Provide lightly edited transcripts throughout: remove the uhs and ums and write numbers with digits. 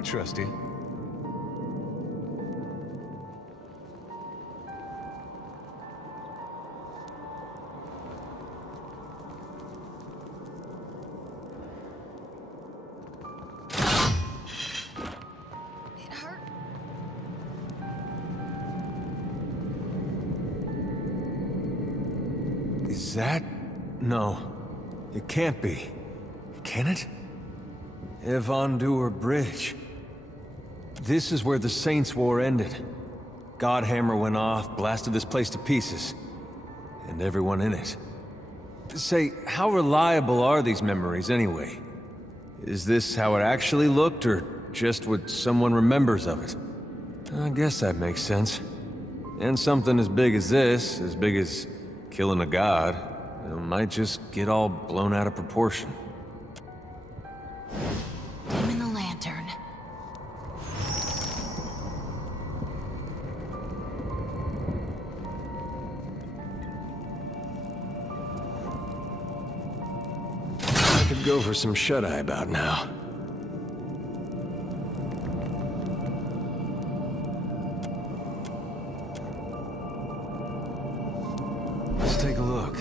I trust you. It hurt. Is that... No. It can't be. Can it? Evandur Bridge. This is where the Saints' War ended. Godhammer went off, blasted this place to pieces. And everyone in it. Say, how reliable are these memories anyway? Is this how it actually looked, or just what someone remembers of it? I guess that makes sense. And something as big as this, as big as killing a god, might just get all blown out of proportion. Dim in the lantern. I could go for some shut-eye about now. Let's take a look.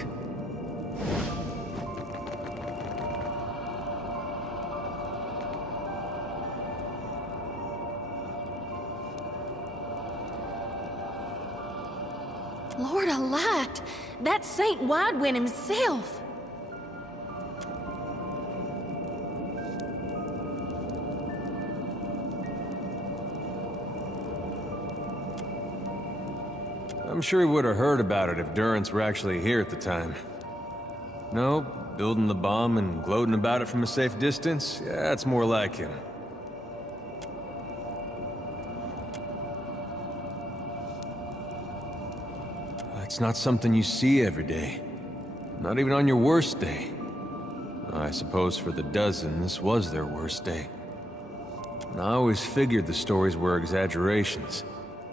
Lord alight! That's Saint Widewind himself! I'm sure he would have heard about it if Durrance were actually here at the time. No, building the bomb and gloating about it from a safe distance? Yeah, that's more like him. It's not something you see every day. Not even on your worst day. I suppose for the dozen, this was their worst day. And I always figured the stories were exaggerations.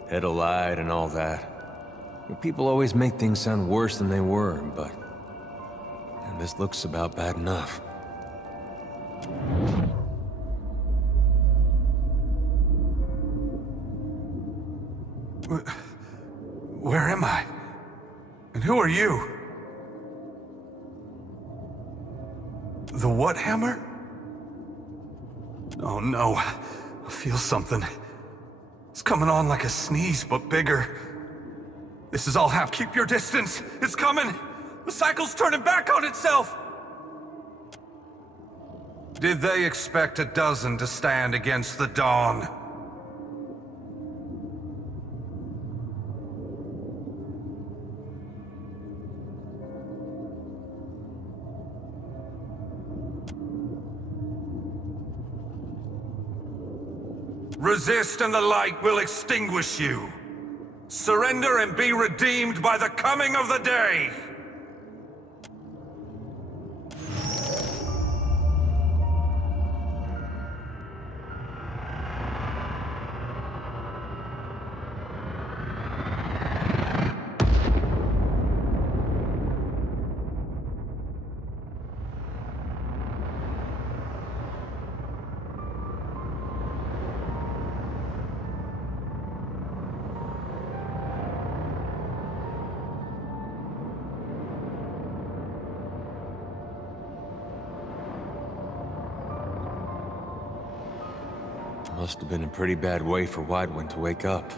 Head alight and all that. People always make things sound worse than they were, but... And this looks about bad enough. Where am I? And who are you? The what hammer? Oh no, I feel something. It's coming on like a sneeze, but bigger. This is all half. Keep your distance. It's coming. The cycle's turning back on itself. Did they expect a dozen to stand against the dawn? Resist and the light will extinguish you. Surrender and be redeemed by the coming of the day! Must have been a pretty bad way for Widewind to wake up.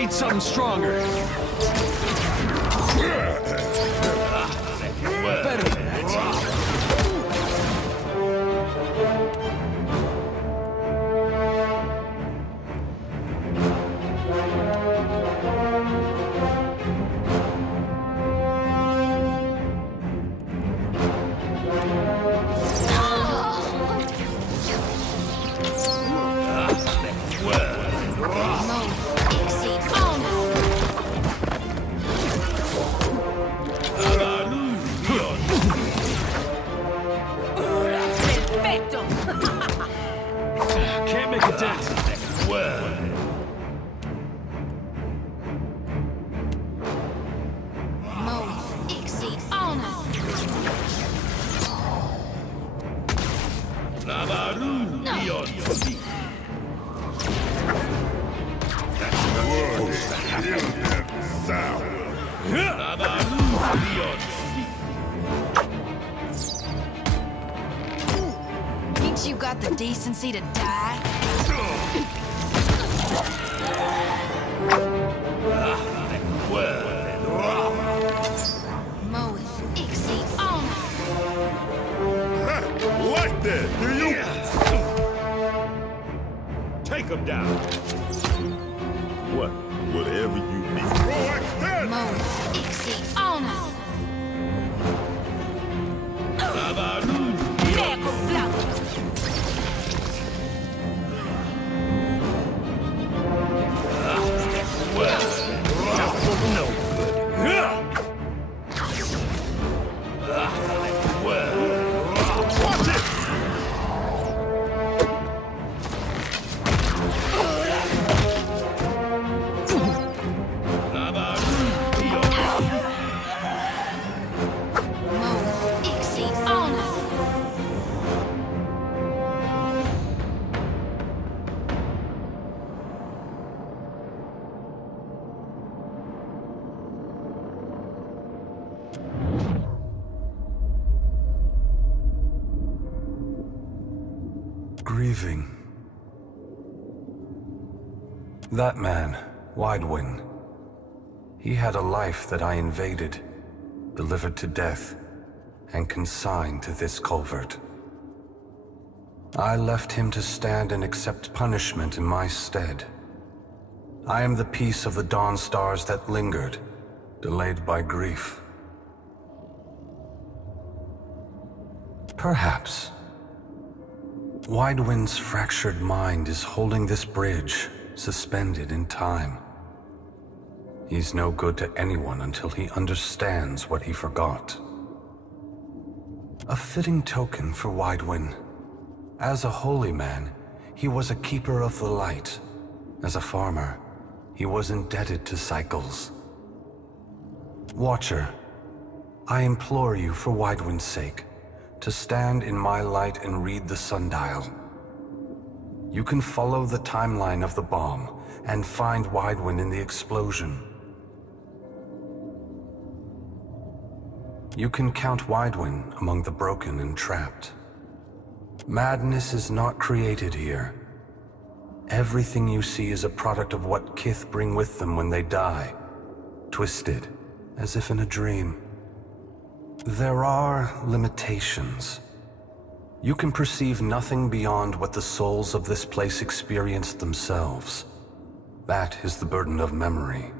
need something stronger. Better than that. Can't make a dent. Ain't you got the decency to die? Like that, do you? Take him down. What? Whatever you need. Throw extend! Grieving. That man, Widewin, he had a life that I invaded, delivered to death, and consigned to this culvert. I left him to stand and accept punishment in my stead. I am the piece of the dawn stars that lingered, delayed by grief. Perhaps Widewin's fractured mind is holding this bridge, suspended in time. He's no good to anyone until he understands what he forgot. A fitting token for Widewin. As a holy man, he was a keeper of the light. As a farmer, he was indebted to cycles. Watcher, I implore you for Widewin's sake, to stand in my light and read the sundial. You can follow the timeline of the bomb and find Widewin in the explosion. You can count Widewin among the broken and trapped. Madness is not created here. Everything you see is a product of what Kith bring with them when they die, twisted, as if in a dream. There are limitations. You can perceive nothing beyond what the souls of this place experienced themselves. That is the burden of memory.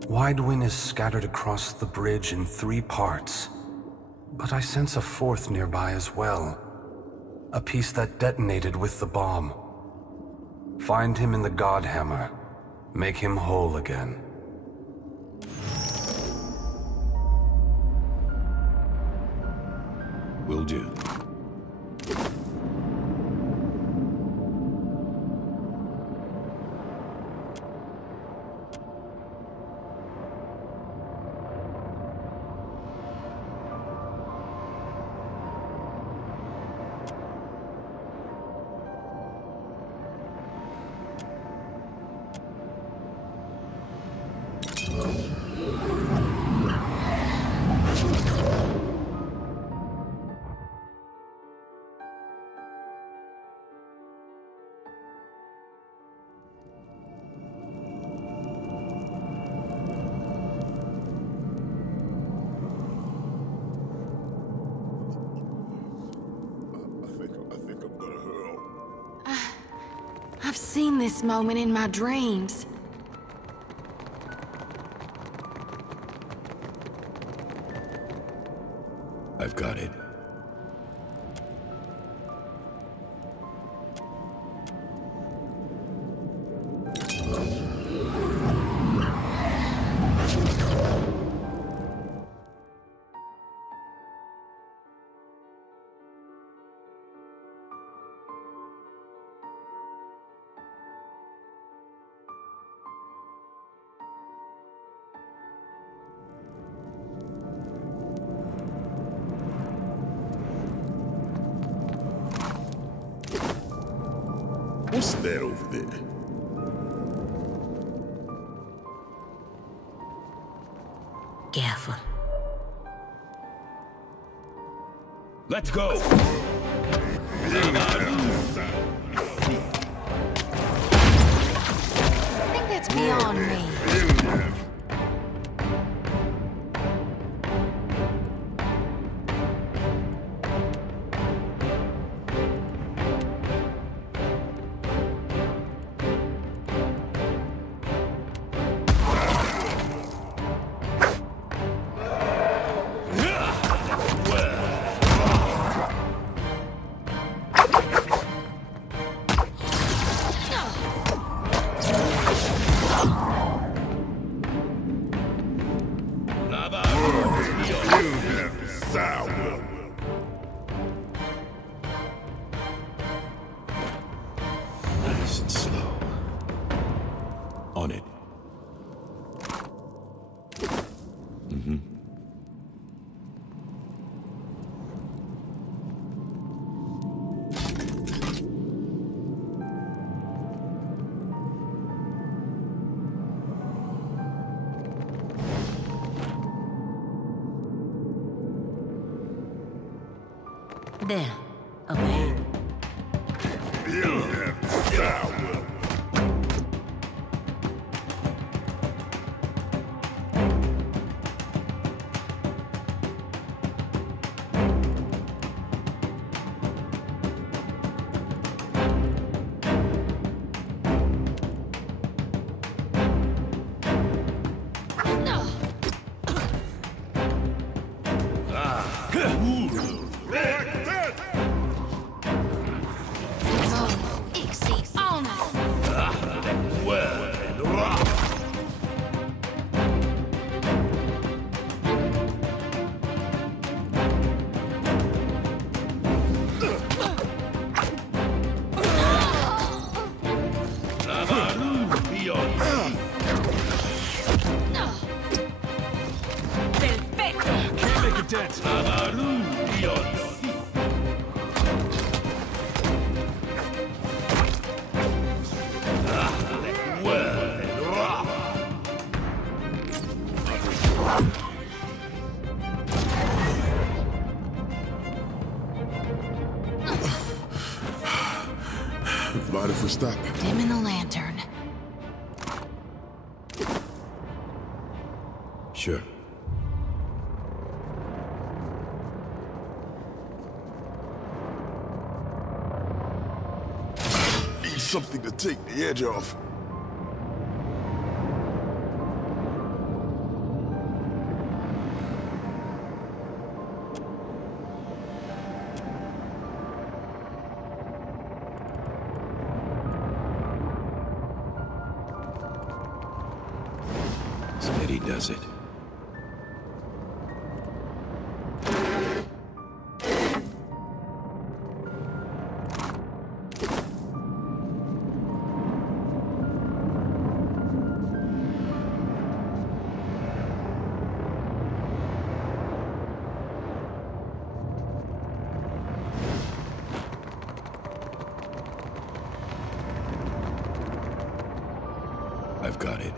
Widewin is scattered across the bridge in 3 parts, but I sense a 4th nearby as well. A piece that detonated with the bomb. Find him in the Godhammer. Make him whole again. Will do. I've seen this moment in my dreams. I've got it. What's that over there? Careful. Let's go! I think that's beyond me. Nice and slow. On it. There. Obey. Mind if we stop? Dim in the lantern. Sure. Need something to take the edge off. Steady does it. I've got it.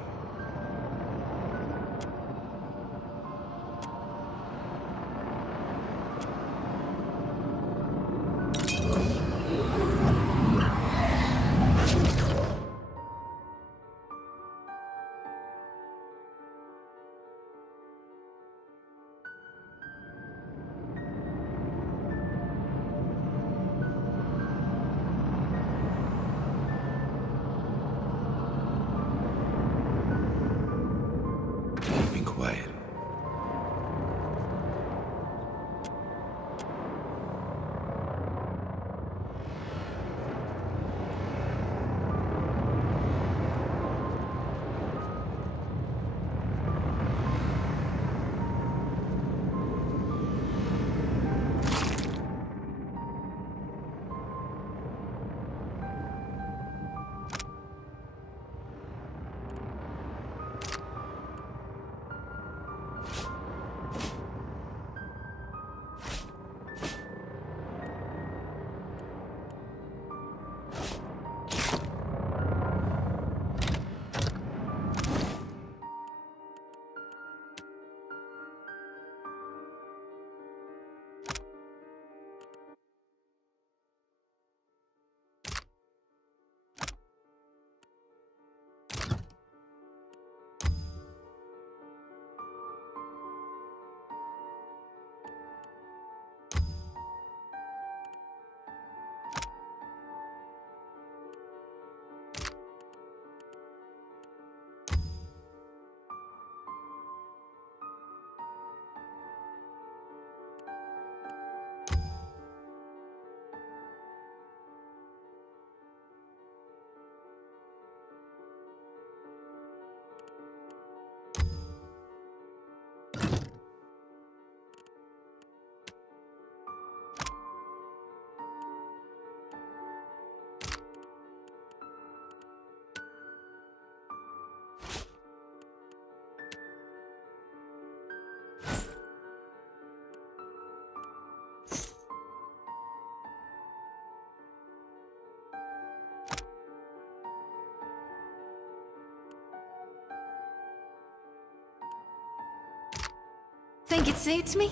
Think it suits me?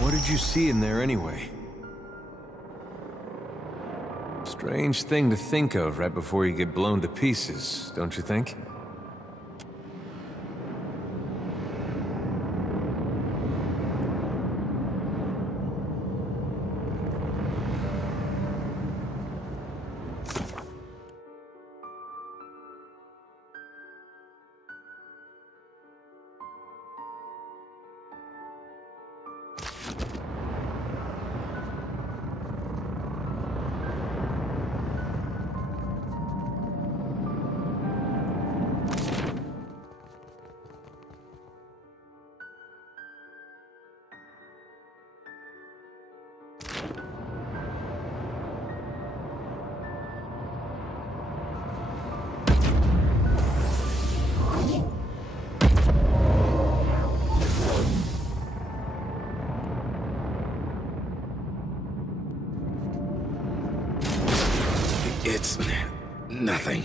What did you see in there anyway? Strange thing to think of right before you get blown to pieces, don't you think? It's nothing.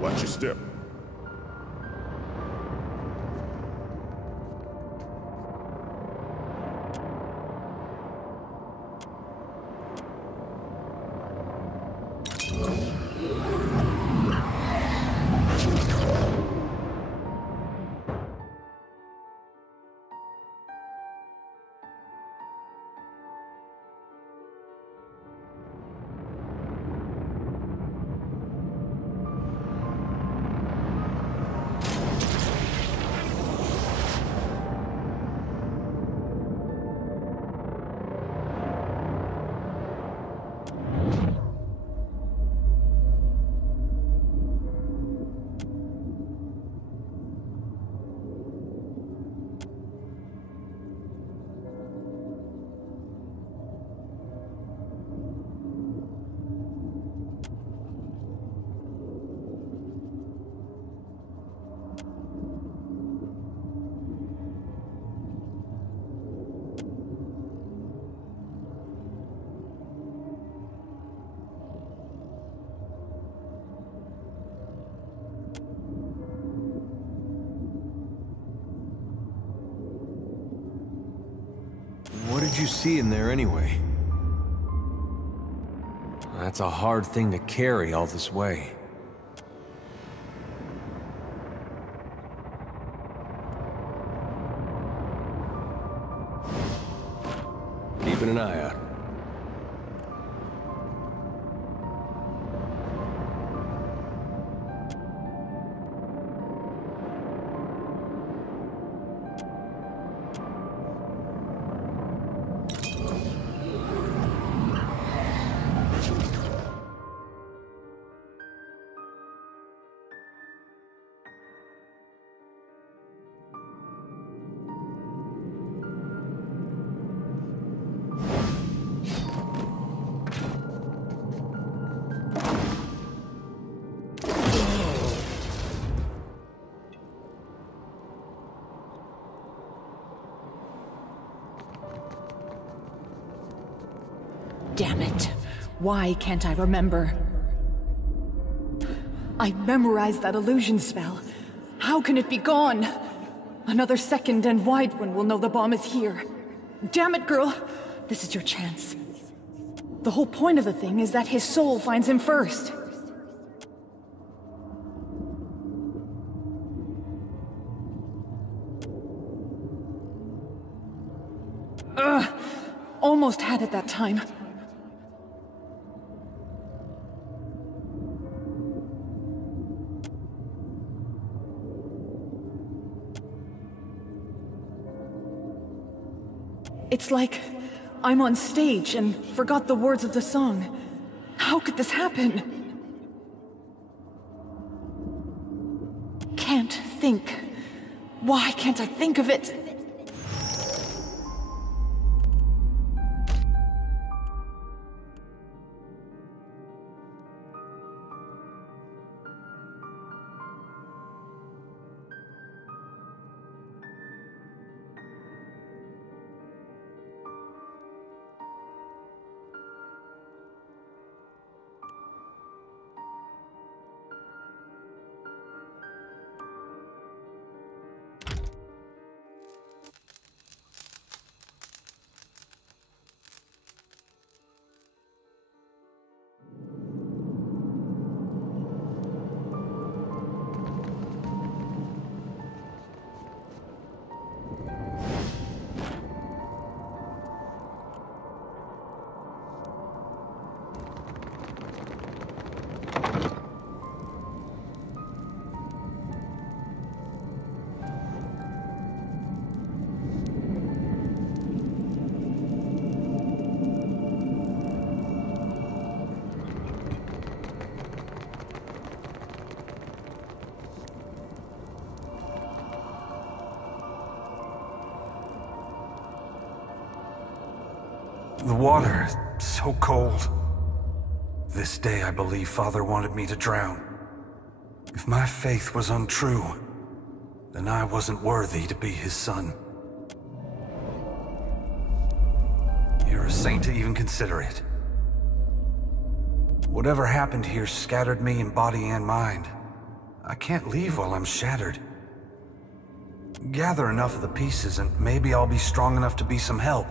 Watch your step. What did you see in there anyway? That's a hard thing to carry all this way. Keeping an eye out. Damn it. Why can't I remember? I memorized that illusion spell. How can it be gone? Another second and Widewin will know the bomb is here. Damn it, girl! This is your chance. The whole point of the thing is that his soul finds him first. Almost had it that time. It's like I'm on stage and forgot the words of the song. How could this happen? Can't think. Why can't I think of it? The water, so cold. This day I believe Father wanted me to drown. If my faith was untrue, then I wasn't worthy to be his son. You're a saint to even consider it. Whatever happened here scattered me in body and mind. I can't leave while I'm shattered. Gather enough of the pieces and maybe I'll be strong enough to be some help.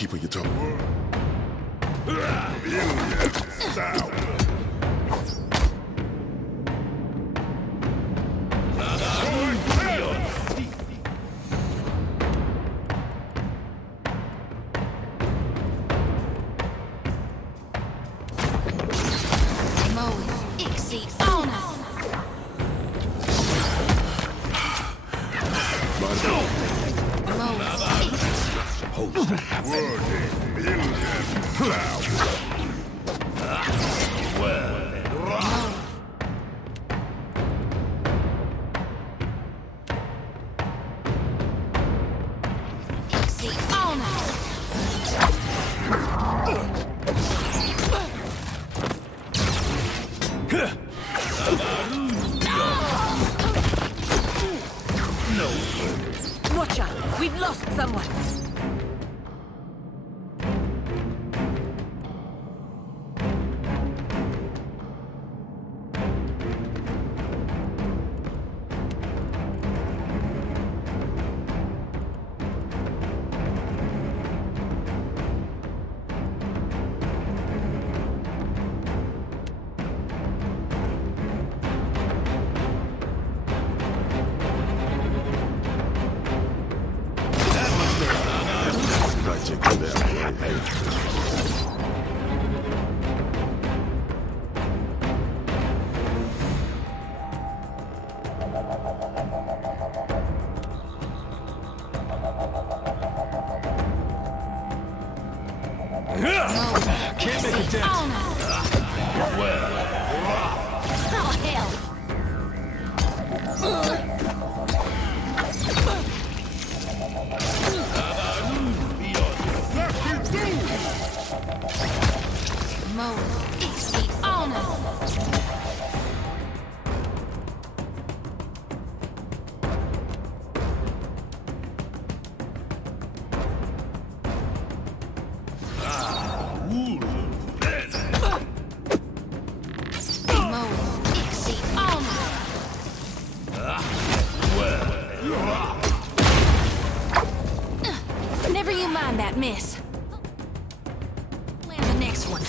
keep on your tongue. Billion sound. Watch out! We've lost someone! Can't make a dent. Oh, hell! Never you mind that miss. Land the next one.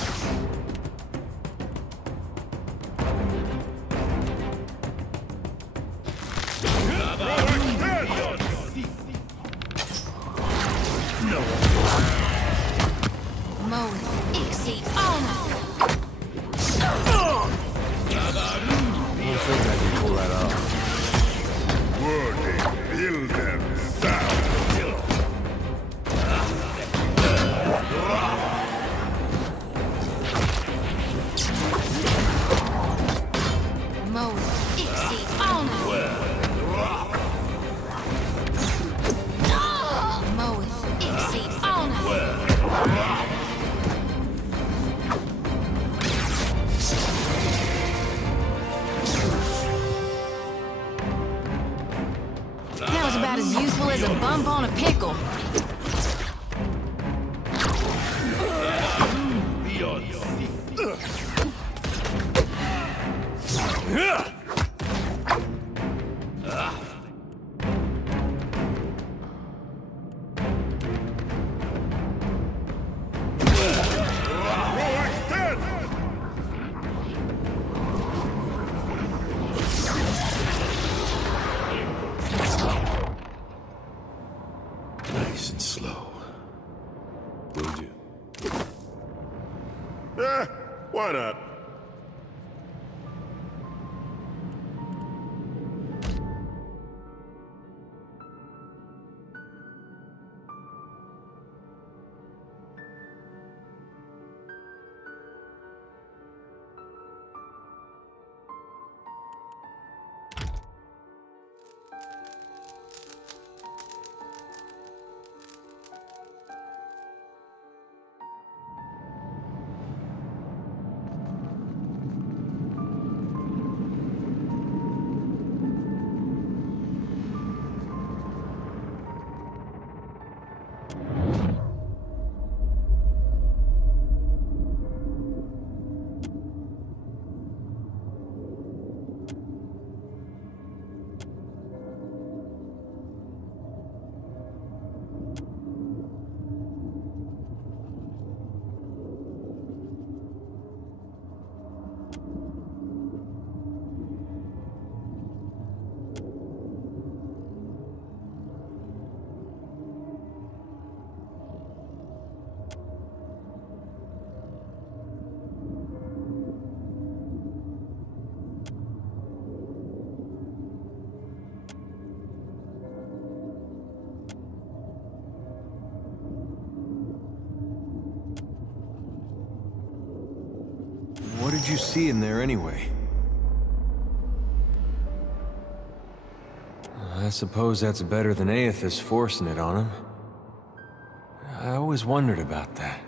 That was about as useful as a bump on a pickle. Nice and slow. Will do. Why not? What did you see in there anyway? I suppose that's better than Aethys forcing it on him. I always wondered about that.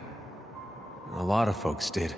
A lot of folks did.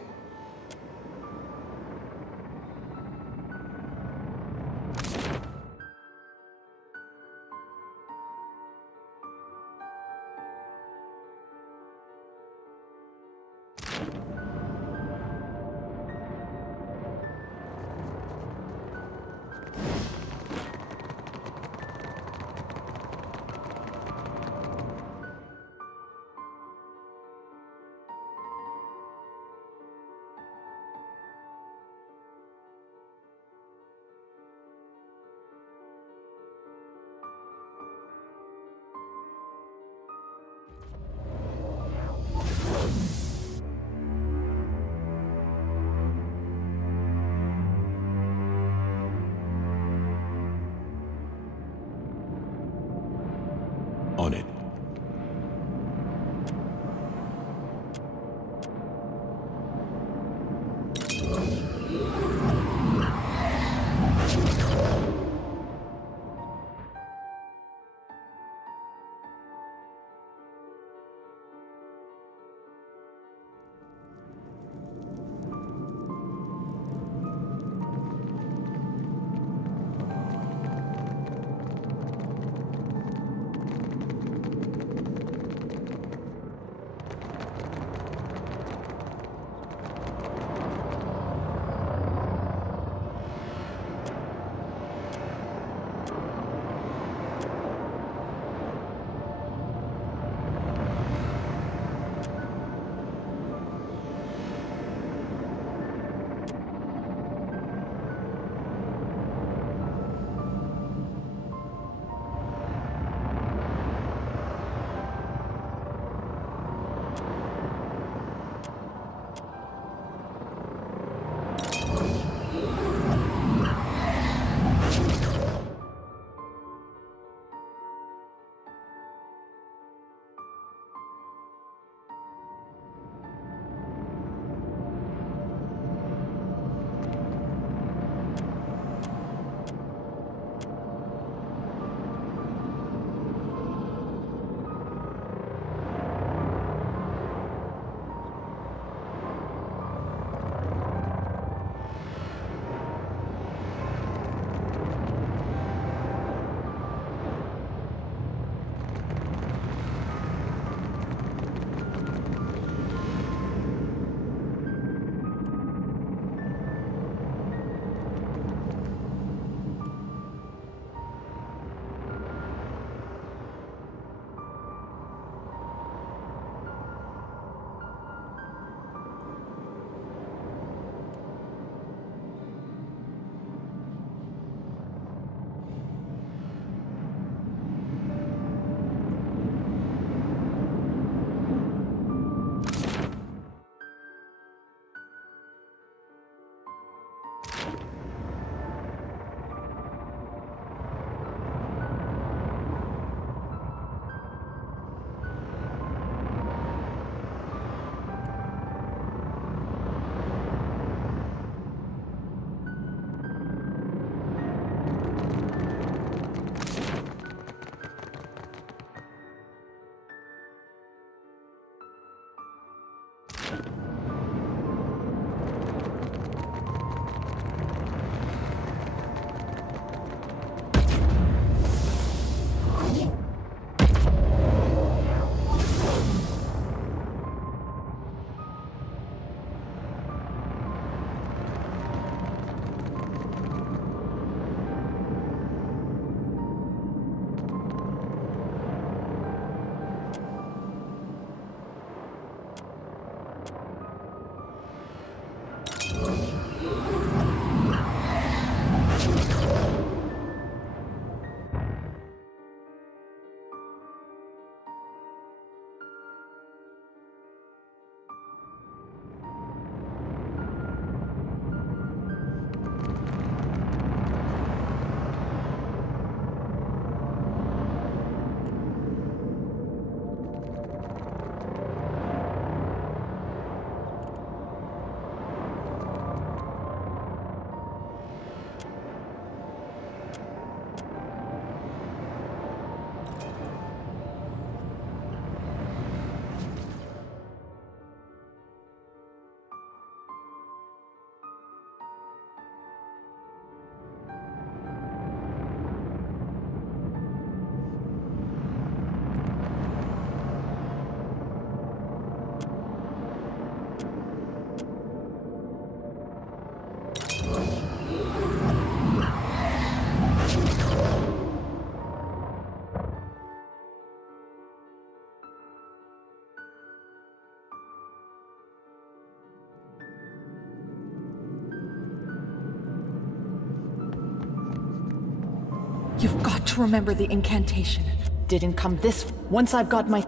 You've got to remember the incantation. Didn't come this... Once I've got my...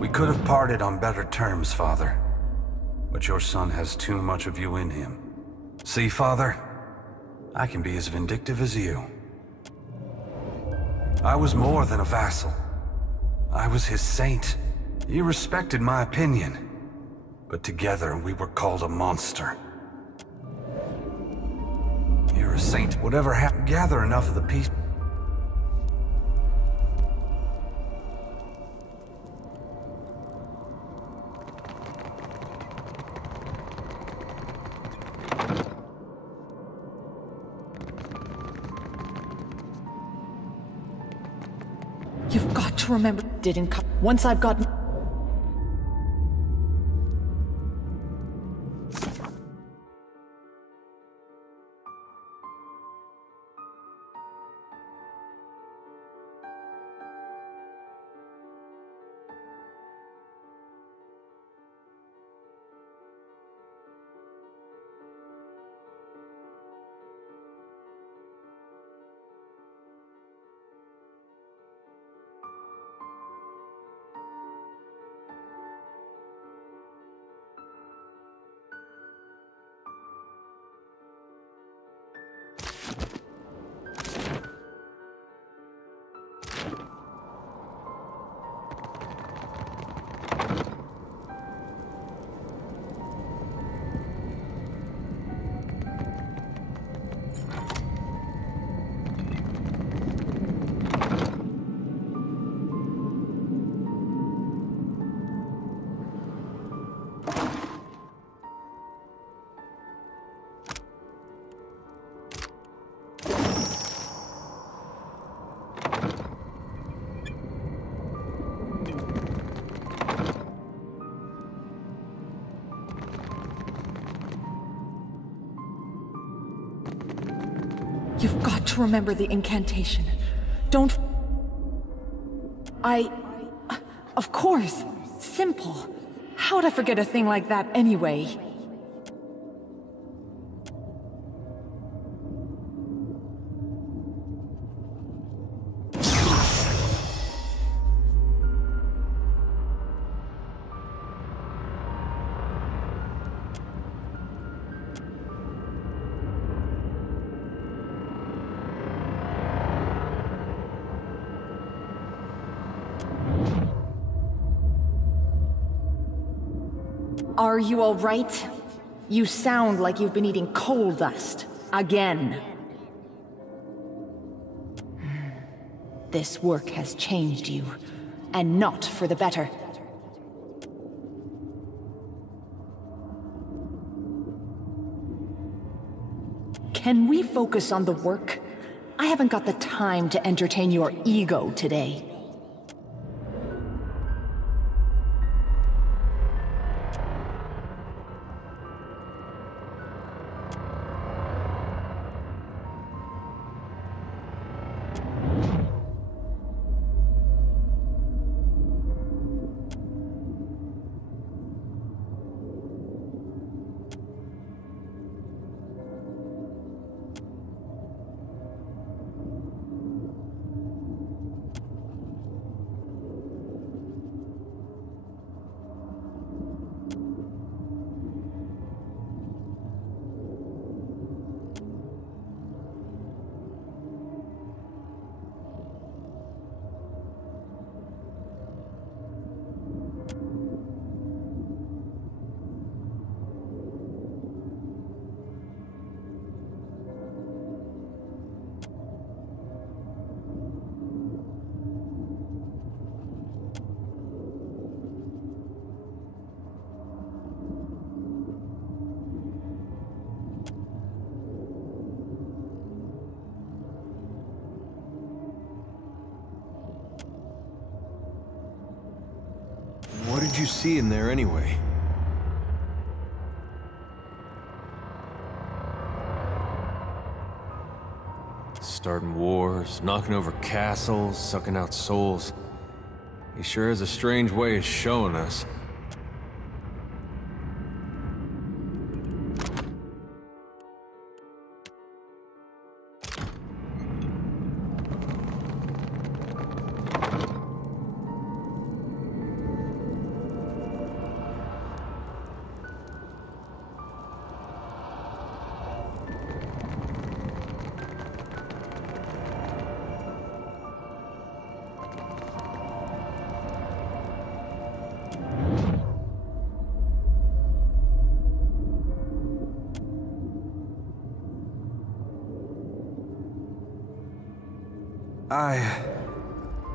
We could have parted on better terms, Father. But your son has too much of you in him. See, Father? I can be as vindictive as you. I was more than a vassal. I was his saint. He respected my opinion. But together we were called a monster. You're a saint. Whatever happened, gather enough of the peace. You've got to remember, didn't come. Once I've gotten... You've got to remember the incantation. Don't... Of course. Simple. How'd I forget a thing like that anyway? Are you all right? You sound like you've been eating coal dust. Again. This work has changed you, and not for the better. Can we focus on the work? I haven't got the time to entertain your ego today. What did you see in there anyway? Starting wars, knocking over castles, sucking out souls. He sure has a strange way of showing us.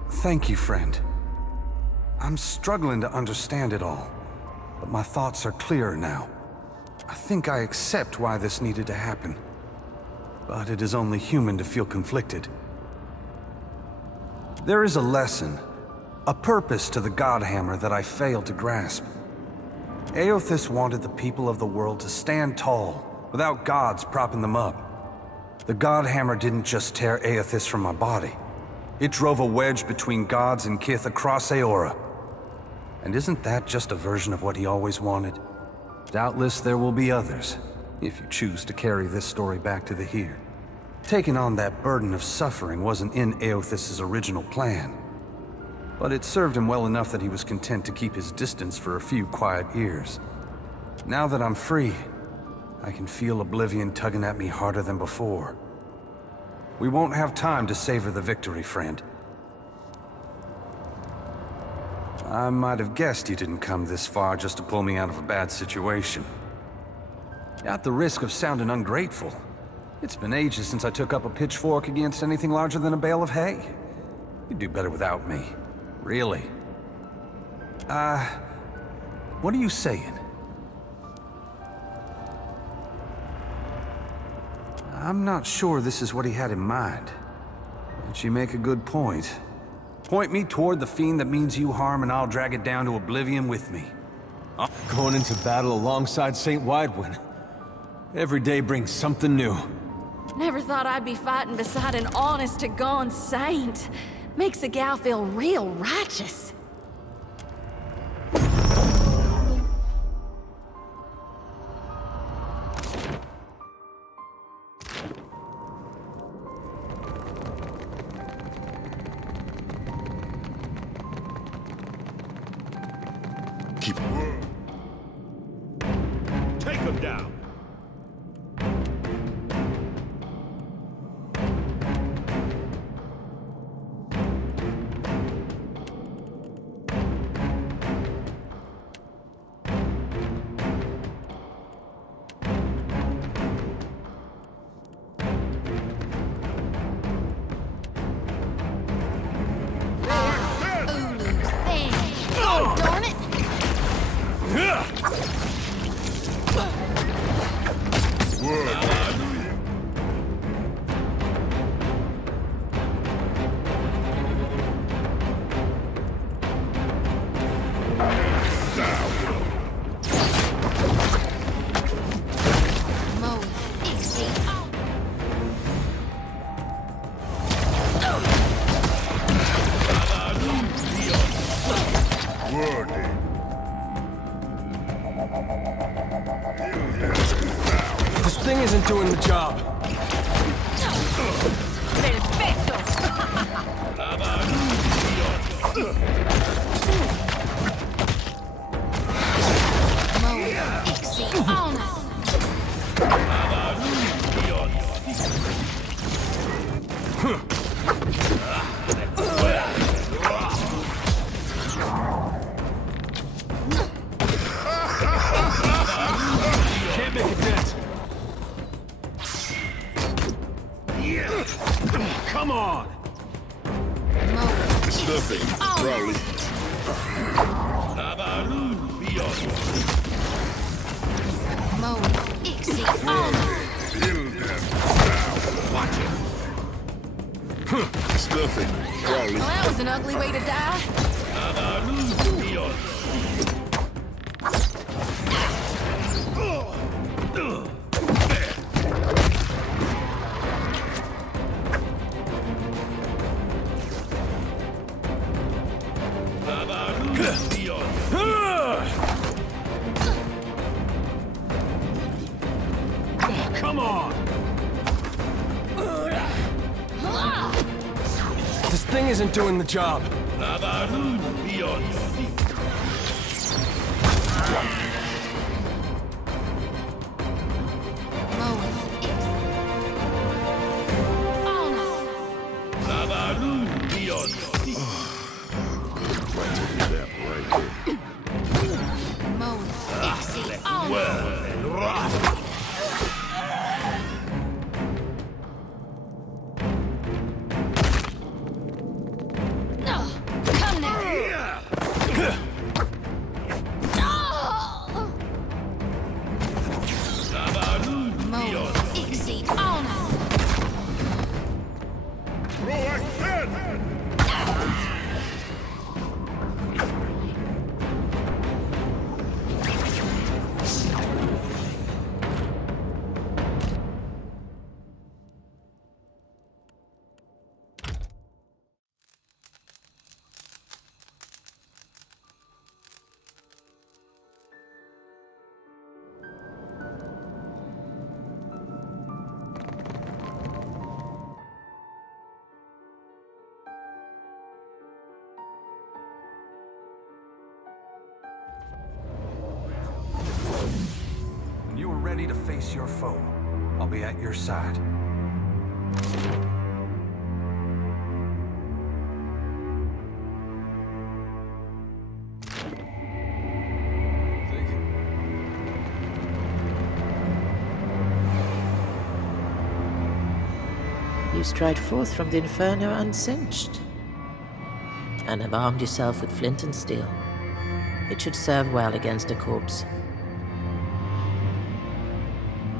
Thank you, friend. I'm struggling to understand it all, but my thoughts are clearer now. I think I accept why this needed to happen, but it is only human to feel conflicted. There is a lesson, a purpose to the Godhammer that I failed to grasp. Eothas wanted the people of the world to stand tall, without gods propping them up. The Godhammer didn't just tear Eothas from my body. It drove a wedge between gods and Kith across Eora. And isn't that just a version of what he always wanted? Doubtless there will be others, if you choose to carry this story back to the here. Taking on that burden of suffering wasn't in Eothas' original plan. But it served him well enough that he was content to keep his distance for a few quiet years. Now that I'm free, I can feel Oblivion tugging at me harder than before. We won't have time to savor the victory, friend. I might have guessed you didn't come this far just to pull me out of a bad situation. At the risk of sounding ungrateful, it's been ages since I took up a pitchfork against anything larger than a bale of hay. You'd do better without me. Really. What are you saying? I'm not sure this is what he had in mind. But you make a good point. Point me toward the fiend that means you harm and I'll drag it down to oblivion with me. Going into battle alongside St. Widewin. Every day brings something new. Never thought I'd be fighting beside an honest-to-God saint. Makes a gal feel real righteous. Keep him. Take him down. This thing isn't doing the job. Can't make a dent. Come on! It's nothing, Crowley. Kill them now. Watch it. It's nothing, Crowley. Well, that was an ugly way to die. Come on! This thing isn't doing the job. When you are ready to face your foe, I'll be at your side. You stride forth from the inferno unsinged, and have armed yourself with flint and steel. It should serve well against a corpse.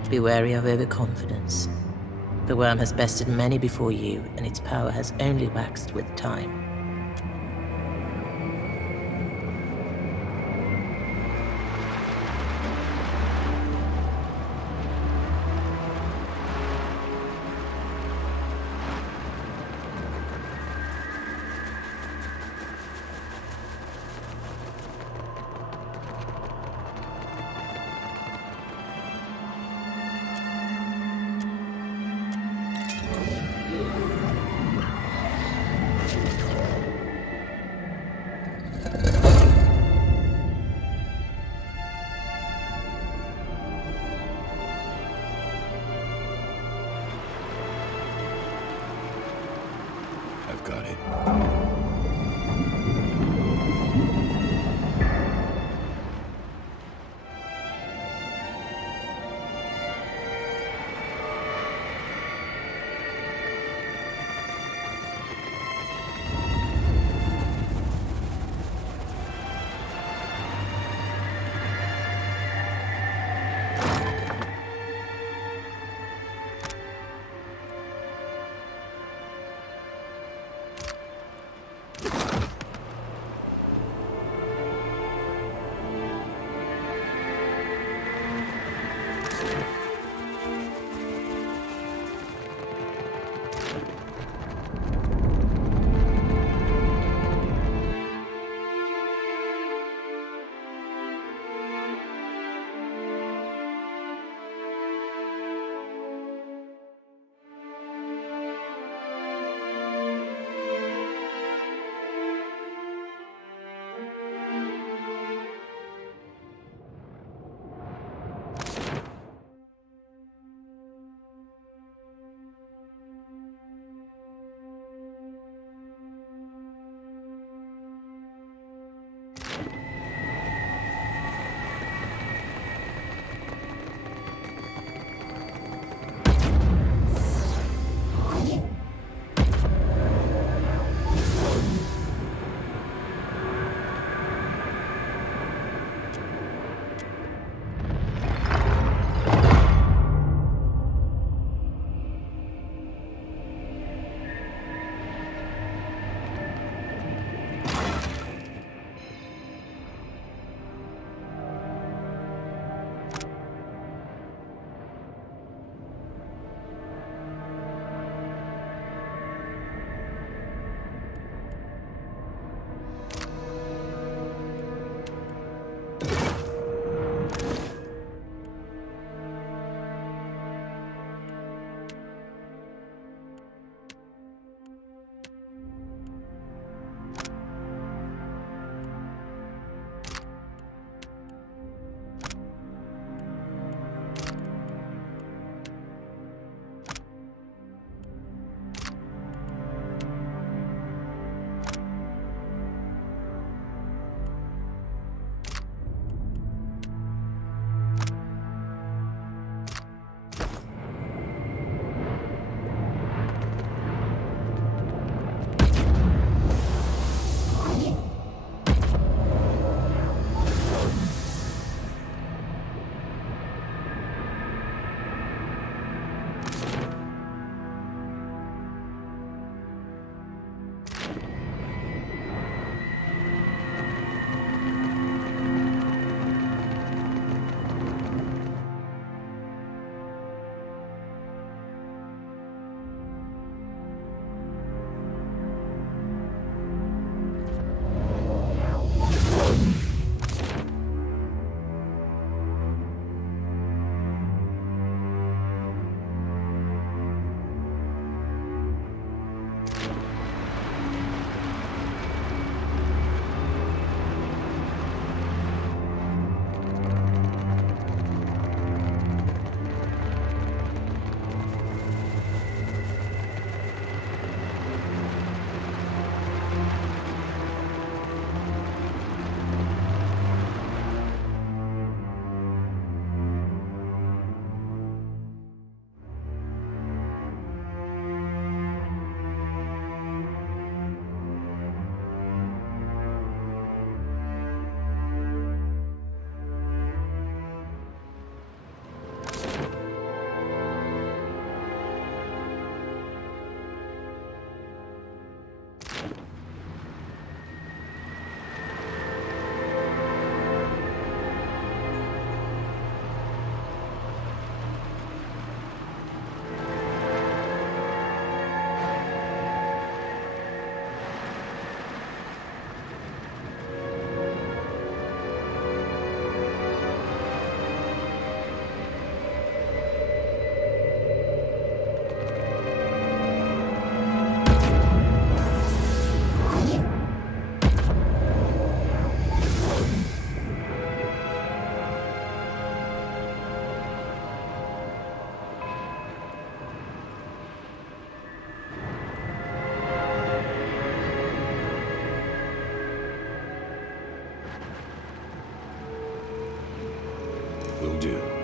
Be wary of overconfidence. The worm has bested many before you, and its power has only waxed with time. I've got it. Will do.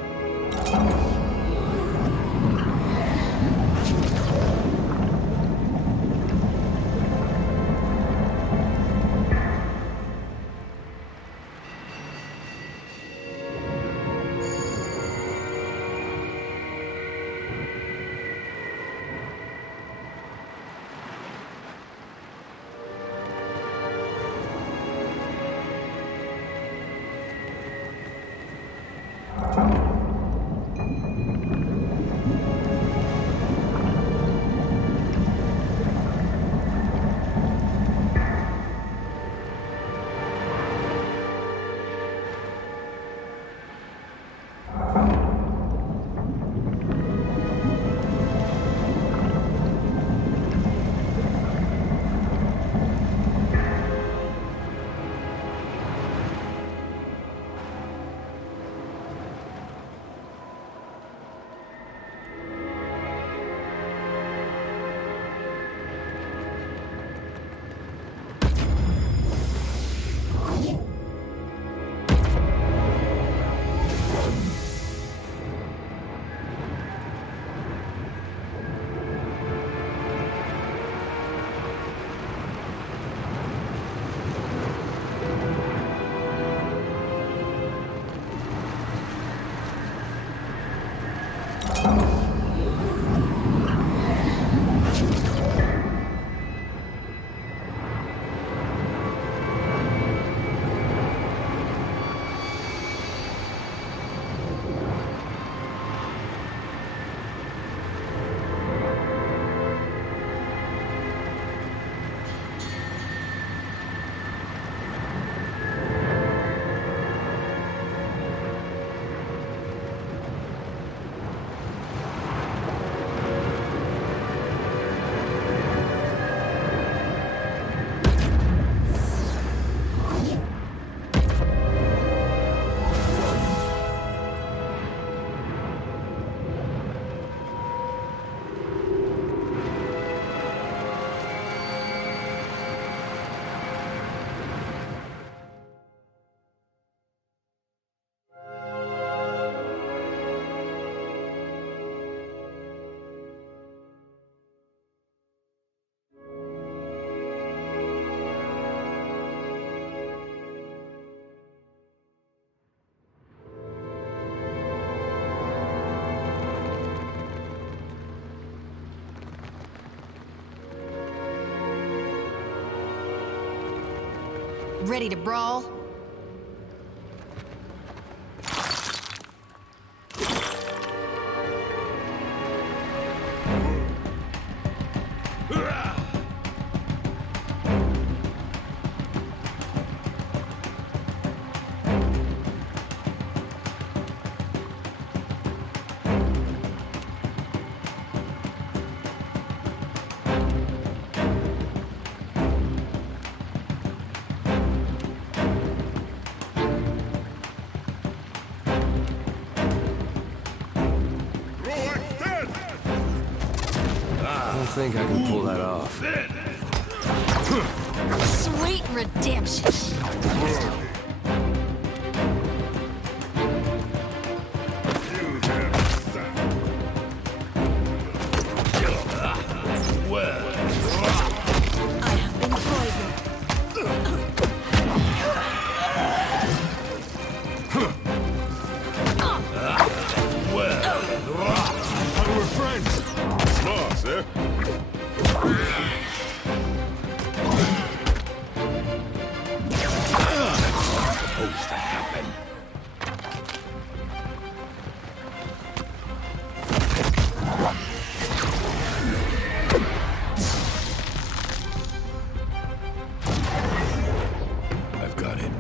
Ready to brawl? I think I can pull that off. Sweet redemption. I have been poisoned. I were friends. Smart, sir. Supposed to happen. I've got it.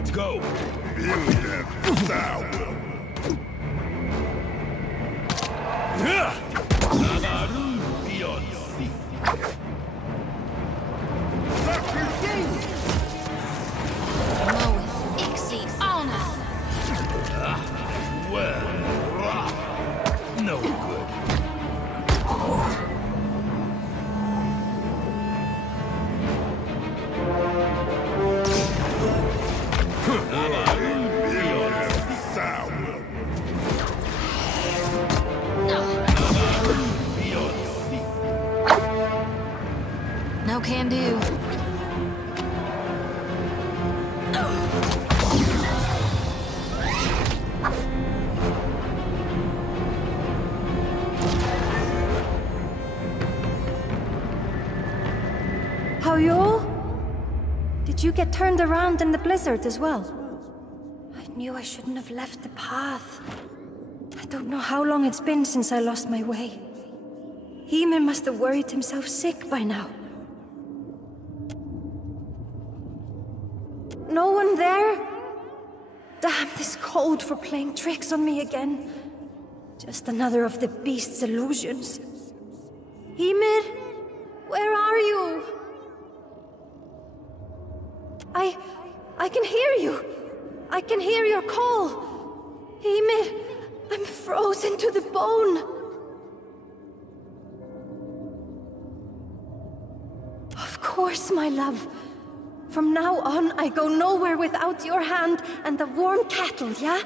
Let's go. Build them sour. No good. No can do. How you all? Did you get turned around in the blizzard as well? I knew I shouldn't have left the path. I don't know how long it's been since I lost my way. Ymir must have worried himself sick by now. No one there? Damn this cold for playing tricks on me again. Just another of the beast's illusions. Ymir, where are you? I can hear you. I can hear your call. Ymir, I'm frozen to the bone. Of course, my love. From now on, I go nowhere without your hand and the warm kettle, yeah?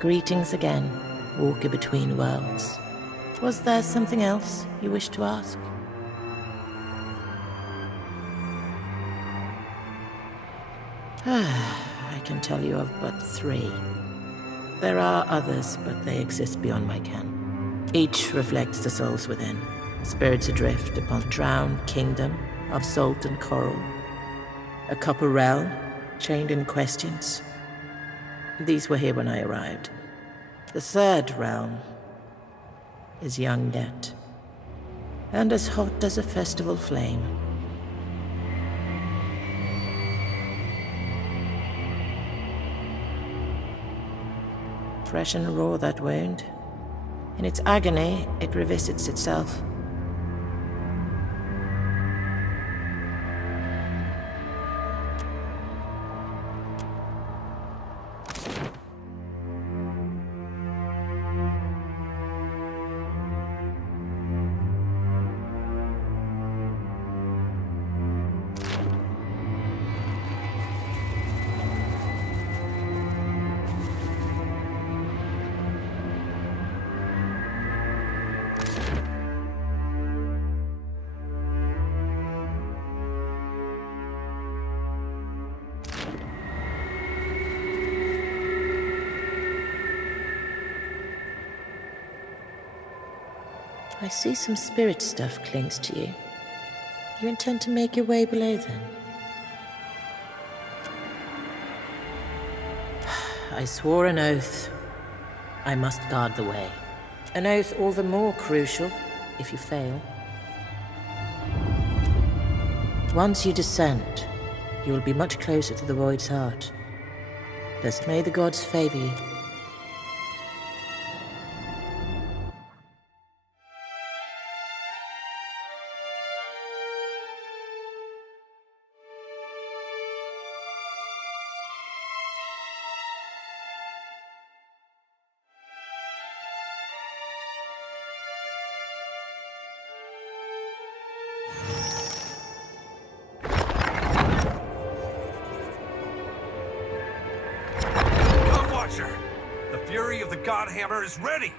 Greetings again, walker between worlds. Was there something else you wish to ask? I can tell you of but 3. There are others, but they exist beyond my ken. Each reflects the souls within, spirits adrift upon drowned kingdom of salt and coral. A copper realm, chained in questions. These were here when I arrived. The 3rd realm is young yet, and as hot as a festival flame. Fresh and raw, that wound. In its agony, it revisits itself. I see some spirit stuff clings to you. You intend to make your way below then? I swore an oath. I must guard the way. An oath all the more crucial if you fail. Once you descend, you will be much closer to the Void's heart. Thus may the gods favor you. The fury of the Godhammer is ready!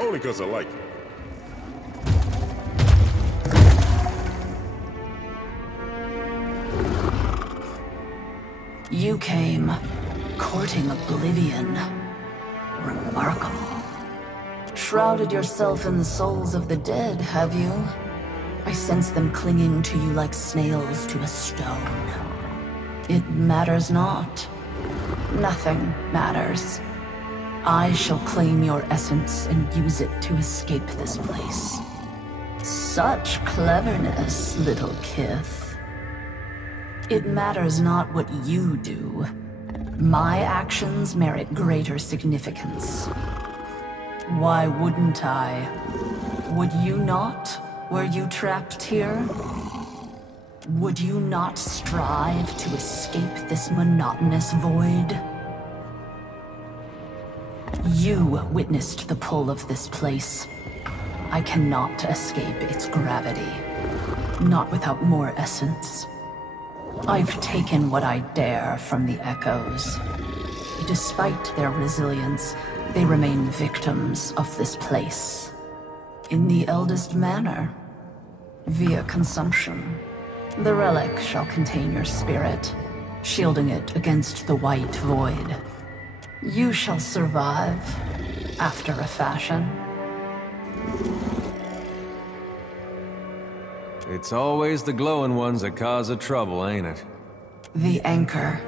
Only 'cause I like you. You came courting oblivion. Remarkable. Shrouded yourself in the souls of the dead, have you? I sense them clinging to you like snails to a stone. It matters not. Nothing matters. I shall claim your essence and use it to escape this place. Such cleverness, little kith. It matters not what you do. My actions merit greater significance. Why wouldn't I? Would you not, were you trapped here? Would you not strive to escape this monotonous void? You witnessed the pull of this place. I cannot escape its gravity. Not without more essence. I've taken what I dare from the echoes. Despite their resilience, they remain victims of this place. In the eldest manner, via consumption. The relic shall contain your spirit, shielding it against the white void. You shall survive, after a fashion. It's always the glowing ones that cause the trouble, ain't it? The anchor.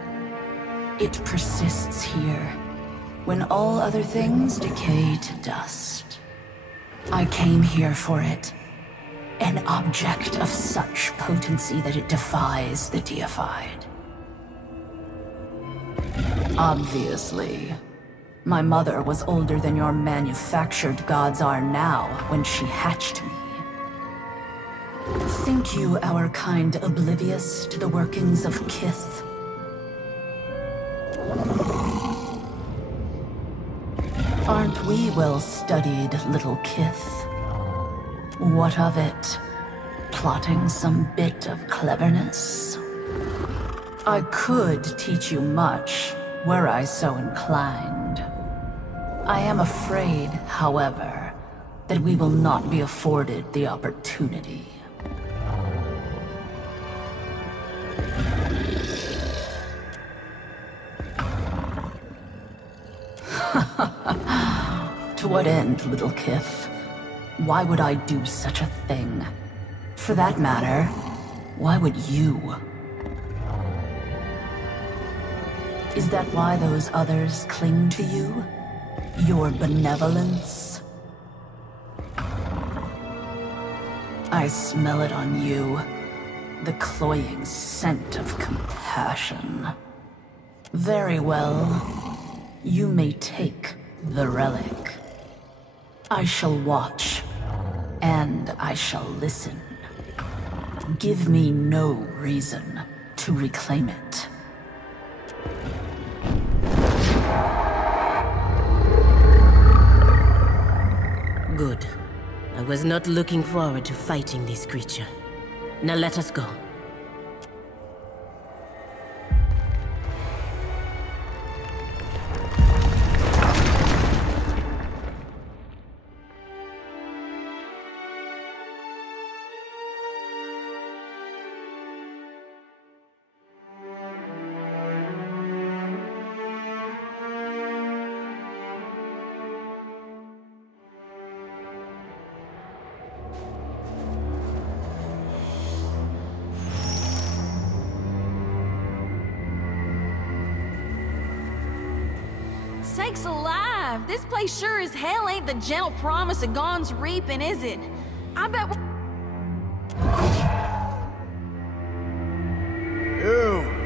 It persists here, when all other things decay to dust. I came here for it. An object of such potency that it defies the deified. Obviously. My mother was older than your manufactured gods are now when she hatched me. Think you our kind oblivious to the workings of Kith? Aren't we well studied, little Kith? What of it? Plotting some bit of cleverness? I could teach you much, were I so inclined. I am afraid, however, that we will not be afforded the opportunity. To what end, little Kith? Why would I do such a thing? For that matter, why would you? Is that why those others cling to you? Your benevolence? I smell it on you. The cloying scent of compassion. Very well. You may take the relic. I shall watch, and I shall listen. Give me no reason to reclaim it. Good. I was not looking forward to fighting this creature. Now let us go. Sakes alive! This place sure as hell ain't the gentle promise of Gon's reaping, is it? I bet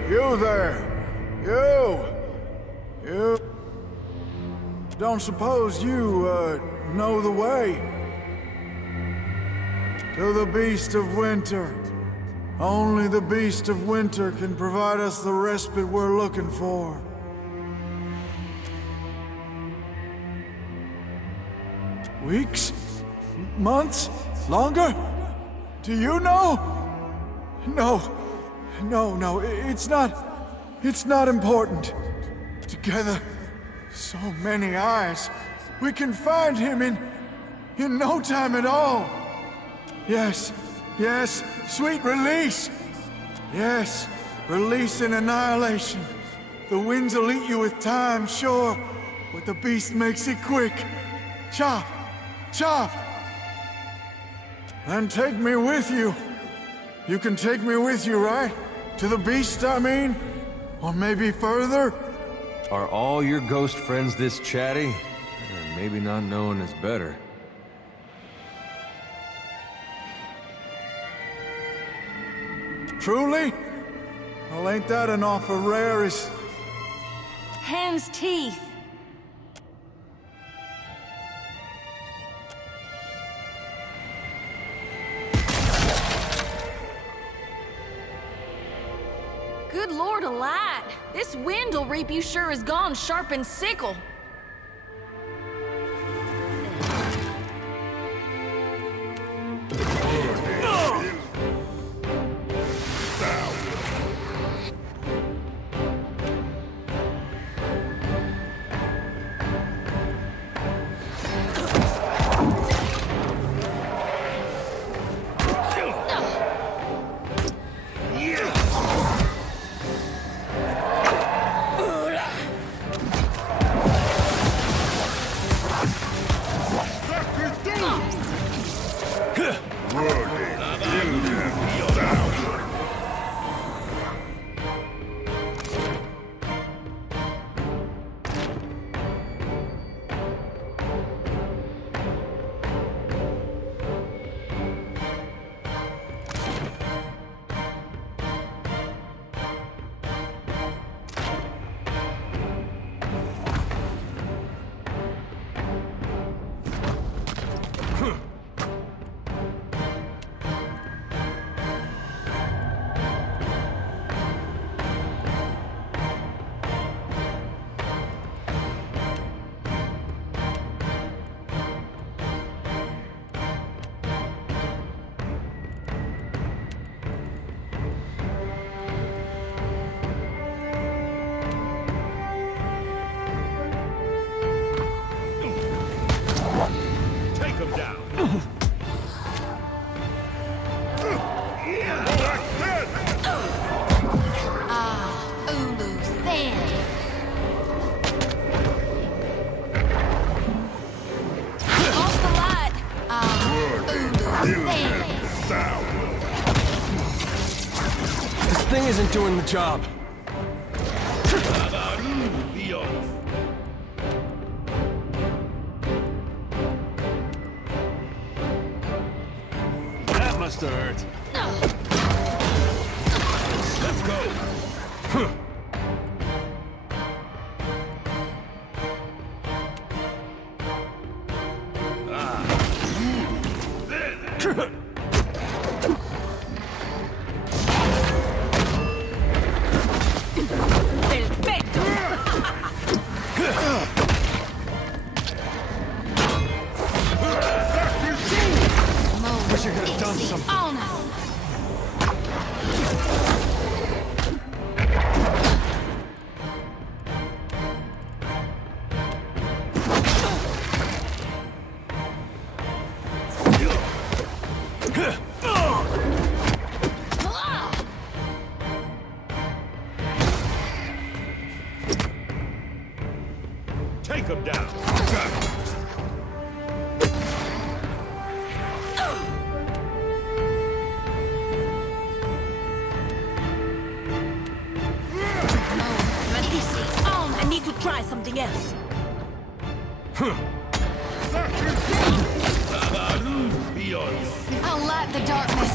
You there! You! Don't suppose you, know the way? To the Beast of Winter. Only the Beast of Winter can provide us the respite we're looking for. Weeks? Months? Longer? Do you know? No, it's not important. Together, so many eyes. We can find him in no time at all. Yes, sweet release. Yes, release and annihilation. The winds will eat you with time, sure, but the beast makes it quick. Chop! And take me with you. You can take me with you, right? To the beast, I mean? Or maybe further? Are all your ghost friends this chatty? Maybe not knowing is better. Truly? Well, ain't that an awful rare as... hen's teeth. Good Lord alive! This wind'll reap you sure as Gon's sharpened sickle. thing isn't doing the job. That must have hurt. Let's go. Wish I could have done something. Take him down. I need to try something else. I'll light the darkness.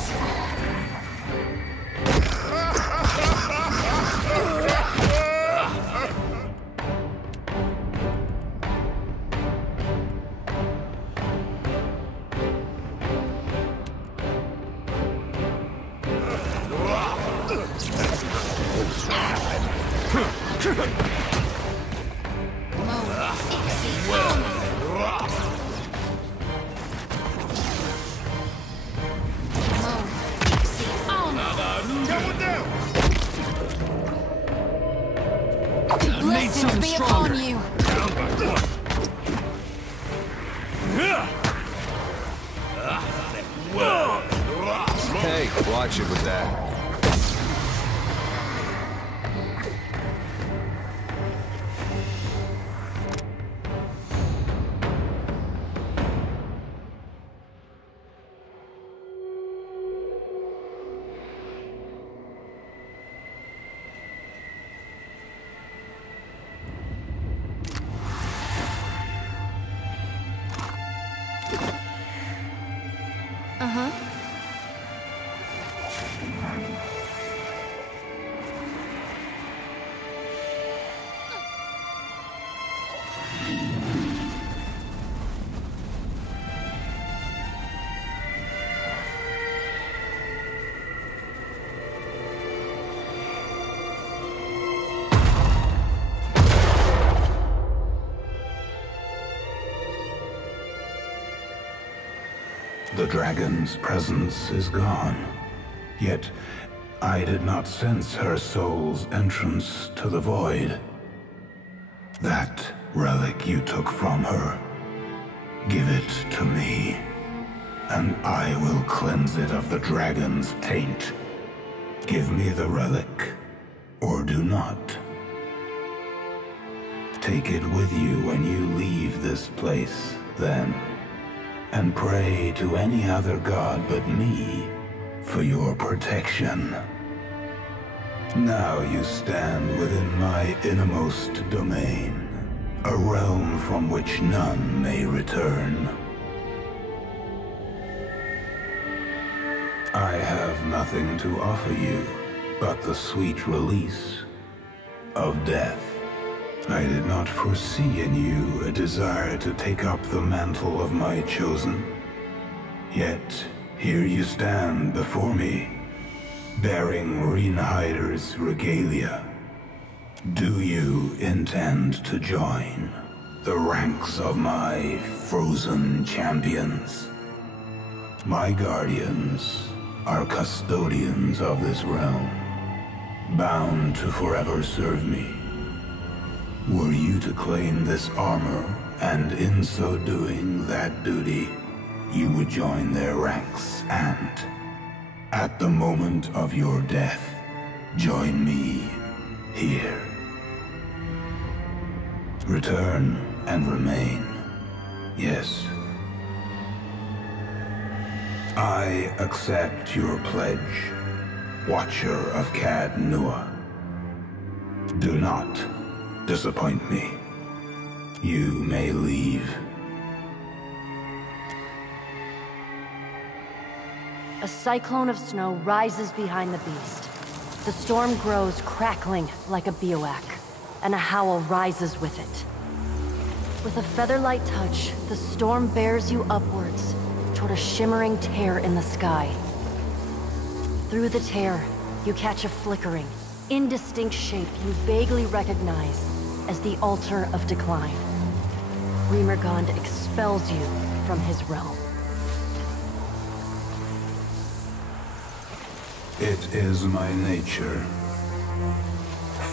Blessings be upon you. Hey, watch it with that. The dragon's presence is gone, yet I did not sense her soul's entrance to the void. That relic you took from her, give it to me, and I will cleanse it of the dragon's taint. Give me the relic, or do not. Take it with you when you leave this place, then, and pray to any other god but me for your protection. Now you stand within my innermost domain, a realm from which none may return. I have nothing to offer you but the sweet release of death. I did not foresee in you a desire to take up the mantle of my chosen. Yet, here you stand before me, bearing Reinhider's regalia. Do you intend to join the ranks of my frozen champions? My guardians are custodians of this realm, bound to forever serve me. Were you to claim this armor, and in so doing that duty, you would join their ranks and, at the moment of your death, join me here. Return and remain. Yes. I accept your pledge. Watcher of Cad Nua. Do not disappoint me. You may leave. A cyclone of snow rises behind the beast. The storm grows, crackling like a bivouac, and a howl rises with it. With a feather-light touch, the storm bears you upwards toward a shimmering tear in the sky. Through the tear, you catch a flickering, indistinct shape you vaguely recognize as the Altar of Decline. Remergond expels you from his realm. It is my nature.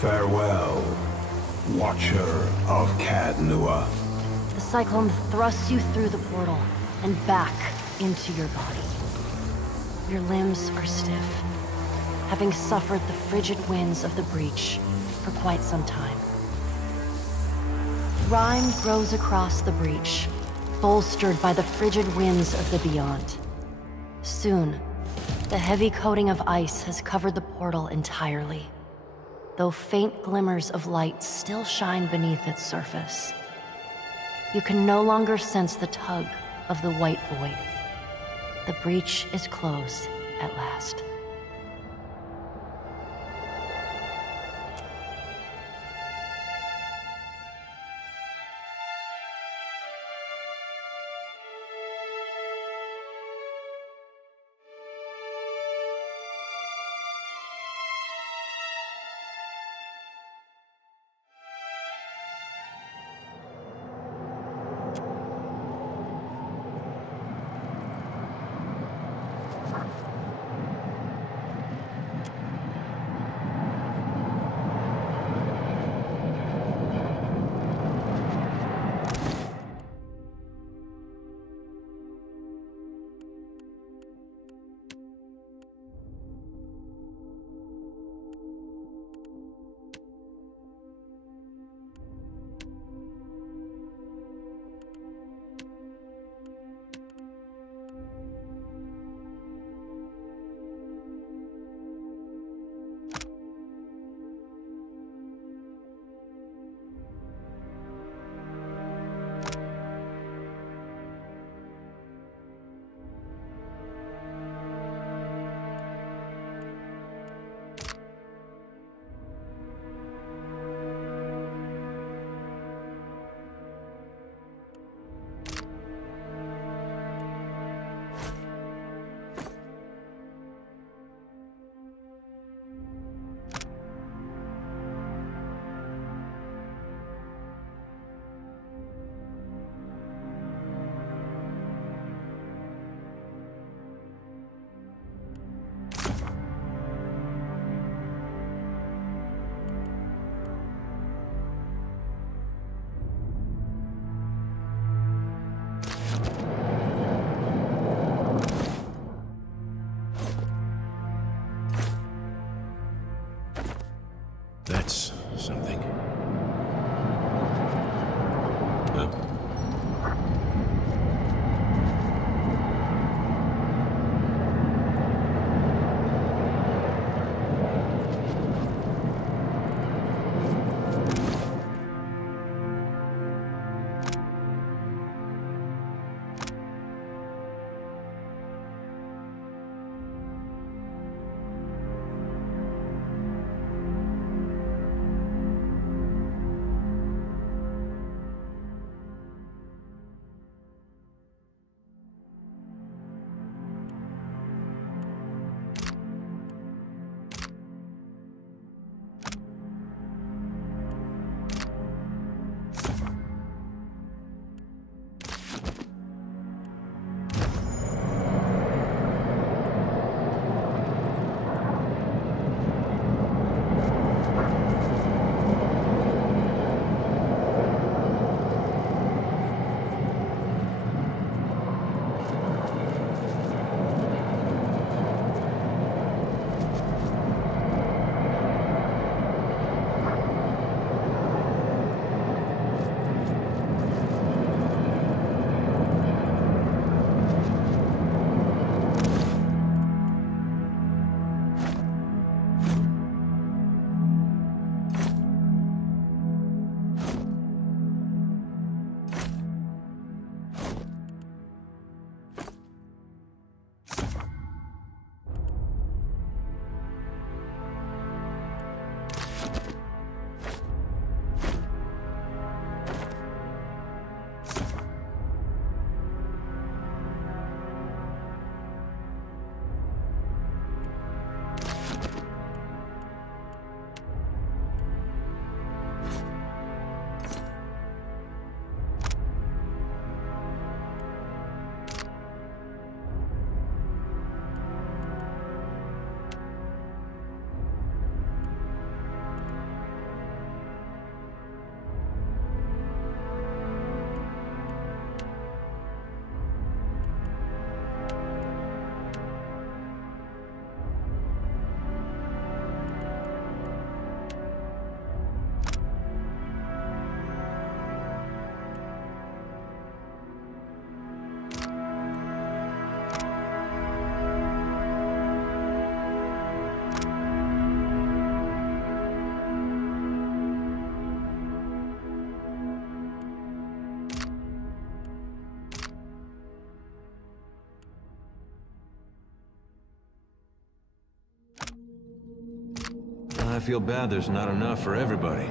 Farewell, Watcher of Cad Nua. The cyclone thrusts you through the portal and back into your body. Your limbs are stiff, having suffered the frigid winds of the breach for quite some time. Rime grows across the breach, bolstered by the frigid winds of the beyond. Soon, the heavy coating of ice has covered the portal entirely, though faint glimmers of light still shine beneath its surface. You can no longer sense the tug of the white void. The breach is closed at last. That's something. Huh? I feel bad there's not enough for everybody.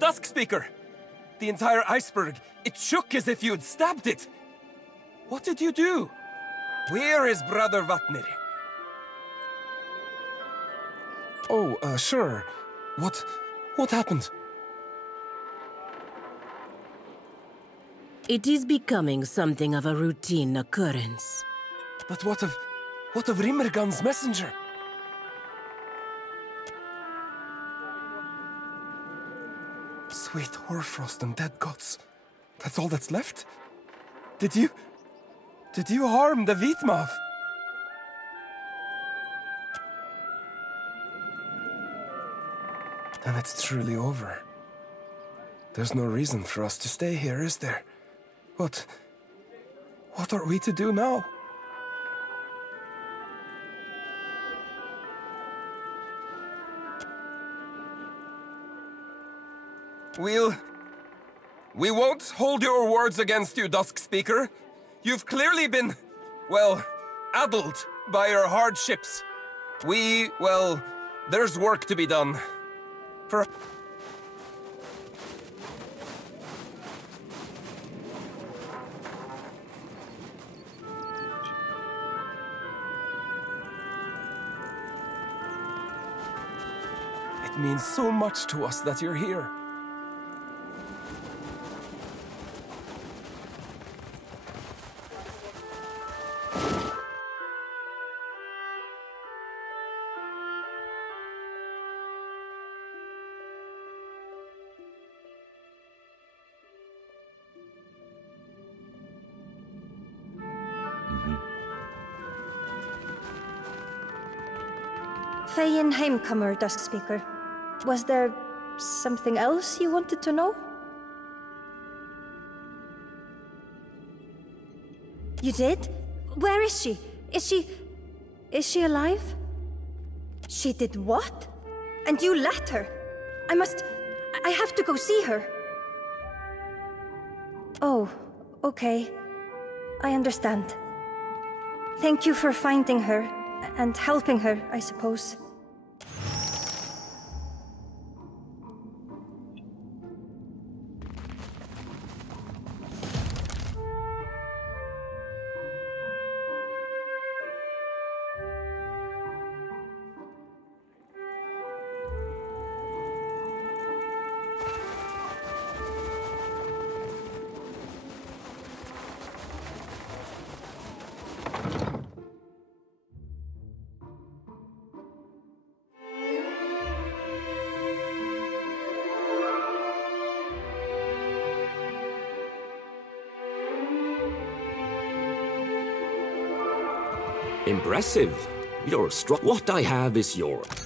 Dusk Speaker! The entire iceberg, it shook as if you had stabbed it! What did you do? Where is Brother Vatnir? Oh, sure. What happened? It is becoming something of a routine occurrence. But what of Rimmergun's messenger? Sweet hoarfrost and dead gods. That's all that's left? Did you harm the Wheatmouth? Then it's truly over. There's no reason for us to stay here, is there? What are we to do now? We won't hold your words against you, Dusk Speaker. You've clearly been, well, addled by your hardships. There's work to be done. It means so much to us that you're here. Feyin Heimcomer, Dusk Speaker. Was there something else you wanted to know? You did? Where is she? Is she alive? She did what? And you let her? I have to go see her. Oh, okay. I understand. Thank you for finding her and helping her, I suppose. Impressive. You're strong. What I have is yours.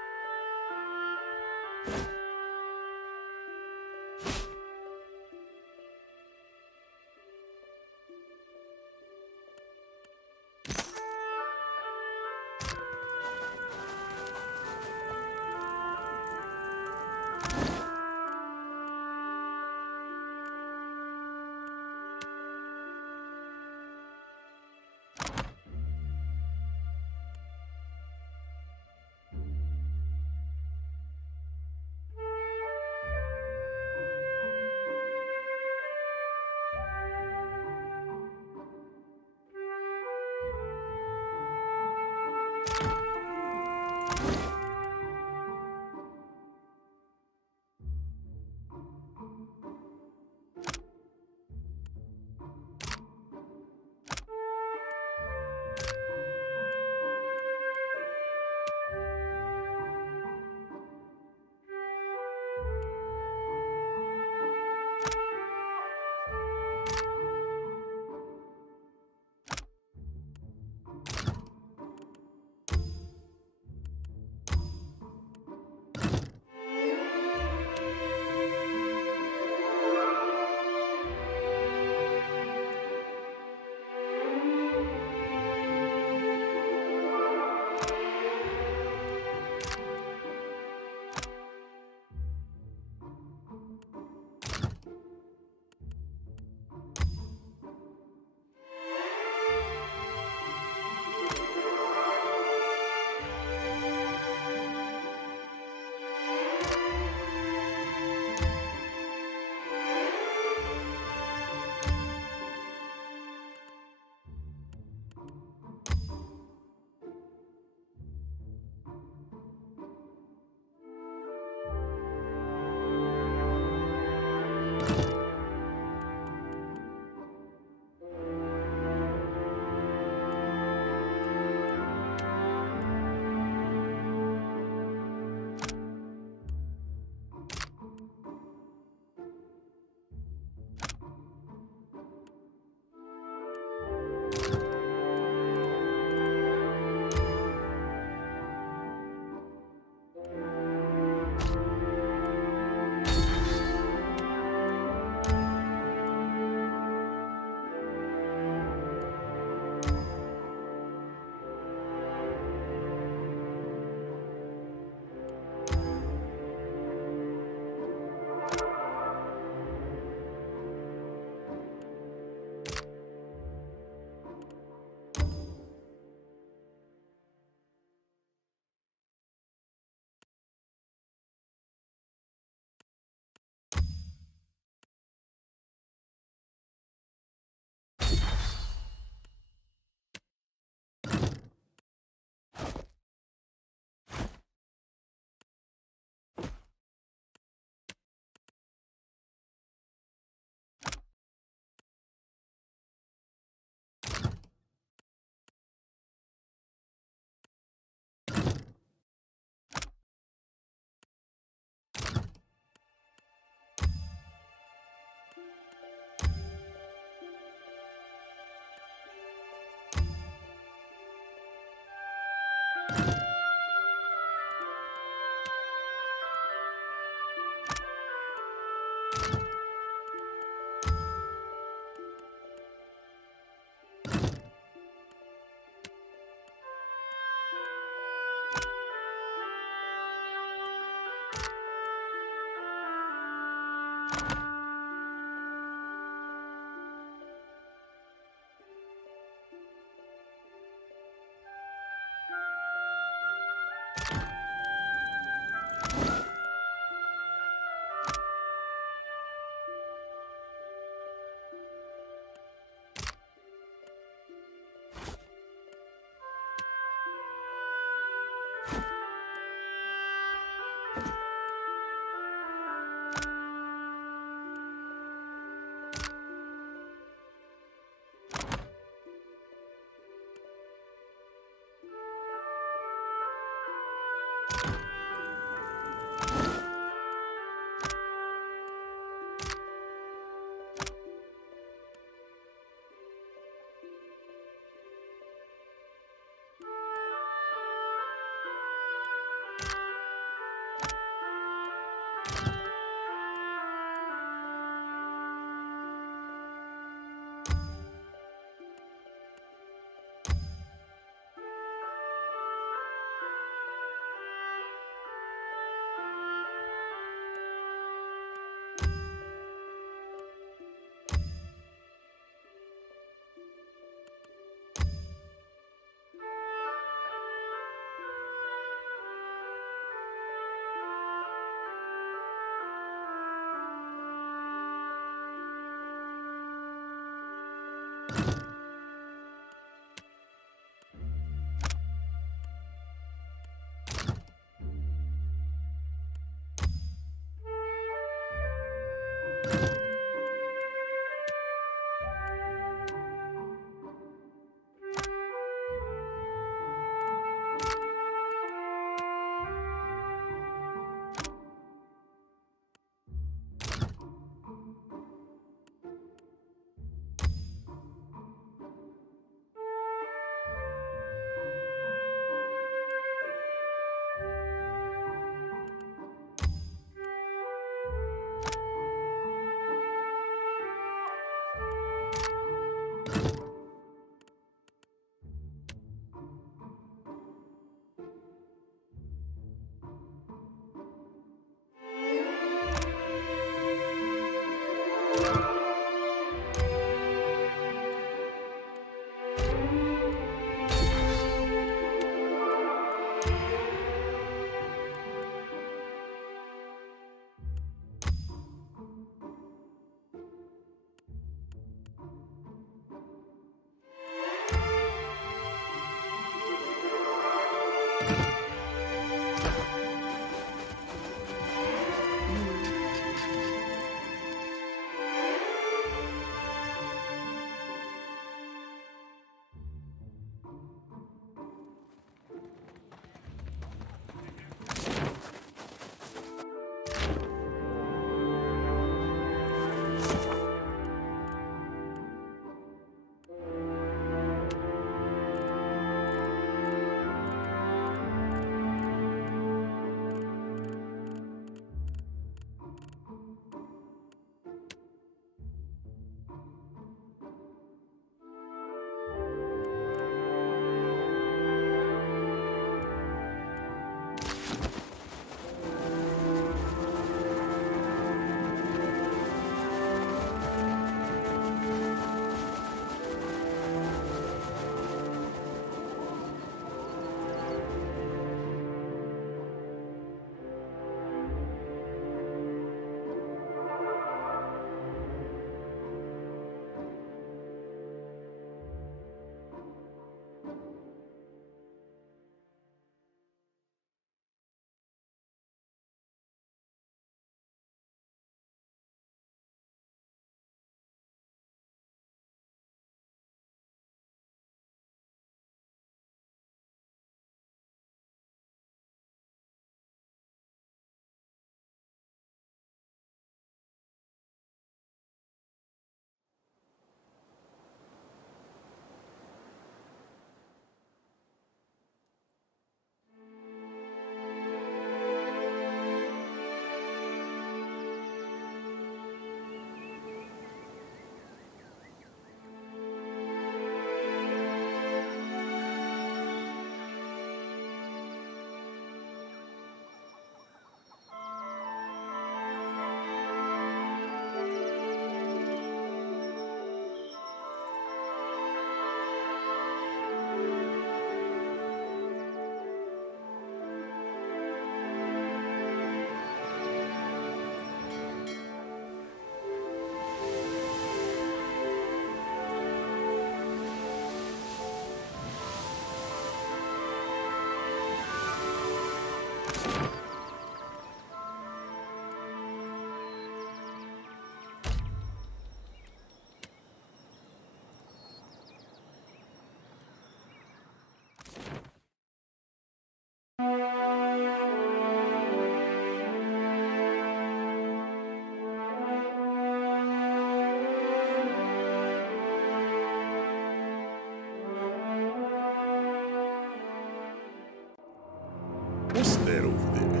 What's that over there?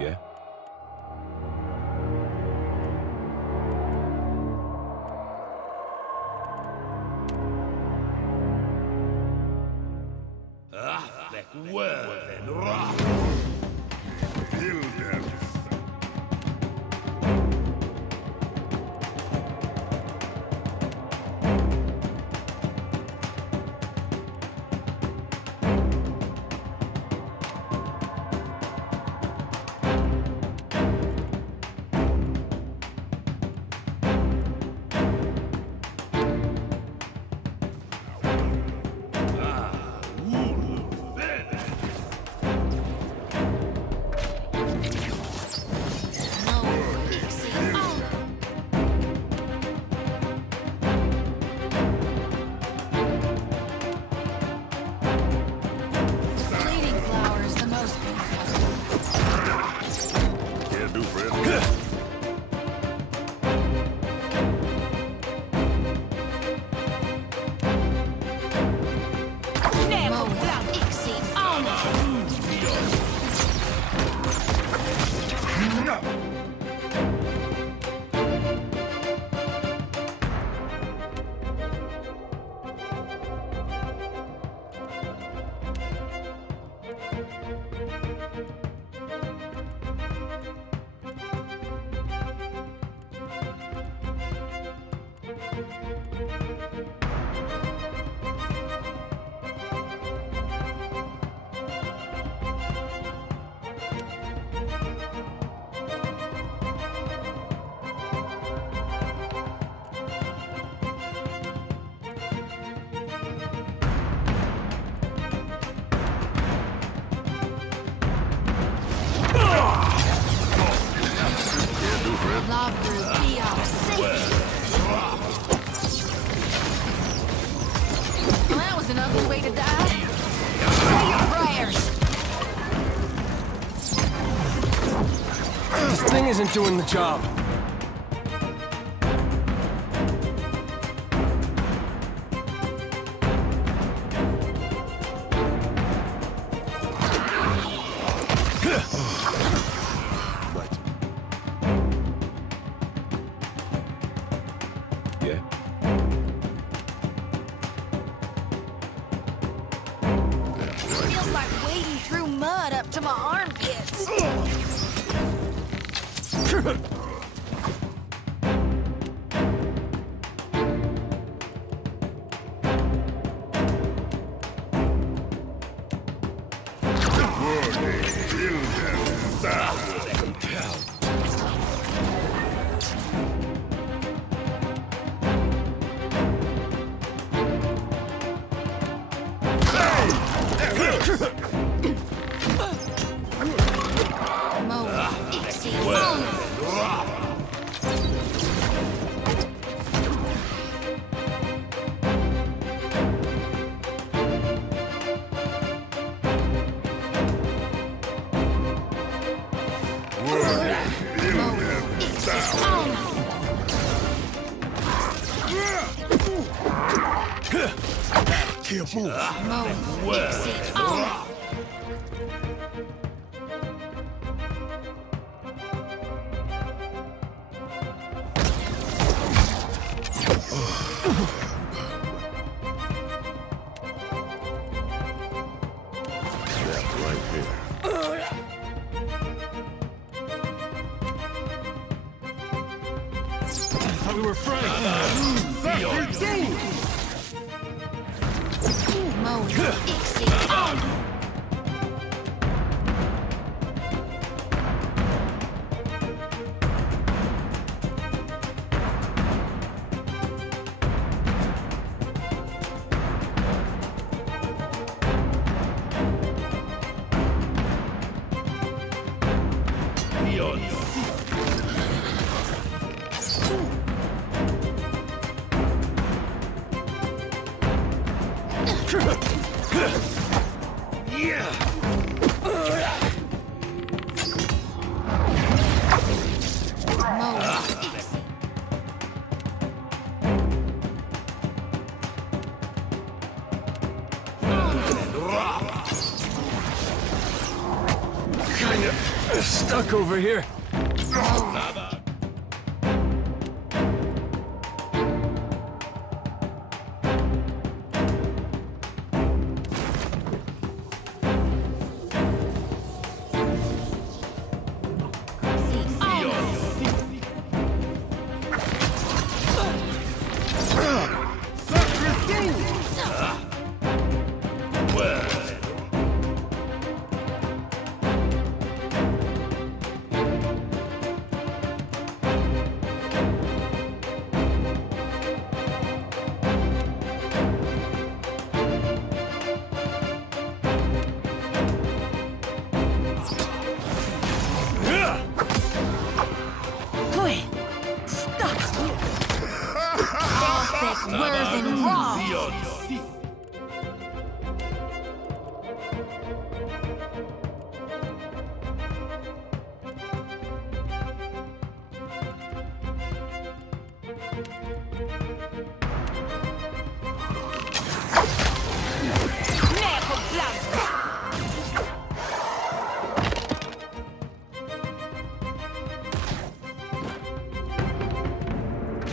Yeah? That was an ugly way to die. Say your prayers. This thing isn't doing the job. Feels like wading through mud up to my armpits. Can't move. We were friends. Stuck over here.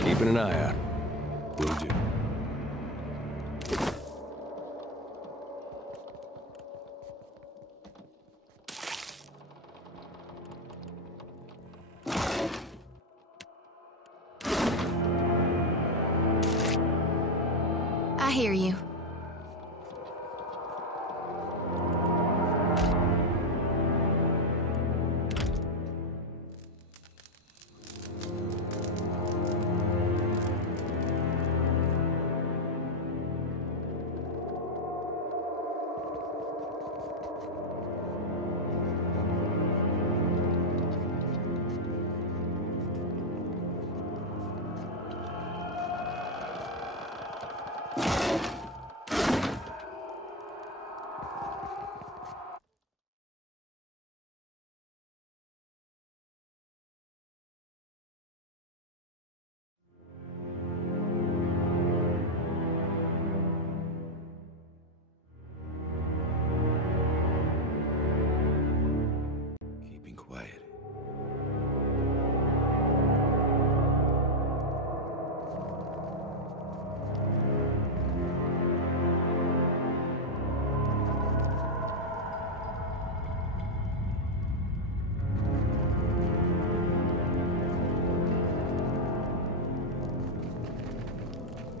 Keeping an eye out. Will do. I hear you.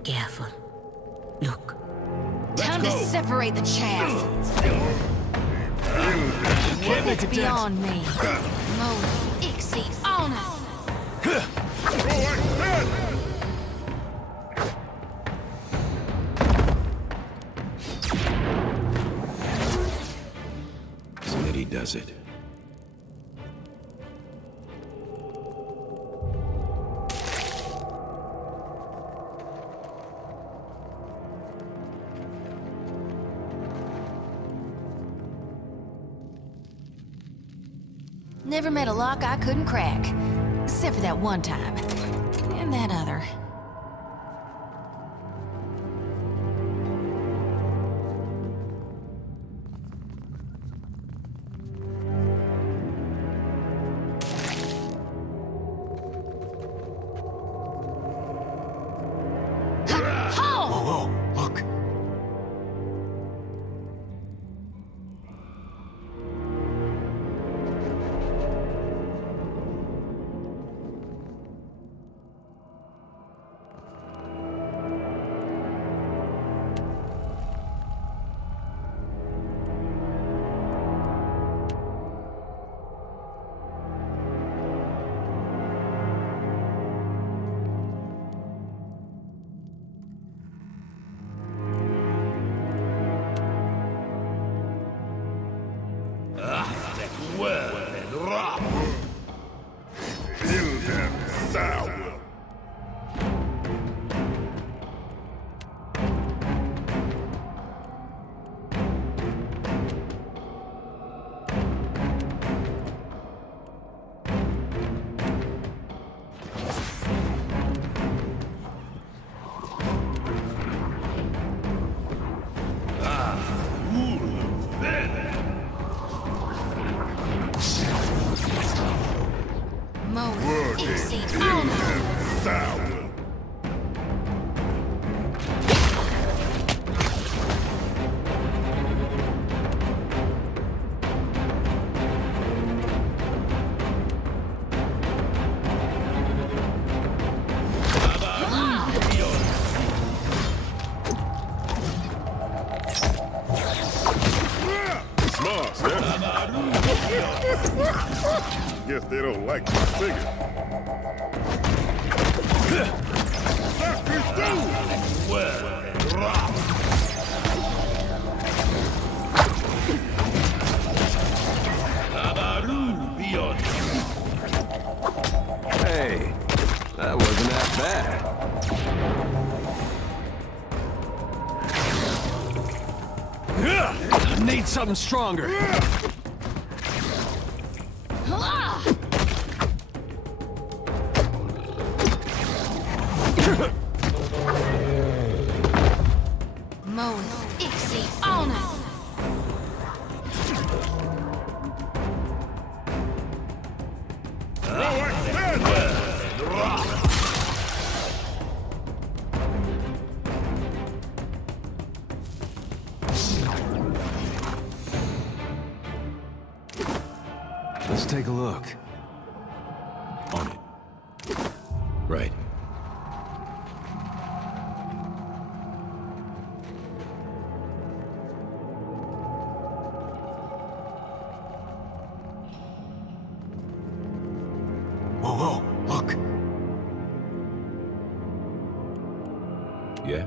Careful. Look. Time to separate the chaff. It's beyond me. Mo Ixie on us. So that he does it. Never met a lock I couldn't crack. Except for that one time. And that other. Whoa, look. Guess they don't like my figure. Hey, that wasn't that bad. Need something stronger. Let's take a look. On it. Right. Whoa, whoa, look. Yeah?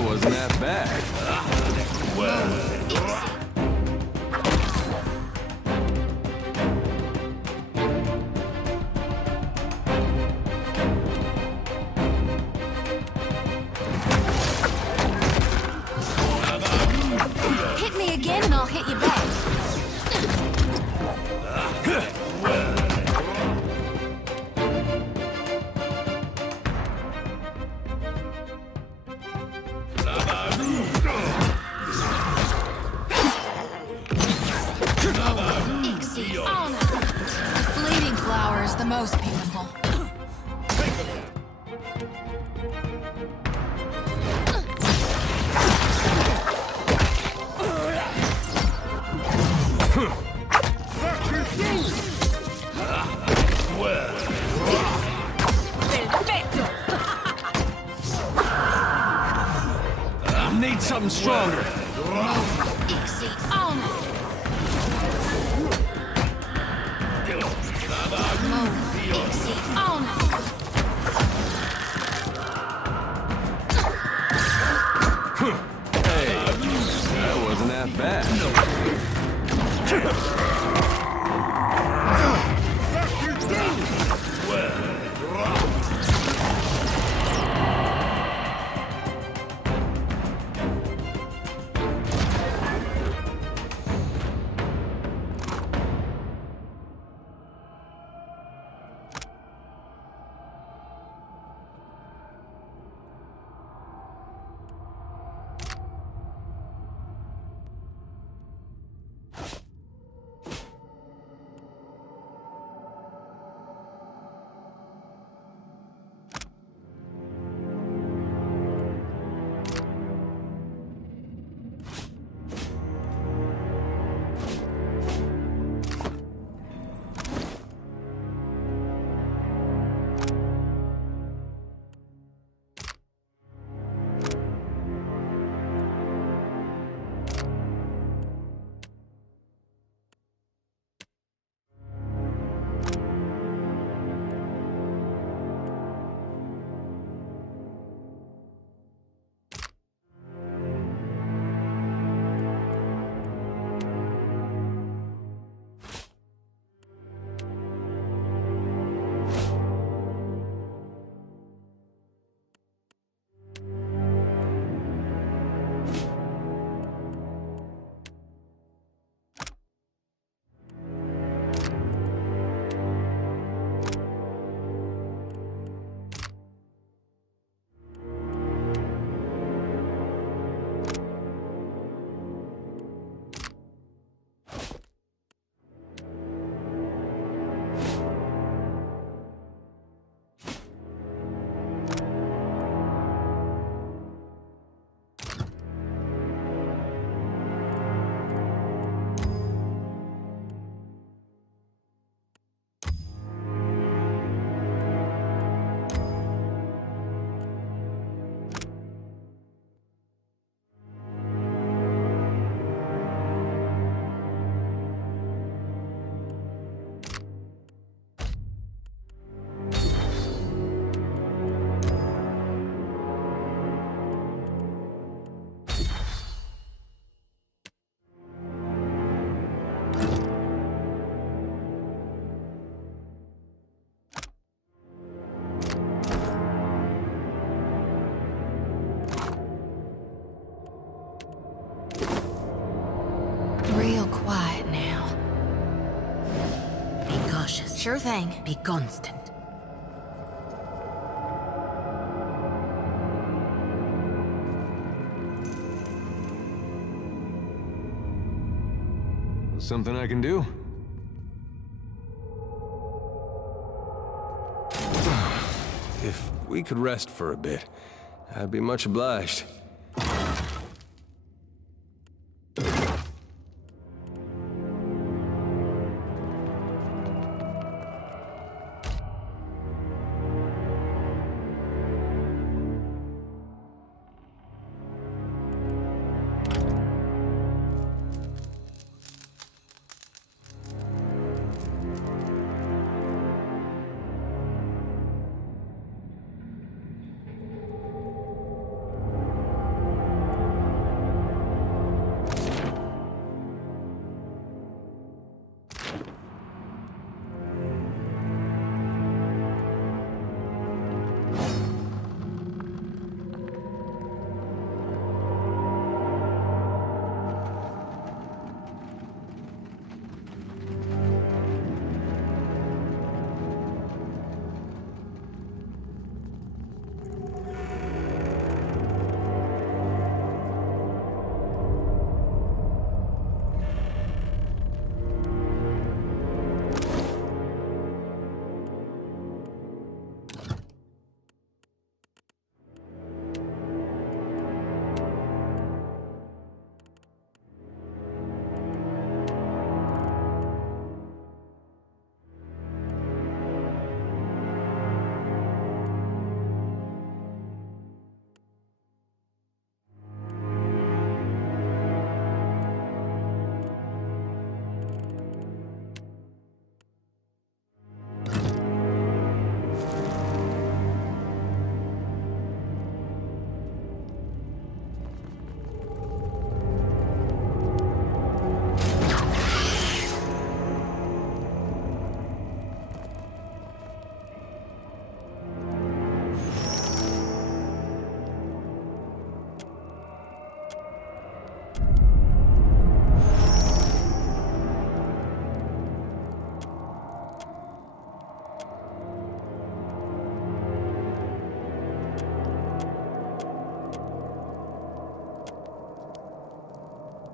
Wasn't that bad. Hit me again and I'll hit you back. Fleeting flower is the most beautiful. Need something stronger. Hey, that wasn't that bad. Sure thing. Be constant. Something I can do? If we could rest for a bit, I'd be much obliged.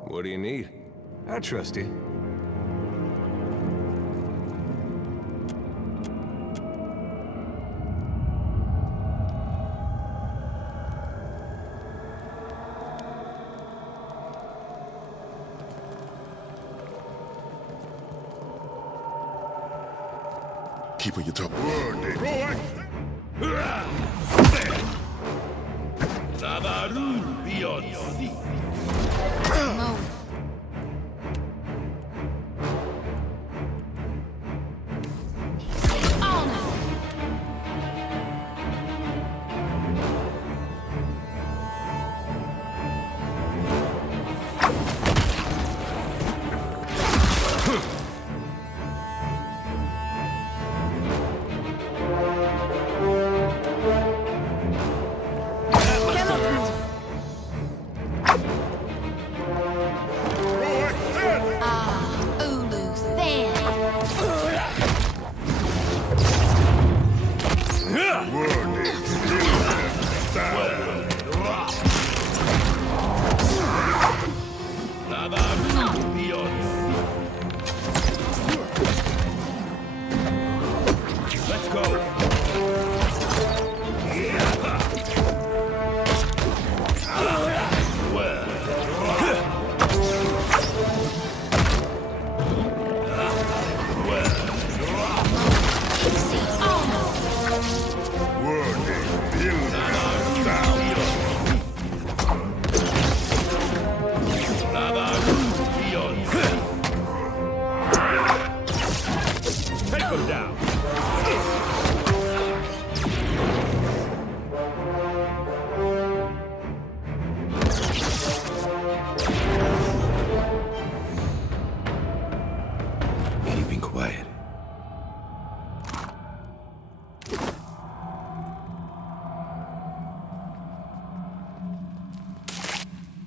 What do you need? I trust you. Keep on your top.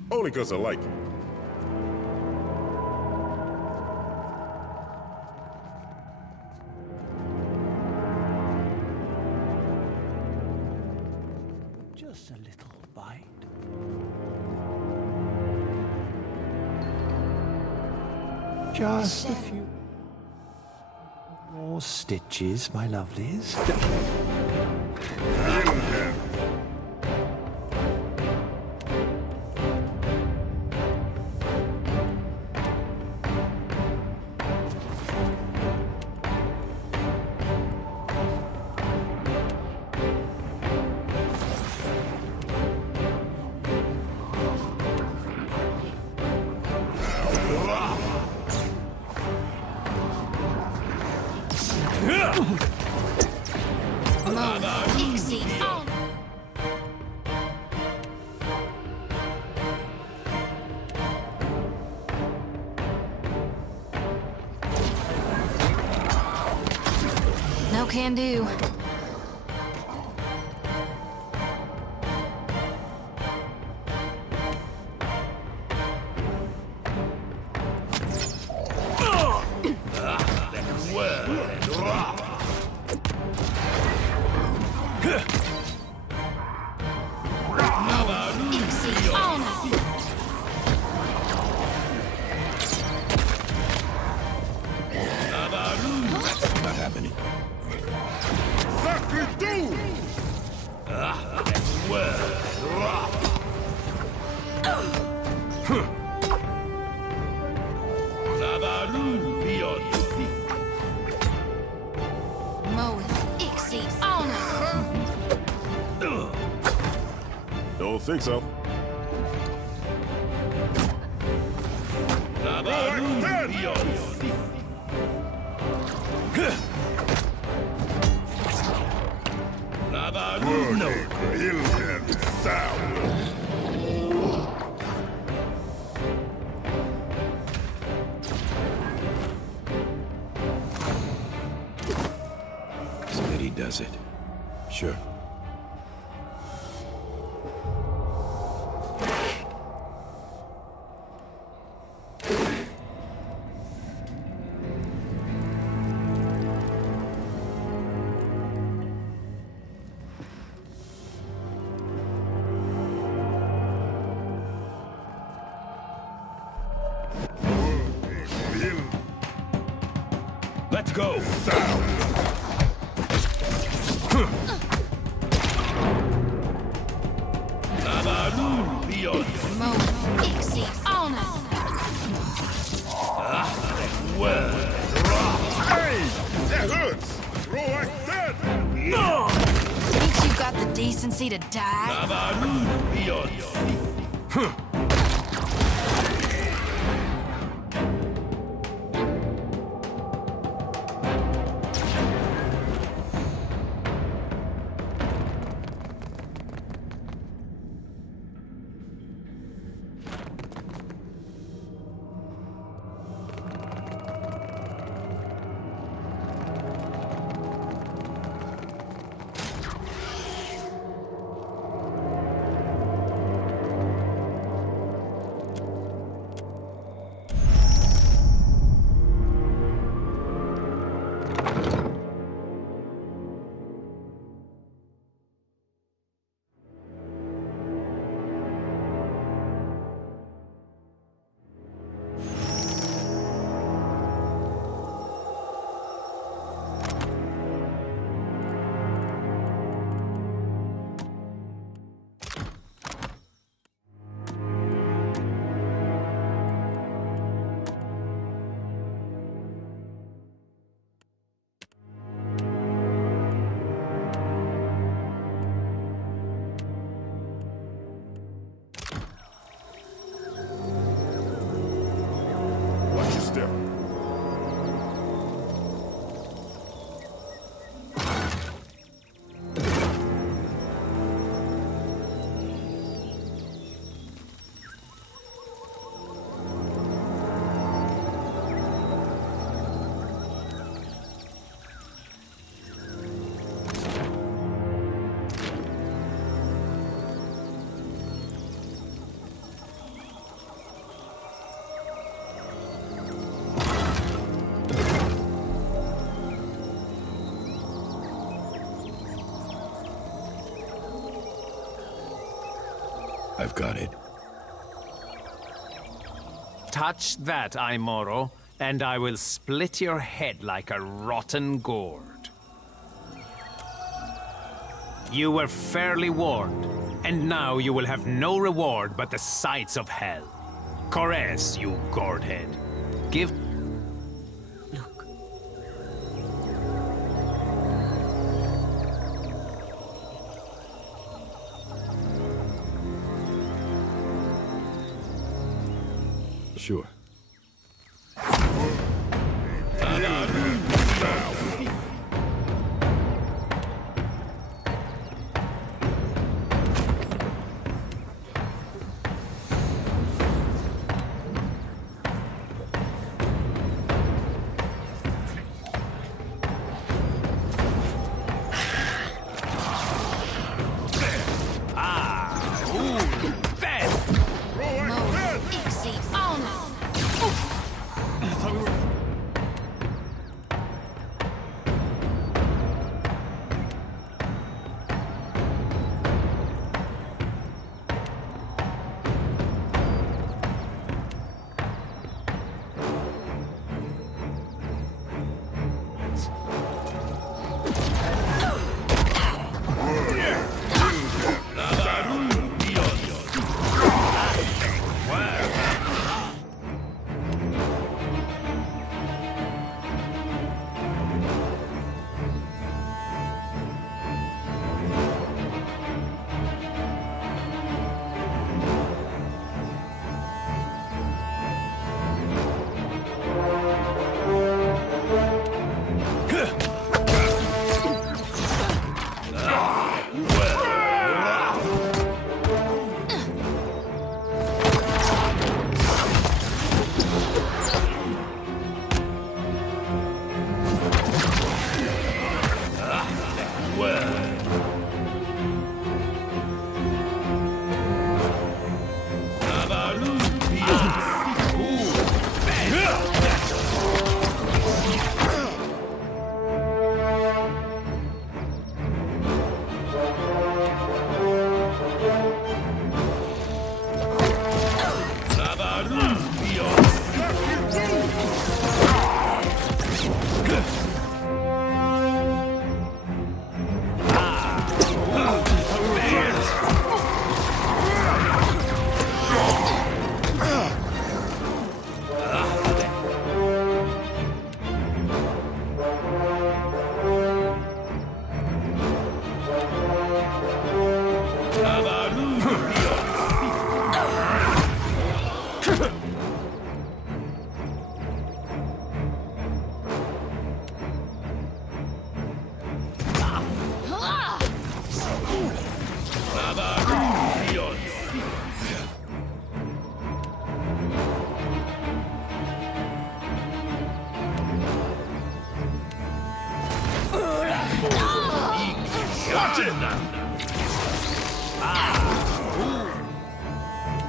Only 'cause I like it. Just a little bite. Just a few more stitches, my lovelies. No can do. Not happening. Don't think so. No. Steady does it. Sure. Let's go! Hey! That hurts! Roll like that! No! Think you got the decency to die? I've got it. Touch that, Aimoro, and I will split your head like a rotten gourd. You were fairly warned, and now you will have no reward but the sights of hell. Corres, you gourdhead. Give... Look. Sure.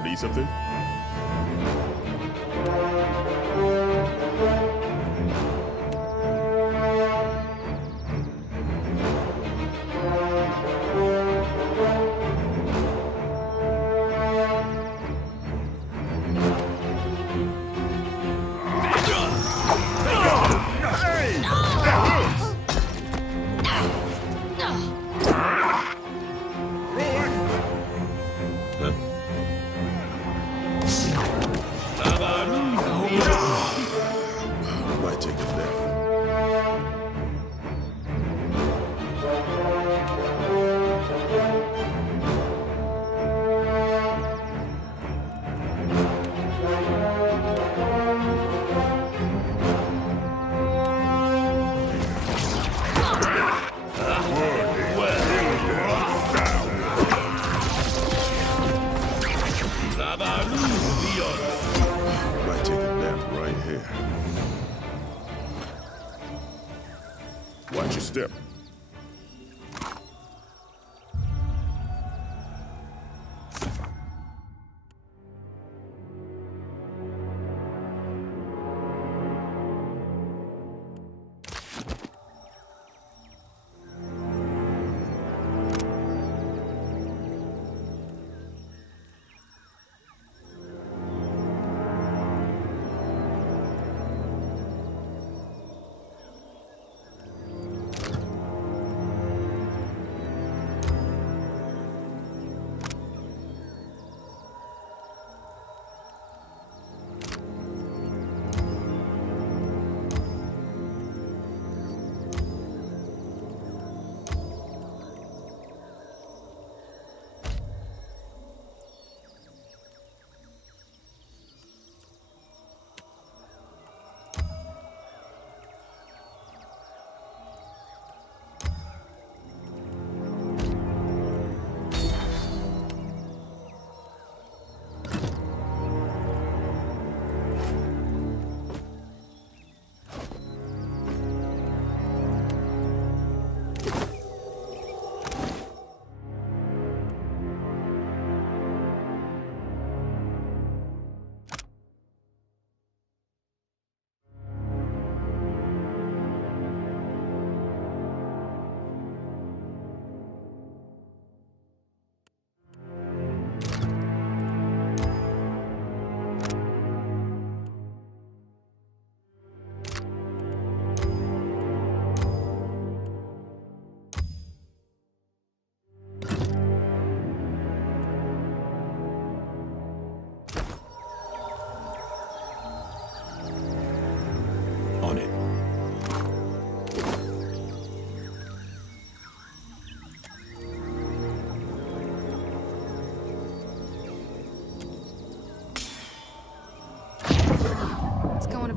Need something? Watch your step.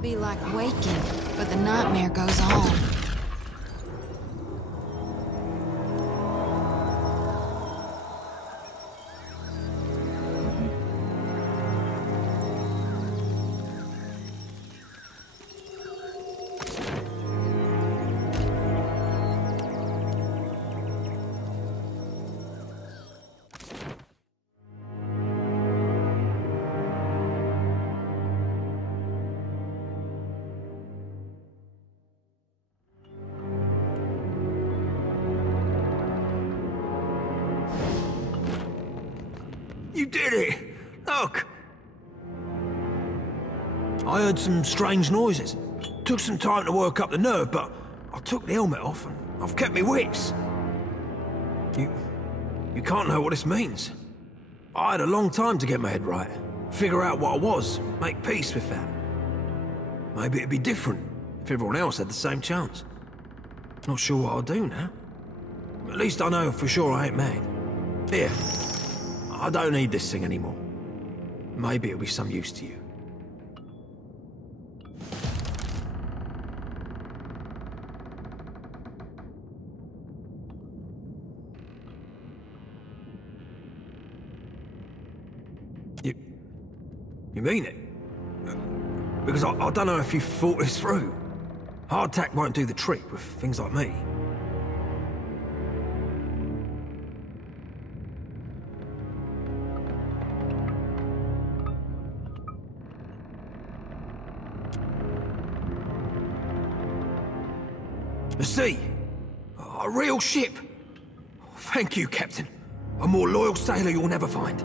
would be like waking, but the nightmare goes on. You did it! Look! I heard some strange noises. Took some time to work up the nerve, but I took the helmet off and I've kept my wits. You can't know what this means. I had a long time to get my head right. Figure out what I was, make peace with that. Maybe it'd be different if everyone else had the same chance. Not sure what I'll do now. At least I know for sure I ain't mad. Here. I don't need this thing anymore. Maybe it'll be some use to you. You mean it? Because I don't know if you've thought this through. Hardtack won't do the trick with things like me. The sea. A real ship. Thank you, Captain. A more loyal sailor you'll never find.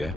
yeah?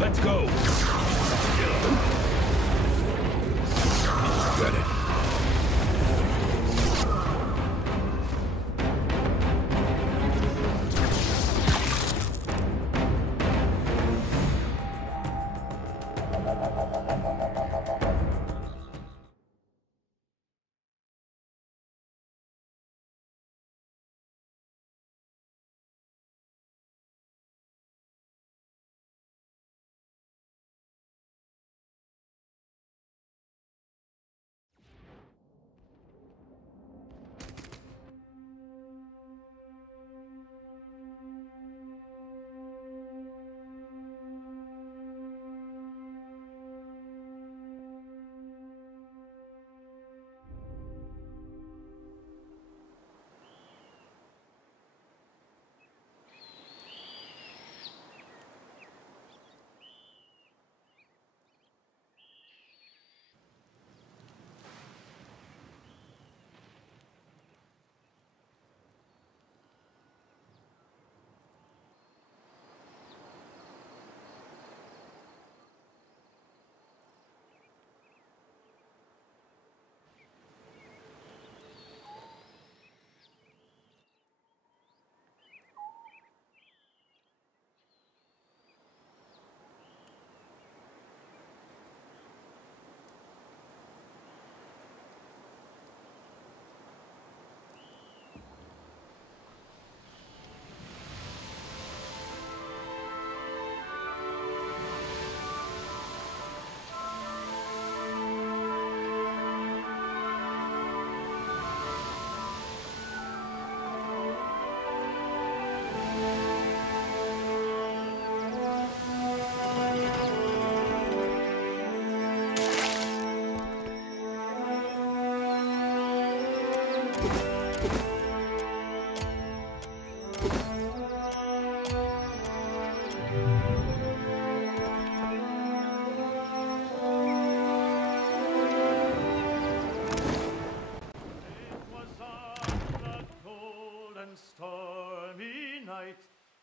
Let's go! Got it.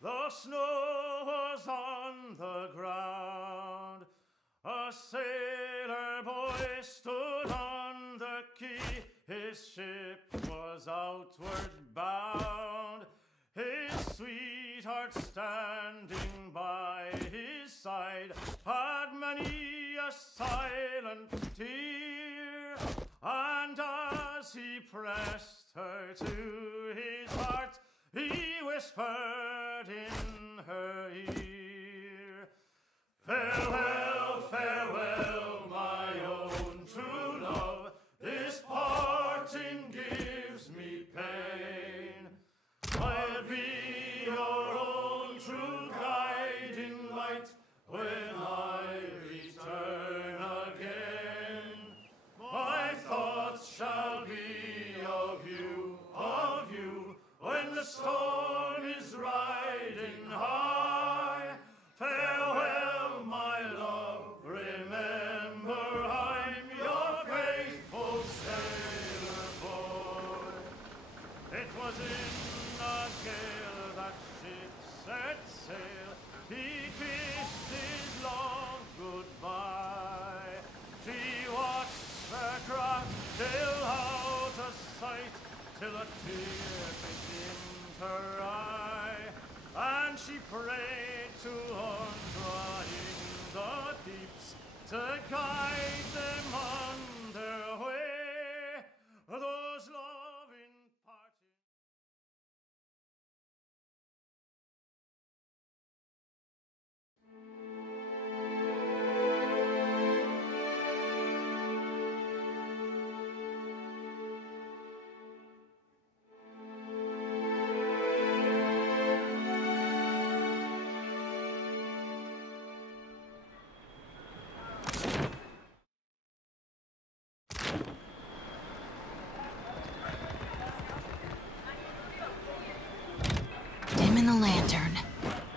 The snow was on the ground. A sailor boy stood on the quay. His ship was outward bound. His sweetheart standing by his side had many a silent tear. And as he pressed her to his heart, he whispered in her ear, "Farewell, farewell, my own true love. This parting gives me pain. I'll be your own true guiding light when I return again. My thoughts shall be of you, when the storm is riding high. Farewell, my love, remember I'm your faithful sailor boy." It was in a gale that ship set sail. He kissed his long goodbye. She watched the craft sail out of sight till a tear begins her eye, and she prayed to undrying the deeps to guide them on their way. Those loving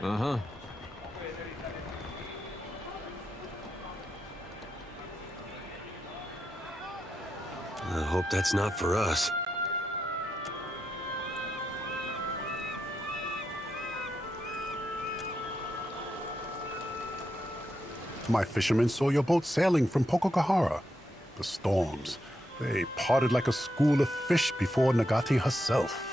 Uh-huh. I hope that's not for us. My fishermen saw your boat sailing from Pokokahara. The storms. They parted like a school of fish before Nagati herself.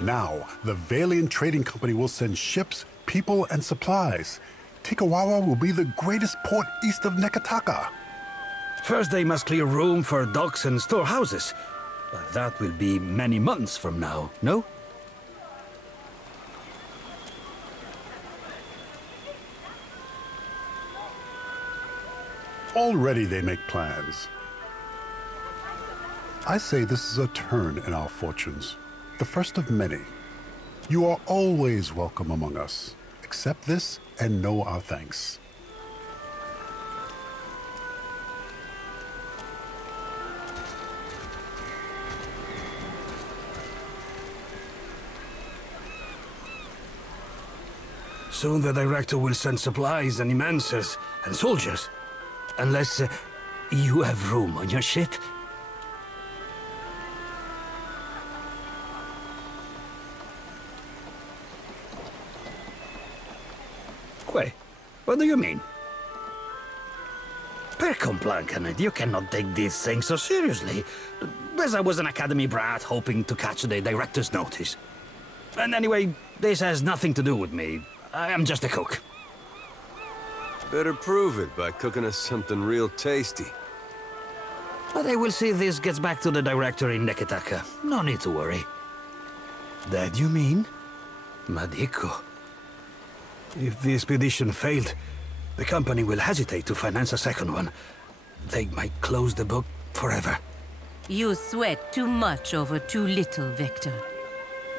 Now, the Valiant Trading Company will send ships, people, and supplies. Tikawawa will be the greatest port east of Nekataka. First, they must clear room for docks and storehouses. But that will be many months from now, no? Already they make plans. I say this is a turn in our fortunes, the first of many. You are always welcome among us. Accept this and know our thanks. Soon the director will send supplies and immensers and soldiers. Unless you have room on your ship. Quay, what do you mean? Per complancanet, you cannot take this thing so seriously. As I was an academy brat hoping to catch the director's notice. And anyway, this has nothing to do with me. I am just a cook. Better prove it by cooking us something real tasty. But I will see this gets back to the director in Nekataka. No need to worry. That you mean? Madiko. If the expedition failed, the company will hesitate to finance a second one. They might close the book forever. You sweat too much over too little, Victor.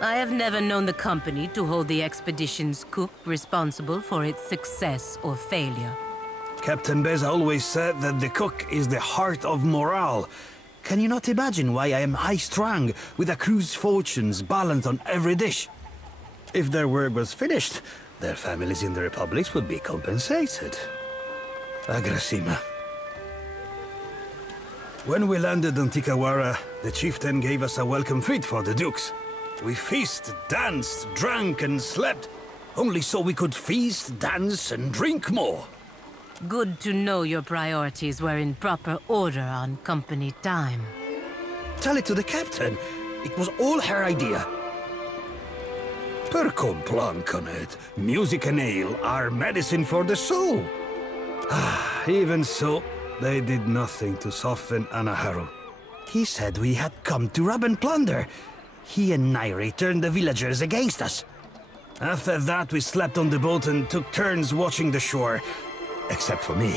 I have never known the company to hold the expedition's cook responsible for its success or failure. Captain Beza always said that the cook is the heart of morale. Can you not imagine why I am high-strung, with a crew's fortunes balanced on every dish? If their work was finished, their families in the republics would be compensated. Agrasima. When we landed on Tikawara, the chieftain gave us a welcome feast for the dukes. We feasted, danced, drank, and slept, only so we could feast, dance, and drink more. Good to know your priorities were in proper order on company time. Tell it to the captain. It was all her idea. Per complancanet, music and ale are medicine for the soul. Even so, they did nothing to soften Anaharu. He said we had come to rob and plunder. He and Nairi turned the villagers against us. After that, we slept on the boat and took turns watching the shore. Except for me.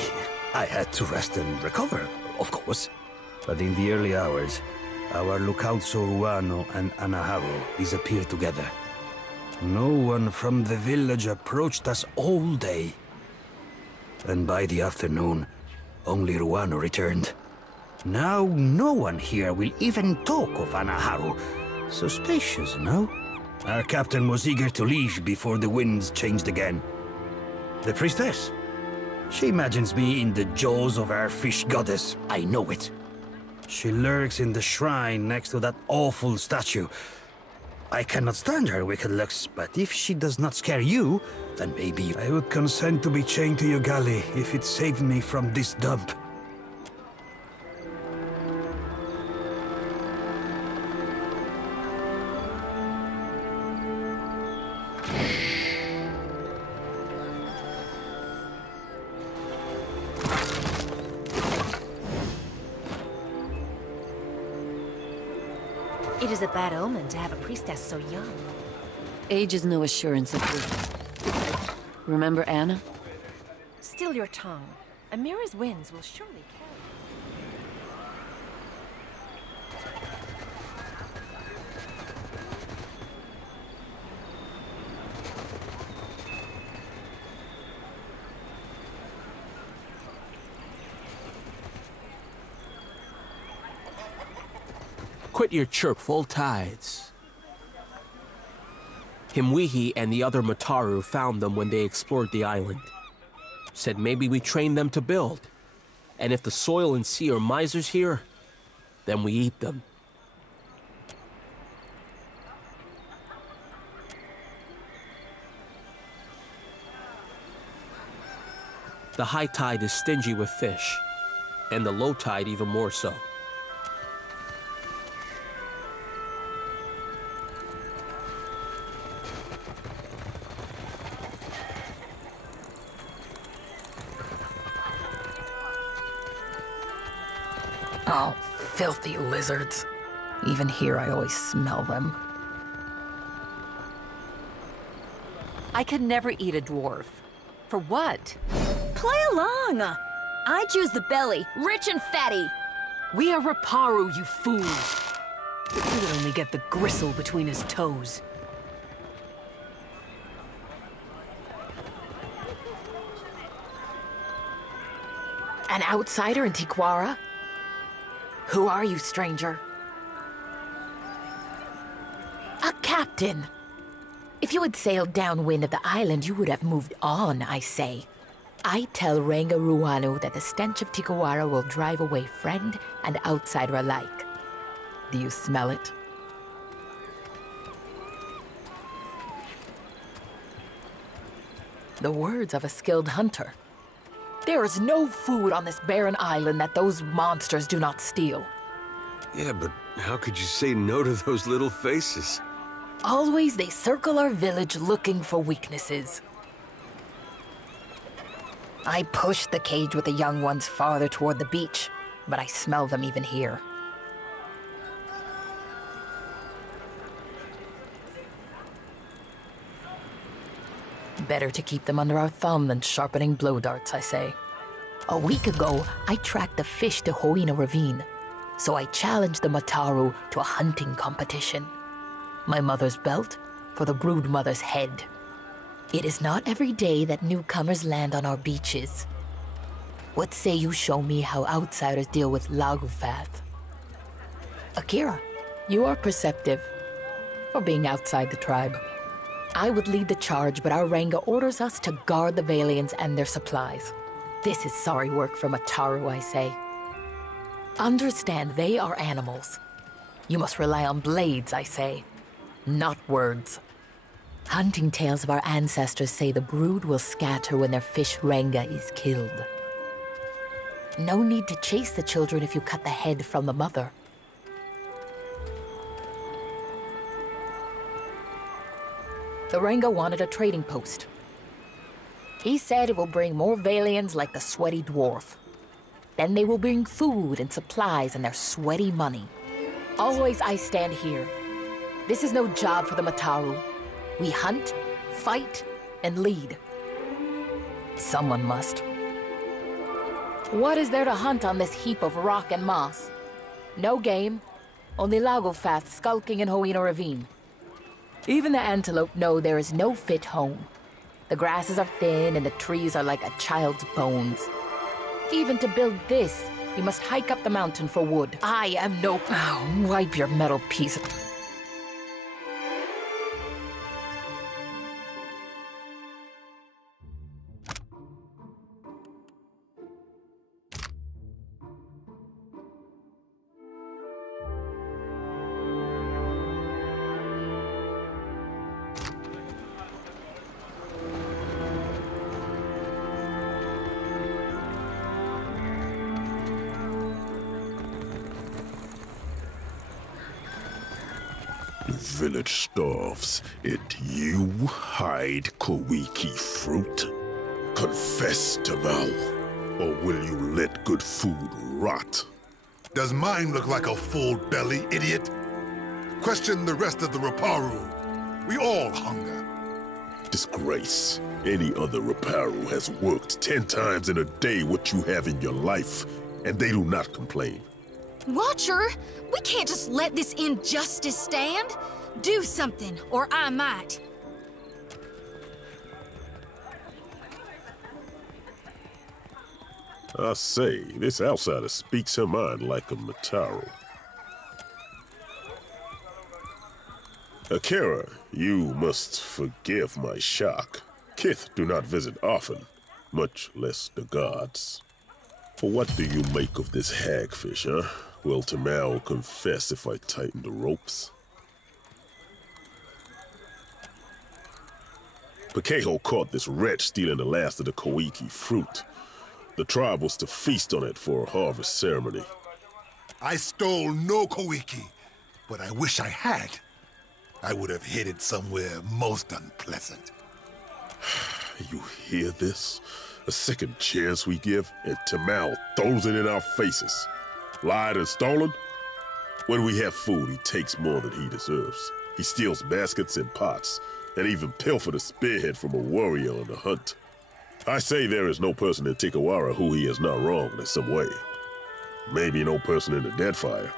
I had to rest and recover, of course. But in the early hours, our lookouts Soruano and Anaharu disappeared together. No one from the village approached us all day. And by the afternoon, only Ruano returned. Now no one here will even talk of Anaharu. Suspicious, no? Our captain was eager to leave before the winds changed again. The priestess? She imagines me in the jaws of our fish goddess. I know it. She lurks in the shrine next to that awful statue. I cannot stand her wicked looks, but if she does not scare you, then maybe I would consent to be chained to your galley if it saved me from this dump. It is a bad omen to have a priestess so young. Age is no assurance of youth. Remember Anna? Still your tongue. Amira's winds will surely carry. Quit your chirp, full tides. Himwehi and the other Mataru found them when they explored the island. Said maybe we train them to build. And if the soil and sea are misers here, then we eat them. The high tide is stingy with fish, and the low tide even more so. Oh, filthy lizards. Even here, I always smell them. I could never eat a dwarf. For what? Play along! I choose the belly, rich and fatty. We are Raparu, you fools. He would only get the gristle between his toes. An outsider in Tiquara? Who are you, stranger? A captain. If you had sailed downwind of the island, you would have moved on, I say. I tell Renga Ruanu that the stench of Tiquara will drive away friend and outsider alike. Do you smell it? The words of a skilled hunter. There is no food on this barren island that those monsters do not steal. Yeah, but how could you say no to those little faces? Always they circle our village looking for weaknesses. I push the cage with the young ones farther toward the beach, but I smell them even here. Better to keep them under our thumb than sharpening blow darts, I say. A week ago, I tracked the fish to Hoina Ravine, so I challenged the Mataru to a hunting competition. My mother's belt for the brood mother's head. It is not every day that newcomers land on our beaches. What say you show me how outsiders deal with Lagufath? Akira, you are perceptive for being outside the tribe. I would lead the charge, but our Renga orders us to guard the Valians and their supplies. This is sorry work for Mataru, I say. Understand, they are animals. You must rely on blades, I say, not words. Hunting tales of our ancestors say the brood will scatter when their fish Renga is killed. No need to chase the children if you cut the head from the mother. The Renga wanted a trading post. He said it will bring more Valians like the sweaty dwarf. Then they will bring food and supplies and their sweaty money. Always I stand here. This is no job for the Mataru. We hunt, fight, and lead. Someone must. What is there to hunt on this heap of rock and moss? No game, only Lagofath skulking in Hoina Ravine. Even the antelope know there is no fit home. The grasses are thin and the trees are like a child's bones. Even to build this, you must hike up the mountain for wood. I am no... Oh, wipe your metal piece. Village starves, and you hide Kowiki fruit? Confess, Tamal, or will you let good food rot? Does mine look like a full belly, idiot? Question the rest of the Raparu. We all hunger. Disgrace. Any other Raparu has worked 10 times in a day what you have in your life, and they do not complain. Watcher, we can't just let this injustice stand. Do something, or I might. I say, this outsider speaks her mind like a Mataru. Akira, you must forgive my shock. Kith do not visit often, much less the gods. For what do you make of this hagfish, huh? Will Tamao confess if I tighten the ropes? Pekeho caught this wretch stealing the last of the Koiki fruit. The tribe was to feast on it for a harvest ceremony. I stole no Koiki, but I wish I had. I would have hid it somewhere most unpleasant. You hear this? A second chance we give, and Tamao throws it in our faces. Lied and stolen? When we have food, he takes more than he deserves. He steals baskets and pots, and even pilfered a spearhead from a warrior on the hunt. I say there is no person in Tikawara who he has not wronged in some way. Maybe no person in the Deadfire.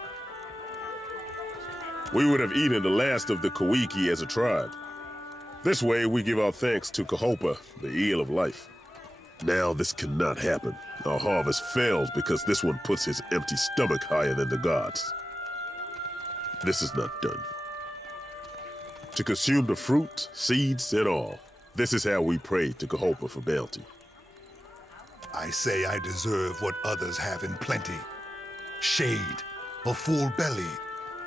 We would have eaten the last of the Koiki as a tribe. This way, we give our thanks to Kahopa, the eel of life. Now this cannot happen. Our harvest fails because this one puts his empty stomach higher than the gods. This is not done. To consume the fruit, seeds, and all. This is how we pray to Kahopa for bounty. I say I deserve what others have in plenty. Shade, a full belly,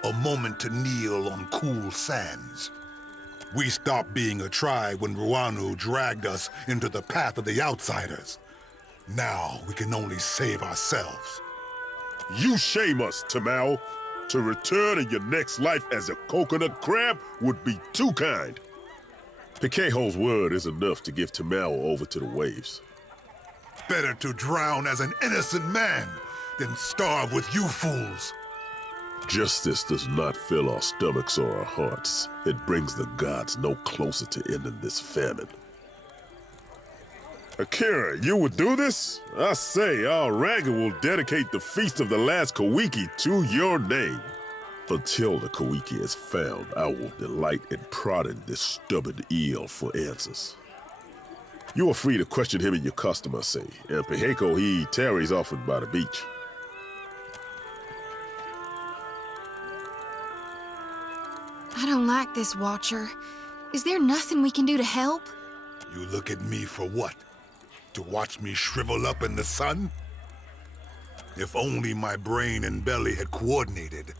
a moment to kneel on cool sands. We stopped being a tribe when Ruanu dragged us into the path of the outsiders. Now we can only save ourselves. You shame us, Tamao. To return in your next life as a coconut crab would be too kind. Pekeho's word is enough to give Tamao over to the waves. Better to drown as an innocent man than starve with you fools. Justice does not fill our stomachs or our hearts. It brings the gods no closer to ending this famine. Akira, you would do this? I say, our Raga will dedicate the Feast of the Last Koiki to your name. Until the Koiki is found, I will delight in prodding this stubborn eel for answers. You are free to question him in your custom, I say, and Peheko, he tarries often by the beach. I don't like this, Watcher. Is there nothing we can do to help? You look at me for what? To watch me shrivel up in the sun? If only my brain and belly had coordinated,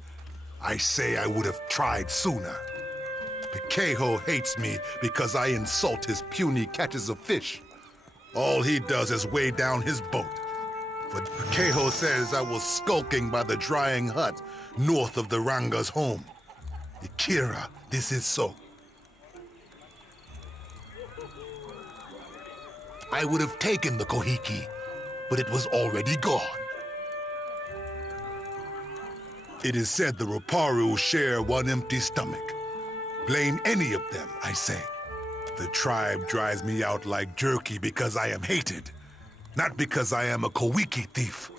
I say I would have tried sooner. Pekeho hates me because I insult his puny catches of fish. All he does is weigh down his boat. But Pekeho says I was skulking by the drying hut north of the Ranga's home. Akira, this is so. I would have taken the Kohiki, but it was already gone. It is said the Roparu share one empty stomach. Blame any of them, I say. The tribe drives me out like jerky because I am hated, not because I am a Koiki thief.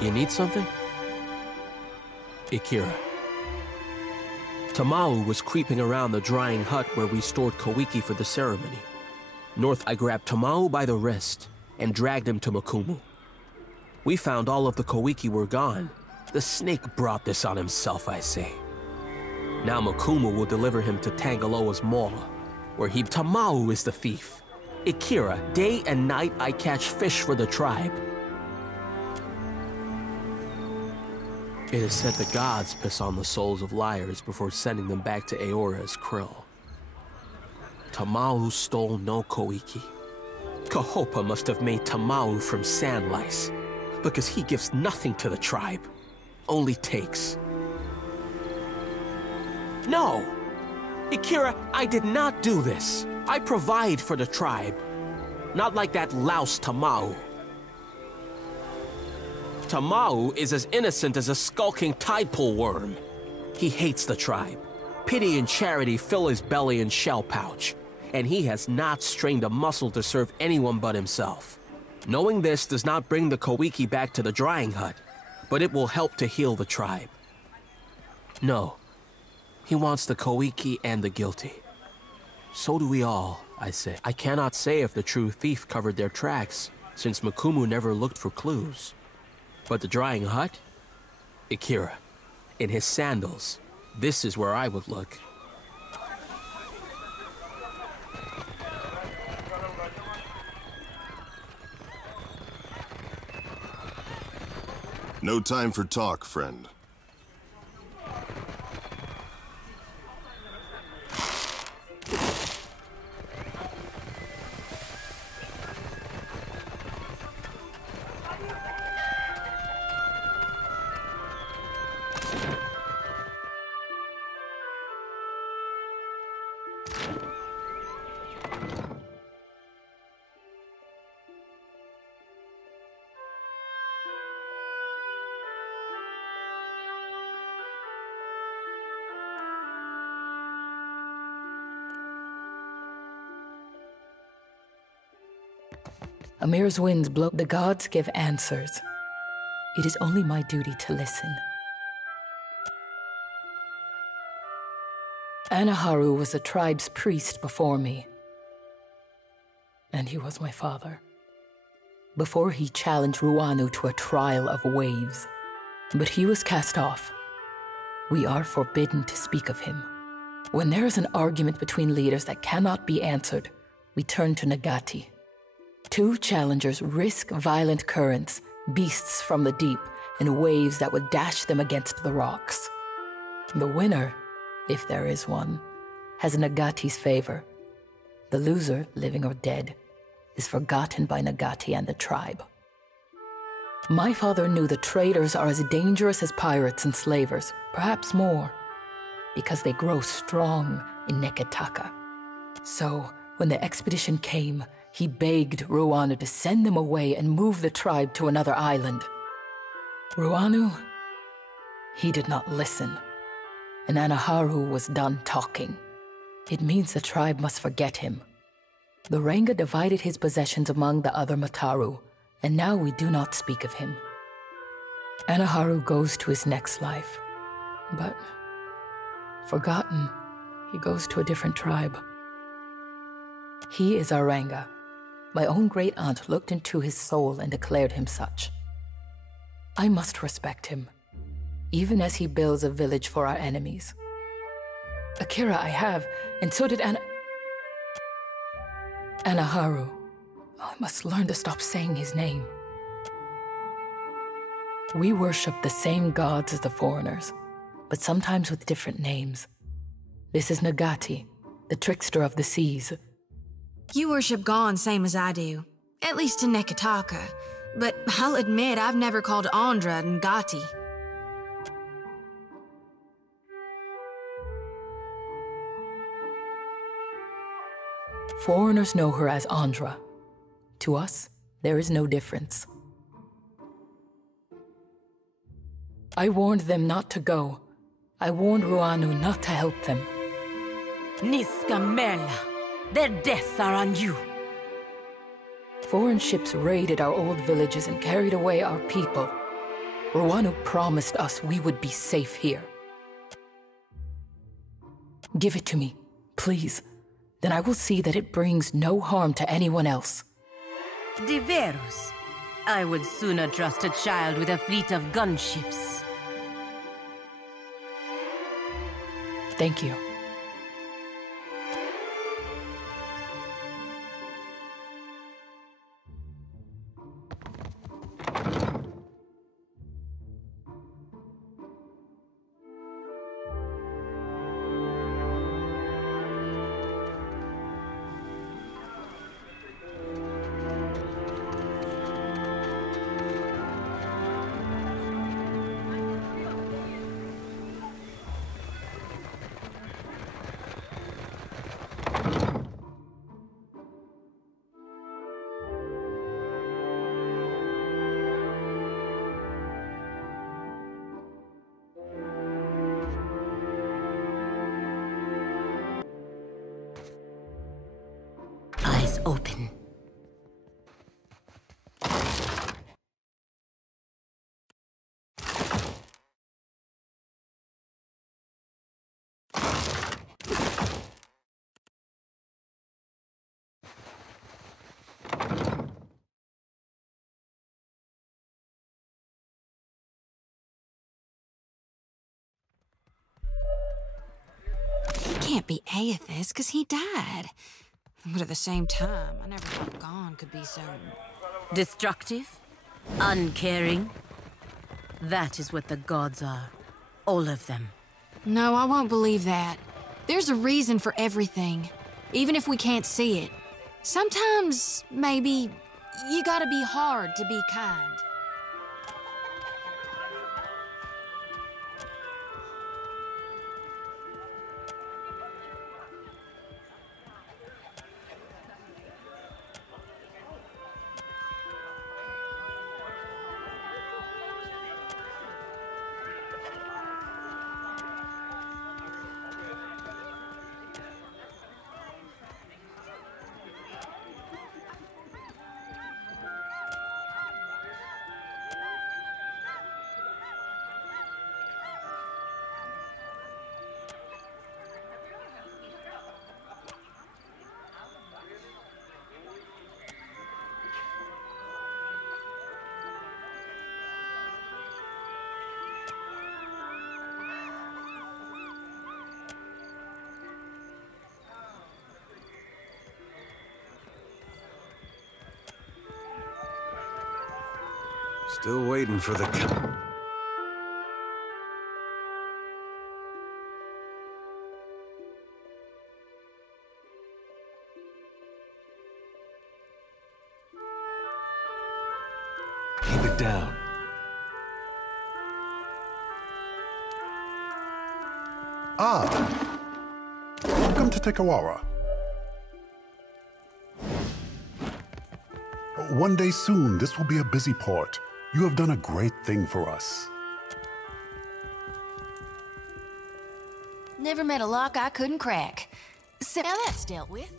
You need something? Akira. Tamao was creeping around the drying hut where we stored Koiki for the ceremony. North, I grabbed Tamao by the wrist and dragged him to Makumu. We found all of the Koiki were gone. The snake brought this on himself, I say. Now Makumu will deliver him to Tangaloa's maw, where Tamao is the thief. Akira, day and night I catch fish for the tribe. It is said the gods piss on the souls of liars before sending them back to Aora as krill. Tamao stole no Koiki. Kahopa must have made Tamao from sand lice, because he gives nothing to the tribe, only takes. No! Akira, I did not do this. I provide for the tribe. Not like that louse Tamao. Tamao is as innocent as a skulking tide pool worm. He hates the tribe, pity and charity fill his belly and shell pouch, and he has not strained a muscle to serve anyone but himself. Knowing this does not bring the Kawiki back to the drying hut, but it will help to heal the tribe. No, he wants the Kawiki and the guilty. So do we all, I say. I cannot say if the true thief covered their tracks, since Makumu never looked for clues. But the drying hut? Akira, in his sandals, this is where I would look. No time for talk, friend. Amir's winds blow. The gods give answers. It is only my duty to listen. Anaharu was the tribe's priest before me. And he was my father. Before he challenged Ruanu to a trial of waves. But he was cast off. We are forbidden to speak of him. When there is an argument between leaders that cannot be answered, we turn to Nagati. Two challengers risk violent currents, beasts from the deep, and waves that would dash them against the rocks. The winner, if there is one, has Nagati's favor. The loser, living or dead, is forgotten by Nagati and the tribe. My father knew the traders are as dangerous as pirates and slavers, perhaps more, because they grow strong in Neketaka. So, when the expedition came, he begged Ruanu to send them away and move the tribe to another island. Ruanu, he did not listen, and Anaharu was done talking. It means the tribe must forget him. The Ranga divided his possessions among the other Mataru, and now we do not speak of him. Anaharu goes to his next life, but forgotten, he goes to a different tribe. He is our Ranga. My own great-aunt looked into his soul and declared him such. I must respect him, even as he builds a village for our enemies. Akira I have, and so did Anaharu. I must learn to stop saying his name. We worship the same gods as the foreigners, but sometimes with different names. This is Nagati, the trickster of the seas. You worship Gon same as I do, at least in Neketaka. But I'll admit I've never called Andra Ngati. Foreigners know her as Andra. To us, there is no difference. I warned them not to go. I warned Ruanu not to help them. Niska Merla, their deaths are on you. Foreign ships raided our old villages and carried away our people. Ruanu promised us we would be safe here. Give it to me, please. Then I will see that it brings no harm to anyone else. Diverus, I would sooner trust a child with a fleet of gunships. Thank you. open. Can't be Aethys, because he died. But at the same time, I never thought Gon could be so... Destructive? Uncaring? That is what the gods are. All of them. No, I won't believe that. There's a reason for everything, even if we can't see it. Sometimes, maybe, you gotta be hard to be kind. Still waiting for the... Keep it down. Ah! Welcome to Tekawara. One day soon, this will be a busy port. You have done a great thing for us. Never met a lock I couldn't crack. So now that's dealt with.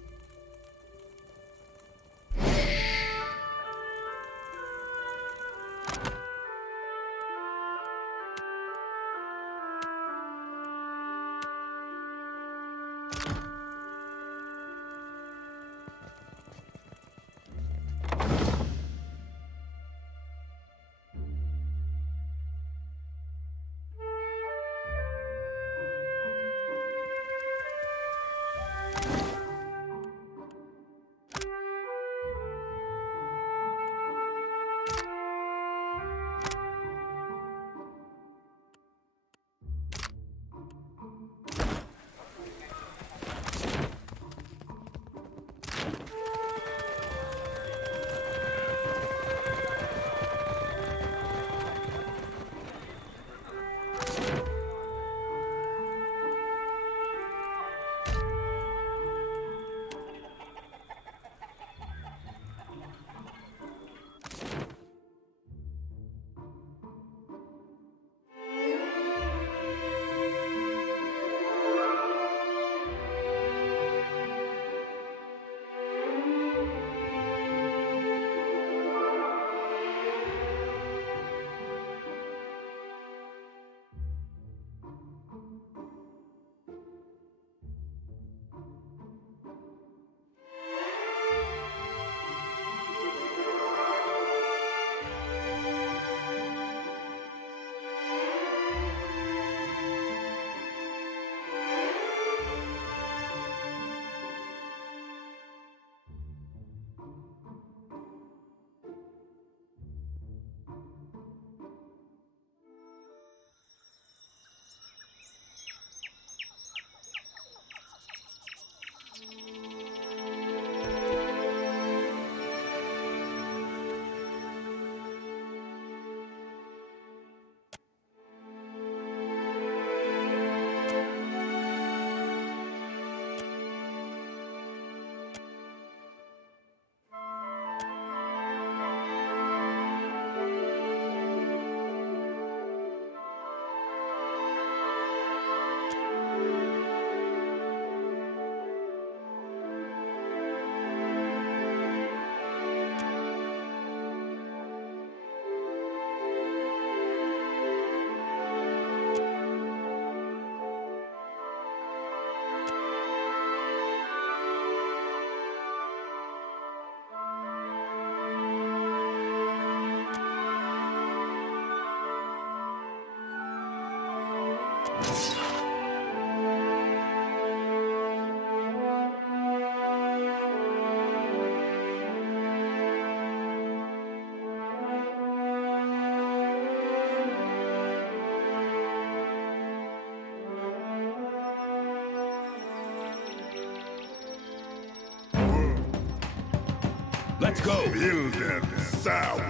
Let's go. Build them sound.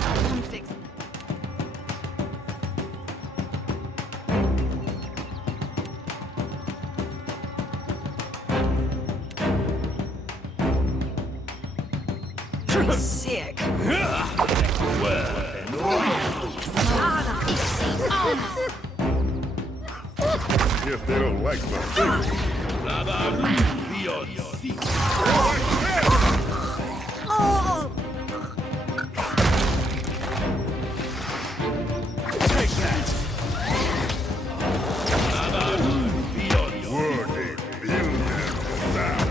I'm fixed. Sick. If they don't like something. Take that! Working, build them sound.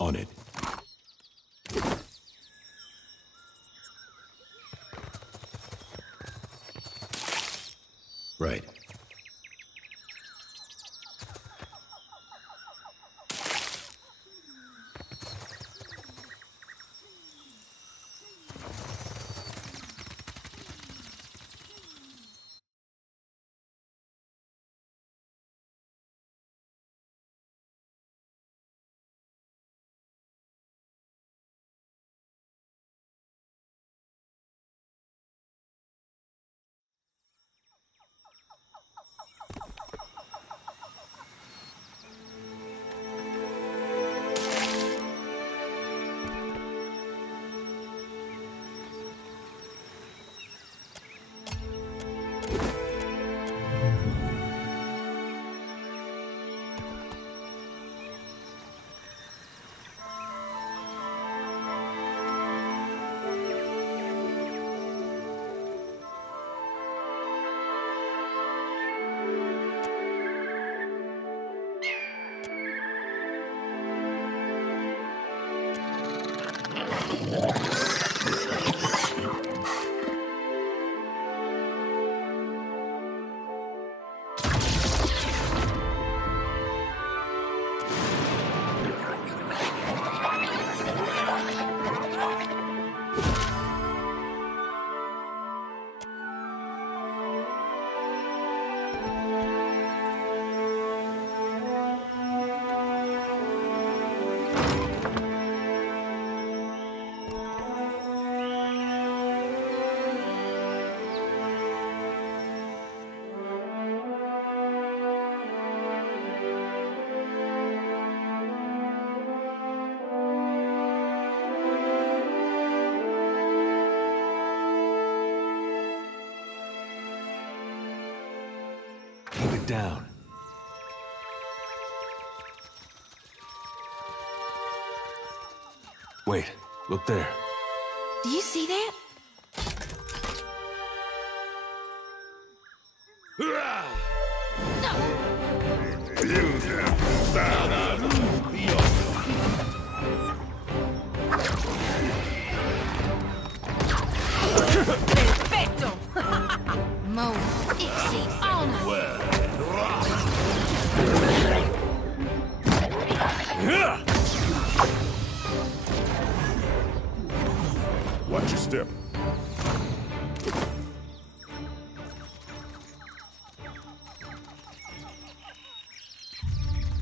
On it. Right. Keep it down. Wait, look there. Do you see that? Build them sound. Perfecto! Mo, Ixie, honor. Watch your step.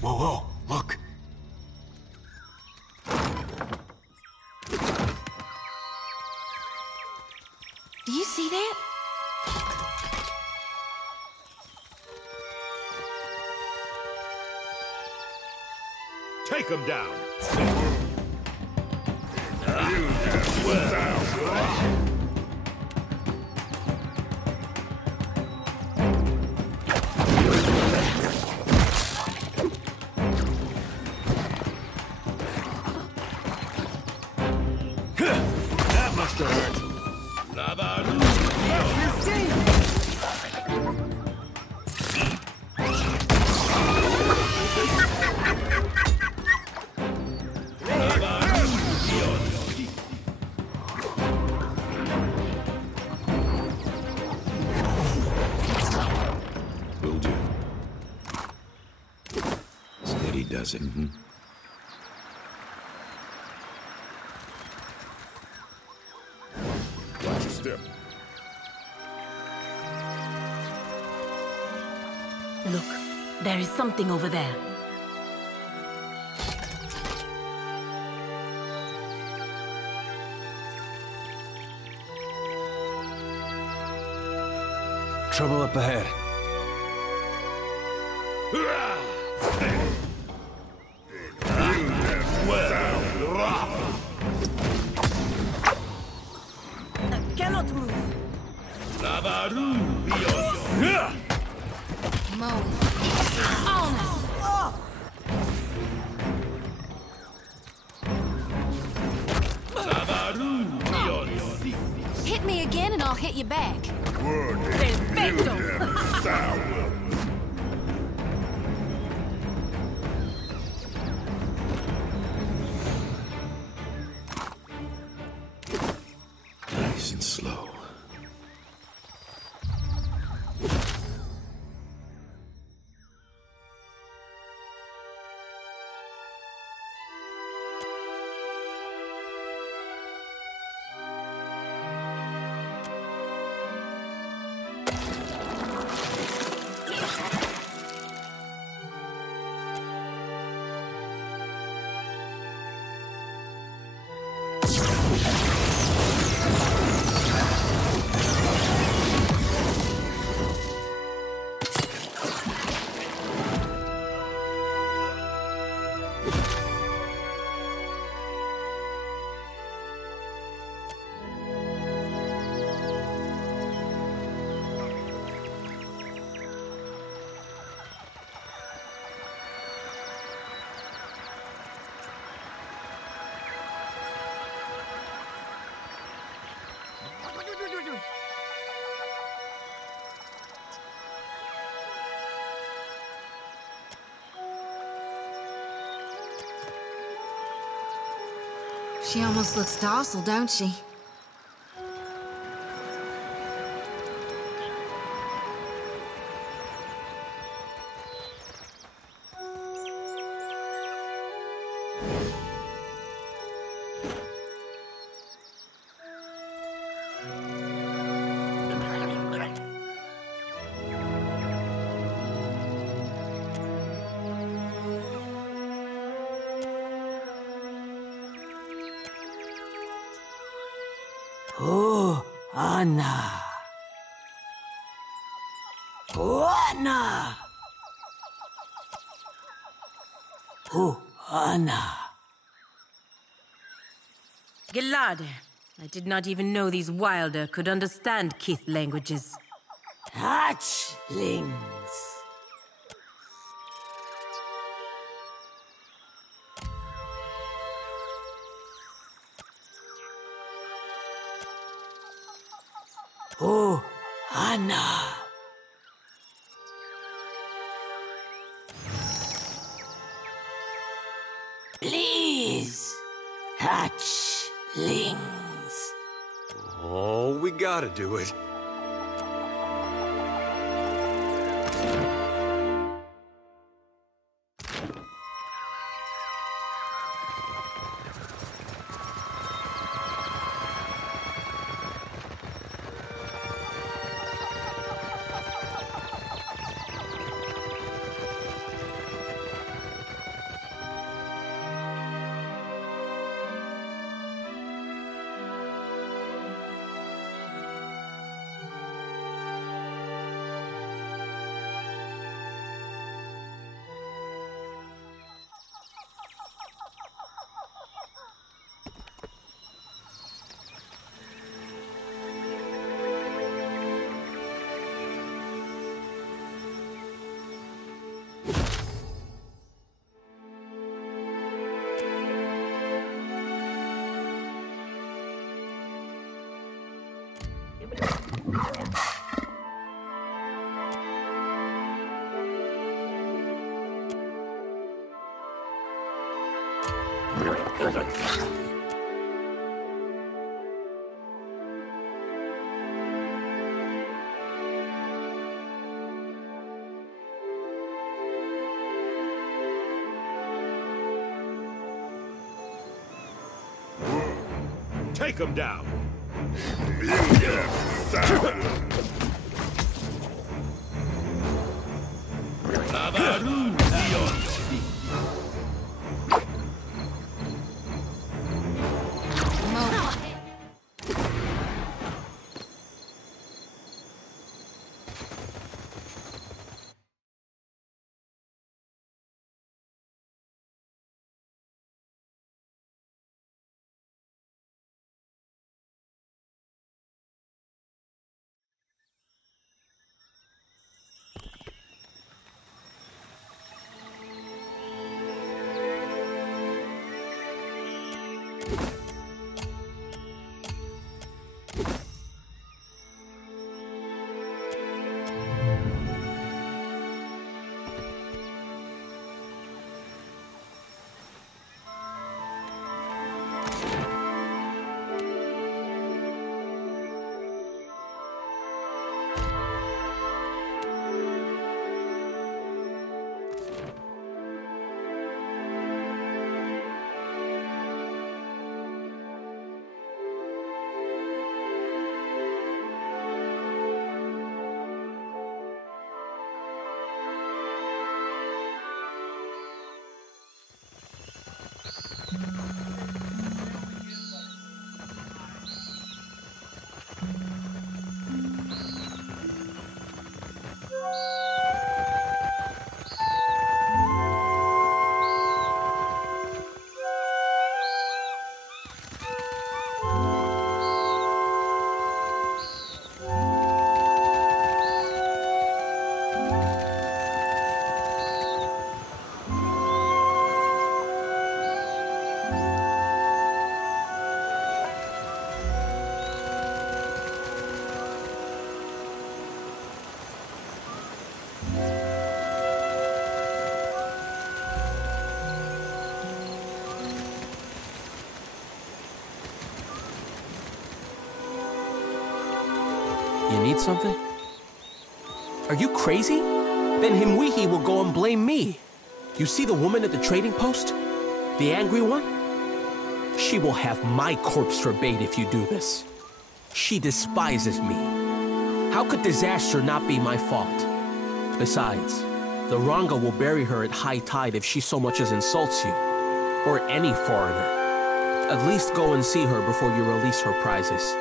Whoa, whoa, look. Do you see that? Take them down. Build them sound. That must have hurt. Will do. Steady does it. Watch your step. There is something over there. Trouble up ahead. I cannot move. Hit me again and I'll hit you back. Nice and slow. She almost looks docile, don't she? Oh, Anna. Oh, Anna. Oh, Anna. Gelade. I did not even know these Wilder could understand Kith languages. Hatchlings. Oh, Anna. Please, hatchlings. Oh, we gotta do it. Take him down. You need something? Are you crazy? Then Himwehi will go and blame me. You see the woman at the trading post? The angry one? She will have my corpse for bait if you do this. She despises me. How could disaster not be my fault? Besides, the Ranga will bury her at high tide if she so much as insults you. Or any foreigner. At least go and see her before you release her prizes.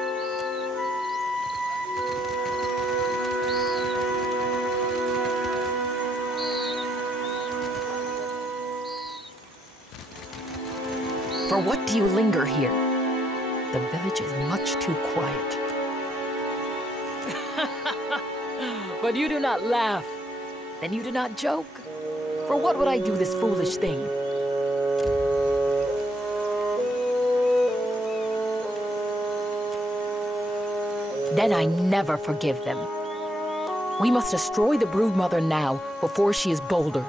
For what do you linger here? The village is much too quiet. But you do not laugh. Then you do not joke. For what would I do this foolish thing? Then I never forgive them. We must destroy the broodmother now, before she is bolder.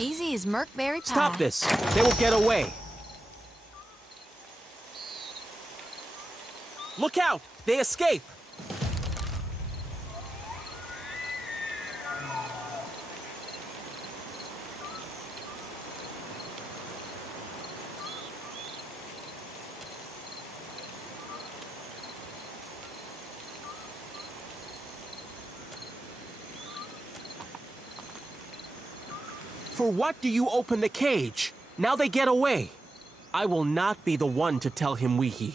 Easy as Merkberry pie. Stop this! They will get away! Look out! They escape! For what do you open the cage? Now they get away. I will not be the one to tell Himwehi.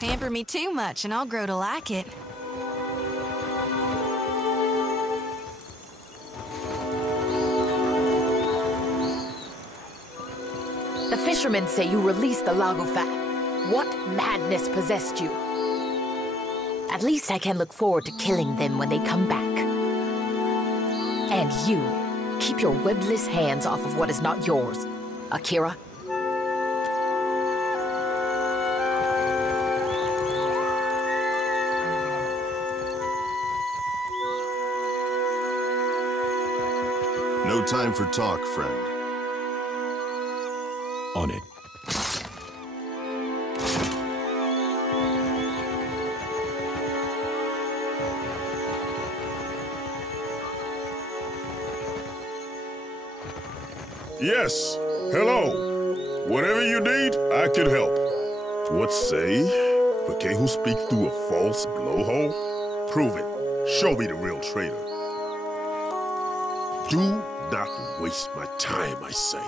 Pamper me too much and I'll grow to like it. The fishermen say you released the Lagufat. What madness possessed you? At least I can look forward to killing them when they come back. And you, keep your webless hands off of what is not yours. Akira? No time for talk, friend. On it. Yes. Hello. Whatever you need, I can help. What say? But can who speak through a false blowhole? Prove it. Show me the real traitor. Do not waste my time, I say.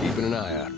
Keeping an eye out.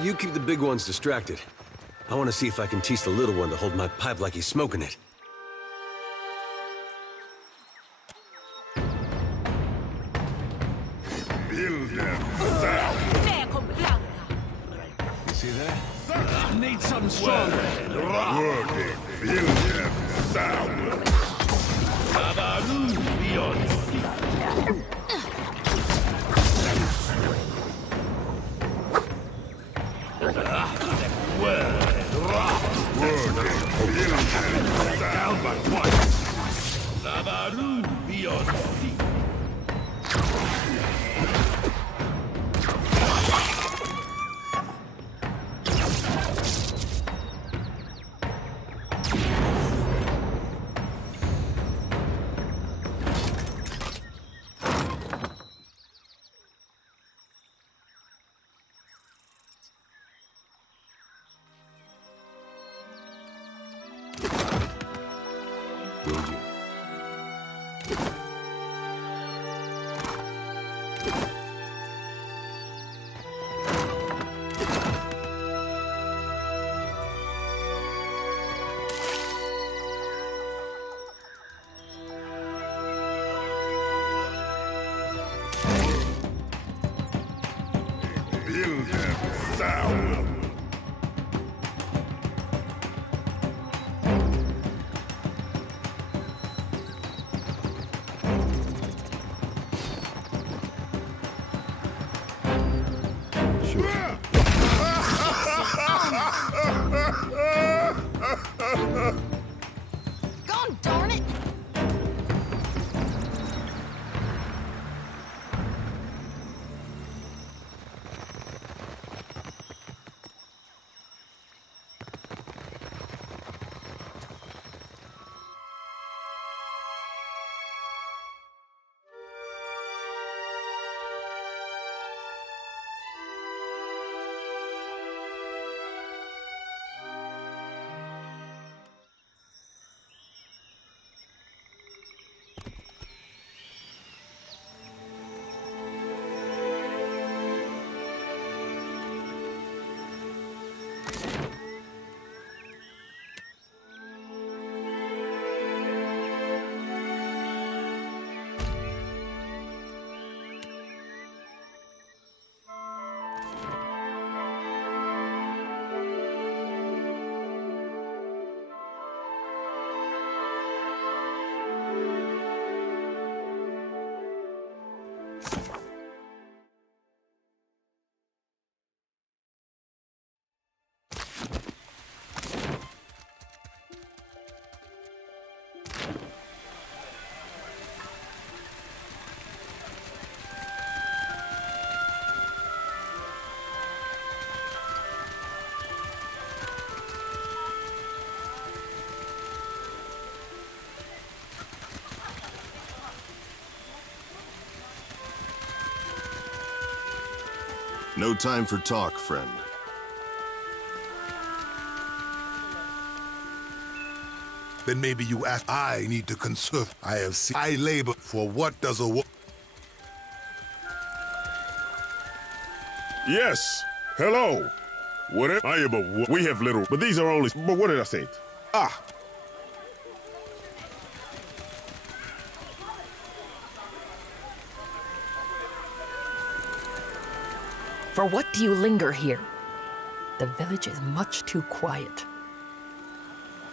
You keep the big ones distracted. I want to see if I can teach the little one to hold my pipe like he's smoking it. Build them sound. You see that? Need something stronger. Working. Build them sound. but once. Lavaru beyond sea. Gone, darn it! No time for talk, friend. Then maybe you ask, I need to conserve. I have seen. I labor for what does a Yes. Hello. Whatever. I am a. We have little, but these are only. But what did I say? Ah. For what do you linger here? The village is much too quiet.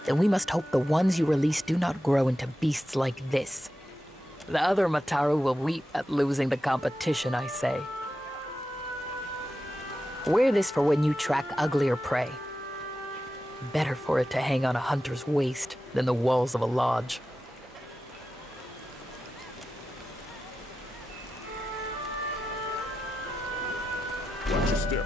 Then we must hope the ones you release do not grow into beasts like this. The other Mataru will weep at losing the competition, I say. Wear this for when you track uglier prey. Better for it to hang on a hunter's waist than the walls of a lodge. Watch your step.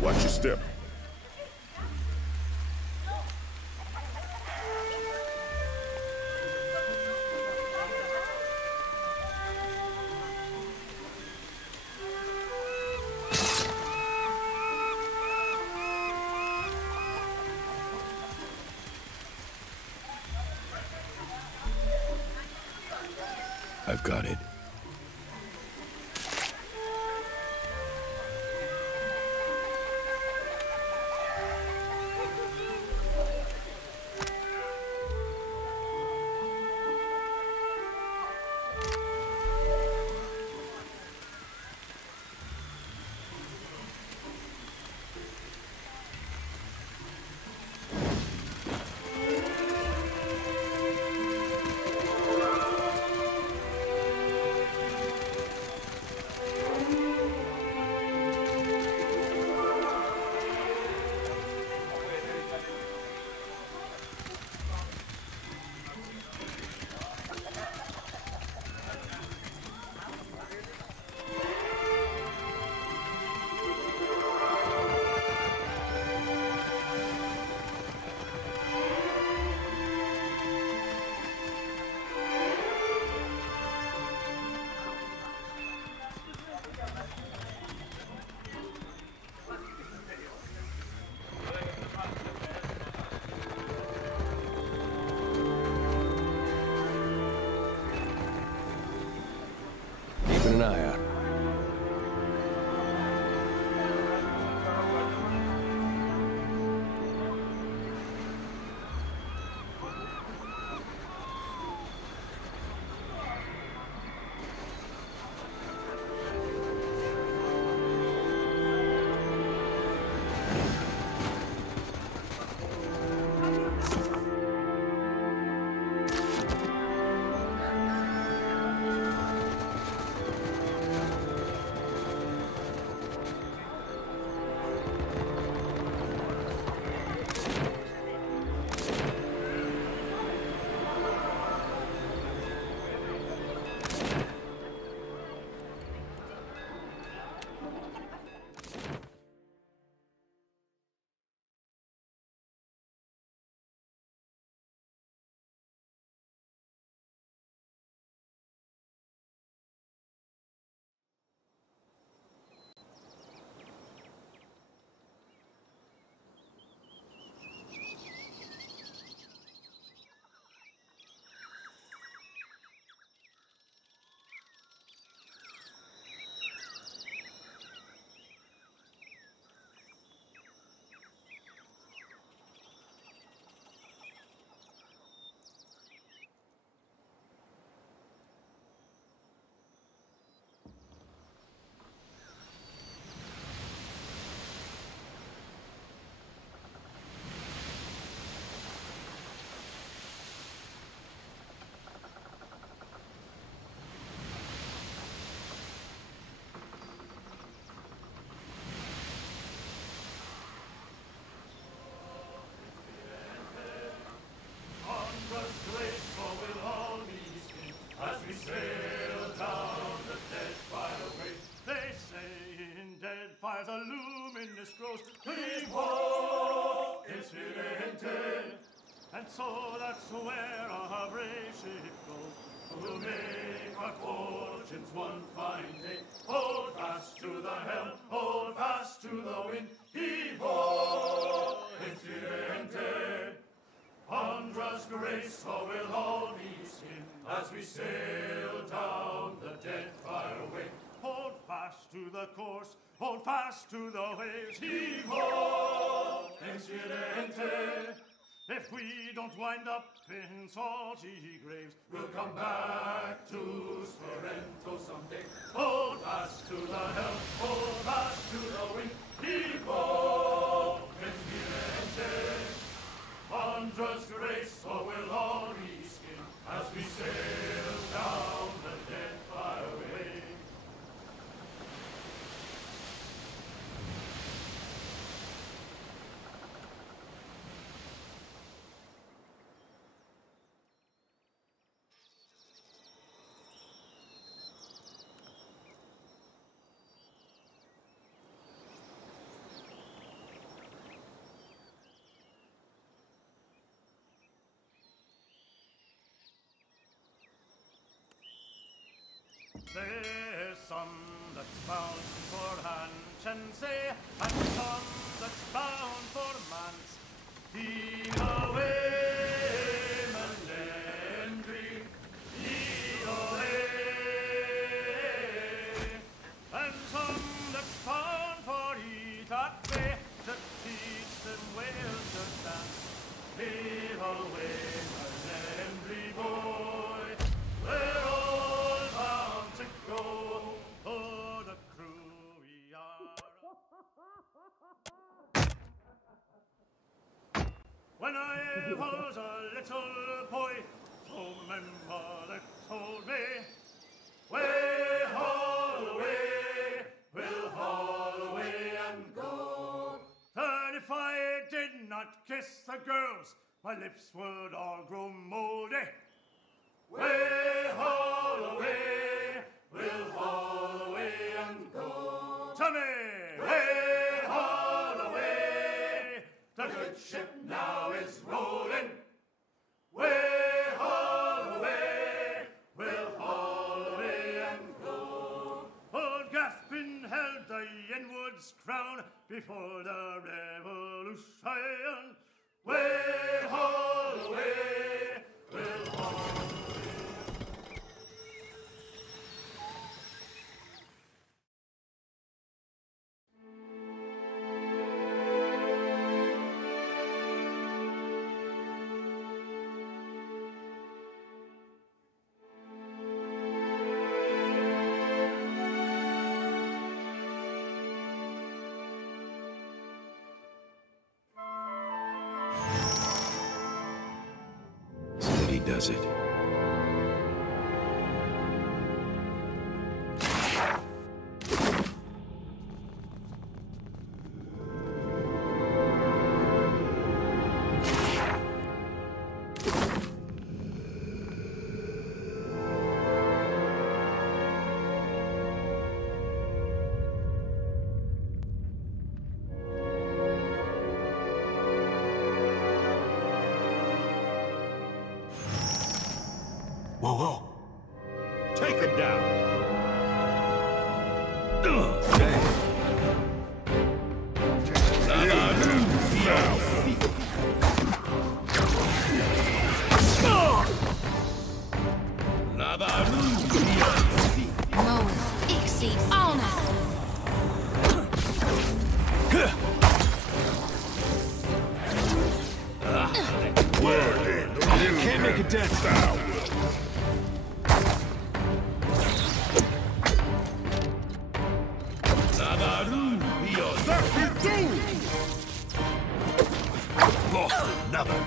Watch your step. I've got it. Keeping an eye out. Deadfire, the luminous grows. Vivo incidente. And so that's where our brave ship goes, to make our fortunes one fine day. Hold fast to the helm, hold fast to the wind. Vivo incidente. Ponderous grace, or we'll all be skinned as we sail down the Deadfire way. Hold fast to the course, hold fast to the waves. Heave-ho, incidente. If we don't wind up in salty graves, we'll come back to Sorrento someday. Hold fast to the helm, hold fast to the wind. Heave-ho, incidente. Ponderous grace, or we'll all be skinned as we sail down the Deadfire way. There's some that's bound for Hanchanse, and some that's bound for Mance. Heave away, Melendry, heave away. little boy, so remember that told me, way haul away, we'll haul away and go. That if I did not kiss the girls, my lips would all grow moldy. Way haul away, we'll haul away and go. Tommy, way haul away, the good ship now is rolling. Way haul away, we'll haul away and go. Old Gaspin held the Yenwood's crown before the Revolution. Way haul away, we'll haul away. Does it? Whoa, whoa. Take it down. Can't make it dead. Another.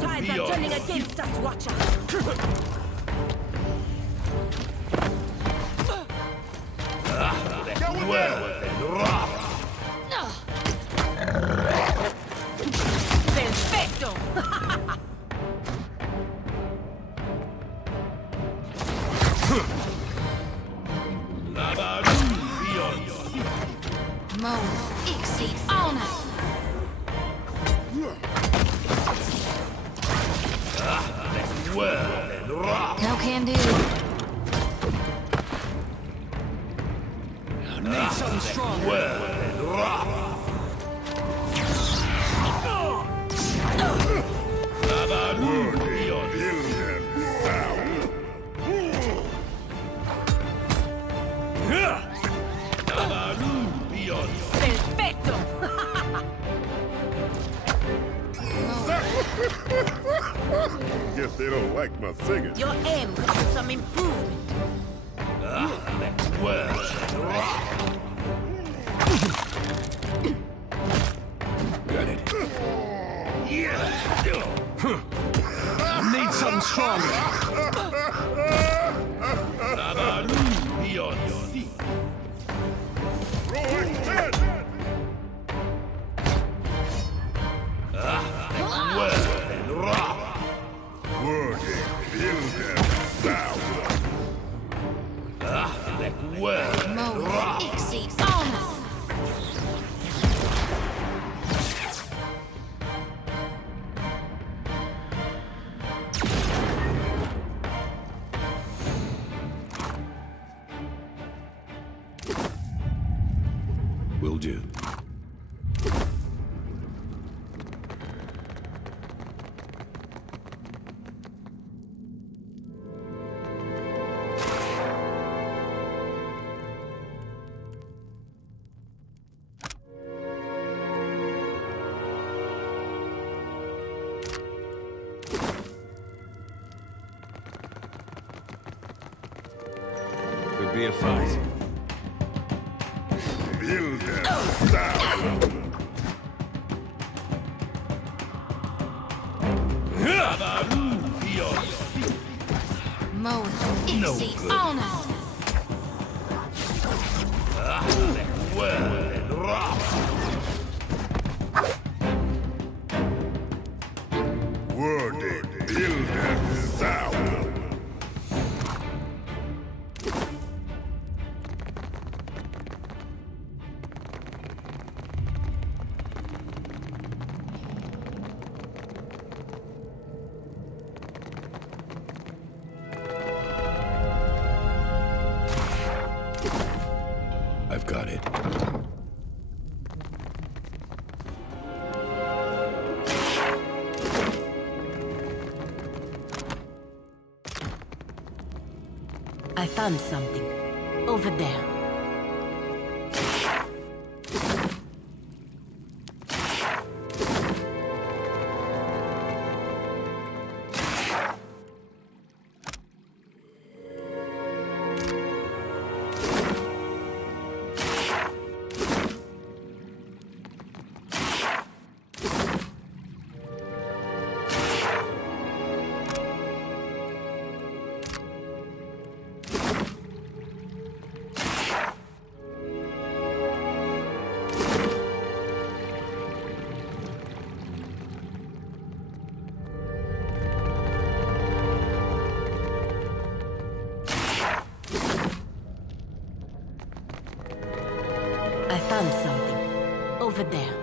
Tides are turning against us, watch out. Perfecto. No can do. I need something strong. Perfecto. Guess they don't like my singing. Your aim could use some improvement. Got it. I need something stronger. Will do. Could be a fight. Build them sound. Moe, Ixie, on us! Worde bilden sound. I've got it. I found something. Over there. I found something. Over there.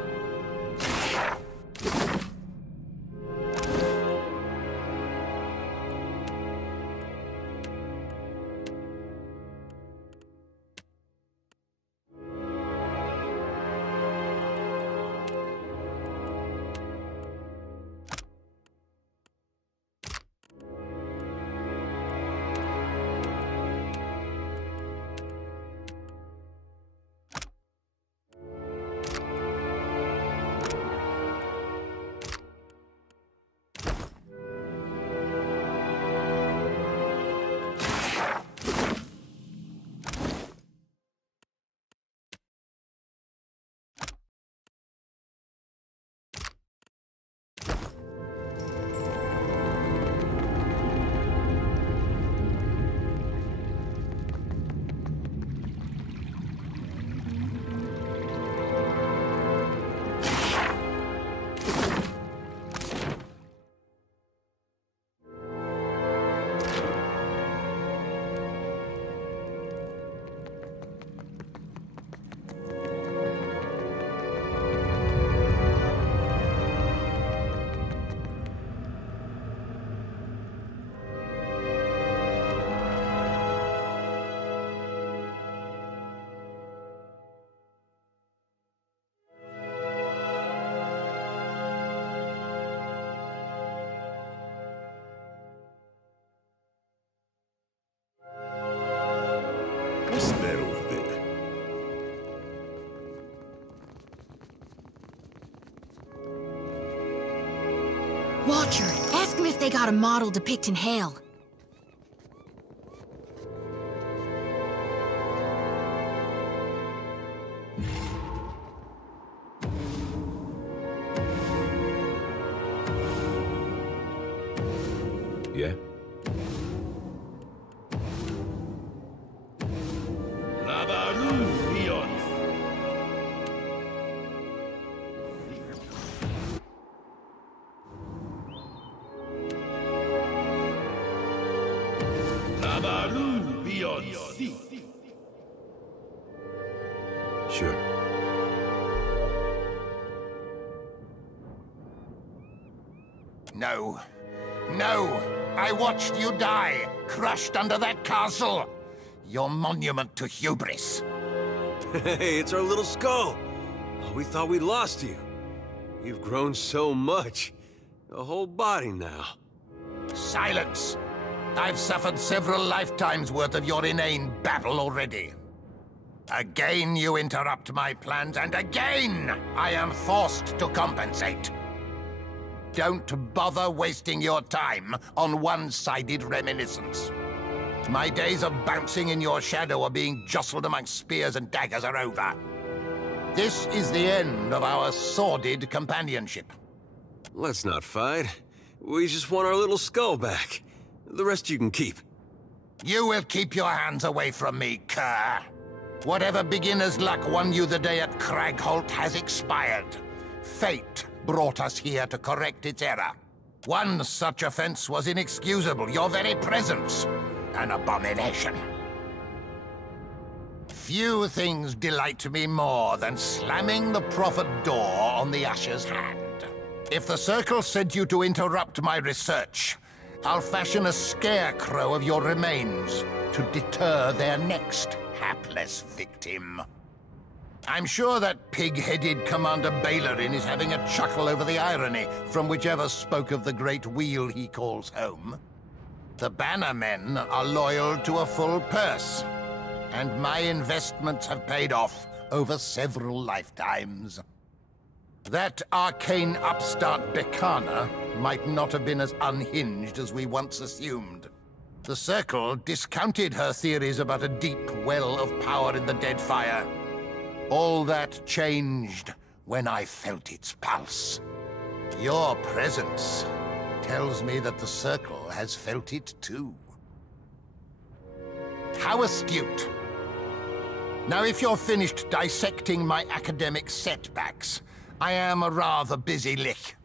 What's that over there? Watcher, ask them if they got a model depicting hell. Yeah? Sure. No. No! I watched you die, crushed under that castle. Your monument to hubris. Hey, it's our little skull. Oh, we thought we'd lost you. You've grown so much. A whole body now. Silence! I've suffered several lifetimes' worth of your inane babble already. Again you interrupt my plans, and again I am forced to compensate. Don't bother wasting your time on one-sided reminiscence. My days of bouncing in your shadow or being jostled amongst spears and daggers are over. This is the end of our sordid companionship. Let's not fight. We just want our little skull back. The rest you can keep. You will keep your hands away from me, cur. Whatever beginner's luck won you the day at Cragholt has expired. Fate brought us here to correct its error. One such offense was inexcusable. Your very presence, an abomination. Few things delight me more than slamming the prophet door on the usher's hand. If the Circle sent you to interrupt my research, I'll fashion a scarecrow of your remains to deter their next hapless victim. I'm sure that pig-headed Commander Bailerin is having a chuckle over the irony from whichever spoke of the great wheel he calls home. The Bannermen are loyal to a full purse, and my investments have paid off over several lifetimes. That arcane upstart Becana might not have been as unhinged as we once assumed. The Circle discounted her theories about a deep well of power in the Deadfire. All that changed when I felt its pulse. Your presence tells me that the Circle has felt it too. How astute. Now, if you're finished dissecting my academic setbacks, I am a rather busy lick.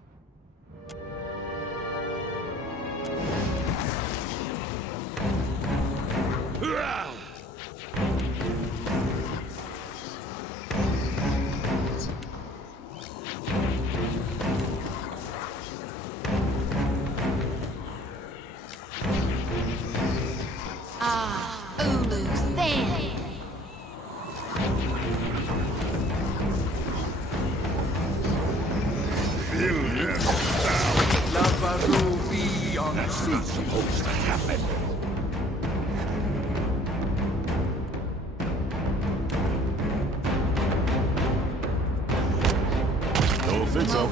Ulu's thin. Billion sound. Lavarubi on a sea supposed to happen. Don't think so.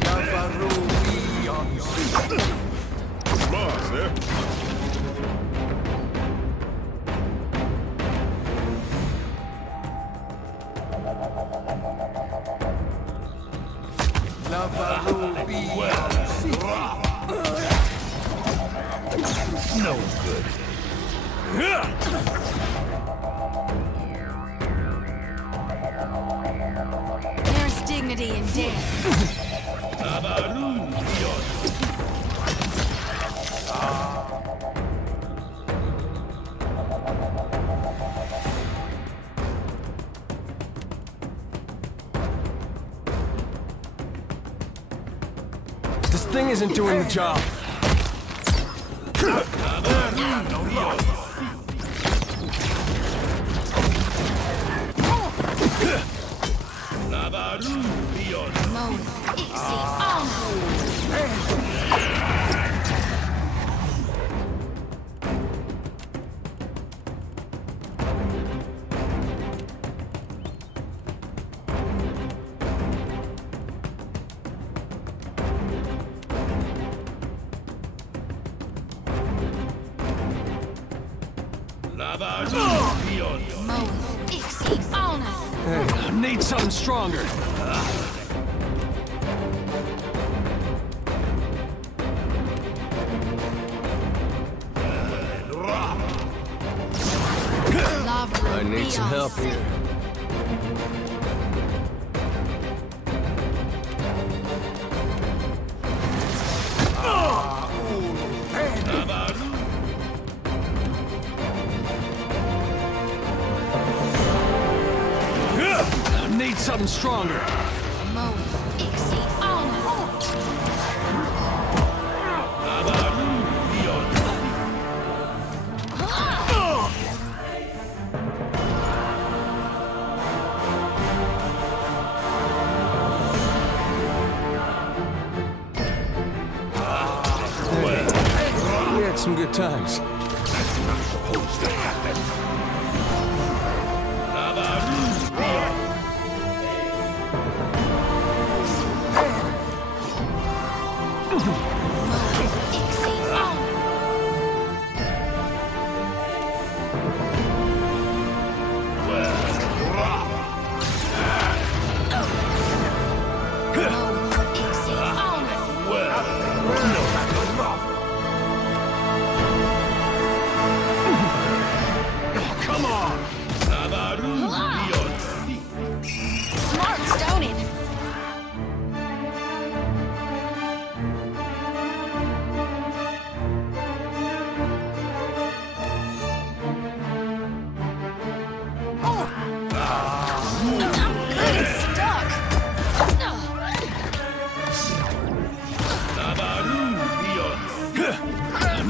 Lavarubi on sea. Mars, eh? No good. There's dignity in death. This thing isn't doing the job. Hey, need something stronger. I need some help here. Need something stronger. We had some good times. That's not supposed to happen.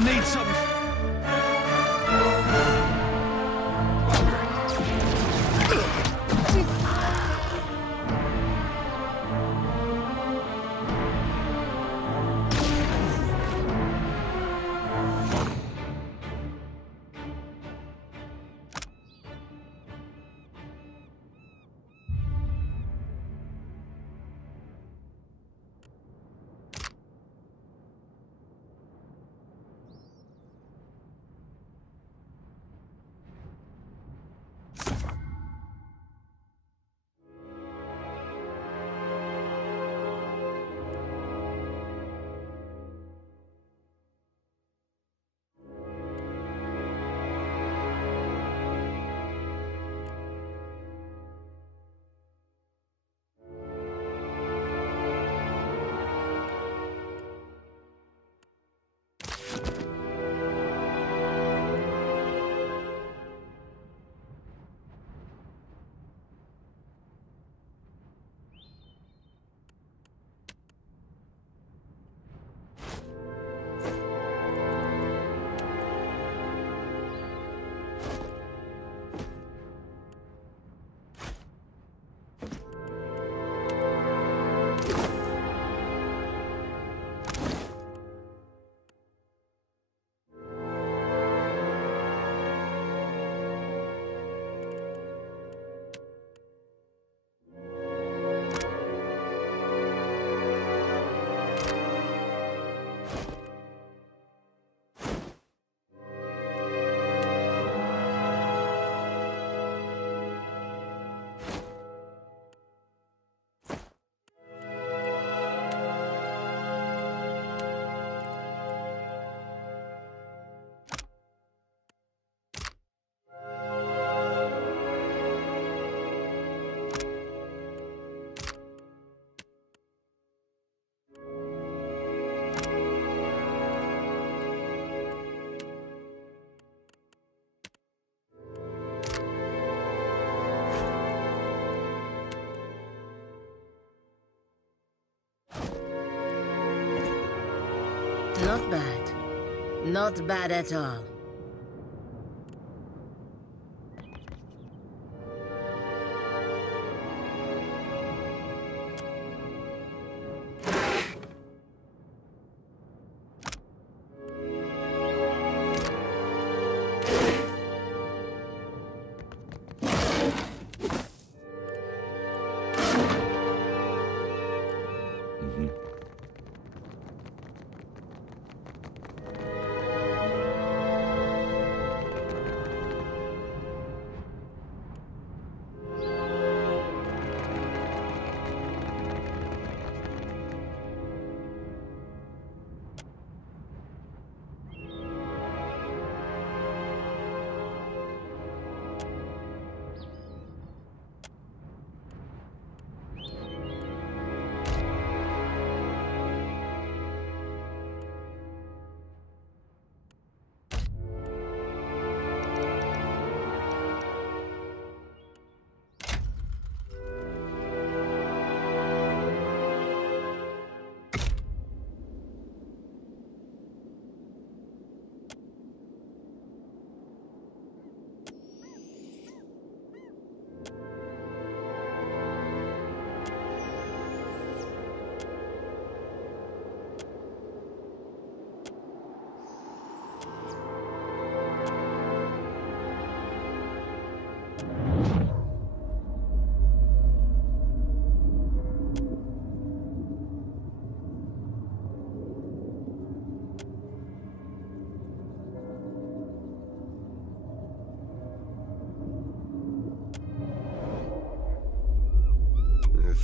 need some... Not bad. Not bad at all.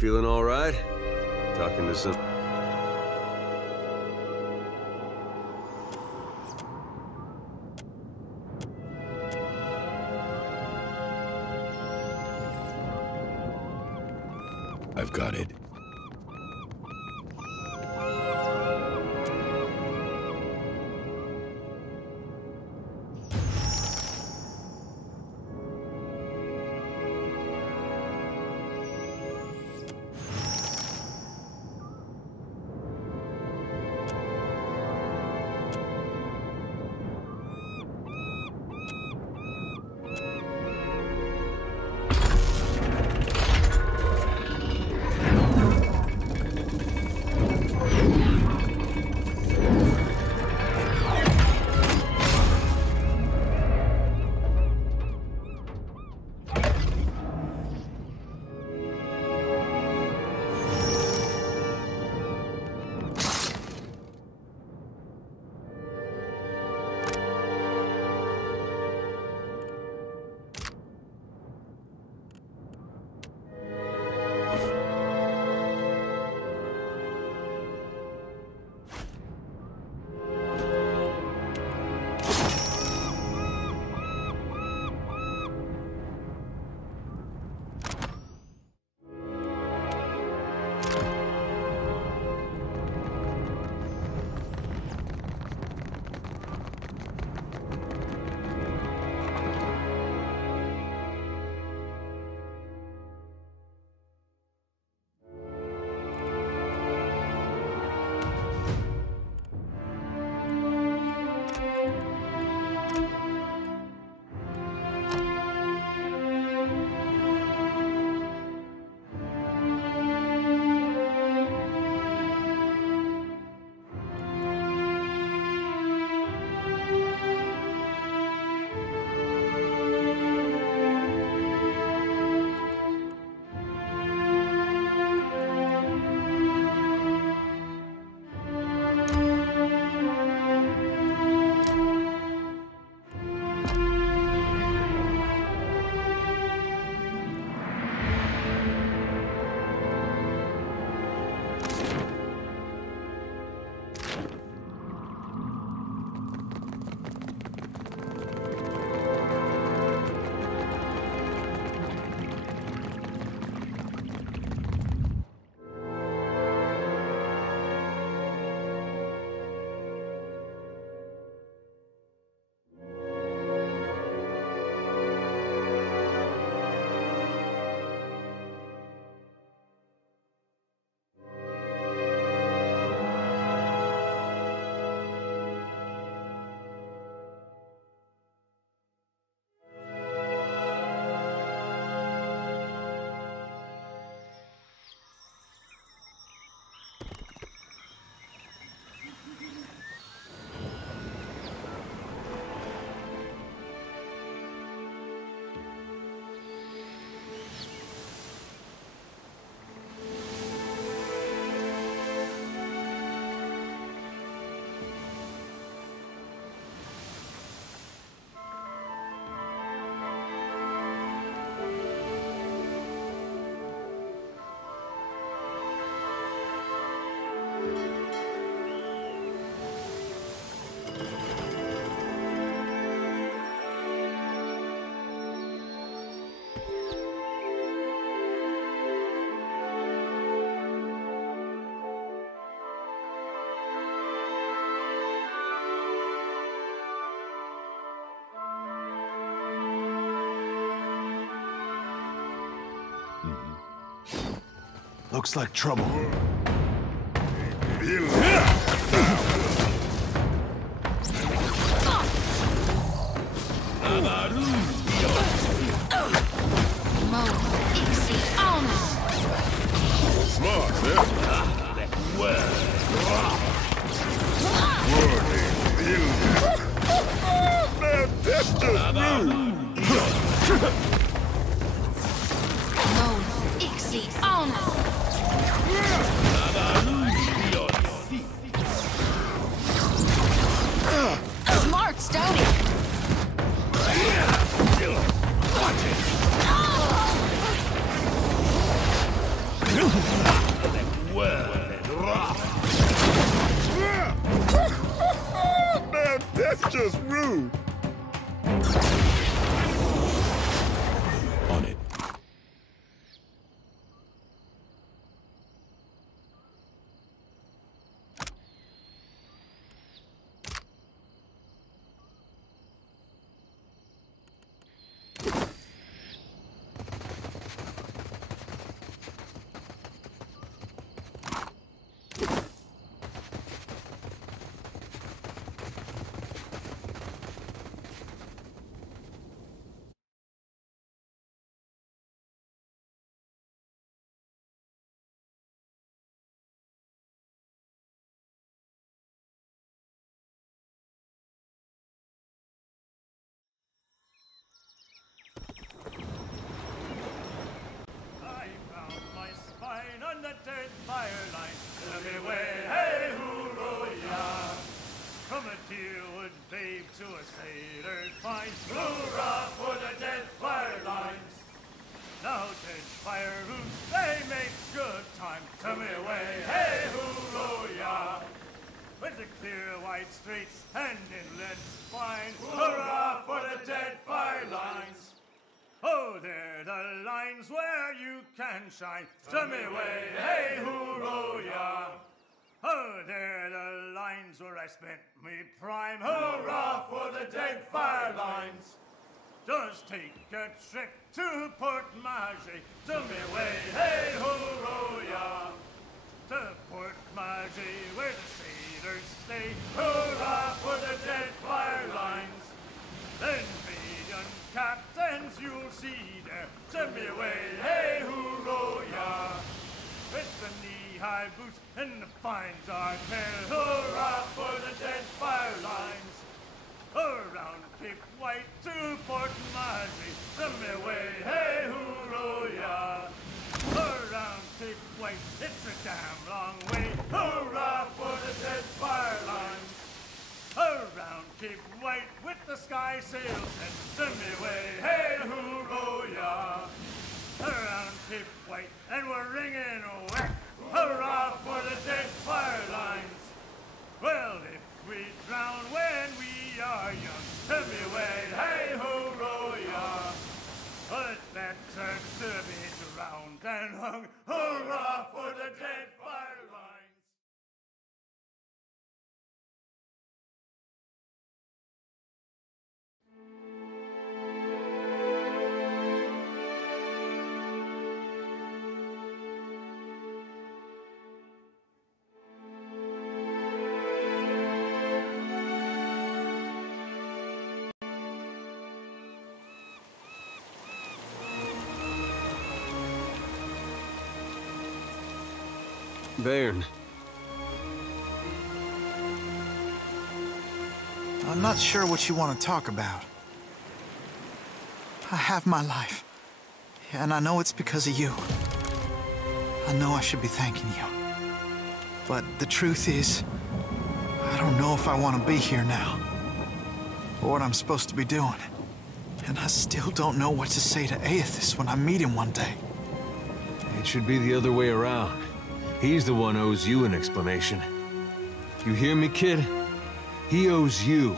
Feeling all right? Talking to some... I've got it. Looks like trouble. Smart, man, that's just rude. Smart, Stony! Man, that's just rude. On it. On the Deadfire line, everywhere, hey, hoo-roh-yah. From a deerwood babe to a sailor fine, hoorah for the Deadfire lines. Now Deadfire roots, they make good time. Tell me away, hey, hoo-roh-yah. With the clear white streets and inlets fine, hoorah for the Deadfire lines. Oh, they're the lines where you can shine. Tell me way, hey, hoo-roh-yah. Oh, they're the lines where I spent me prime. Hurrah for the Deadfire lines. Just take a trip to Port Margy. Tell me way, hey, hoo-roh-yah. To Port Margy where the sailors stay. Hurrah for the Deadfire lines. Then captains you'll see there, send me away, hey, hoo-roh-yah. With the knee-high boots and the fine dark hair, hurrah for the Deadfire lines. Around Cape White to Port Margy, send me away, hey, hoo-roh-yah. Around Cape White, it's a damn long way, hurrah for the Deadfire lines. Around Cape White with the sky sails and send me way, hey, hoo-roh-yah. Around Cape White and we're ringing whack, hurrah for the Deadfire lines. Well, if we drown when we are young, send me way, hey, hoo-roh-yah. Well, it's better to be drowned than hung, hurrah for the Deadfire lines. Bairn. I'm not sure what you want to talk about. I have my life, and I know it's because of you. I know I should be thanking you. But the truth is, I don't know if I want to be here now, or what I'm supposed to be doing. And I still don't know what to say to Aethys when I meet him one day. It should be the other way around. He's the one who owes you an explanation. You hear me, kid? He owes you.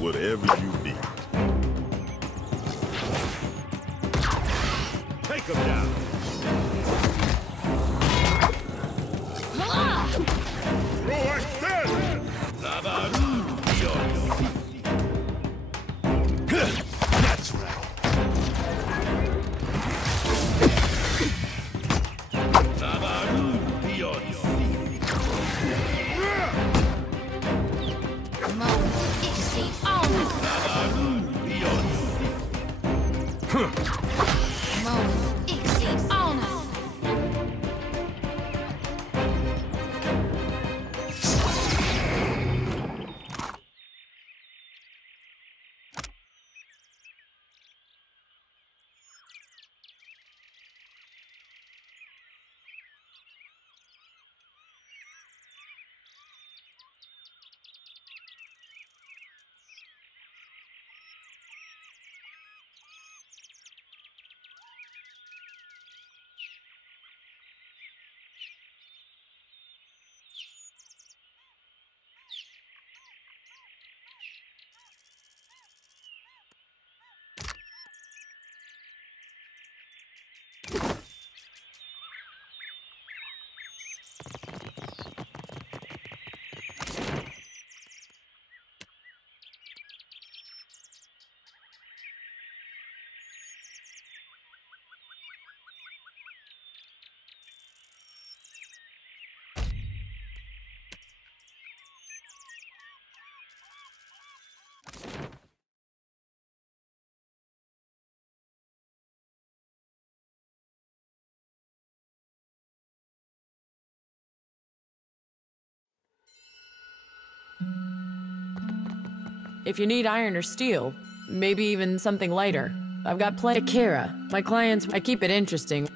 Whatever you need. Take him down. Throw extend! That's right. If you need iron or steel, maybe even something lighter, I've got plenty. Akira, my clients, I keep it interesting.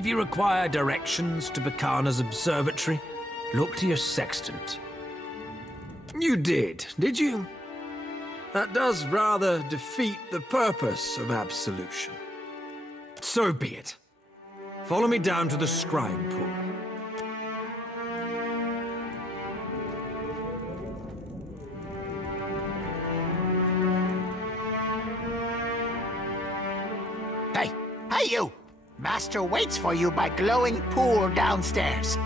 If you require directions to Bacana's observatory, look to your sextant. You did you? That does rather defeat the purpose of absolution. So be it. Follow me down to the scrying pool. Hey you! Master waits for you by glowing pool downstairs.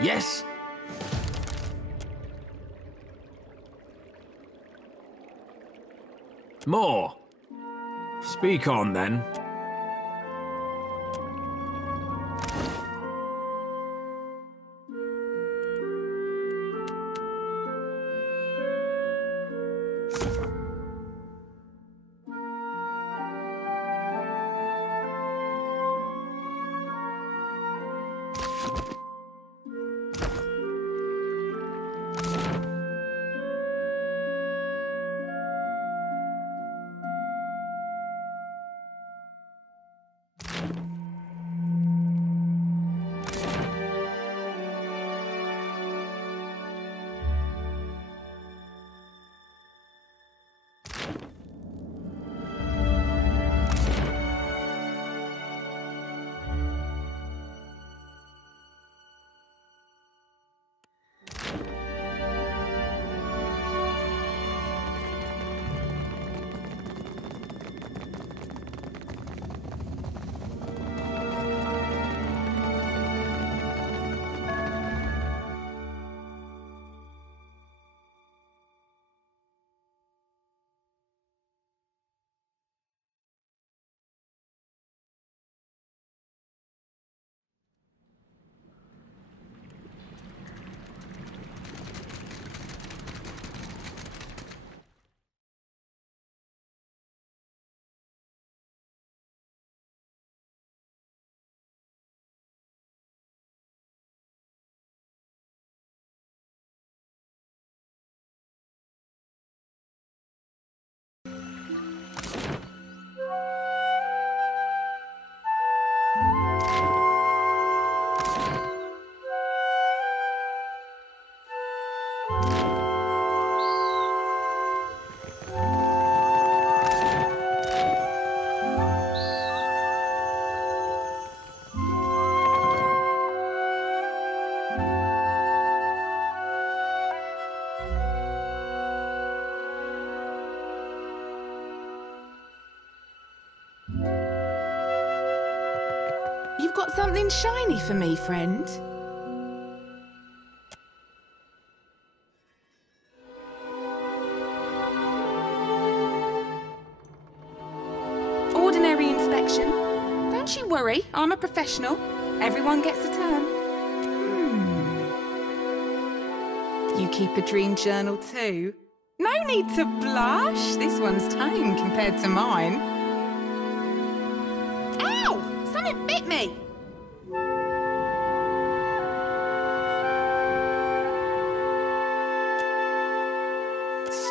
Yes! More. Speak on, then. You've got something shiny for me, friend. Ordinary inspection. Don't you worry, I'm a professional. Everyone gets a turn. You keep a dream journal too? No need to blush. This one's tame compared to mine. Ow! Something bit me!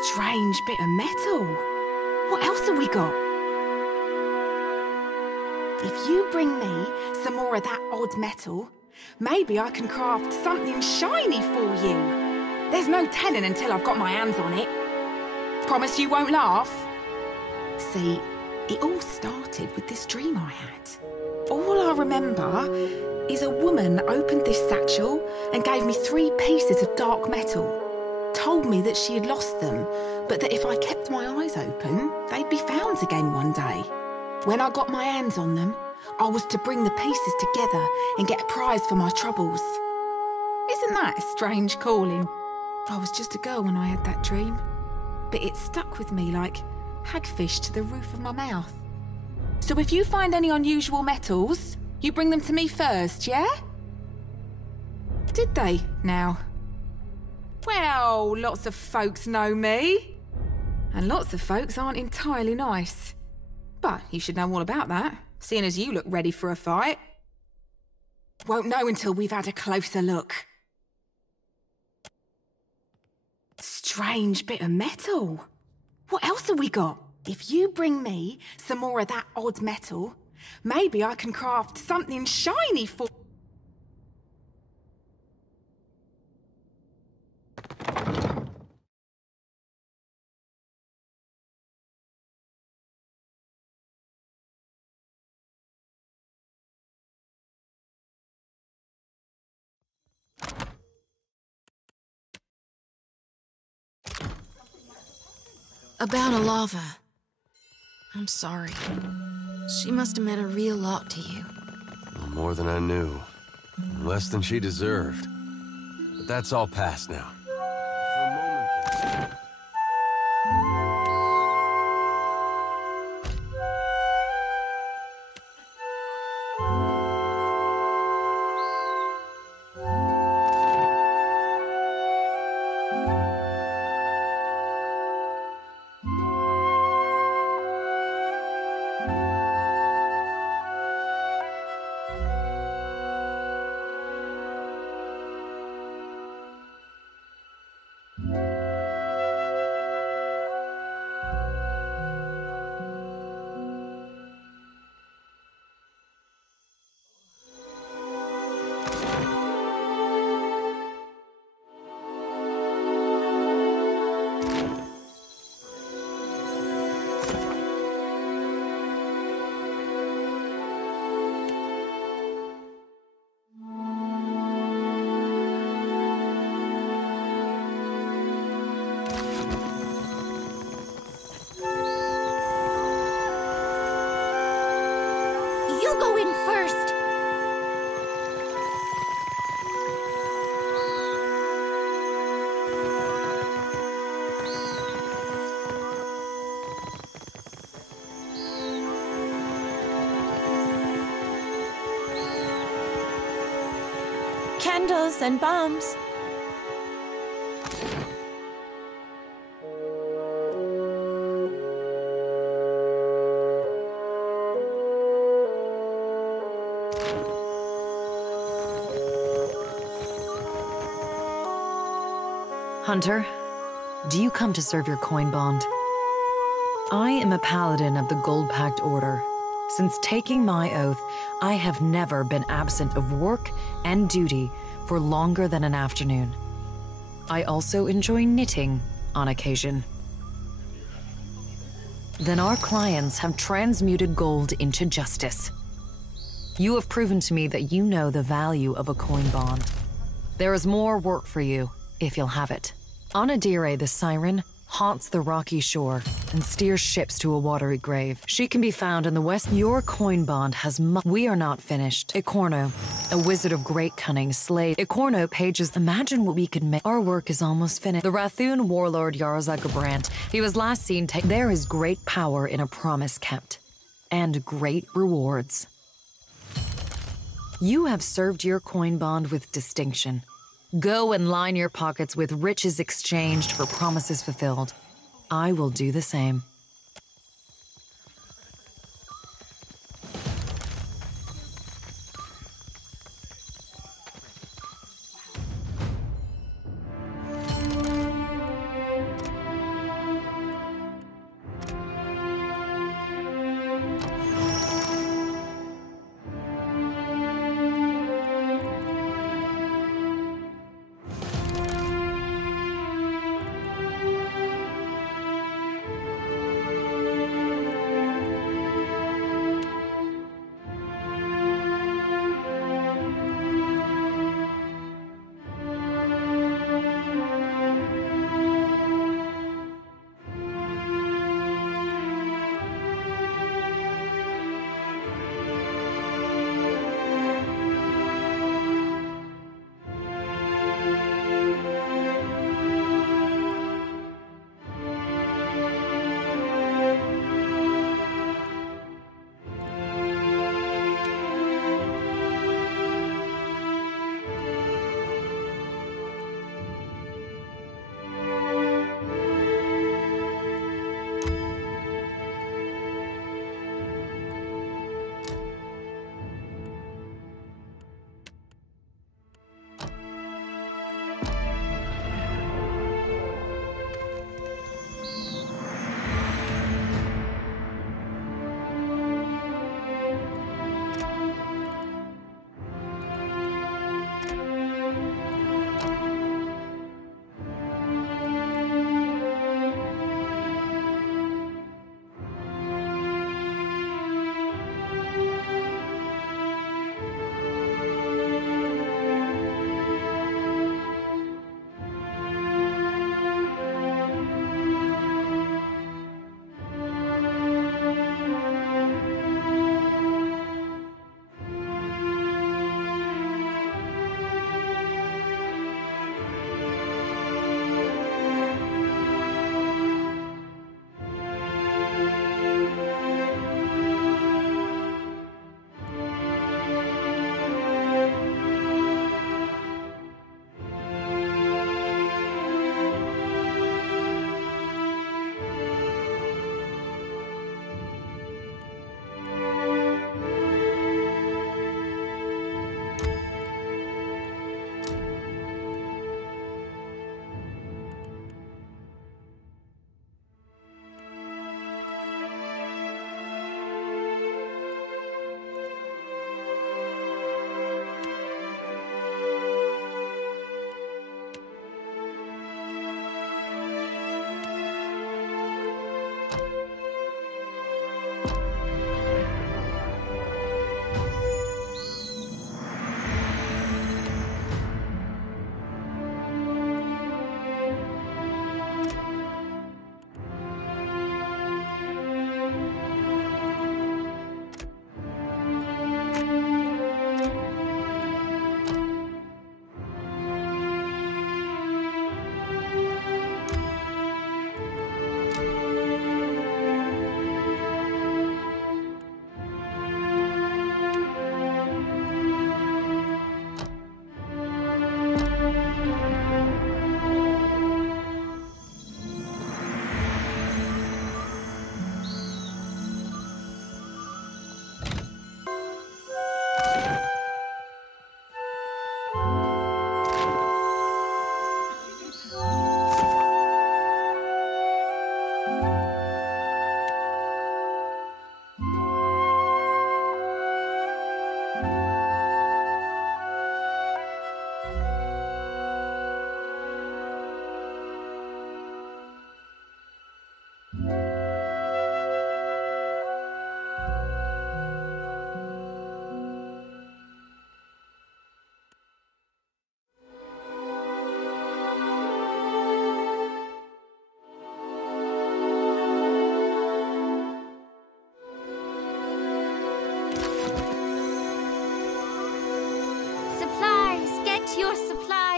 Strange bit of metal. What else have we got? If you bring me some more of that odd metal, maybe I can craft something shiny for you. There's no telling until I've got my hands on it. Promise you won't laugh? See, it all started with this dream I had. All I remember is a woman opened this satchel and gave me 3 pieces of dark metal. Told me that she had lost them, but that if I kept my eyes open, they'd be found again one day. When I got my hands on them, I was to bring the pieces together and get a prize for my troubles. Isn't that a strange calling? I was just a girl when I had that dream, but it stuck with me like hagfish to the roof of my mouth. So if you find any unusual metals, you bring them to me first, yeah? Did they, now? Well, lots of folks know me. And lots of folks aren't entirely nice. But you should know all about that, seeing as you look ready for a fight. Won't know until we've had a closer look. Strange bit of metal. What else have we got? If you bring me some more of that odd metal, maybe I can craft something shiny for... About Alava. I'm sorry. She must have meant a real lot to you. More than I knew. Less than she deserved. But that's all past now. For a moment... You go in first! Candles and bombs. Hunter, do you come to serve your coin bond? I am a paladin of the Gold-Pact Order. Since taking my oath, I have never been absent of work and duty for longer than an afternoon. I also enjoy knitting on occasion. Then our clients have transmuted gold into justice. You have proven to me that you know the value of a coin bond. There is more work for you, if you'll have it. Anadire the Siren haunts the rocky shore and steers ships to a watery grave. She can be found in the west. Your coin bond has We are not finished. Icorno, a wizard of great cunning, slayed. Icorno pages. Imagine what we could make. Our work is almost finished. The Rathun warlord Yarza Gabrant. He was last seen There is great power in a promise kept. And great rewards. You have served your coin bond with distinction. Go and line your pockets with riches exchanged for promises fulfilled. I will do the same.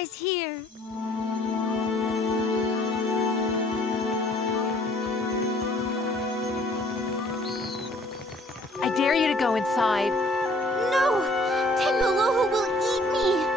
guys here. I dare you to go inside. No! Tengaloho will eat me!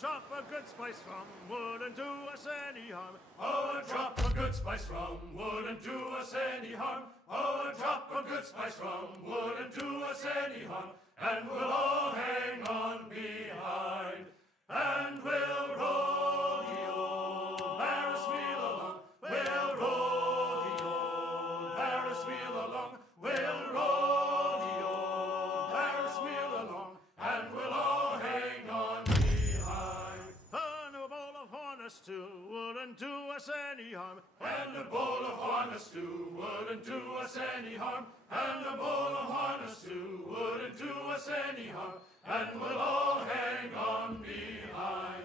Drop a good spice from wouldn't do us any harm. Oh, a drop of good spice from wouldn't do us any harm. Oh, a drop of good spice from wouldn't do us any harm. And we'll all hang on behind, and we'll roll the old Ferris wheel along. We'll roll the old Ferris wheel along. We'll roll the old Ferris wheel along, and we'll all hang on. Stew wouldn't do us any harm, and a bowl of harness stew wouldn't do us any harm, and a bowl of harness stew wouldn't do us any harm, and we'll all hang on behind,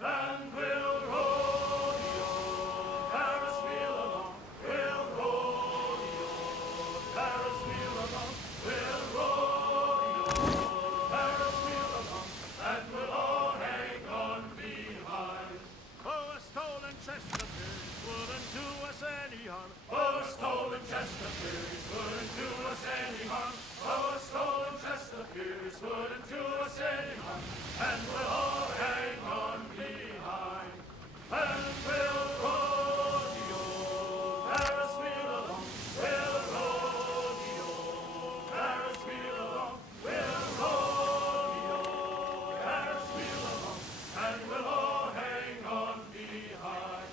and we'll roll the old Ferris wheel along. We'll roll the old Ferris wheel along. We'll roll the old Ferris wheel along, and we'll all hang on behind. Oh, a stolen chest of beers wouldn't do us any harm. Oh, a stolen chest of beers wouldn't do us any harm. Oh, a stolen chest of beers wouldn't do us any harm. And we'll all hang on behind, and we'll roll the old Ferris wheel along. We'll roll the old Ferris wheel along. We'll roll the old Ferris wheel along, and we'll all hang on behind.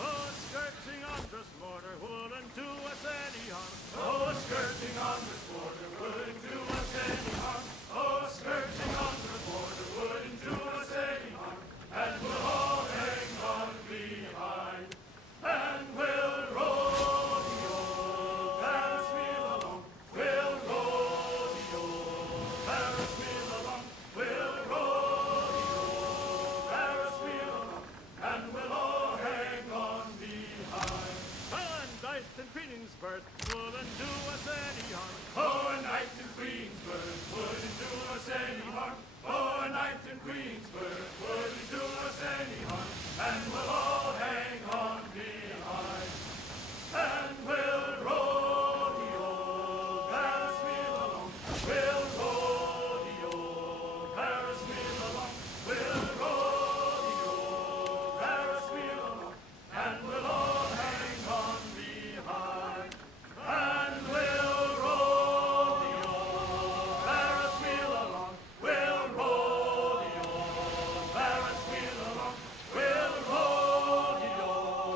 Oh, skirting on this border wouldn't do us any harm. Oh, skirting on this border wouldn't do us any harm. Oh, skirting on this border wouldn't do us any harm. And we'll all hang on behind, and we'll roll the old Ferris wheel along. We'll roll the old Ferris wheel along. We'll roll the old Ferris wheel along, and we'll all hang on behind. Oh, a night in Queensburg wouldn't do us any harm. Oh, a night in Queensburg wouldn't do us any harm. Oh, a night in Queensburg wouldn't do us any harm. And we'll all hang on behind, and we'll roll the old Ferris wheel along. We'll roll the old Ferris wheel along. We'll roll the old Ferris wheel along, and we'll all hang on behind, and we'll roll the old Ferris wheel along. We'll roll the old Ferris wheel along. We'll roll the old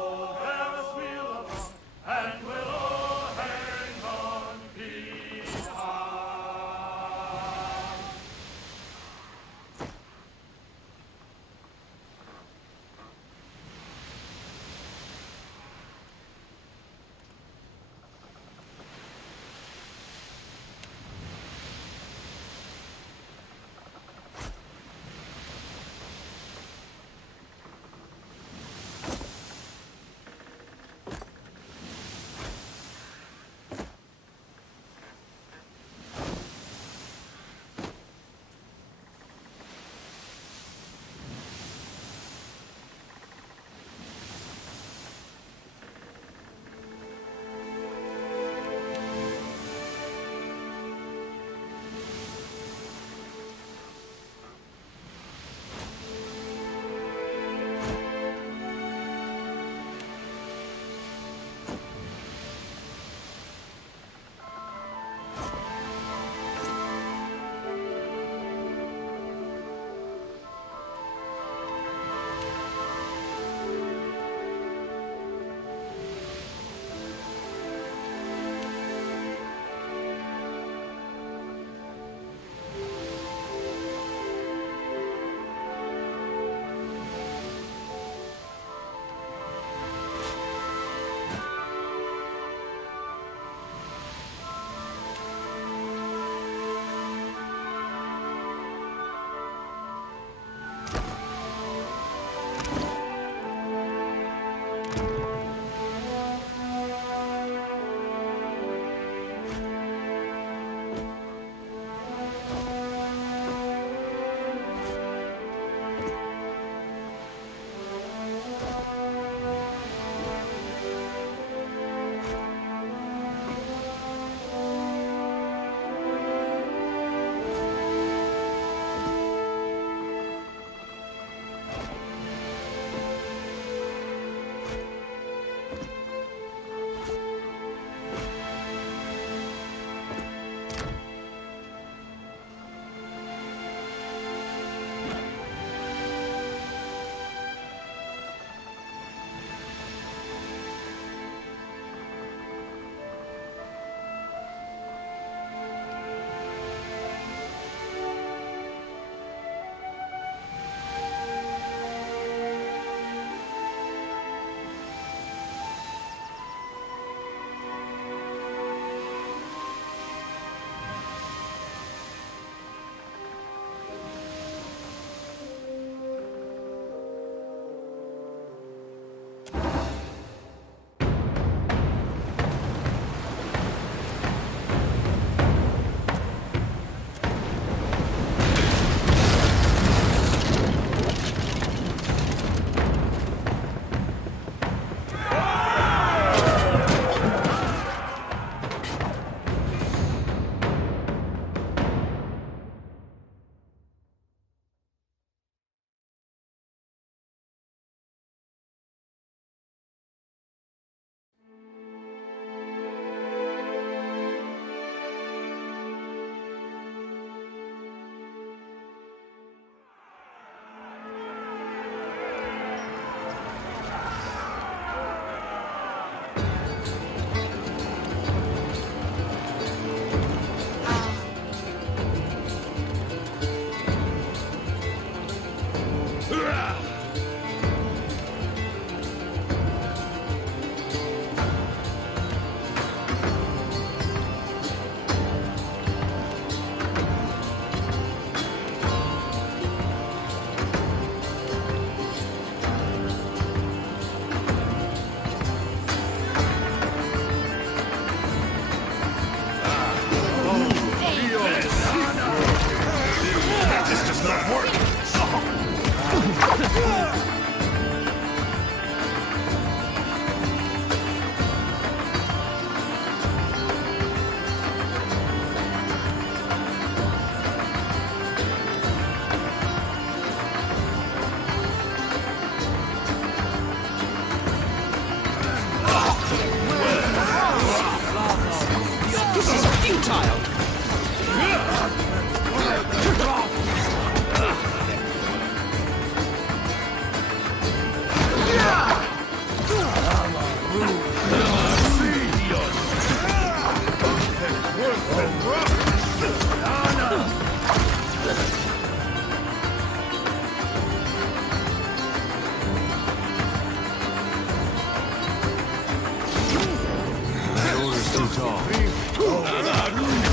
too tall. It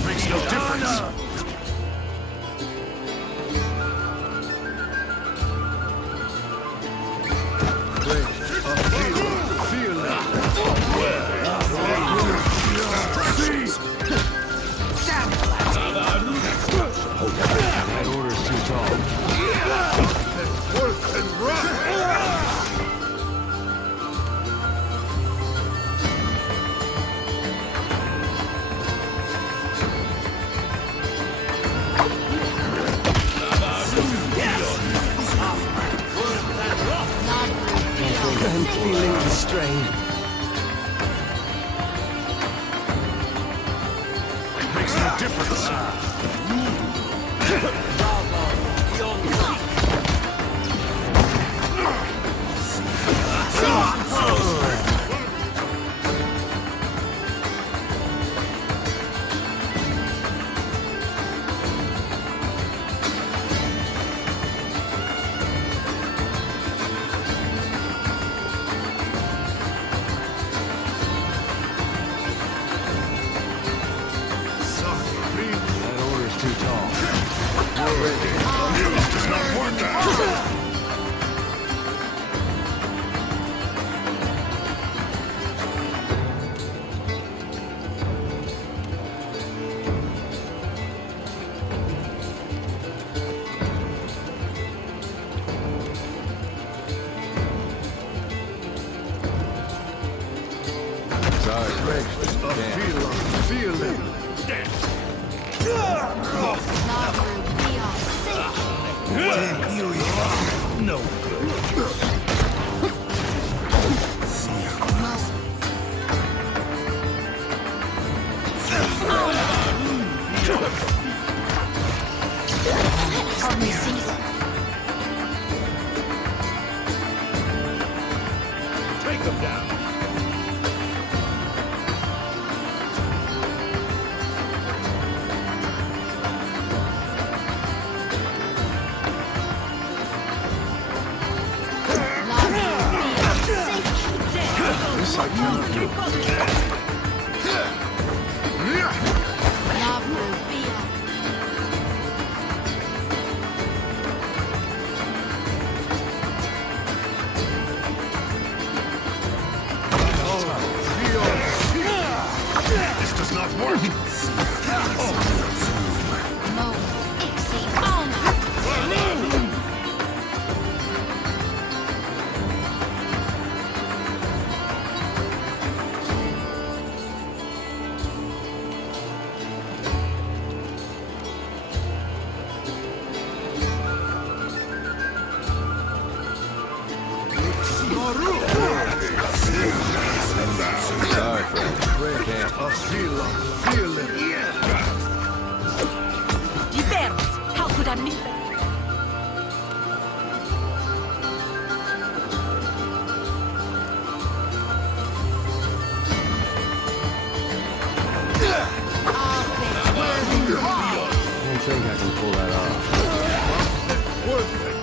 makes no difference. That order's too tall. Worse than rough. I'm feeling the strain. Makes no difference. That order's too tall. Does not work out. Sorry, Rick. Feel it. No Take them down. This I cannot do. This does not work. Sorry, Fred. Can't. Feel it. Diverse! How could I miss that? I don't think I can pull that off. Worth it.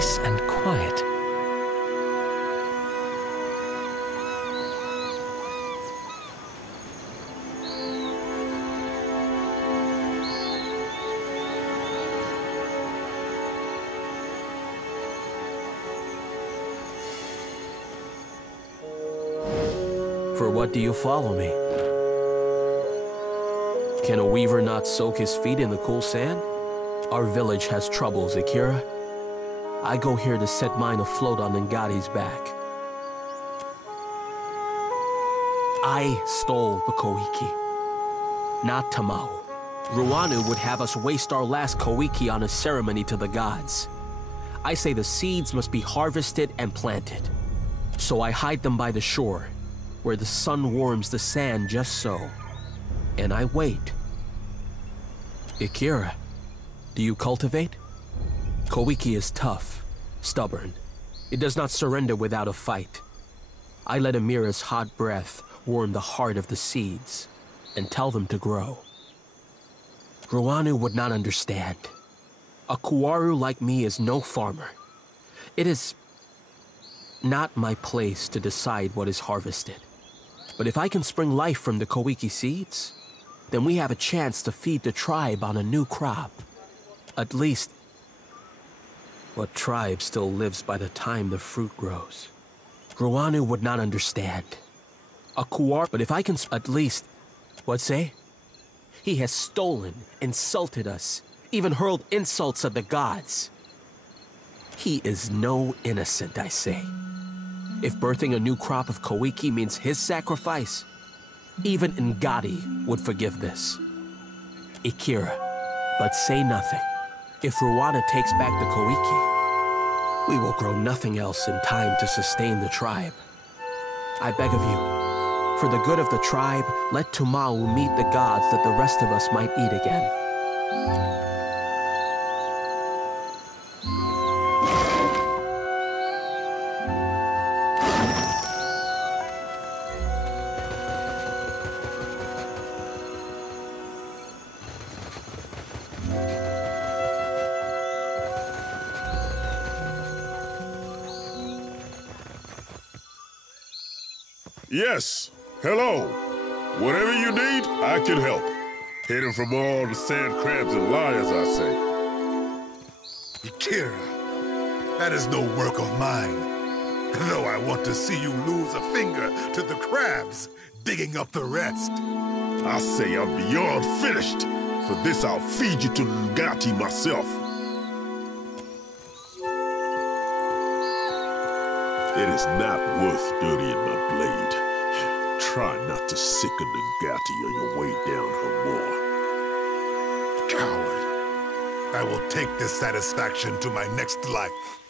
nice and quiet. For what do you follow me? Can a weaver not soak his feet in the cool sand? Our village has troubles, Akira. I go here to set mine afloat on Ngati's back. I stole the Koiki, not Tamao. Ruanu would have us waste our last Koiki on a ceremony to the gods. I say the seeds must be harvested and planted. So I hide them by the shore, where the sun warms the sand just so. And I wait. Akira, do you cultivate? Koiki is tough, stubborn. It does not surrender without a fight. I let Amira's hot breath warm the heart of the seeds and tell them to grow. Ruanu would not understand. A Kuaru like me is no farmer. It is not my place to decide what is harvested. But if I can spring life from the Koiki seeds, then we have a chance to feed the tribe on a new crop. At least, what tribe still lives by the time the fruit grows? Ruanu would not understand. A Kuar, but if I can at least, what say? He has stolen, insulted us, even hurled insults at the gods. He is no innocent, I say. If birthing a new crop of Koiki means his sacrifice, even Ngati would forgive this. Akira, but say nothing. If Ruana takes back the Koiki, we will grow nothing else in time to sustain the tribe. I beg of you, for the good of the tribe, let Tumau meet the gods that the rest of us might eat again. Yes, hello. Whatever you need, I can help. Hidden from all the sand crabs and liars, I say. Akira, that is no work of mine. Though I want to see you lose a finger to the crabs, digging up the rest. I say I'm beyond finished. For this, I'll feed you to Ngati myself. It is not worth dirtying my blade. Try not to sicken Ngati on your way down her moor. Coward. I will take this satisfaction to my next life.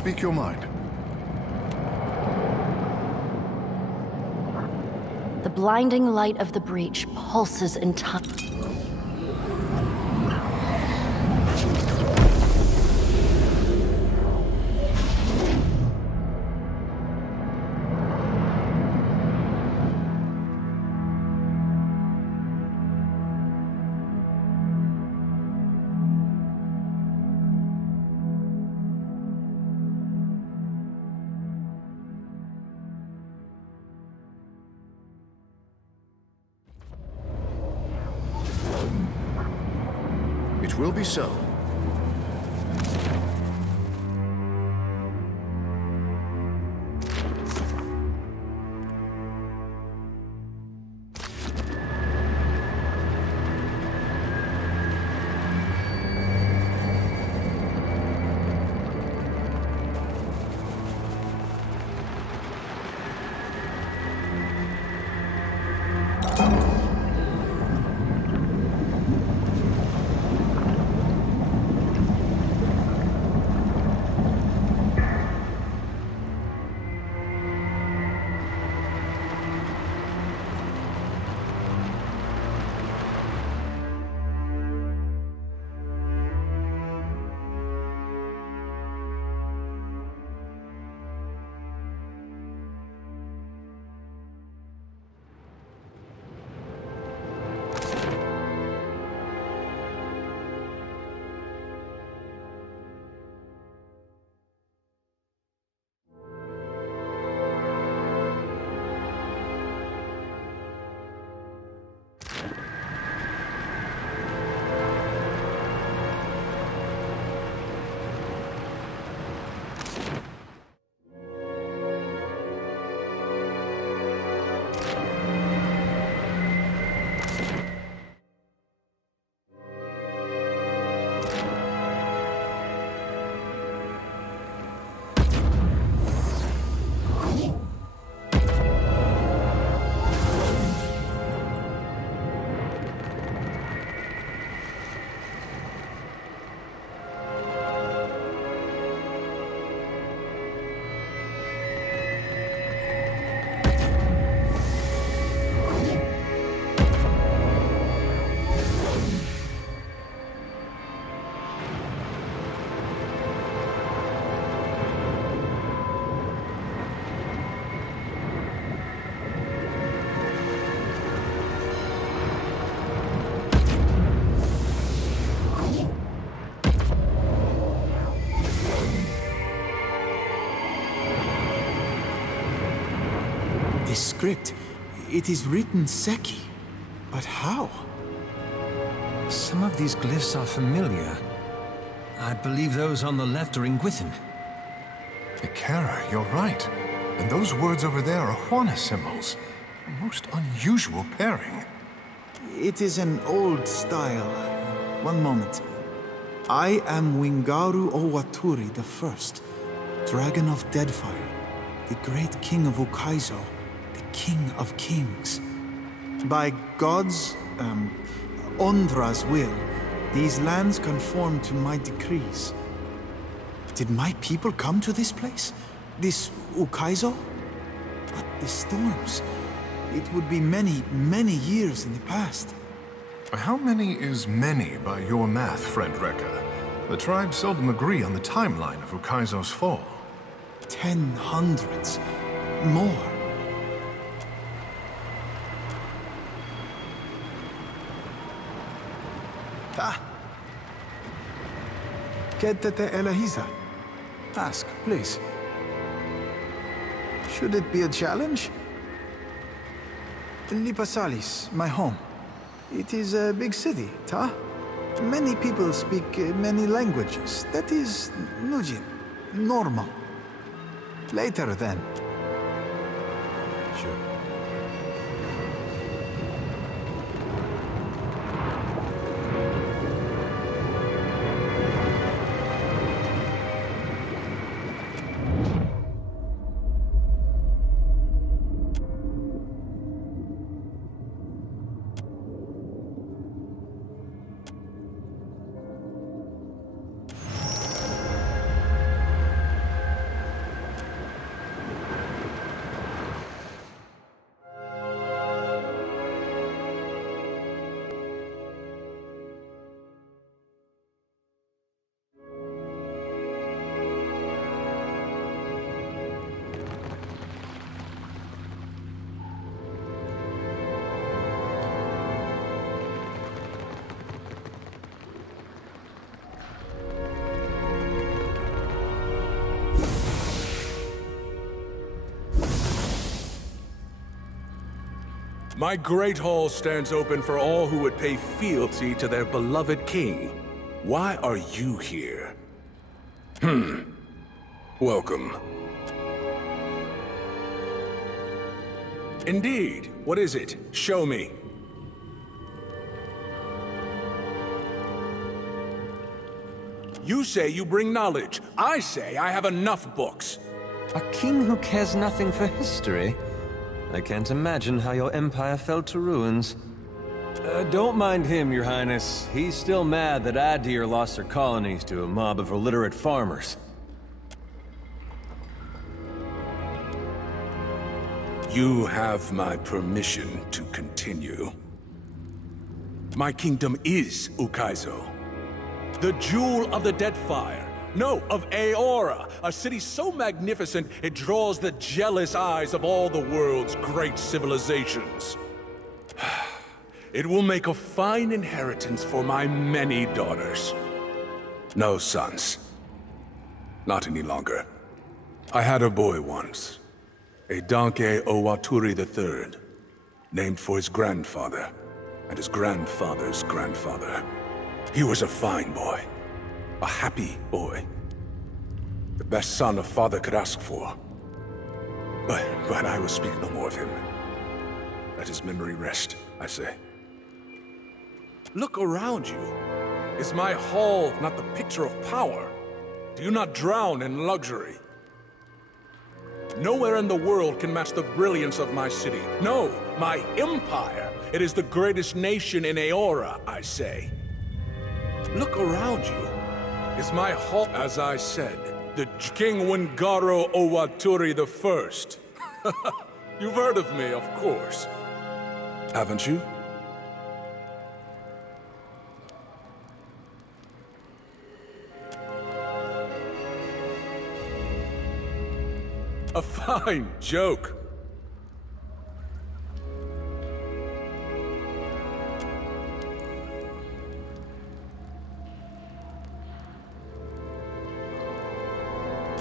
Speak your mind. The blinding light of the breach pulses in time. It will be so. This script, it is written Seki. But how? Some of these glyphs are familiar. I believe those on the left are in Gwithin. Ikara, you're right. And those words over there are Juana symbols. A most unusual pairing. It is an old style. One moment. I am Wingaru Owaturi the First, Dragon of Deadfire, the great king of Ukaizo, the king of kings. By God's, Ondra's will, these lands conform to my decrees. Did my people come to this place? This Ukaizo? But the storms, it would be many, many years in the past. How many is many by your math, friend Rekka? The tribes seldom agree on the timeline of Ukaizo's fall. 10 hundreds. More. Ah. Ketete Elahiza. Ask, please. Should it be a challenge? Lipasalis, my home. It is a big city, ta? Many people speak many languages. That is Nujin, normal. Later, then. Sure. My great hall stands open for all who would pay fealty to their beloved king. Why are you here? Welcome. Indeed. What is it? Show me. You say you bring knowledge. I say I have enough books. A king who cares nothing for history? I can't imagine how your empire fell to ruins. Don't mind him, Your Highness. He's still mad that Adir lost her colonies to a mob of illiterate farmers. You have my permission to continue. My kingdom is Ukaizo, the jewel of the Deadfire. No, of Aora, a city so magnificent it draws the jealous eyes of all the world's great civilizations. It will make a fine inheritance for my many daughters. No sons. Not any longer. I had a boy once, a Danke Owaturi III, named for his grandfather and his grandfather's grandfather. He was a fine boy. A happy boy. The best son a father could ask for. But I will speak no more of him. Let his memory rest, I say. Look around you. Is my hall not the picture of power? Do you not drown in luxury? Nowhere in the world can match the brilliance of my city. No, my empire. It is the greatest nation in Aora, I say. Look around you. Is my hall, as I said, the King Wingaro Owaturi I. You've heard of me, of course. Haven't you? A fine joke.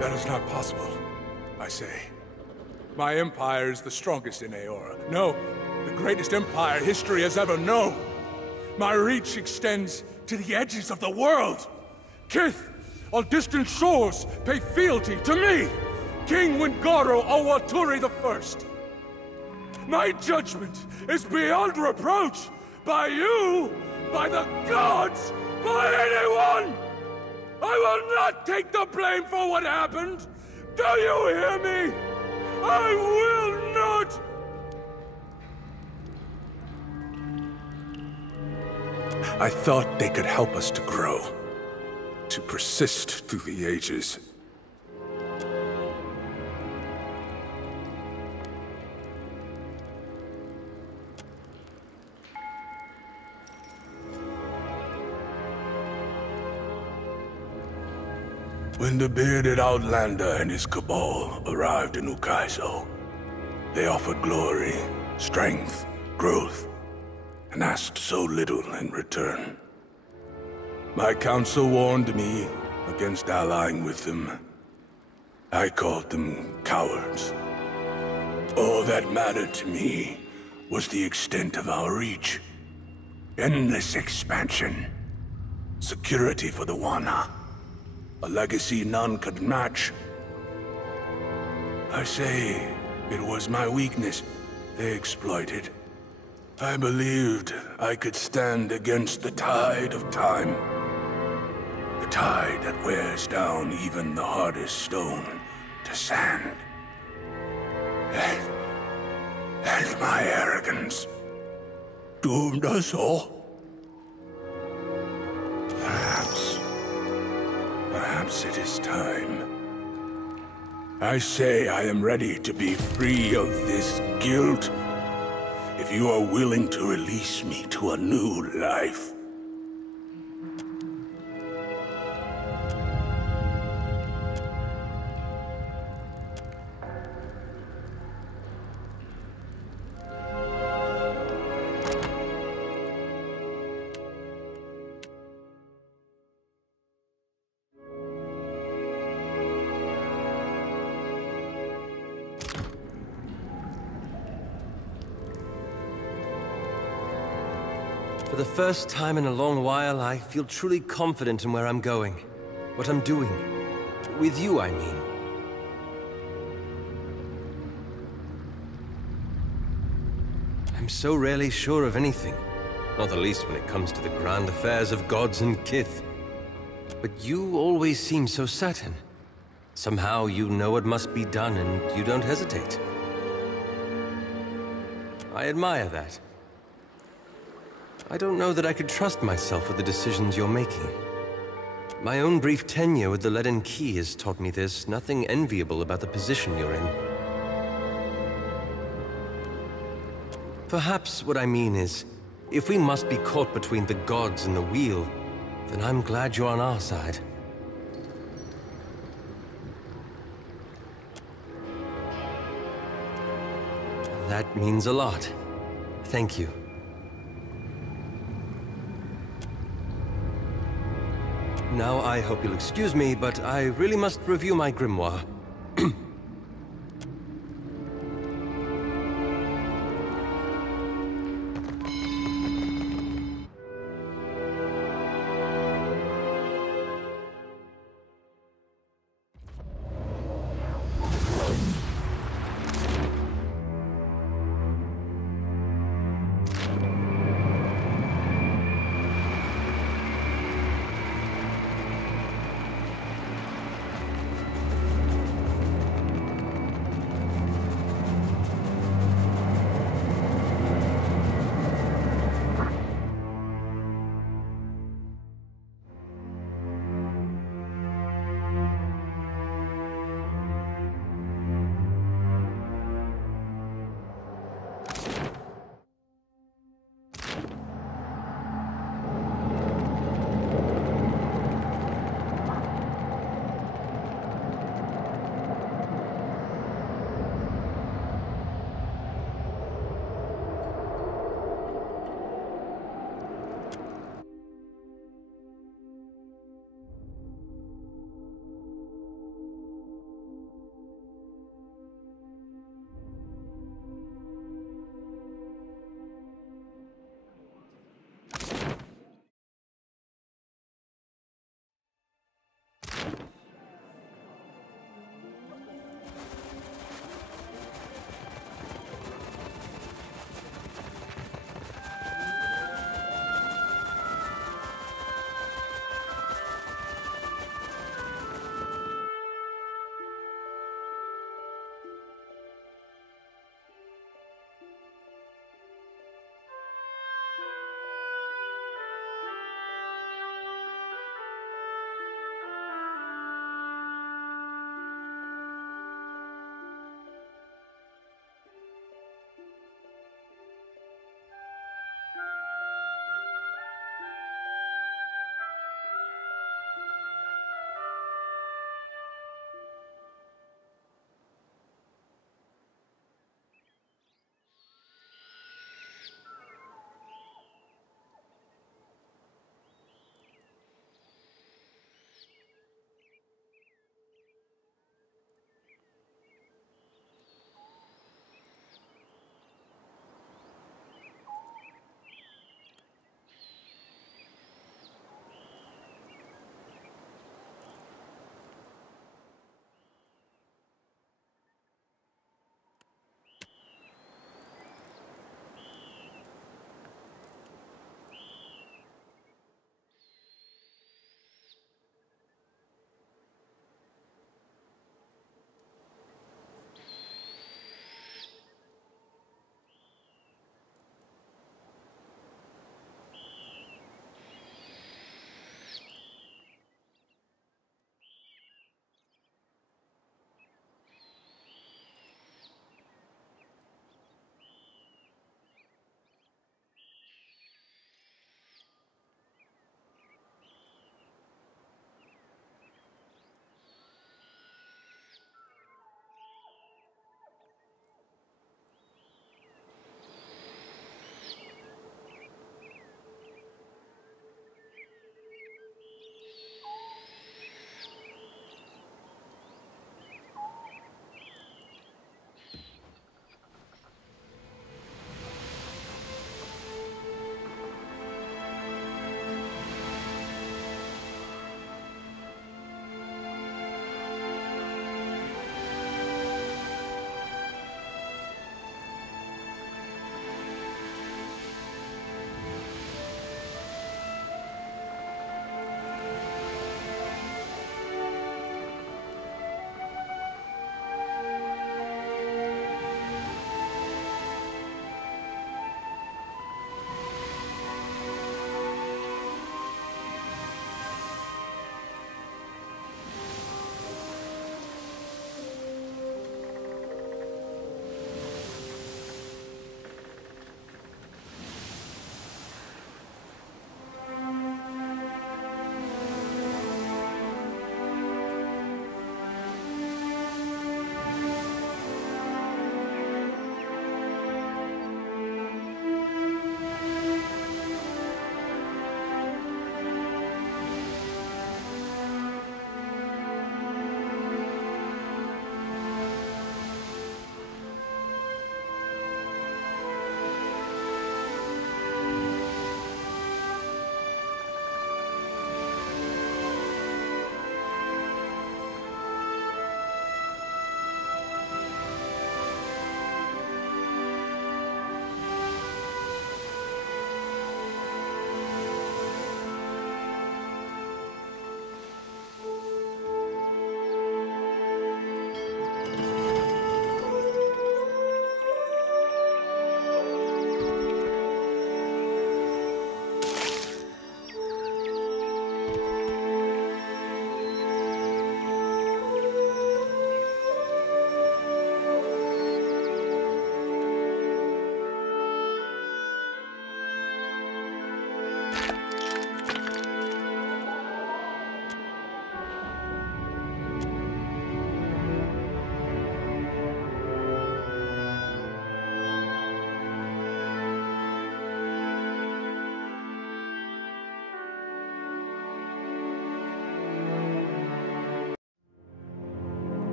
That is not possible, I say. My empire is the strongest in Aora. No, the greatest empire history has ever known. My reach extends to the edges of the world. Kith, on distant shores, pay fealty to me, King Wingaro Owaturi I. My judgment is beyond reproach by you, by the gods, by anyone! I will not take the blame for what happened! Do you hear me? I will not! I thought they could help us to grow, to persist through the ages. When the bearded Outlander and his cabal arrived in Ukaizo, they offered glory, strength, growth, and asked so little in return. My council warned me against allying with them. I called them cowards. All that mattered to me was the extent of our reach. Endless expansion. Security for the Wana. A legacy none could match. I say, it was my weakness they exploited. I believed I could stand against the tide of time. The tide that wears down even the hardest stone to sand. And my arrogance doomed us all. Perhaps it is time. I say I am ready to be free of this guilt. If you are willing to release me to a new life. For the first time in a long while, I feel truly confident in where I'm going. What I'm doing. With you, I mean. I'm so rarely sure of anything. Not the least when it comes to the grand affairs of gods and kith. But you always seem so certain. Somehow you know what must be done and you don't hesitate. I admire that. I don't know that I could trust myself with the decisions you're making. My own brief tenure with the Leaden Key has taught me there's nothing enviable about the position you're in. Perhaps what I mean is, if we must be caught between the gods and the wheel, then I'm glad you're on our side. That means a lot. Thank you. Now I hope you'll excuse me, but I really must review my grimoire.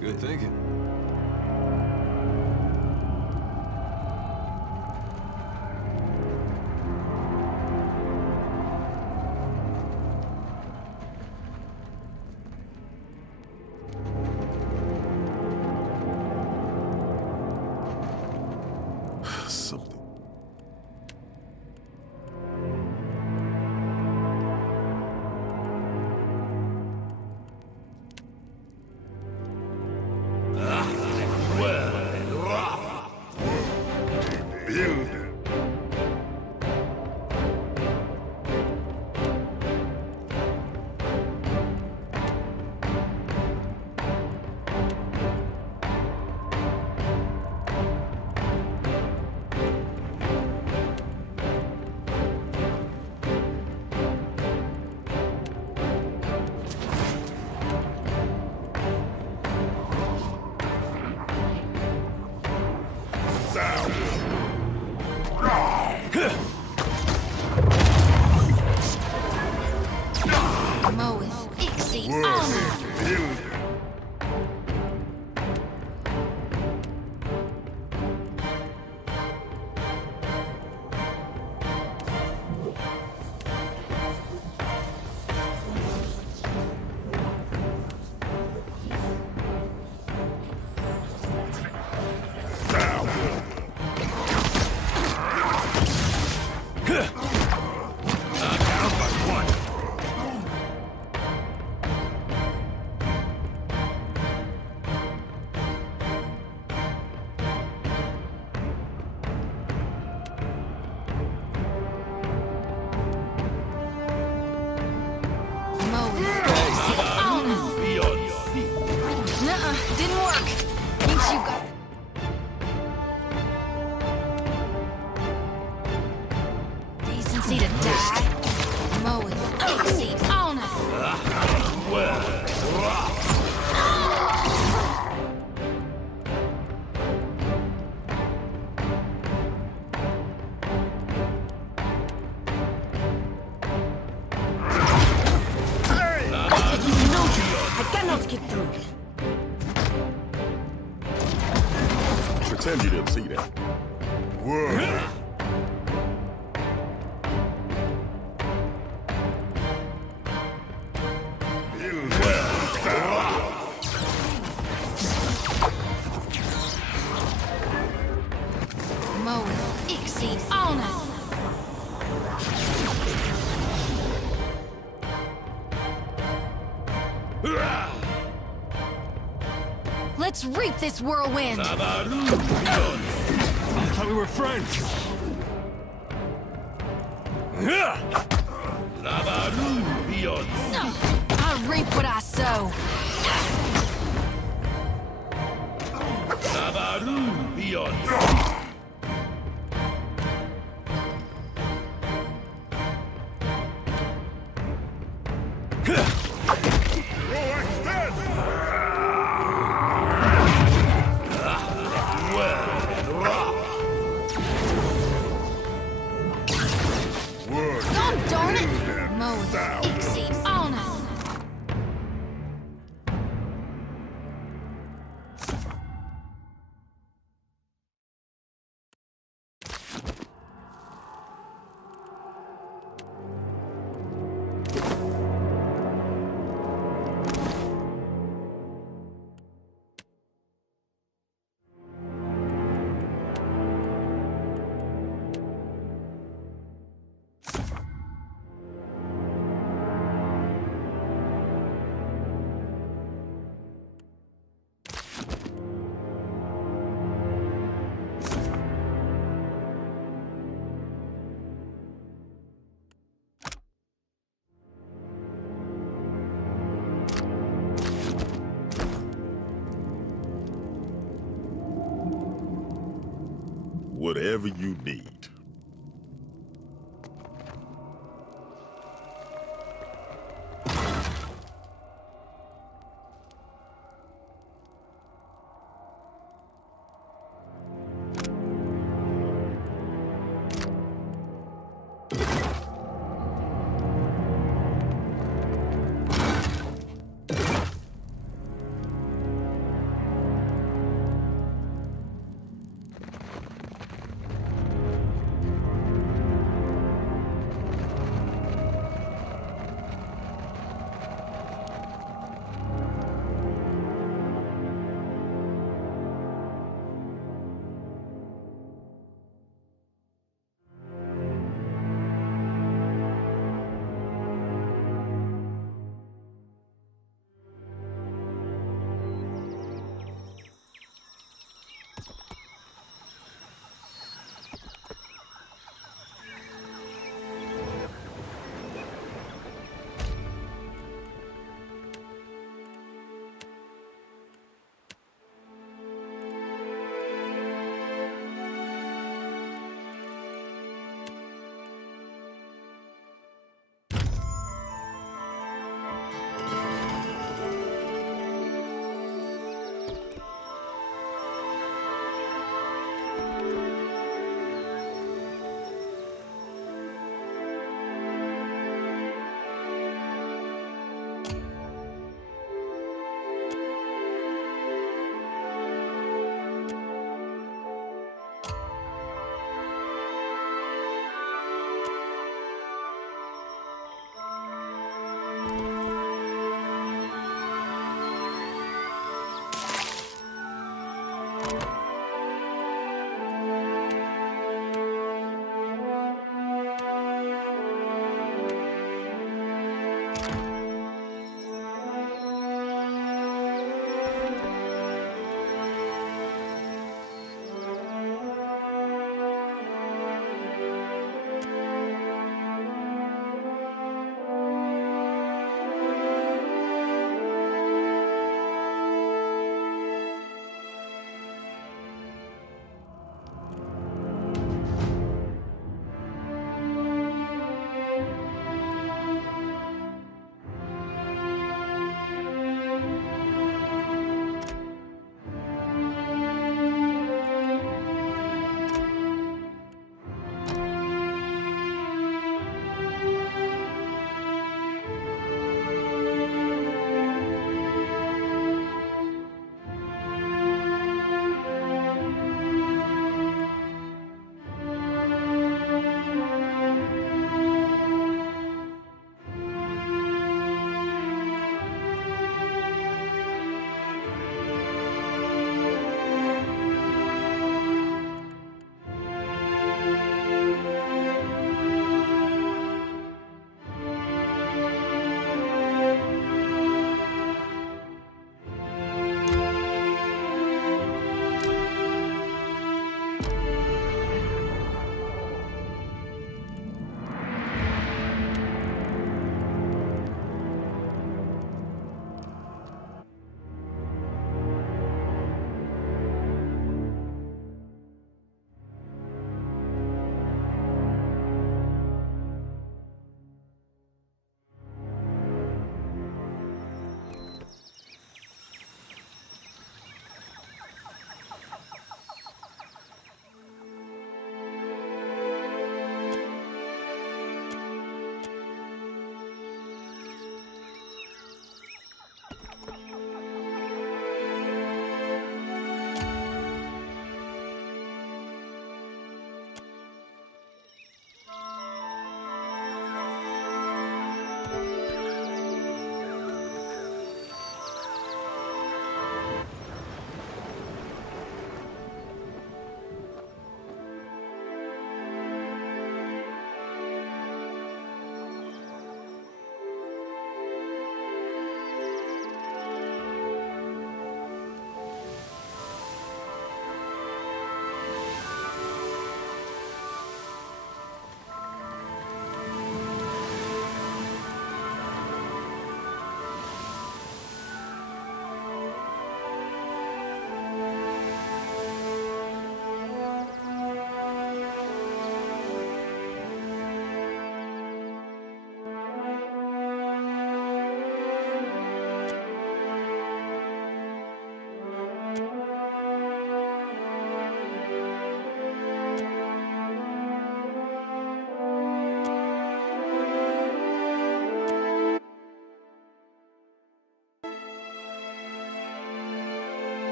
Good thinking. Pretend you didn't see that. Whoa. Let's reap this whirlwind! I thought we were friends! I reap what I sow! Whatever you need.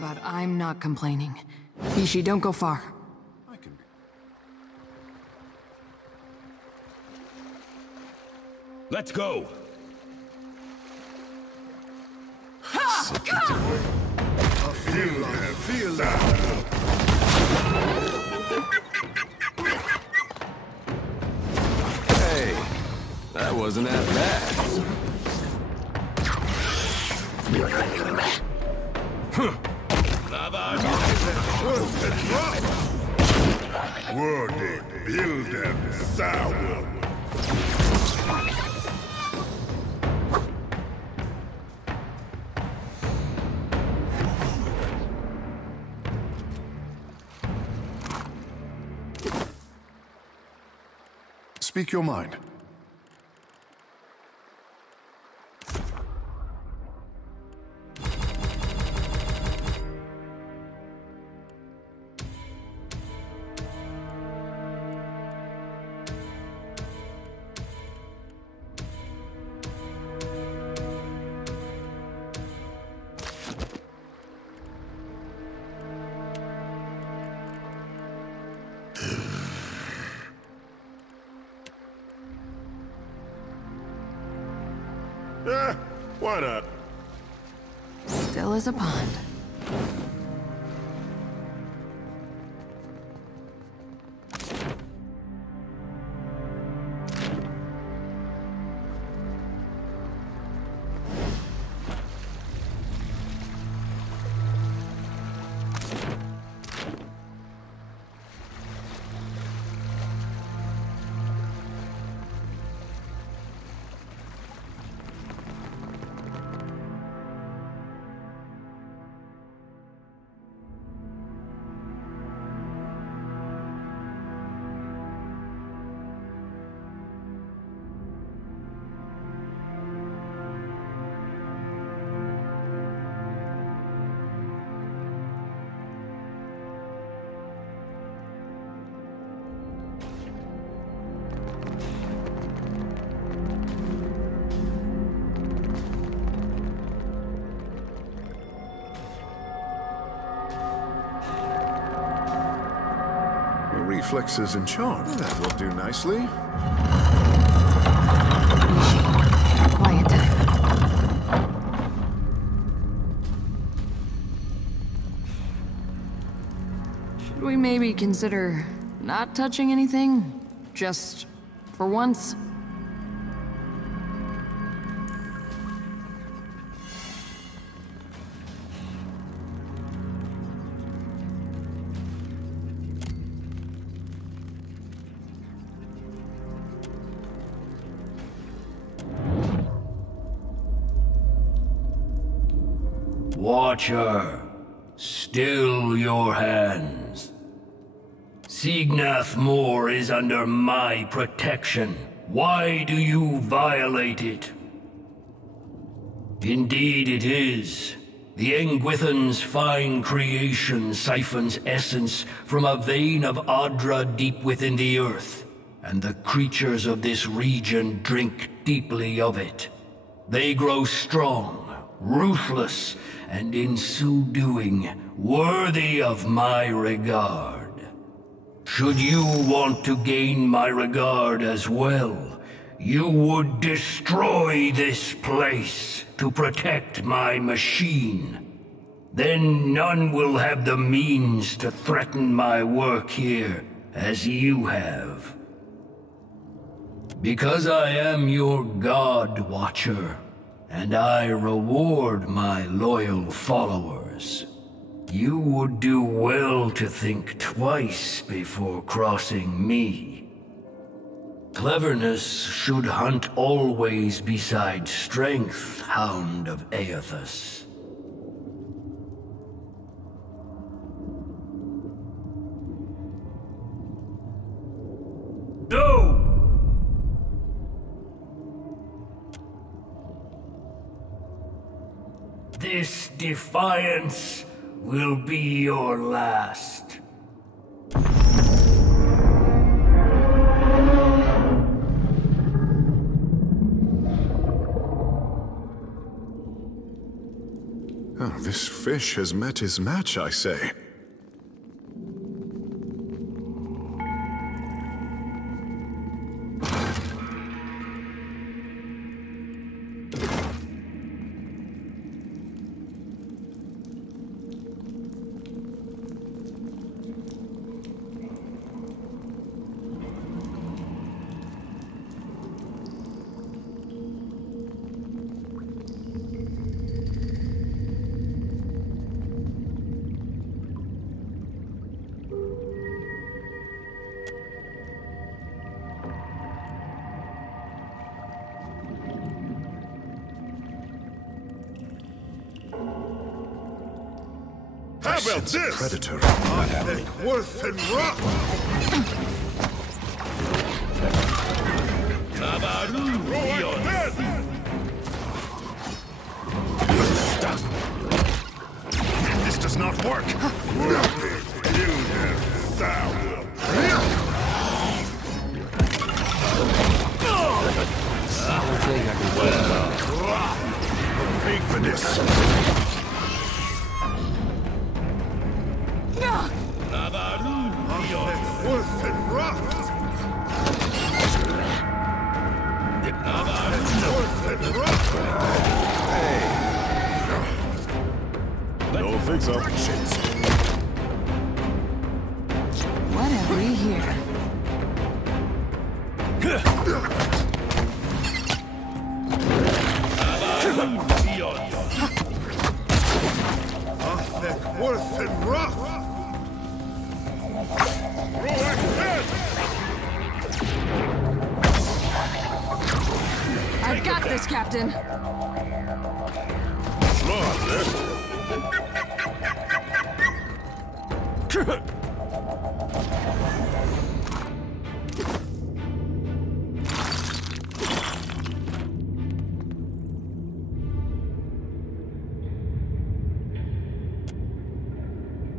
But I'm not complaining. Ishi, don't go far. Let's go! Feel that. Hey, that wasn't that bad. Word build them sour. Speak your mind. Why not? Still is a pond. Reflexes and charm. That will do nicely. Quiet time. Should we maybe consider not touching anything? Just for once? Watcher, still your hands. Signath Moor is under my protection. Why do you violate it? Indeed it is. The Engwithan's fine creation siphons essence from a vein of Adra deep within the earth, and the creatures of this region drink deeply of it. They grow strong, ruthless, and in so doing, worthy of my regard. Should you want to gain my regard as well, you would destroy this place to protect my machine. Then none will have the means to threaten my work here as you have. Because I am your God, Watcher, and I reward my loyal followers, you would do well to think twice before crossing me. Cleverness should hunt always beside strength, Hound of Aethys. Go! This defiance will be your last. Oh, this fish has met his match, I say. How about this? Predator. Worth and rough. This does not work. Nothing. You have sour. I don't think I can Well, pay for this. Worth and rough. Worth and rough. Don't think so. What have we here? Worth and rough! I've got this, Captain. Smart, man.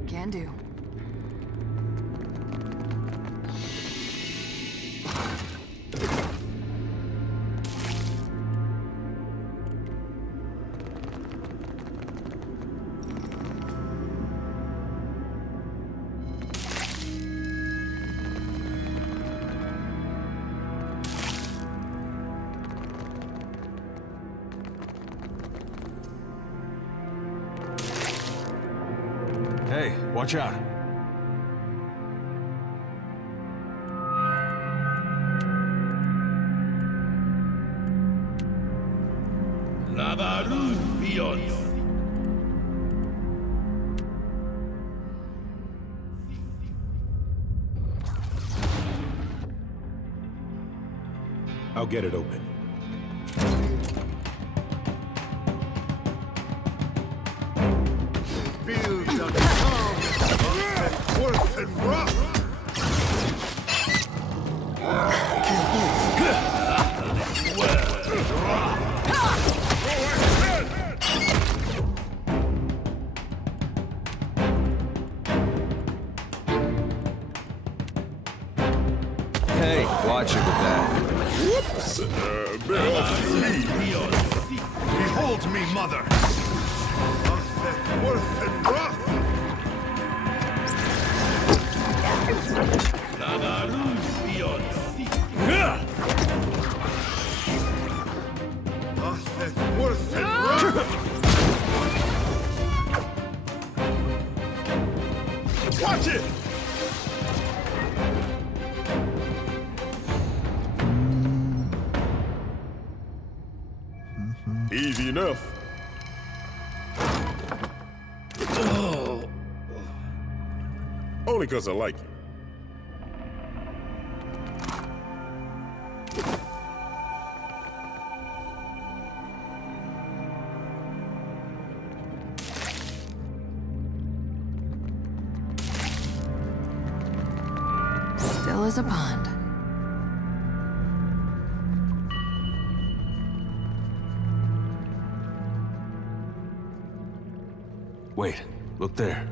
Can do. Hey, watch out. Lavaru beyond. I'll get it open. Fields of calm, worth and rough! Hey, watch it with that. Whoops! Behold me, mother! Worth and rough! Worth and rough! Watch it! Easy enough. Only because I like you. Still as a pond. Wait, look there.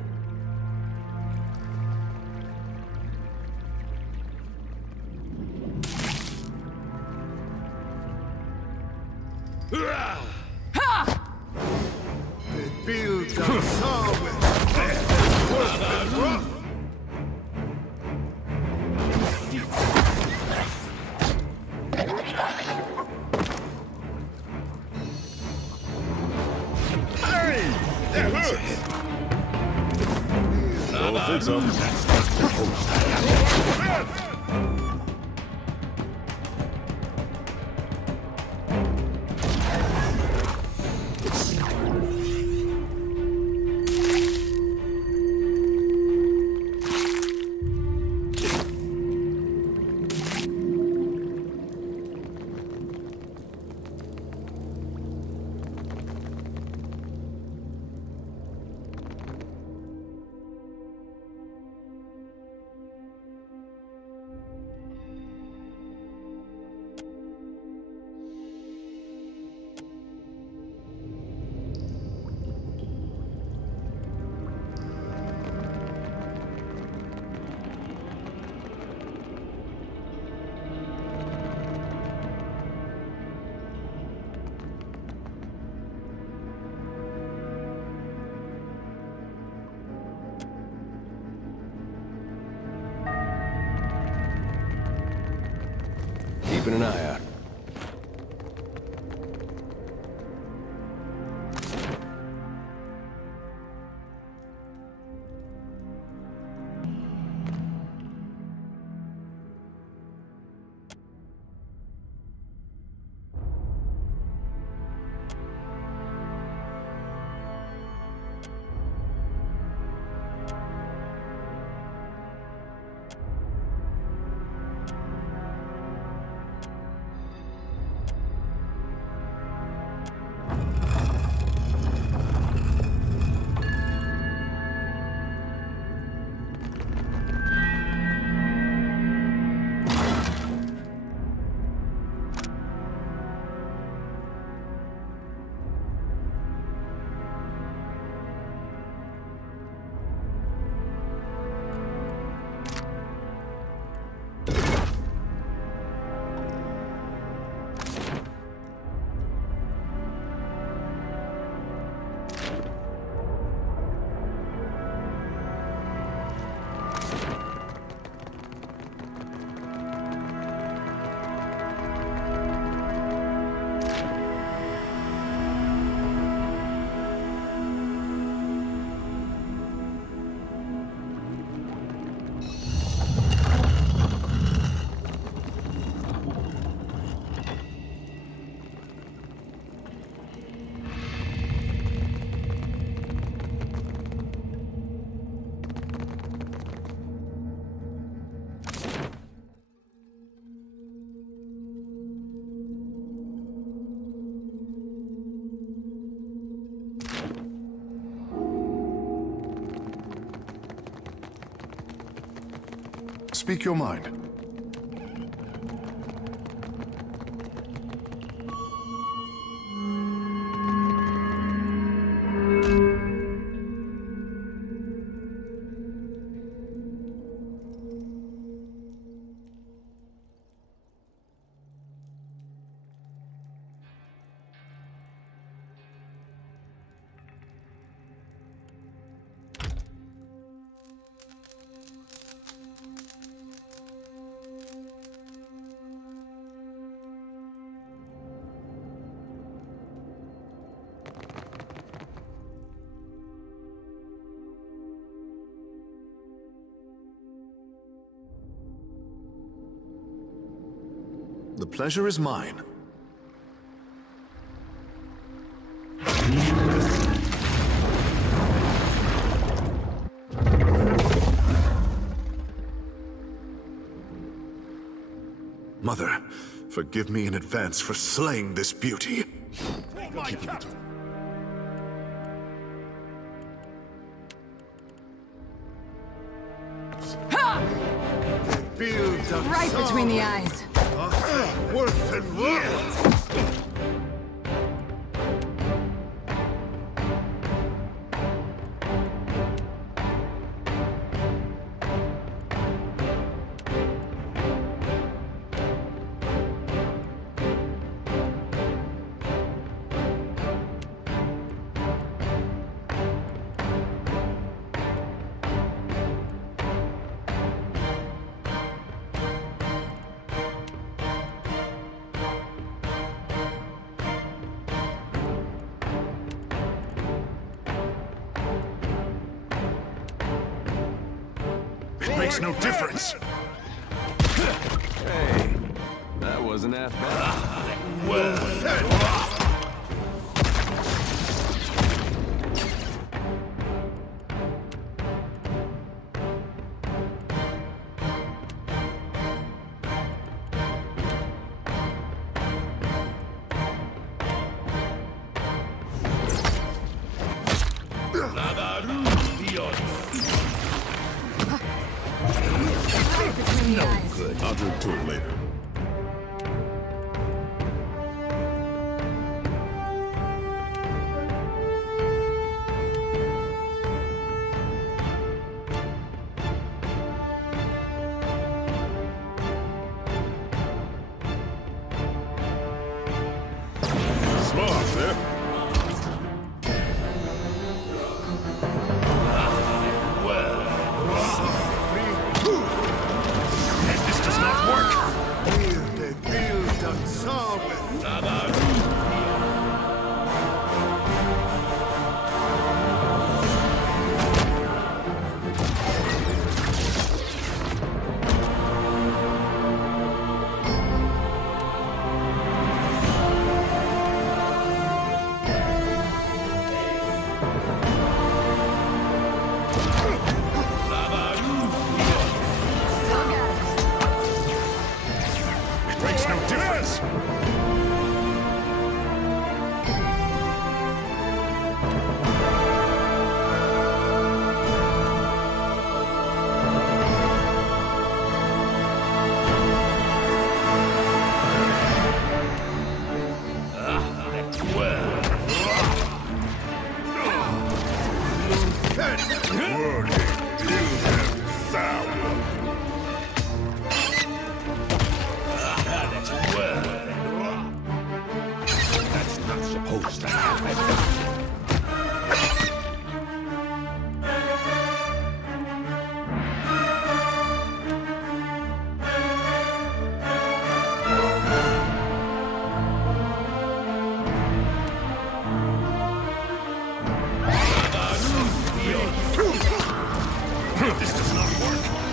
Fields of sorrow, worth and rough! Hey! That hurts! Don't think so. Keeping an eye out. Speak your mind. The pleasure is mine. Mother, forgive me in advance for slaying this beauty. Keeping it. Right between the eyes. Worth and worth. Makes no difference. Hey, that wasn't half bad. Well, No good. I'll drink to it later. Smart, sir. This does not work.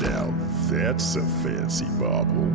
Now that's a fancy bauble.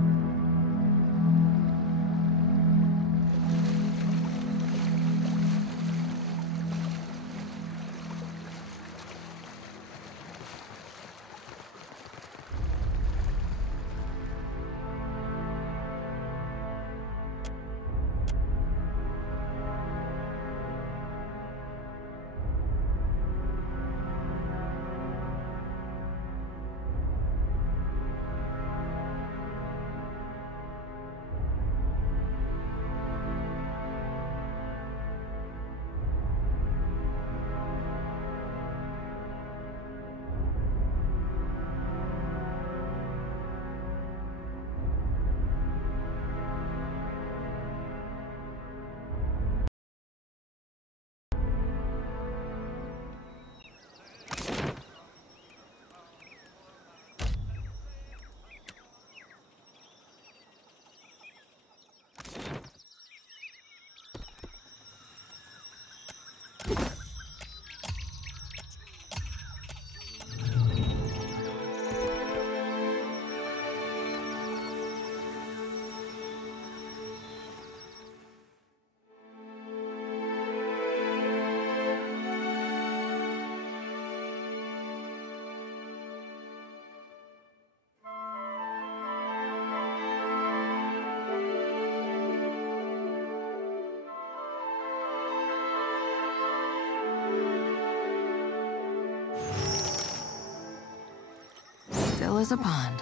Still as a pond.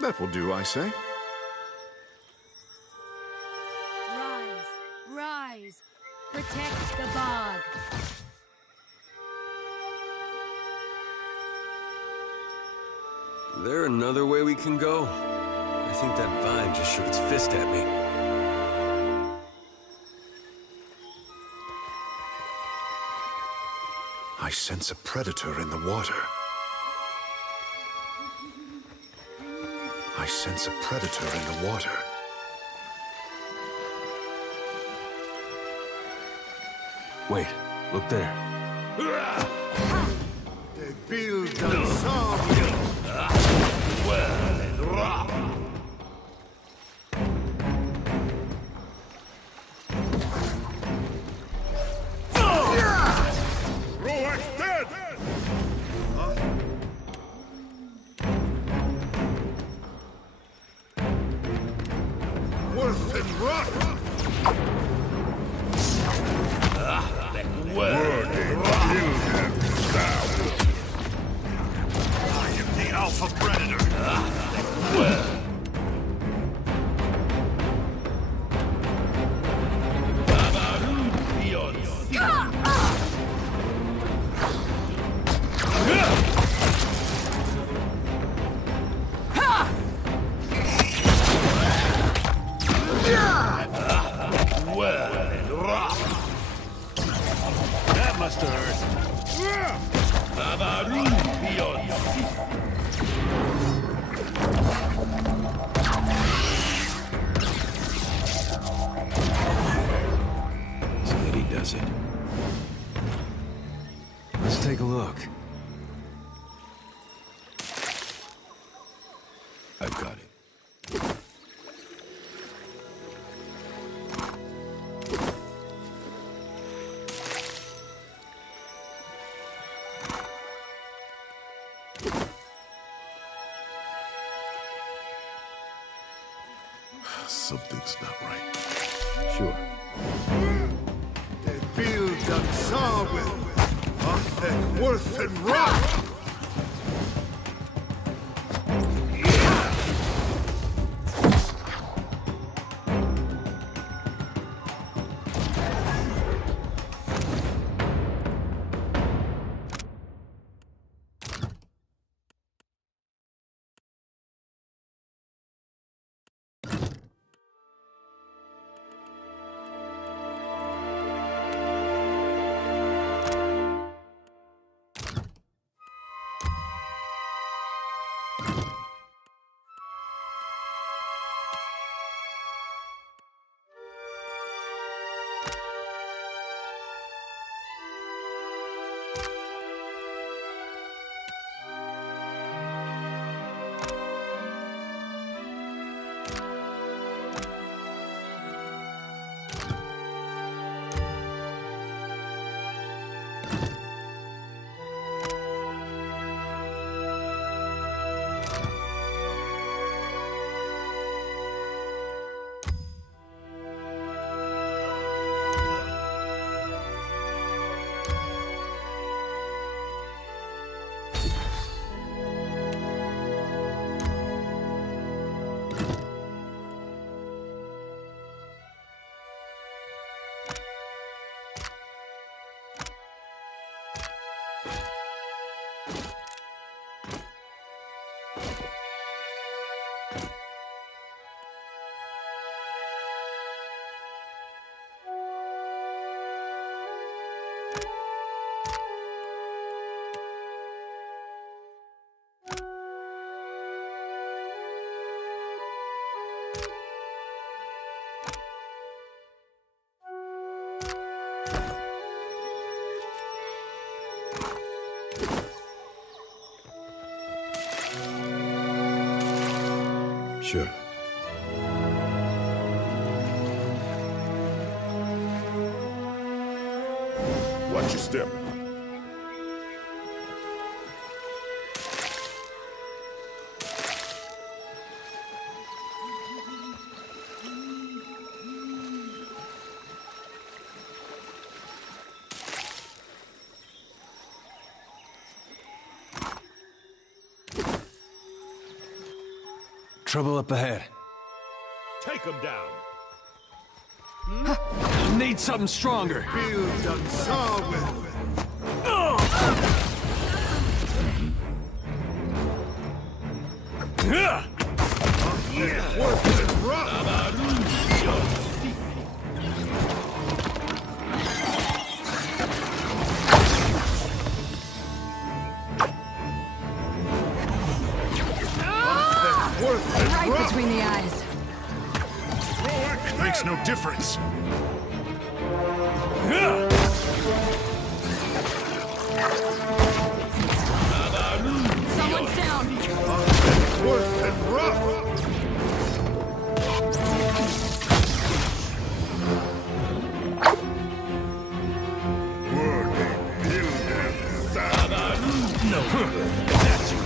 That will do, I say. Rise, rise, protect the bog. There another way we can go? I think that vine just shook its fist at me. I sense a predator in the water. I sense a predator in the water. Wait, look there. They build and solve. Well and rock. Let's take a look. I've got it. Something's not right. Sure. They build and saw with nothing worth and rock. Sure. Watch your step. Trouble up ahead. Take him down. Need something stronger. Build and saw with. Worth it, rough. Right between the eyes. Makes no difference. Someone's down. Worth and rough. No good. That's you.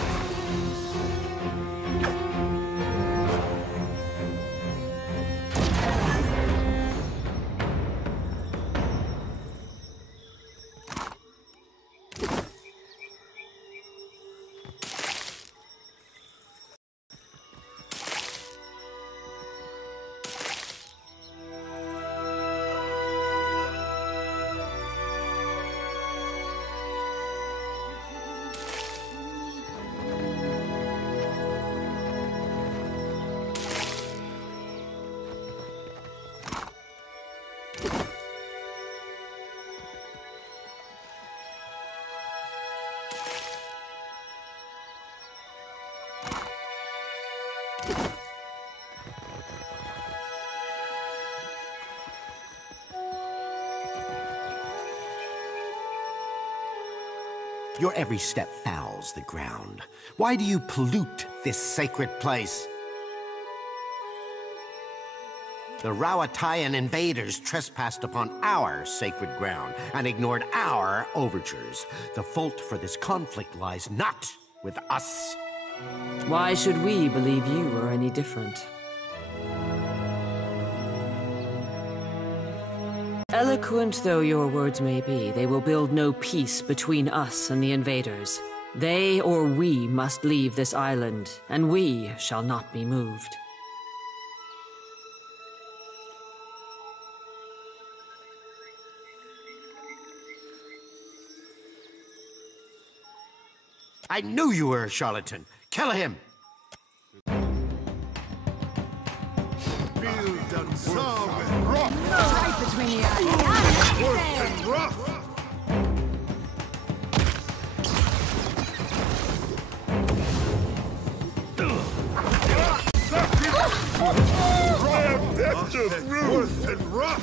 Your every step fouls the ground. Why do you pollute this sacred place? The Rawatayan invaders trespassed upon our sacred ground and ignored our overtures. The fault for this conflict lies not with us. Why should we believe you are any different? Eloquent though your words may be, they will build no peace between us and the invaders. They or we must leave this island, and we shall not be moved. I knew you were a charlatan. Kill him! Build and saw with rock. Right between the eyes. Worth and rough. That's just rude. Worth and rough.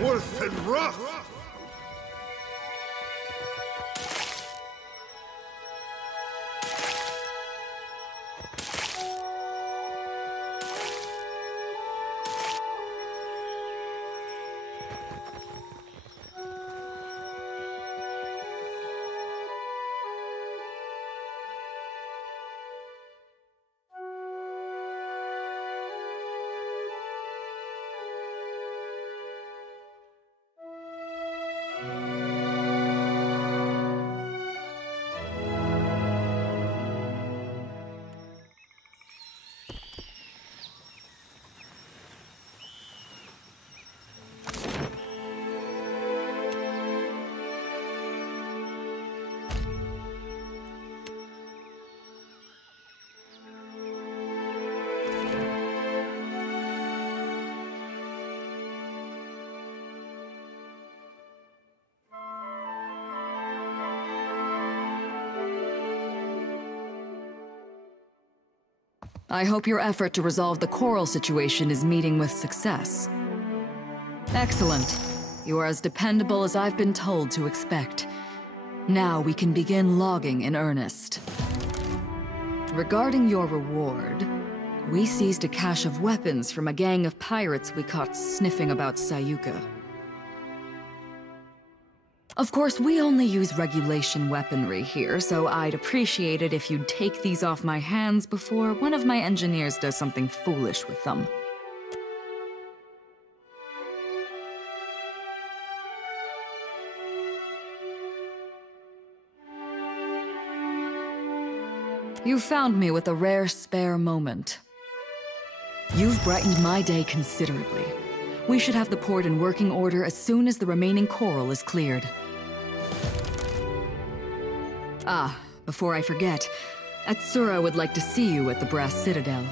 Worth and rough. I hope your effort to resolve the coral situation is meeting with success. Excellent. You are as dependable as I've been told to expect. Now we can begin logging in earnest. Regarding your reward, we seized a cache of weapons from a gang of pirates we caught sniffing about Sayuka. Of course, we only use regulation weaponry here, so I'd appreciate it if you'd take these off my hands before one of my engineers does something foolish with them. You found me with a rare spare moment. You've brightened my day considerably. We should have the port in working order as soon as the remaining coral is cleared. Ah, before I forget, Atsura would like to see you at the Brass Citadel.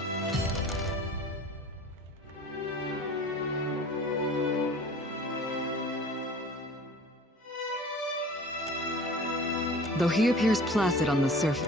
Though he appears placid on the surface,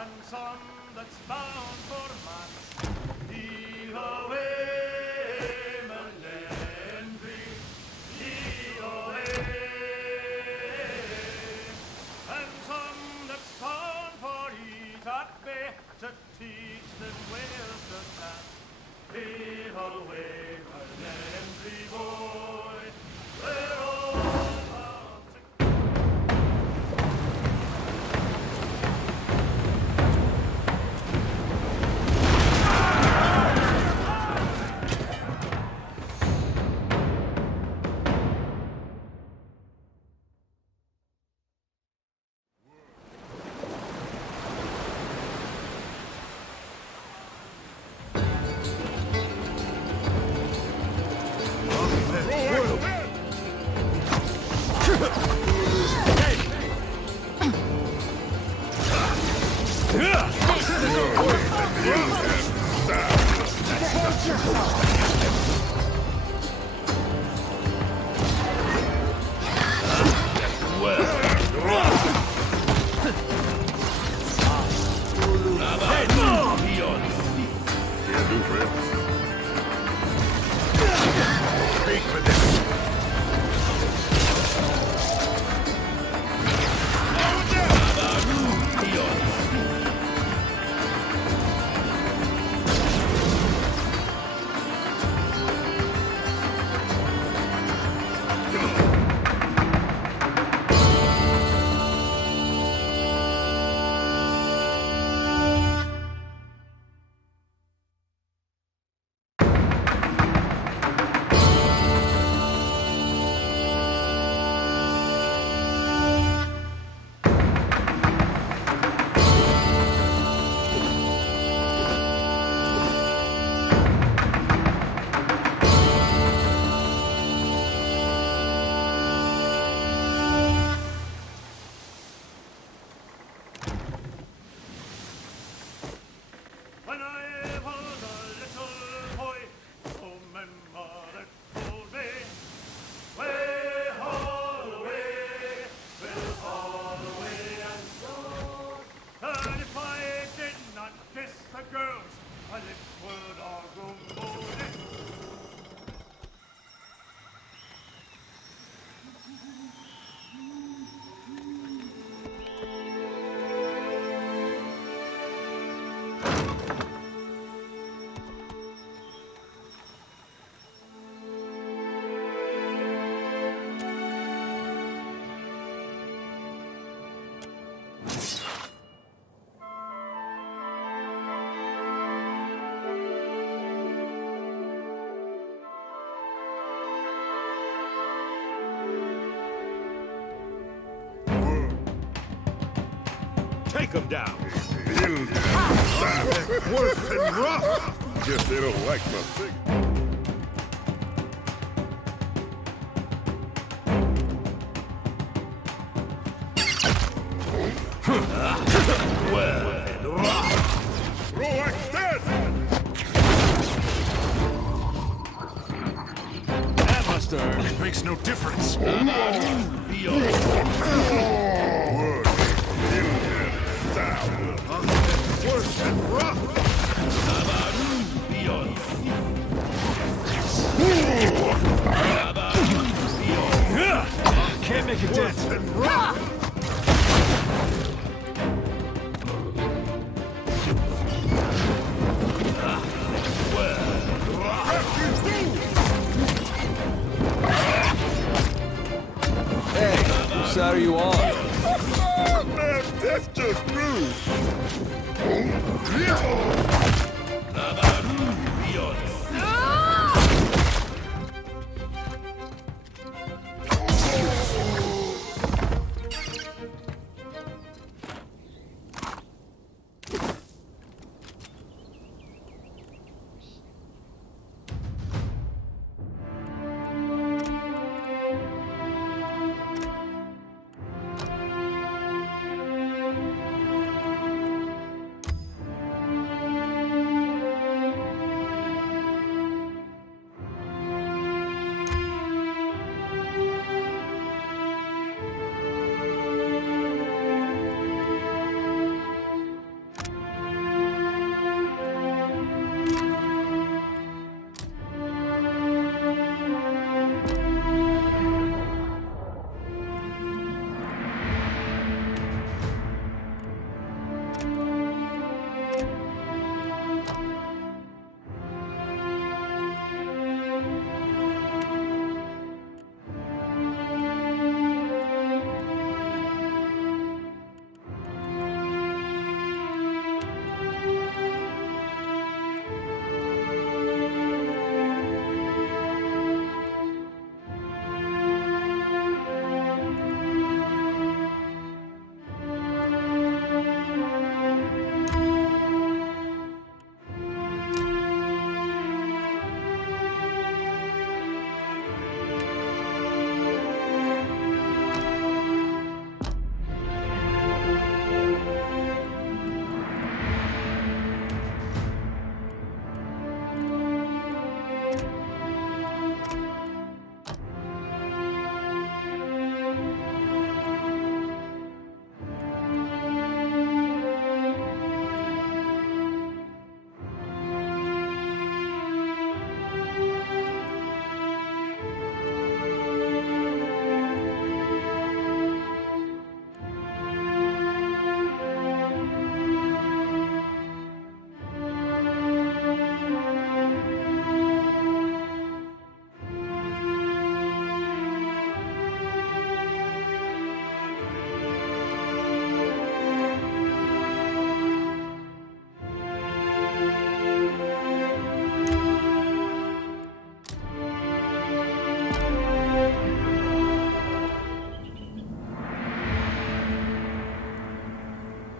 and some that's bound for man's. Heave away, Melendry, heave away, and some that's bound for eat at bay to teach them ways to dance. Heave away, Melendry boy, we're all bound to... When I was a little boy, oh, my mother told me, way haul away, we'll haul away and so. And if I did not kiss the girls, my lips would all grow mouldy. Take them down. Worse and rough. Guess they don't like my thing. That must hurt. It makes no difference. Worse and rough. Can't make a dent. Hey, whose side are you on? Man, that's just rude.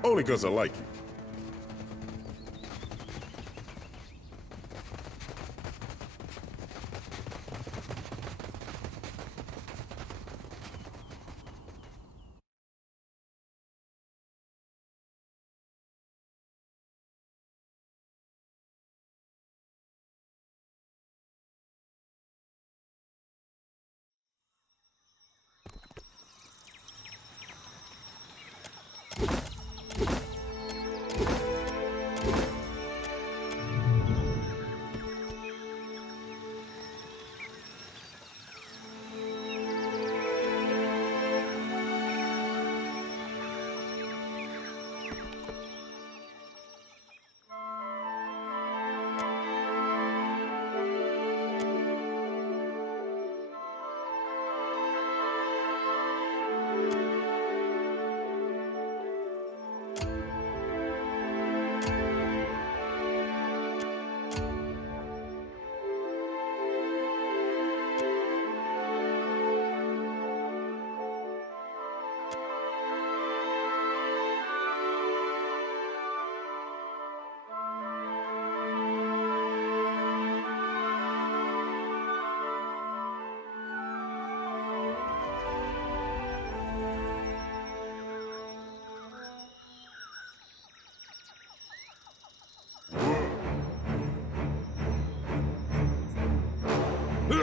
Only 'cause I like you.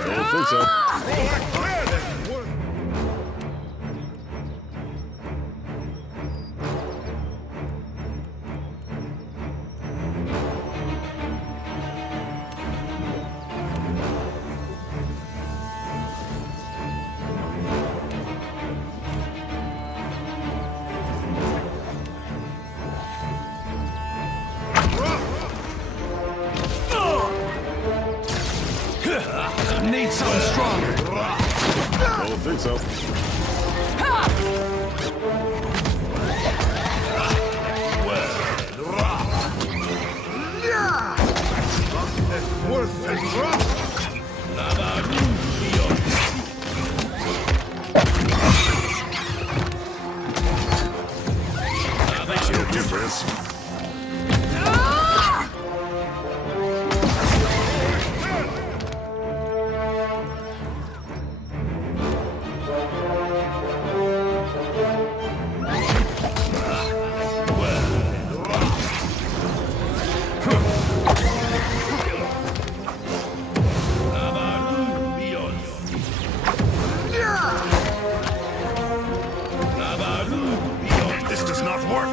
I think so. Need something stronger. I don't think so. Worth it, Makes no difference. This does not work.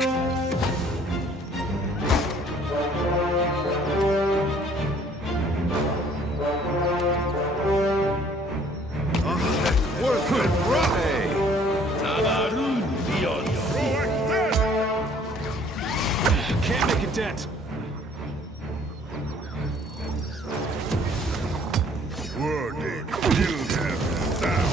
Worth it, Can't make a dent. Worded, you have sound.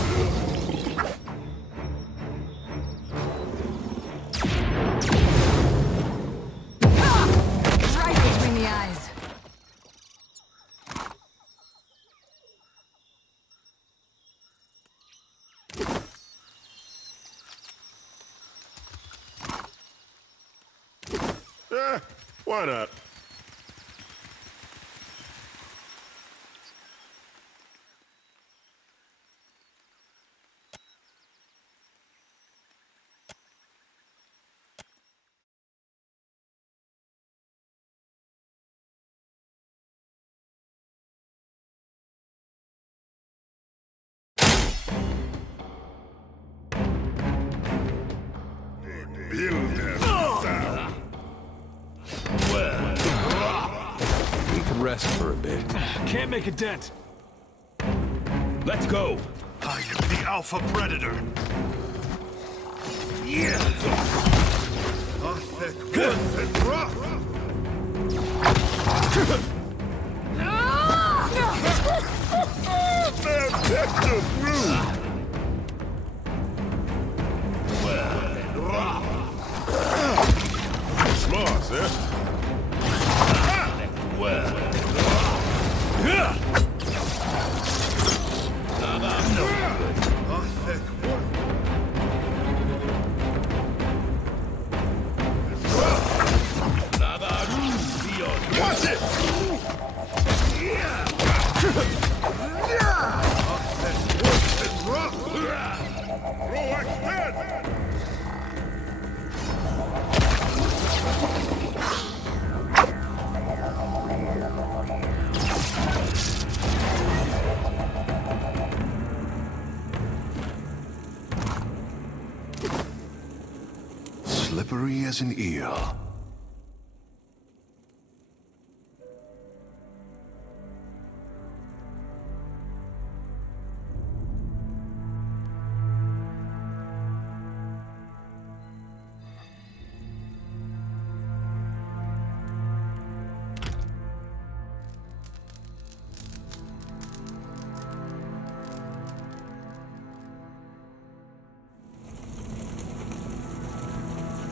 Right between the eyes. Why not? Build them sound. We can rest for a bit. Can't make a dent. Let's go. I am the Alpha Predator. Yeah. Smart, sir. Slippery as an eel.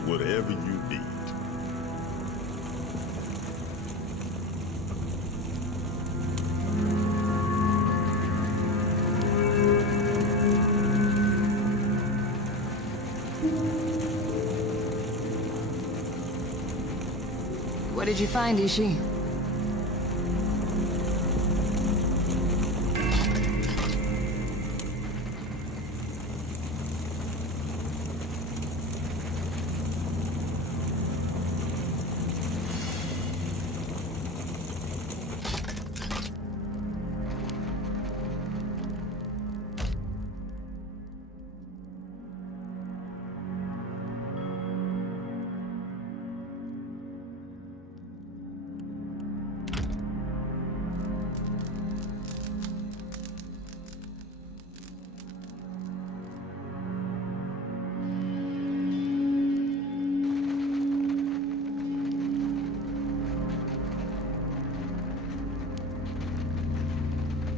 Whatever you need. What did you find, Ishi?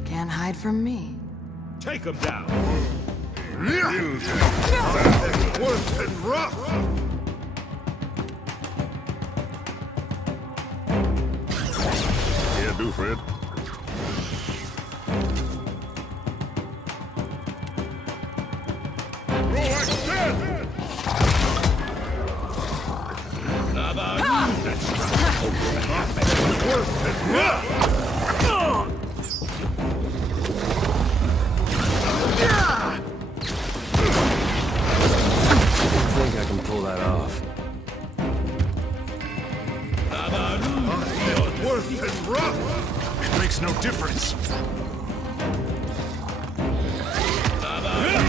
Can't hide from me. Take him down! Worse and rough! Yeah, do, Fred. Roax dead! Worse and rough! I think I can pull that off. Worse and rough! It makes no difference.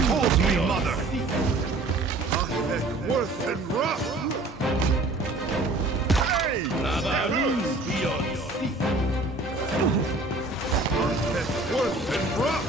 Hold me, mother! Worse and rough! Hey! Worse and rough!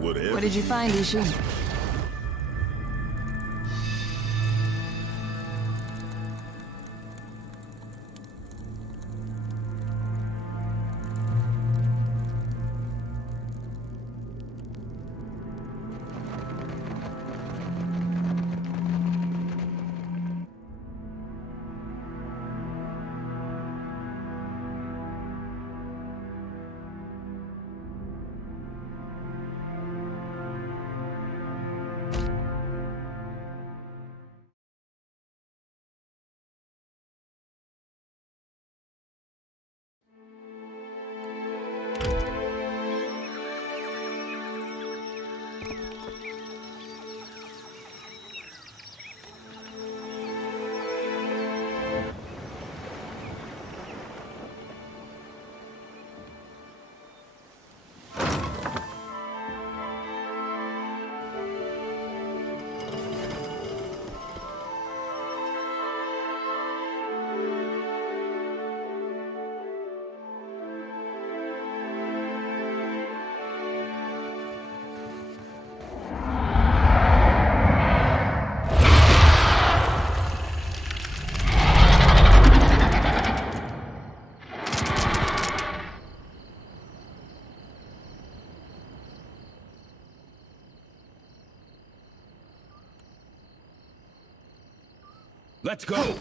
Whatever. What did you find, Ishi? Let's go!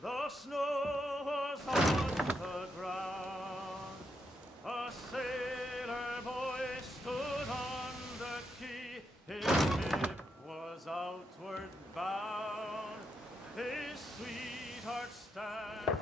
The snow was on the ground. A sailor boy stood on the quay. His ship was outward bound. His sweetheart stand.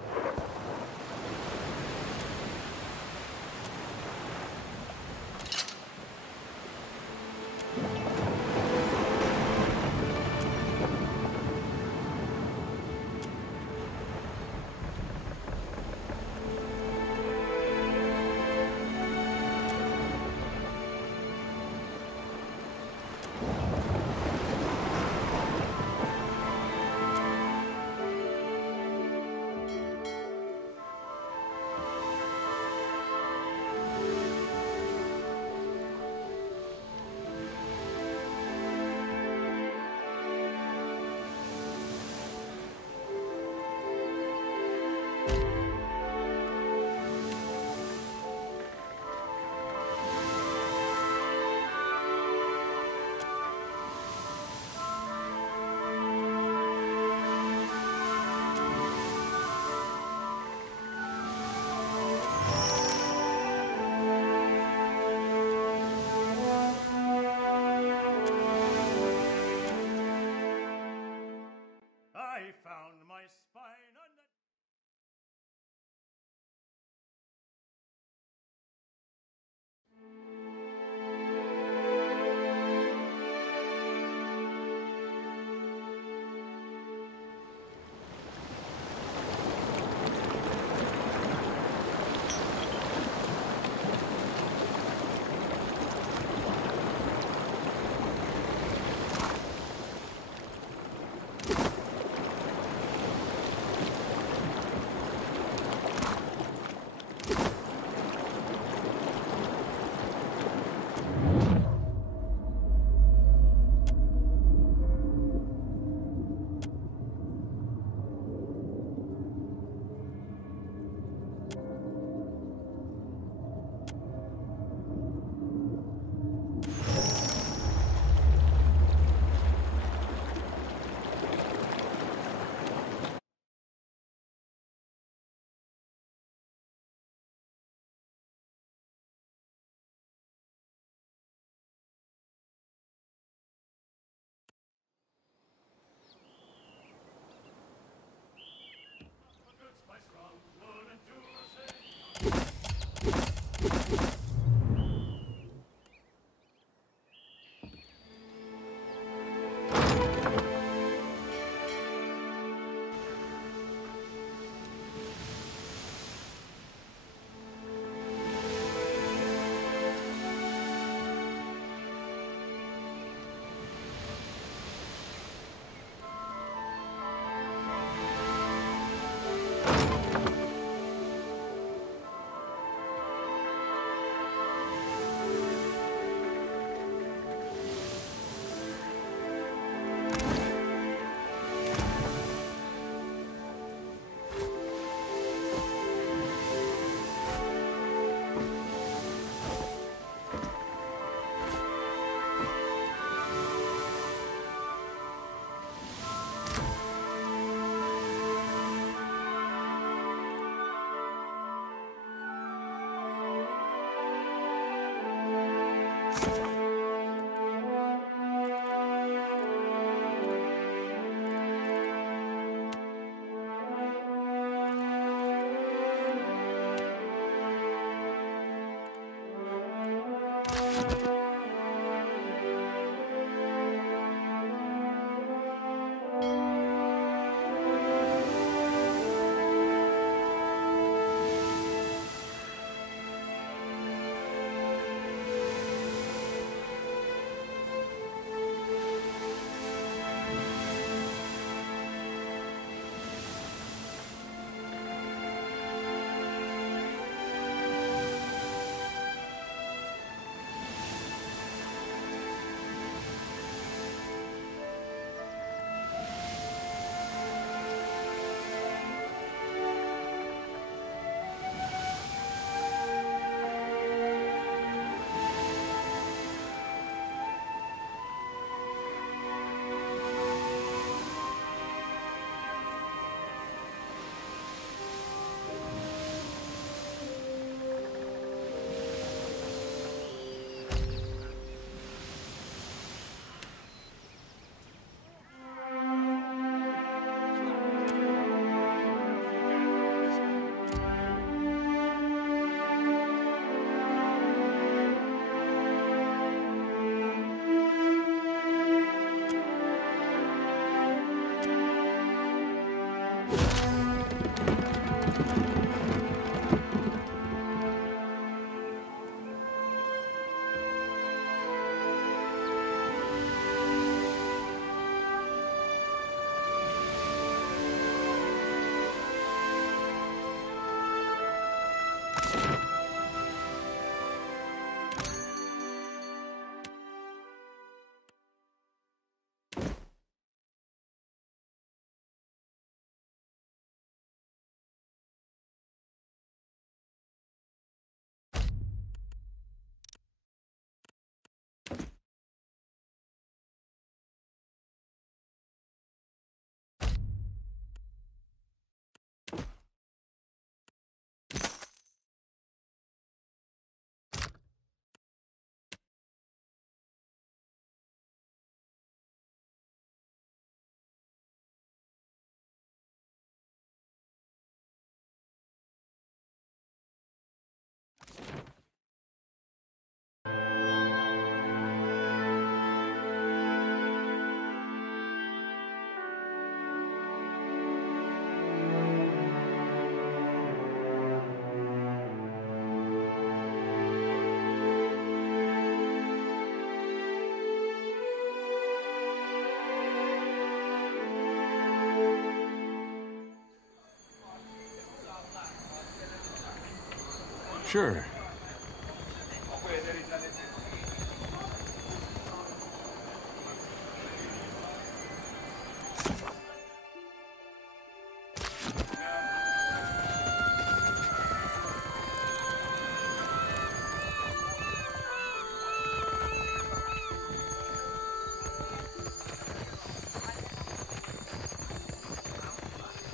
Sure.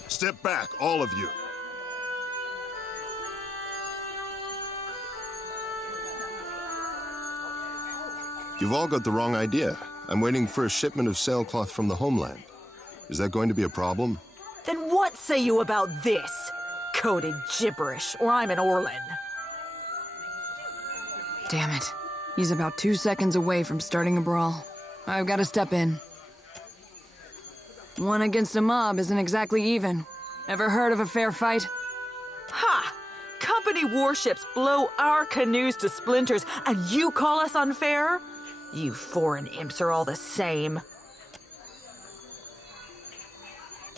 Step back, all of you. You've all got the wrong idea. I'm waiting for a shipment of sailcloth from the homeland. Is that going to be a problem? Then what say you about this? Coded gibberish, or I'm an Orlin. Damn it. He's about 2 seconds away from starting a brawl. I've got to step in. One against a mob isn't exactly even. Ever heard of a fair fight? Ha! Company warships blow our canoes to splinters, and you call us unfair? You foreign imps are all the same.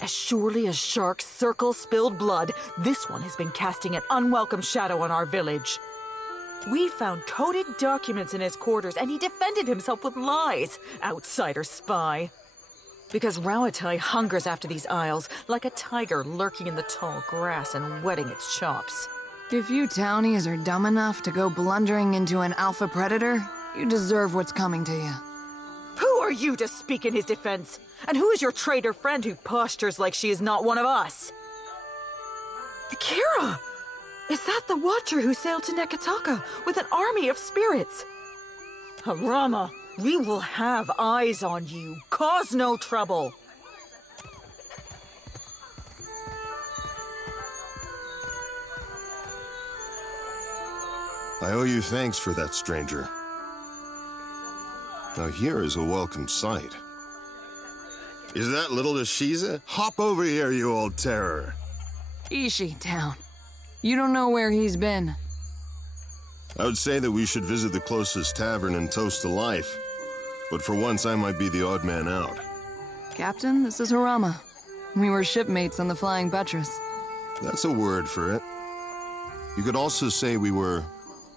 As surely as sharks circle spilled blood, this one has been casting an unwelcome shadow on our village. We found coded documents in his quarters, and he defended himself with lies. Outsider spy. Because Rauatai hungers after these isles, like a tiger lurking in the tall grass and whetting its chops. If you townies are dumb enough to go blundering into an alpha predator, you deserve what's coming to you. Who are you to speak in his defense? And who is your traitor friend who postures like she is not one of us? Kira! Is that the Watcher who sailed to Nekataka with an army of spirits? Harama, we will have eyes on you. Cause no trouble. I owe you thanks for that, stranger. Now here is a welcome sight. Is that little Ishiza? Hop over here, you old terror. Ishi down. You don't know where he's been. I would say that we should visit the closest tavern and toast to life. But for once, I might be the odd man out. Captain, this is Harama. We were shipmates on the Flying Buttress. That's a word for it. You could also say we were...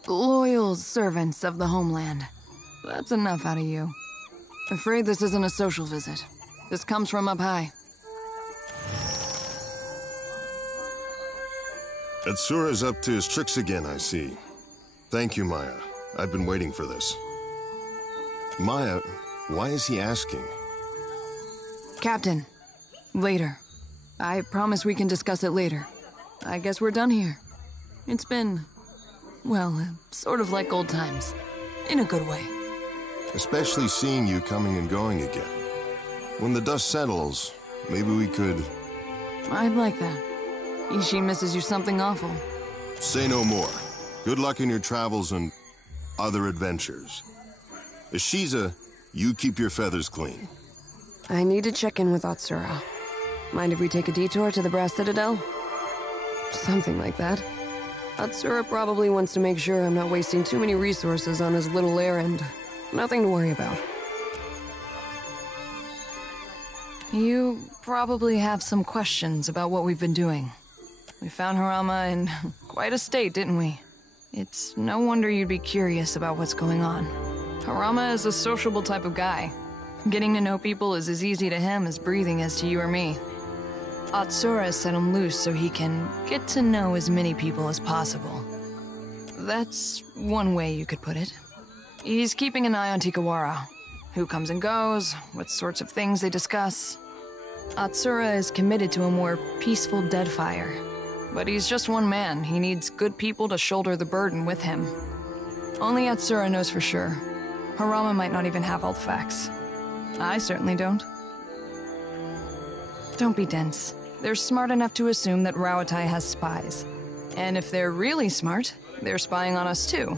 loyal servants of the homeland. That's enough out of you. Afraid this isn't a social visit. This comes from up high. Atsura's up to his tricks again, I see. Thank you, Maya. I've been waiting for this. Maya, why is he asking? Captain, later. I promise we can discuss it later. I guess we're done here. It's been, well, sort of like old times. In a good way. Especially seeing you coming and going again. When the dust settles, maybe we could... I'd like that. Ishi misses you something awful. Say no more. Good luck in your travels and other adventures. Ishiza, you keep your feathers clean. I need to check in with Atsura. Mind if we take a detour to the Brass Citadel? Something like that. Atsura probably wants to make sure I'm not wasting too many resources on his little errand. Nothing to worry about. You probably have some questions about what we've been doing. We found Harama in quite a state, didn't we? It's no wonder you'd be curious about what's going on. Harama is a sociable type of guy. Getting to know people is as easy to him as breathing is to you or me. Atsura set him loose so he can get to know as many people as possible. That's one way you could put it. He's keeping an eye on Tikawara. Who comes and goes, what sorts of things they discuss. Atsura is committed to a more peaceful Deadfire. But he's just one man. He needs good people to shoulder the burden with him. Only Atsura knows for sure. Harama might not even have all the facts. I certainly don't. Don't be dense. They're smart enough to assume that Rawatai has spies. And if they're really smart, they're spying on us too.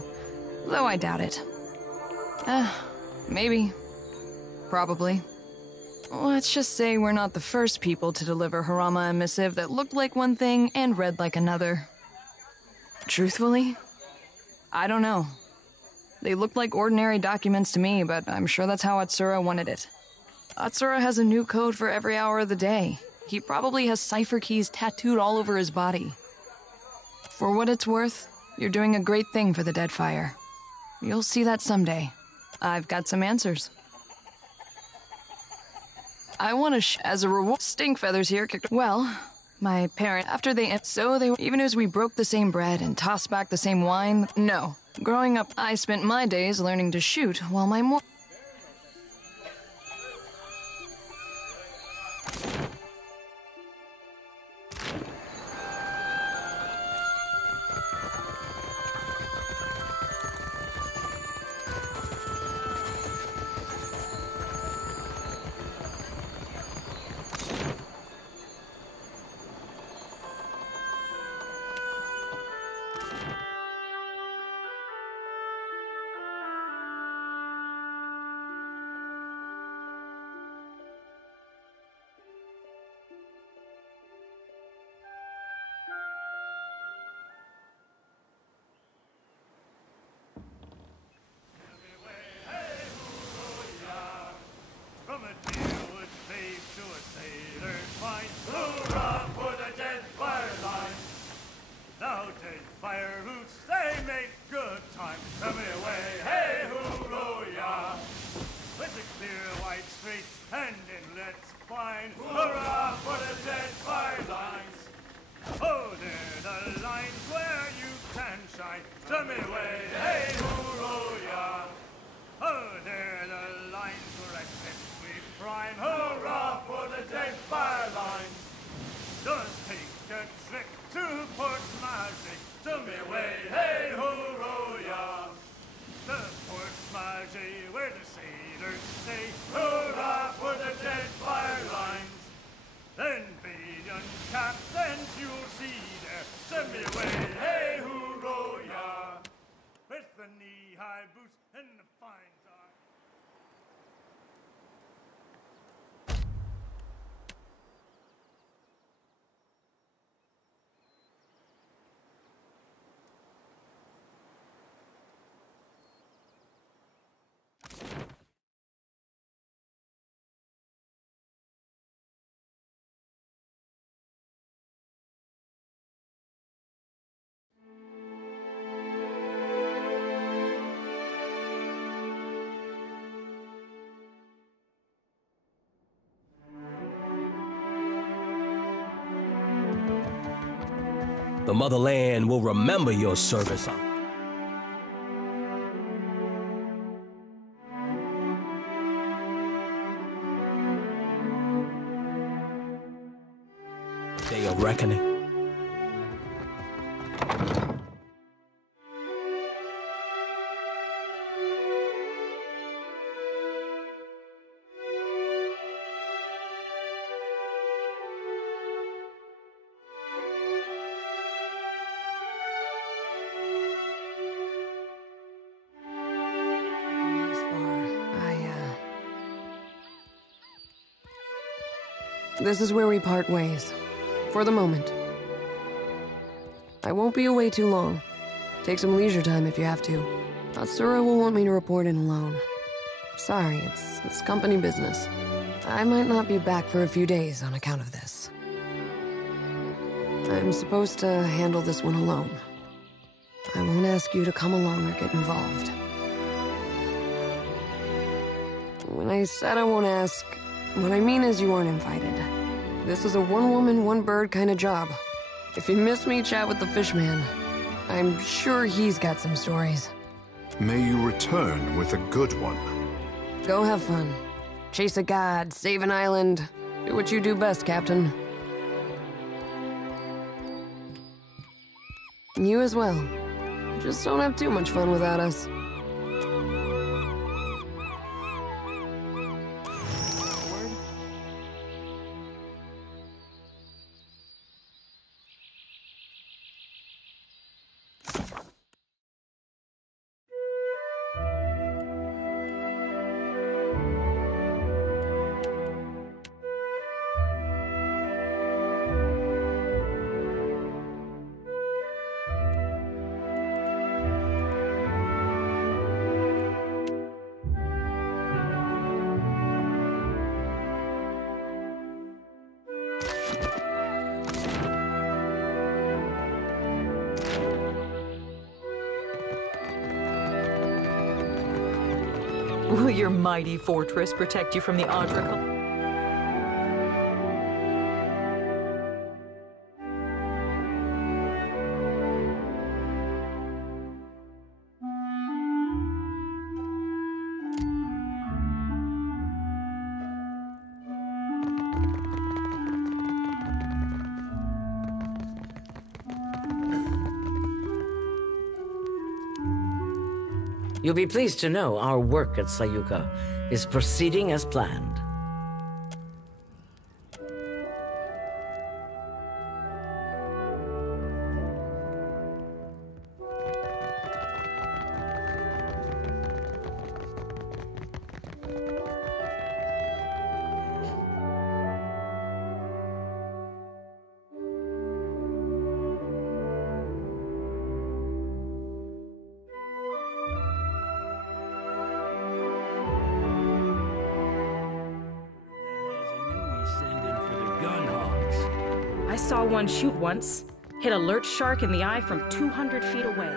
Though I doubt it. Maybe. Probably. Let's just say we're not the first people to deliver Harama a missive that looked like one thing and read like another. Truthfully, I don't know. They looked like ordinary documents to me, but I'm sure that's how Atsura wanted it. Atsura has a new code for every hour of the day. He probably has cipher keys tattooed all over his body. For what it's worth, you're doing a great thing for the Deadfire. You'll see that someday. I've got some answers. I want to as a reward. Stink feathers here kicked. Well, my parents, after even as we broke the same bread and tossed back the same wine. No. Growing up, I spent my days learning to shoot while my The motherland will remember your service. Day of reckoning. This is where we part ways. For the moment. I won't be away too long. Take some leisure time if you have to. Atsura will want me to report in alone. Sorry, it's company business. I might not be back for a few days on account of this. I'm supposed to handle this one alone. I won't ask you to come along or get involved. When I said I won't ask, what I mean is you aren't invited. This is a one-woman, one-bird kind of job. If you miss me, chat with the fishman. I'm sure he's got some stories. May you return with a good one. Go have fun. Chase a god, save an island. Do what you do best, Captain. You as well. Just don't have too much fun without us. Will your mighty fortress protect you from the Audra? You'll be pleased to know our work at Sayuka is proceeding as planned. I saw one shoot once. Hit a lurch shark in the eye from 200 feet away.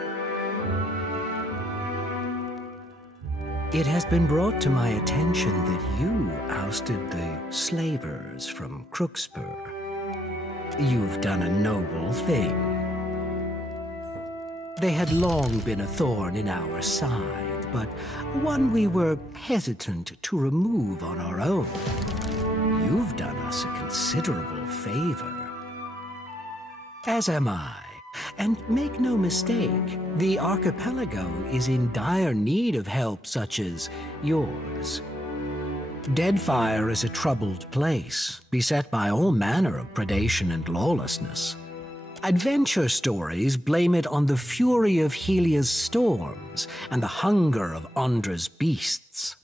It has been brought to my attention that you ousted the slavers from Crookspur. You've done a noble thing. They had long been a thorn in our side, but one we were hesitant to remove on our own. You've done us a considerable favor. As am I. And make no mistake, the archipelago is in dire need of help such as yours. Deadfire is a troubled place, beset by all manner of predation and lawlessness. Adventure stories blame it on the fury of Helia's storms and the hunger of Andra's beasts.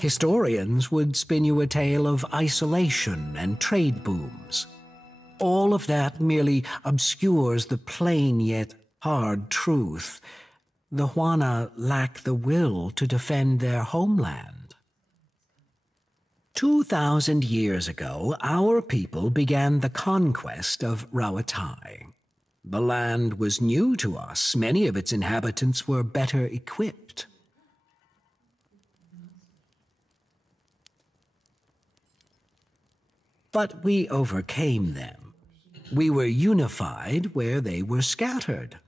Historians would spin you a tale of isolation and trade booms. All of that merely obscures the plain yet hard truth. The Huana lack the will to defend their homeland. 2,000 years ago, our people began the conquest of Rauatai. The land was new to us. Many of its inhabitants were better equipped. But we overcame them. We were unified where they were scattered.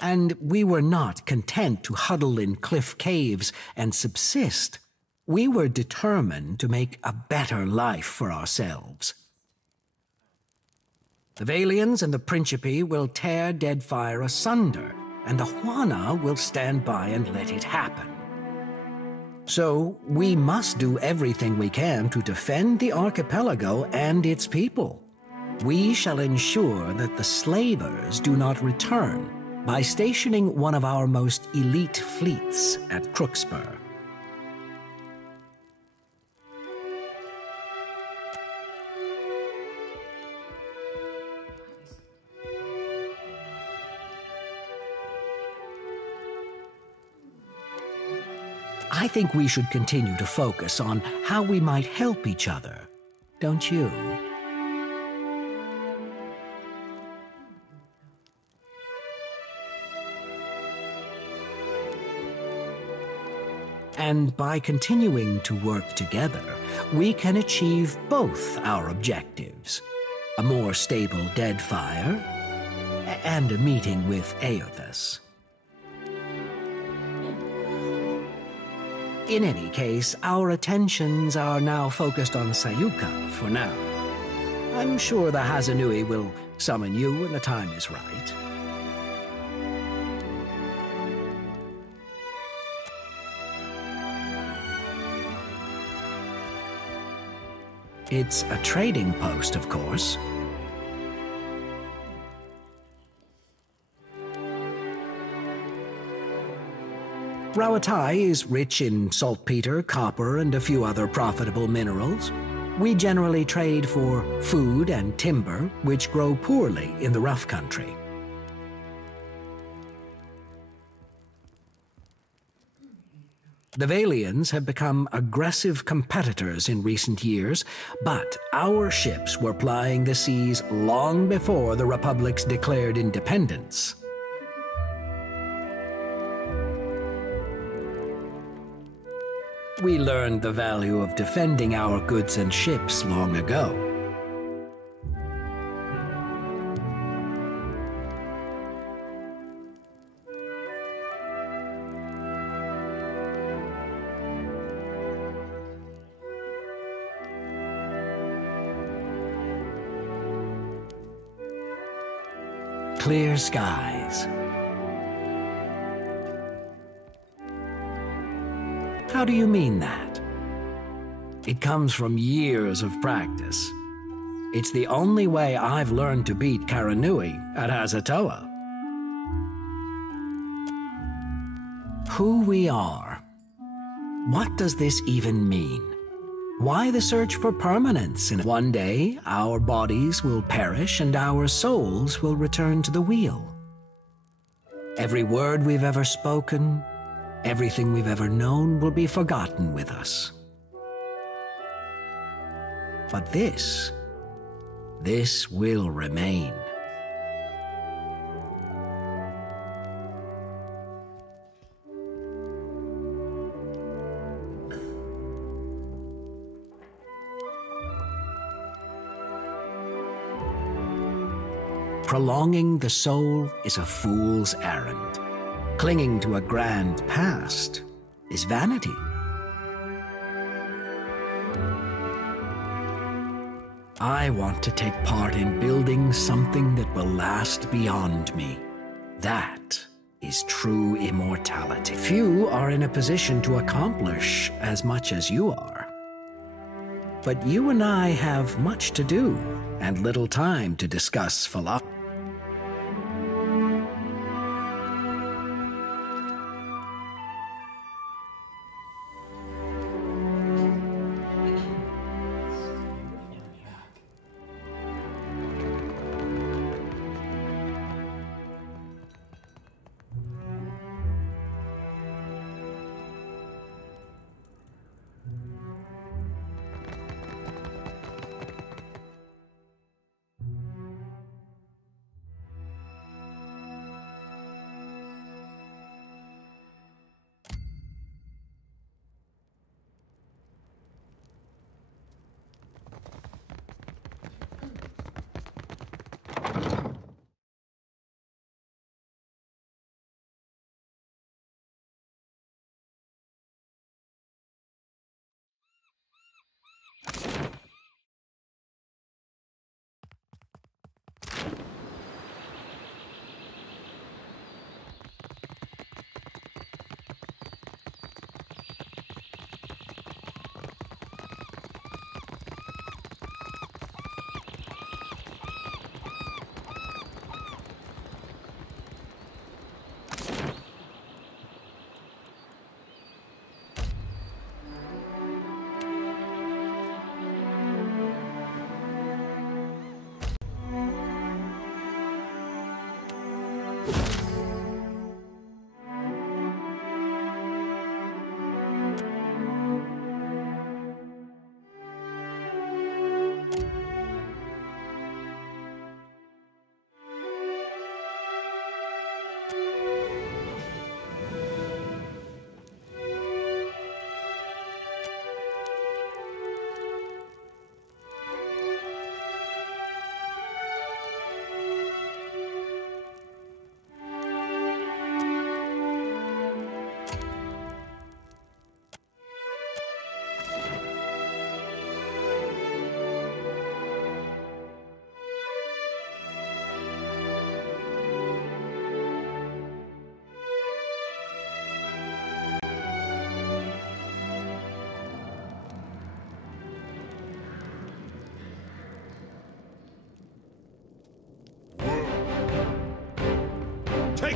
And we were not content to huddle in cliff caves and subsist. We were determined to make a better life for ourselves. The Valians and the Principe will tear Deadfire asunder, and the Juana will stand by and let it happen. So, we must do everything we can to defend the archipelago and its people. We shall ensure that the slavers do not return by stationing one of our most elite fleets at Crookspur. I think we should continue to focus on how we might help each other, don't you? And by continuing to work together, we can achieve both our objectives: a more stable Deadfire and a meeting with Aothas. In any case, our attentions are now focused on Sayuka for now. I'm sure the Hazanui will summon you when the time is right. It's a trading post, of course. Rawatai is rich in saltpeter, copper, and a few other profitable minerals. We generally trade for food and timber, which grow poorly in the rough country. The Valians have become aggressive competitors in recent years, but our ships were plying the seas long before the Republic's declared independence. We learned the value of defending our goods and ships long ago. Clear skies. How do you mean that? It comes from years of practice. It's the only way I've learned to beat Karanui at Hazatoa. Who we are. What does this even mean? Why the search for permanence? And one day, our bodies will perish and our souls will return to the wheel. Every word we've ever spoken, everything we've ever known will be forgotten with us. But this will remain. Prolonging the soul is a fool's errand. Clinging to a grand past is vanity. I want to take part in building something that will last beyond me. That is true immortality. Few are in a position to accomplish as much as you are. But you and I have much to do and little time to discuss philosophy.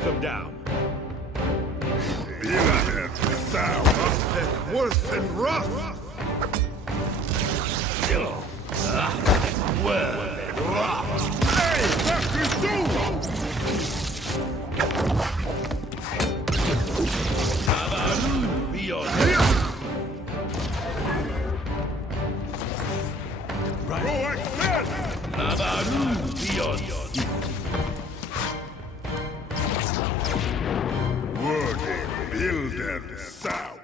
them down. Worse than rough. Hey, what you do? Build and sound.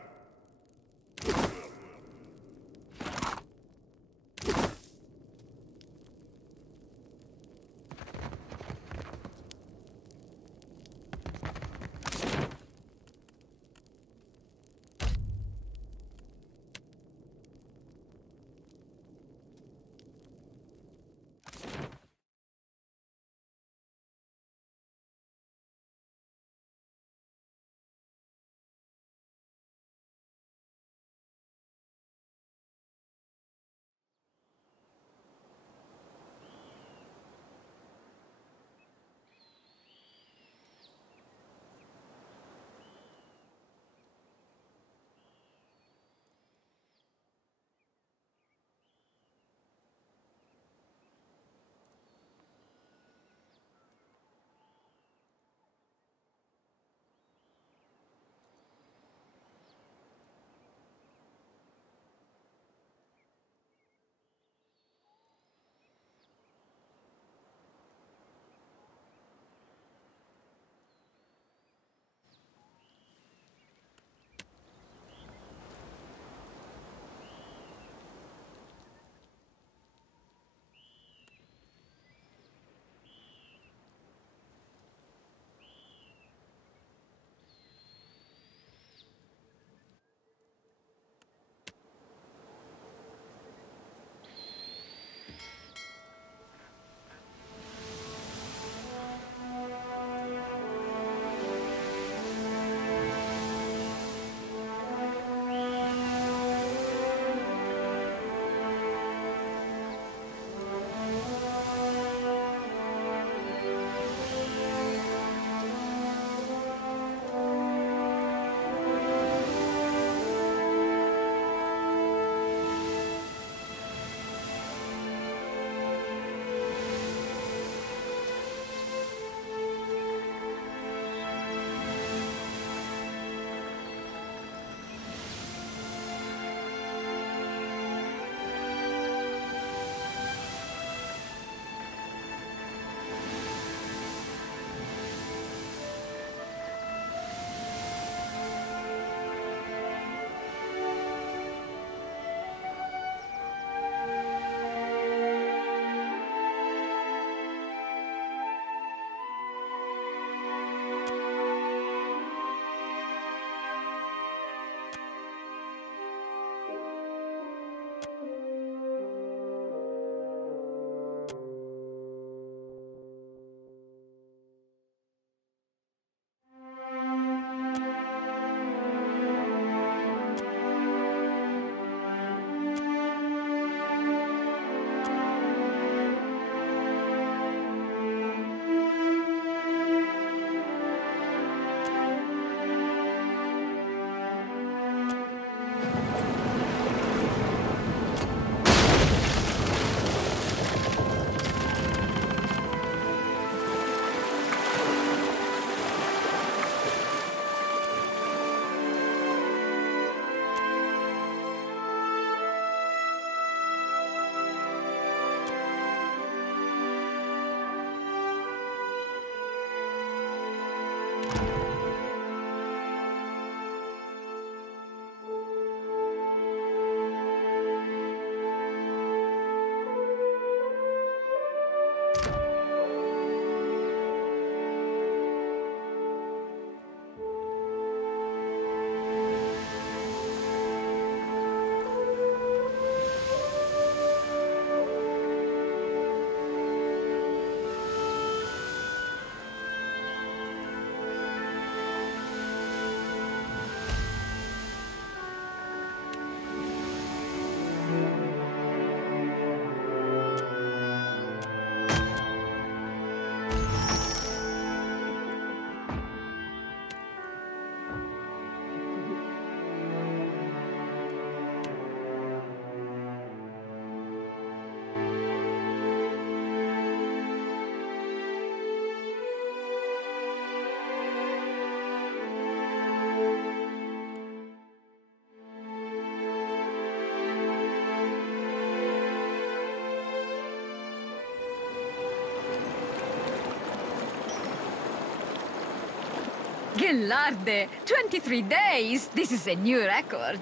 Larde, 23 days. This is a new record.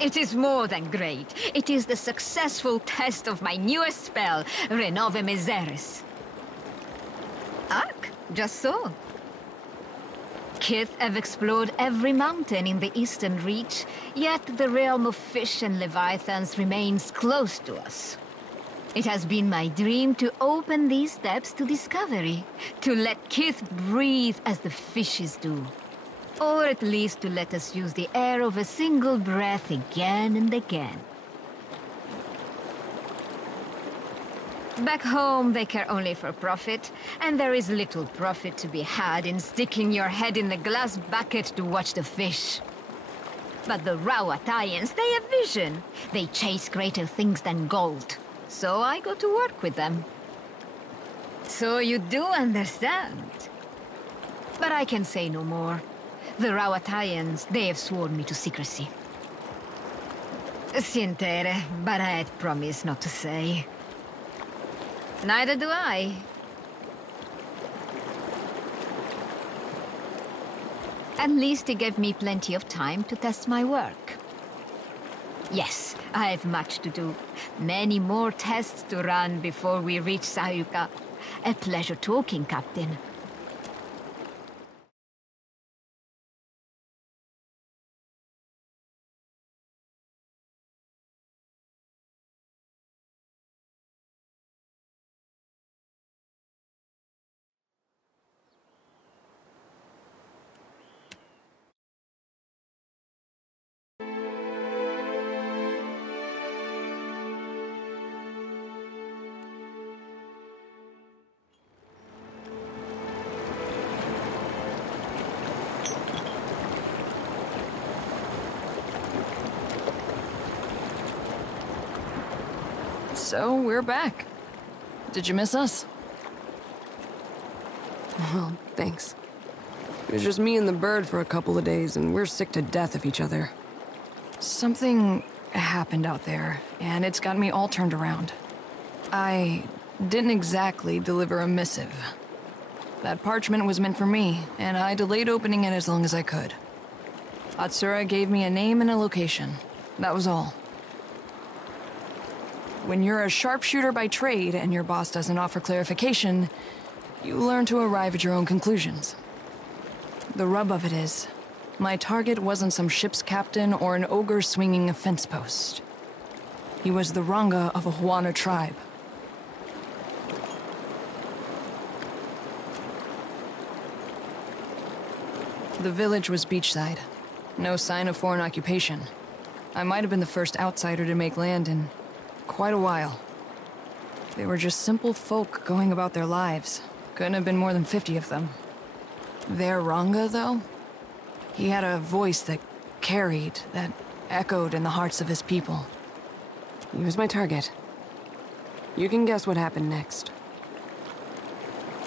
It is more than great. It is the successful test of my newest spell, Renove Miseris. Ark, just so. Kith have explored every mountain in the eastern reach, yet the realm of fish and leviathans remains close to us. It has been my dream to open these steps to discovery, to let Kith breathe as the fishes do. Or at least to let us use the air of a single breath again and again. Back home, they care only for profit, and there is little profit to be had in sticking your head in the glass bucket to watch the fish. But the Rawatayans, they have vision. They chase greater things than gold. So I go to work with them. So you do understand. But I can say no more. The Rawatayans, they have sworn me to secrecy. Sientere, but I had promised not to say. Neither do I. At least it gave me plenty of time to test my work. Yes, I have much to do. Many more tests to run before we reach Sayuka. A pleasure talking, Captain. So, we're back. Did you miss us? Well, thanks. It was just me and the bird for a couple of days, and we're sick to death of each other. Something happened out there, and it's got me all turned around. I didn't exactly deliver a missive. That parchment was meant for me, and I delayed opening it as long as I could. Atsura gave me a name and a location. That was all. When you're a sharpshooter by trade and your boss doesn't offer clarification, you learn to arrive at your own conclusions. The rub of it is, my target wasn't some ship's captain or an ogre swinging a fence post. He was the Ranga of a Huana tribe. The village was beachside. No sign of foreign occupation. I might have been the first outsider to make land in quite a while. They were just simple folk going about their lives. Couldn't have been more than 50 of them. Their Ranga, though? He had a voice that carried, that echoed in the hearts of his people. He was my target. You can guess what happened next.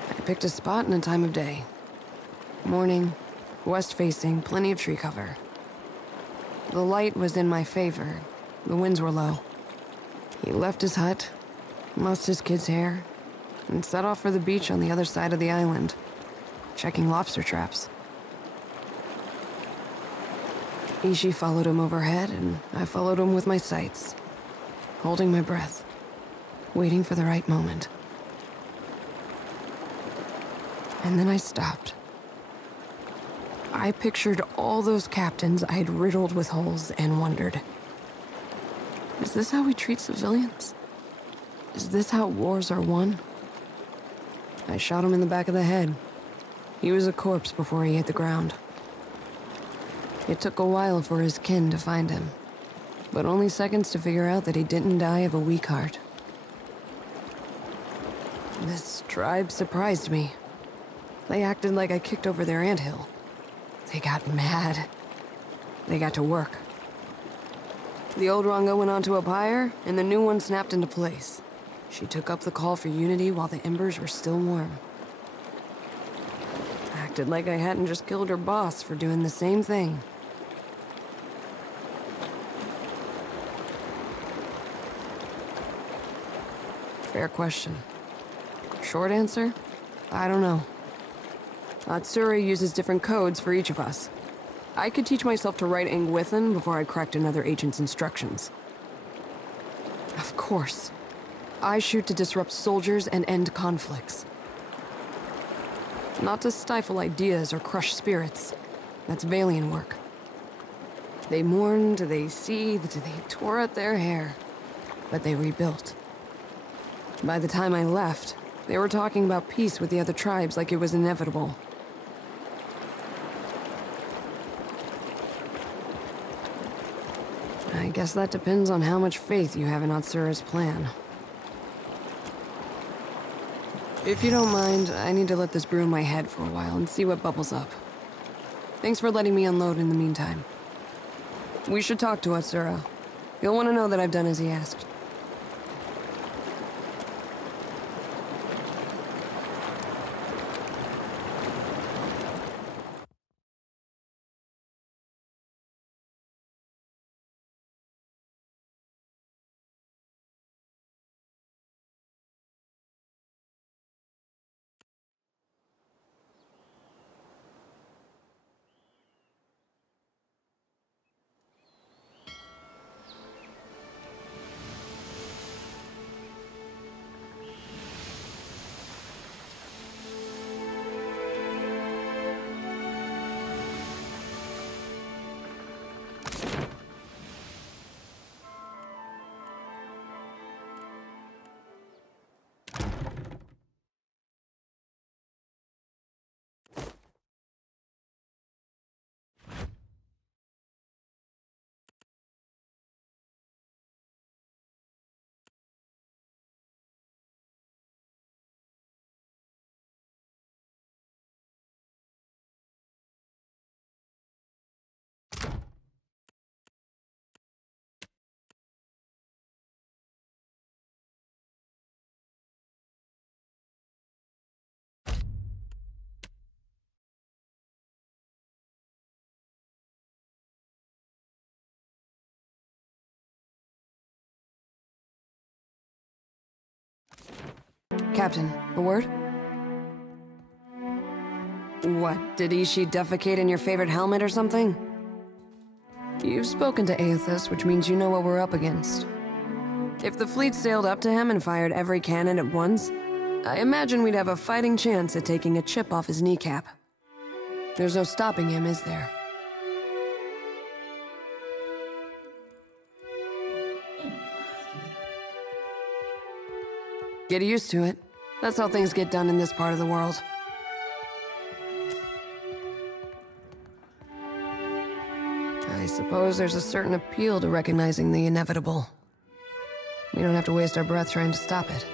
I picked a spot and a time of day. Morning, west-facing, plenty of tree cover. The light was in my favor. The winds were low. He left his hut, mussed his kid's hair, and set off for the beach on the other side of the island, checking lobster traps. Ishi followed him overhead, and I followed him with my sights, holding my breath, waiting for the right moment. And then I stopped. I pictured all those captains I'd riddled with holes and wondered, is this how we treat civilians? Is this how wars are won? I shot him in the back of the head. He was a corpse before he hit the ground. It took a while for his kin to find him, but only seconds to figure out that he didn't die of a weak heart. This tribe surprised me. They acted like I kicked over their anthill. They got mad. They got to work. The old Ranga went onto a pyre, and the new one snapped into place. She took up the call for unity while the embers were still warm. Acted like I hadn't just killed her boss for doing the same thing. Fair question. Short answer, I don't know. Atsura uses different codes for each of us. I could teach myself to write Angwithan before I cracked another agent's instructions. Of course. I shoot to disrupt soldiers and end conflicts. Not to stifle ideas or crush spirits. That's Valian work. They mourned, they seethed, they tore at their hair. But they rebuilt. By the time I left, they were talking about peace with the other tribes like it was inevitable. I guess that depends on how much faith you have in Atsura's plan. If you don't mind, I need to let this brew in my head for a while and see what bubbles up. Thanks for letting me unload in the meantime. We should talk to Atsura. You'll want to know that I've done as he asked. Captain, a word? What, did Ishi defecate in your favorite helmet or something? You've spoken to Aethys, which means you know what we're up against. If the fleet sailed up to him and fired every cannon at once, I imagine we'd have a fighting chance at taking a chip off his kneecap. There's no stopping him, is there? Get used to it. That's how things get done in this part of the world. I suppose there's a certain appeal to recognizing the inevitable. We don't have to waste our breath trying to stop it.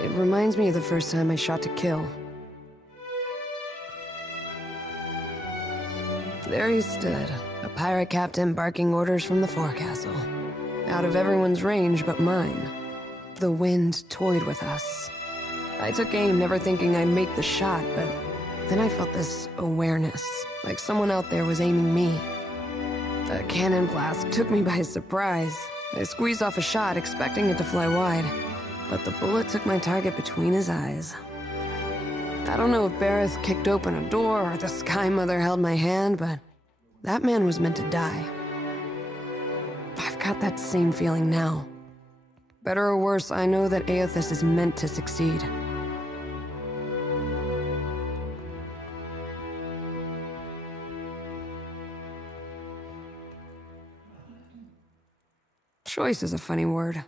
It reminds me of the first time I shot to kill. There he stood, a pirate captain barking orders from the forecastle. Out of everyone's range but mine. The wind toyed with us. I took aim, never thinking I'd make the shot, but then I felt this awareness, like someone out there was aiming me. A cannon blast took me by surprise. I squeezed off a shot, expecting it to fly wide, but the bullet took my target between his eyes. I don't know if Bareth kicked open a door or the Sky Mother held my hand, but that man was meant to die. I've got that same feeling now. Better or worse, I know that Aethys is meant to succeed. Choice is a funny word.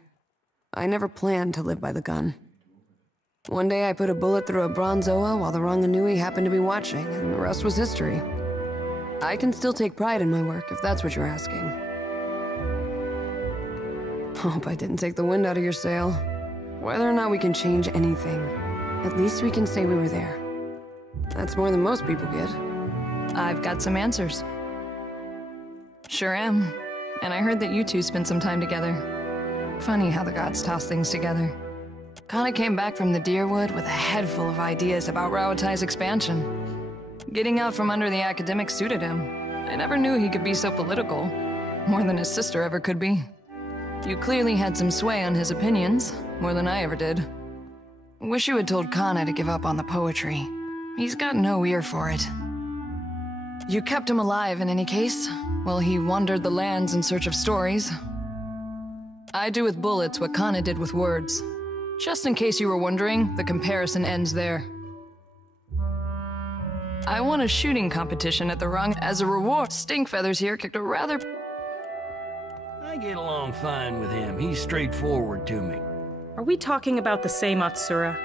I never planned to live by the gun. One day I put a bullet through a Bronzoa while the Ranganui happened to be watching, and the rest was history. I can still take pride in my work, if that's what you're asking. Hope I didn't take the wind out of your sail. Whether or not we can change anything, at least we can say we were there. That's more than most people get. I've got some answers. Sure am. And I heard that you two spent some time together. Funny how the gods toss things together. Kana came back from the Deerwood with a head full of ideas about Rauatai's expansion. Getting out from under the academics suited him. I never knew he could be so political. More than his sister ever could be. You clearly had some sway on his opinions, more than I ever did. Wish you had told Kana to give up on the poetry. He's got no ear for it. You kept him alive in any case, while he wandered the lands in search of stories. I do with bullets what Kana did with words. Just in case you were wondering, the comparison ends there. I won a shooting competition at the rung. As a reward, Stinkfeathers here kicked a rather... I get along fine with him. He's straightforward to me. Are we talking about the same Atsura?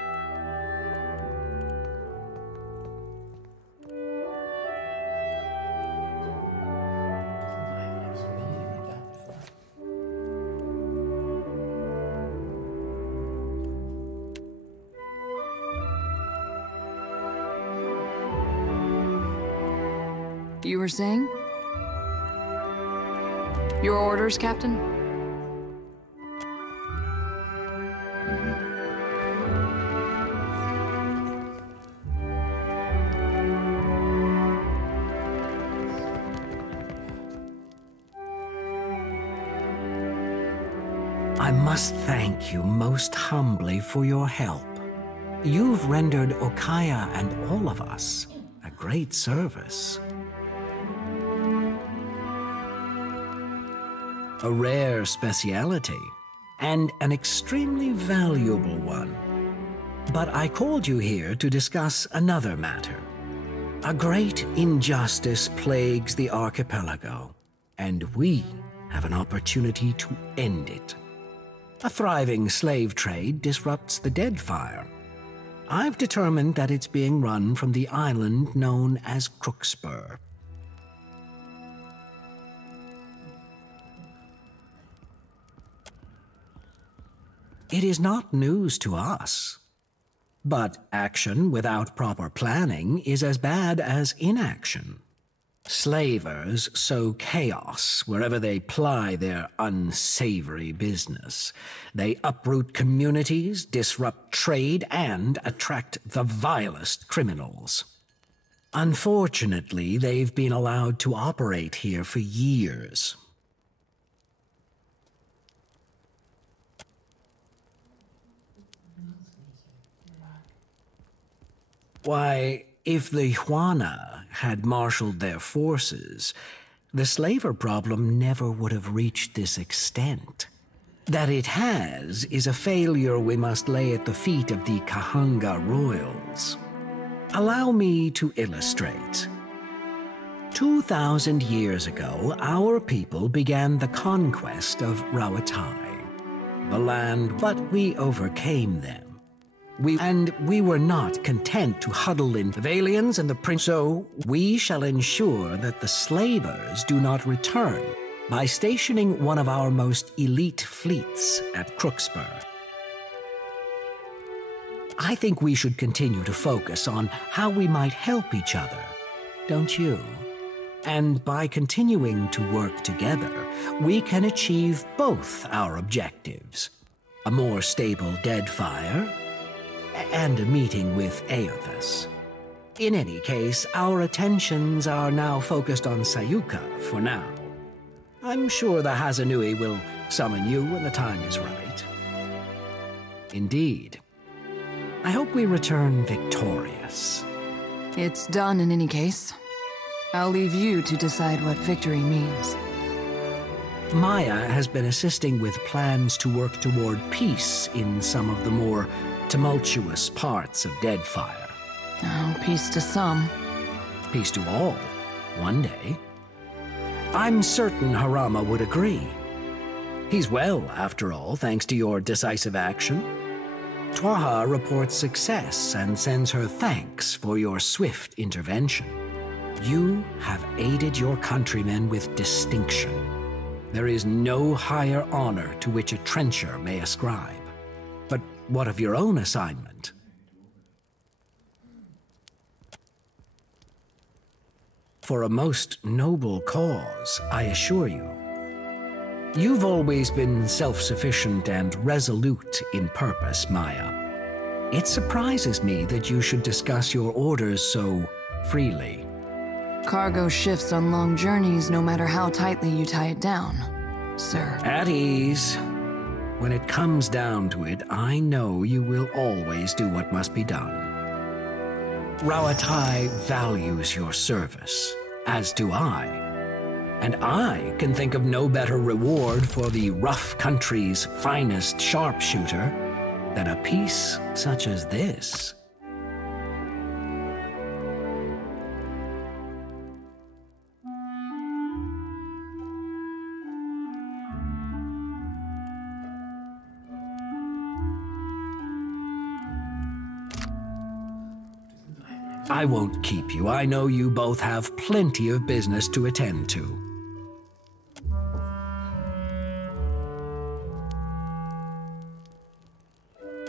You were saying? Your orders, Captain? I must thank you most humbly for your help. You've rendered Okaya and all of us a great service. A rare speciality, and an extremely valuable one. But I called you here to discuss another matter. A great injustice plagues the archipelago, and we have an opportunity to end it. A thriving slave trade disrupts the Deadfire. I've determined that it's being run from the island known as Crookspur. It is not news to us. But action without proper planning is as bad as inaction. Slavers sow chaos wherever they ply their unsavory business. They uproot communities, disrupt trade, and attract the vilest criminals. Unfortunately, they've been allowed to operate here for years. Why, if the Huana had marshaled their forces, the slaver problem never would have reached this extent. That it has is a failure we must lay at the feet of the Kahanga royals. Allow me to illustrate. 2,000 years ago, our people began the conquest of Rawatai, the land, but we overcame them. We were not content to huddle in the aliens and the prince, so we shall ensure that the slavers do not return by stationing one of our most elite fleets at Crookspur. I think we should continue to focus on how we might help each other, don't you? And by continuing to work together, we can achieve both our objectives. A more stable Deadfire, and a meeting with Aothas. In any case, our attentions are now focused on Sayuka for now. I'm sure the Hazanui will summon you when the time is right. Indeed. I hope we return victorious. It's done in any case. I'll leave you to decide what victory means. Maya has been assisting with plans to work toward peace in some of the more tumultuous parts of Deadfire. Oh, peace to some. Peace to all, one day. I'm certain Harama would agree. He's well, after all, thanks to your decisive action. Twaha reports success and sends her thanks for your swift intervention. You have aided your countrymen with distinction. There is no higher honor to which a trencher may ascribe. But what of your own assignment? For a most noble cause, I assure you. You've always been self-sufficient and resolute in purpose, Maya. It surprises me that you should discuss your orders so freely. Cargo shifts on long journeys no matter how tightly you tie it down. sir. At ease. When it comes down to it, I know you will always do what must be done. Rauatai values your service, as do I. And I can think of no better reward for the rough country's finest sharpshooter than a peace such as this. I won't keep you. I know you both have plenty of business to attend to.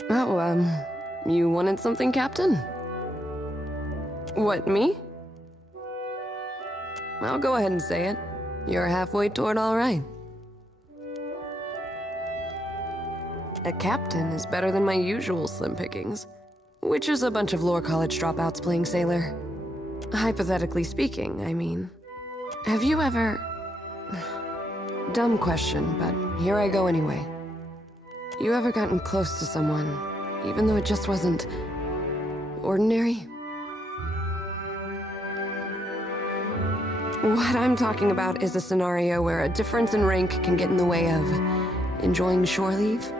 Oh, you wanted something, Captain? What, me? I'll go ahead and say it. You're halfway toward all right. A captain is better than my usual slim pickings, which is a bunch of lore college dropouts playing sailor. Hypothetically speaking, I mean. Have you ever... Dumb question, but here I go anyway. You ever gotten close to someone, even though it just wasn't... ordinary? What I'm talking about is a scenario where a difference in rank can get in the way of enjoying shore leave.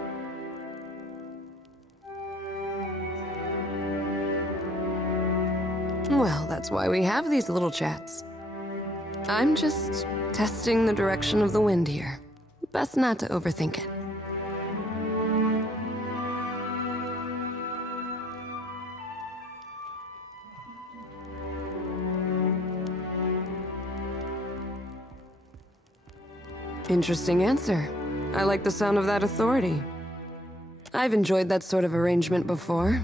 Well, that's why we have these little chats. I'm just testing the direction of the wind here. Best not to overthink it. Interesting answer. I like the sound of that authority. I've enjoyed that sort of arrangement before.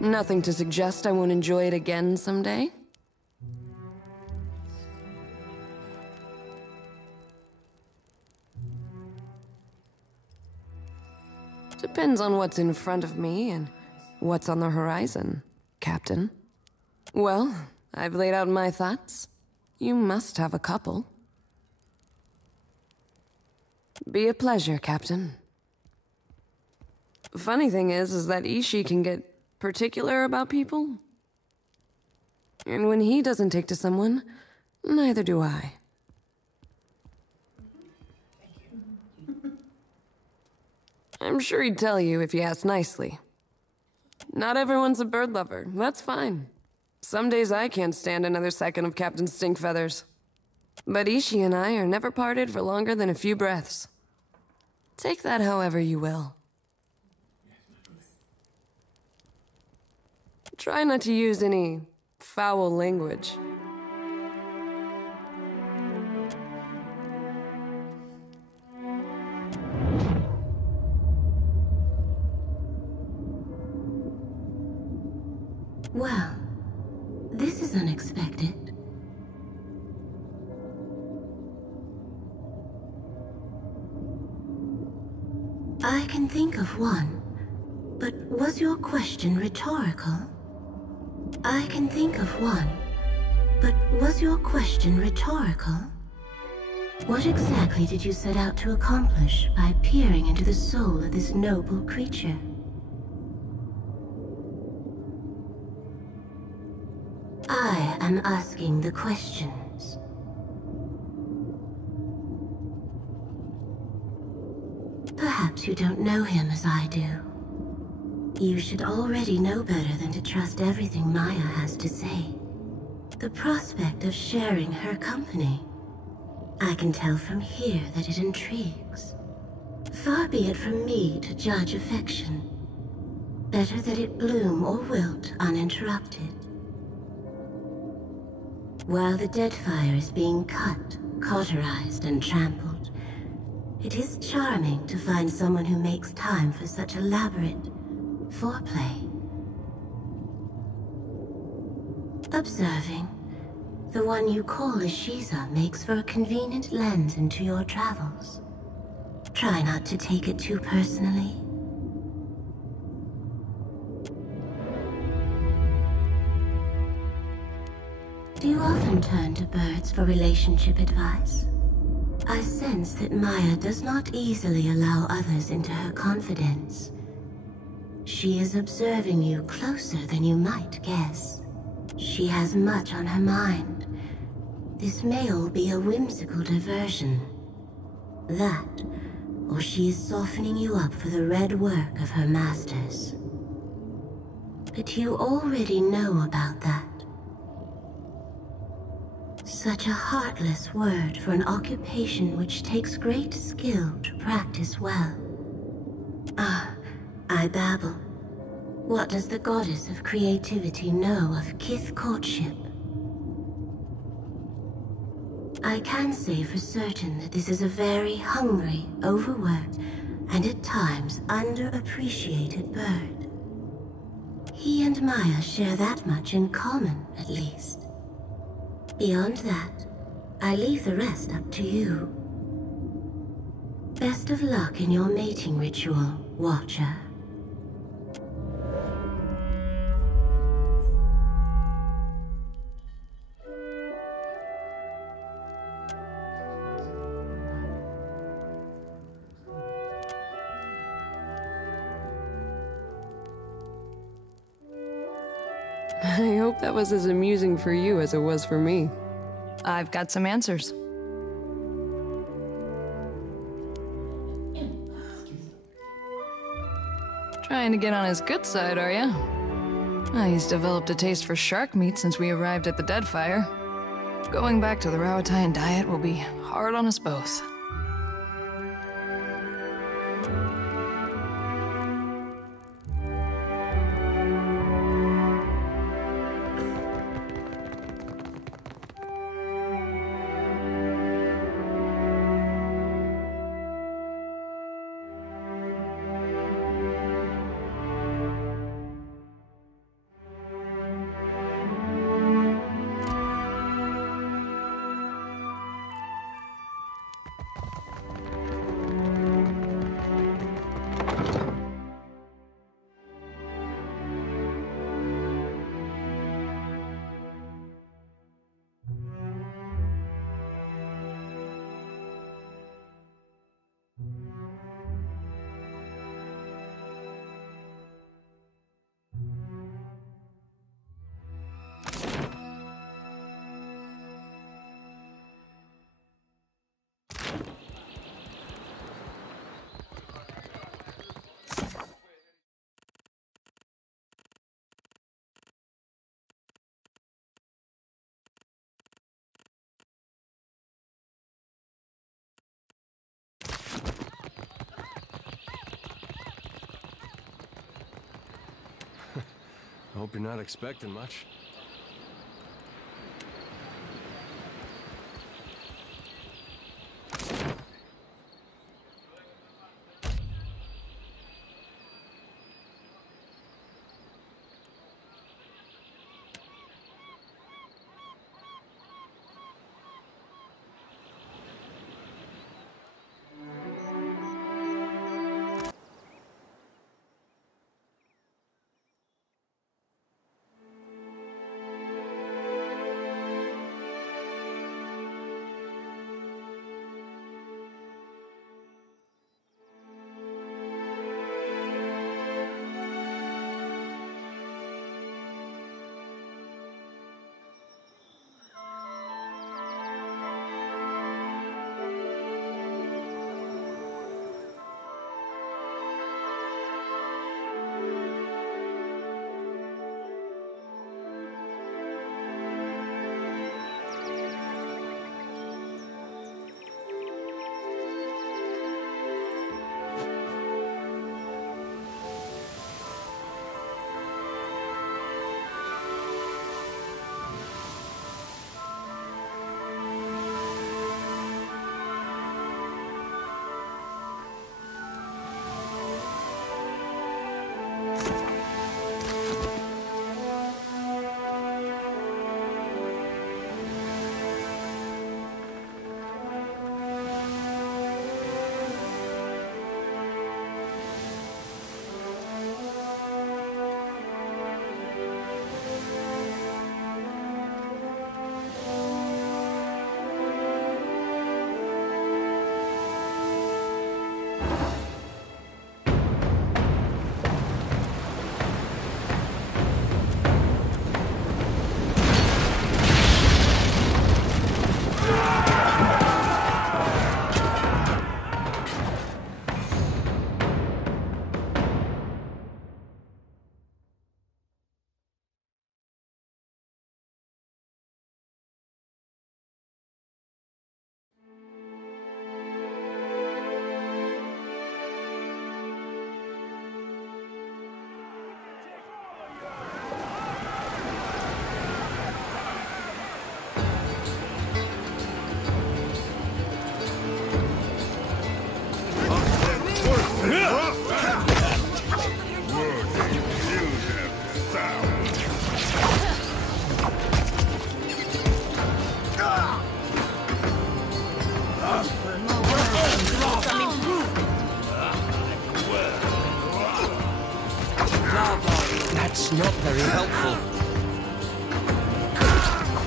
Nothing to suggest I won't enjoy it again someday. Depends on what's in front of me and what's on the horizon, Captain. Well, I've laid out my thoughts. You must have a couple. Be a pleasure, Captain. Funny thing is that Ishii can get particular about people. And when he doesn't take to someone, neither do I. I'm sure he'd tell you if you asked nicely. Not everyone's a bird lover, that's fine. Some days I can't stand another second of Captain Stinkfeathers. But Ishii and I are never parted for longer than a few breaths. Take that however you will. Try not to use any foul language. Well, this is unexpected. I can think of one, but was your question rhetorical? I can think of one, but was your question rhetorical? What exactly did you set out to accomplish by peering into the soul of this noble creature? I am asking the questions. Perhaps you don't know him as I do. You should already know better than to trust everything Maya has to say. The prospect of sharing her company. I can tell from here that it intrigues. Far be it from me to judge affection. Better that it bloom or wilt uninterrupted. While the Deadfire is being cut, cauterized, and trampled, it is charming to find someone who makes time for such elaborate foreplay. Observing, the one you call Ishiza makes for a convenient lens into your travels. Try not to take it too personally. Do you often turn to birds for relationship advice? I sense that Maya does not easily allow others into her confidence. She is observing you closer than you might guess. She has much on her mind. This may all be a whimsical diversion. That, or she is softening you up for the red work of her masters. But you already know about that. Such a heartless word for an occupation which takes great skill to practice well. Ah, I babble. What does the goddess of creativity know of kith courtship? I can say for certain that this is a very hungry, overworked, and at times underappreciated bird. He and Maya share that much in common, at least. Beyond that, I leave the rest up to you. Best of luck in your mating ritual, Watcher. I hope that was as amusing for you as it was for me. I've got some answers. Trying to get on his good side, are ya? He's developed a taste for shark meat since we arrived at the Deadfire. Going back to the Rauatayan diet will be hard on us both. Hope you're not expecting much.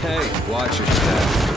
Hey, watch your step.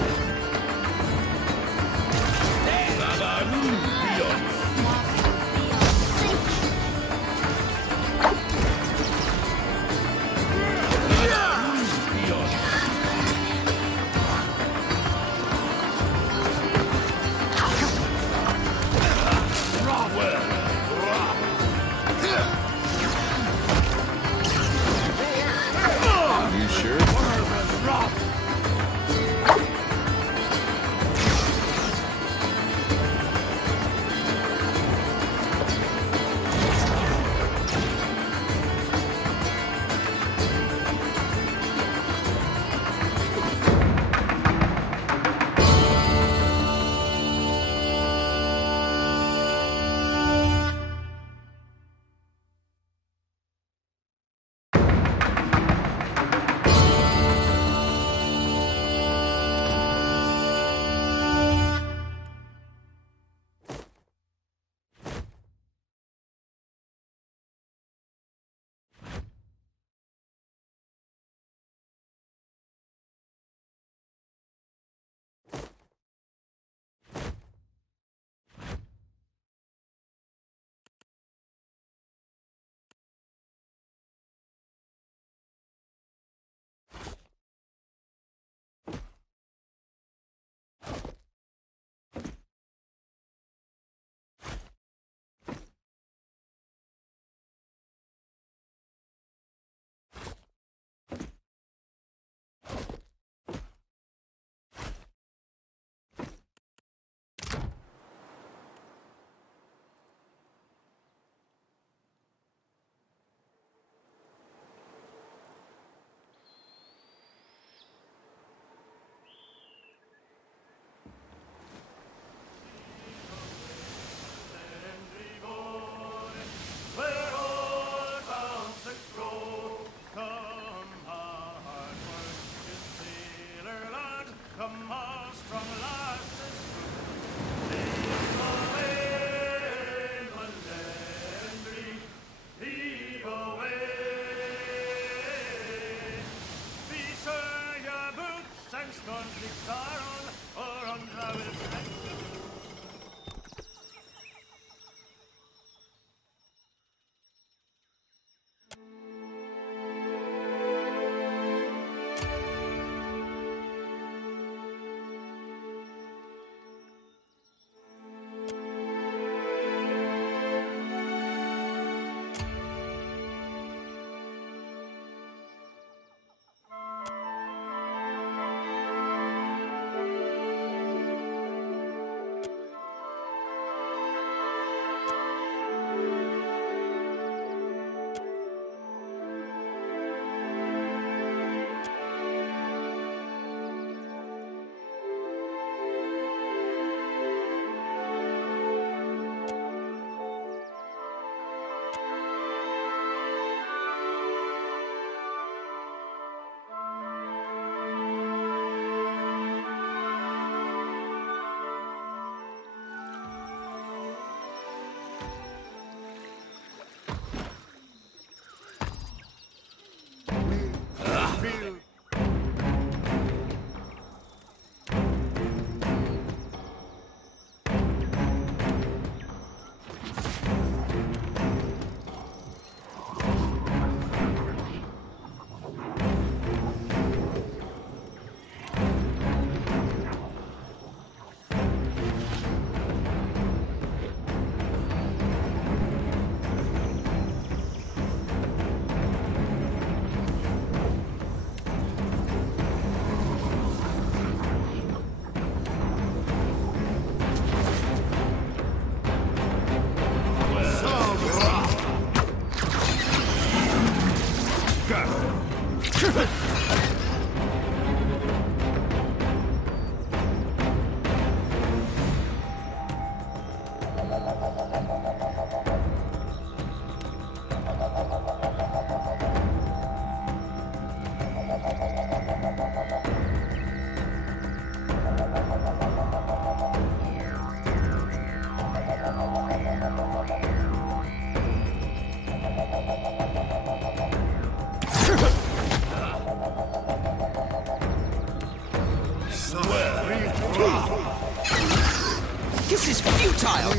This is futile!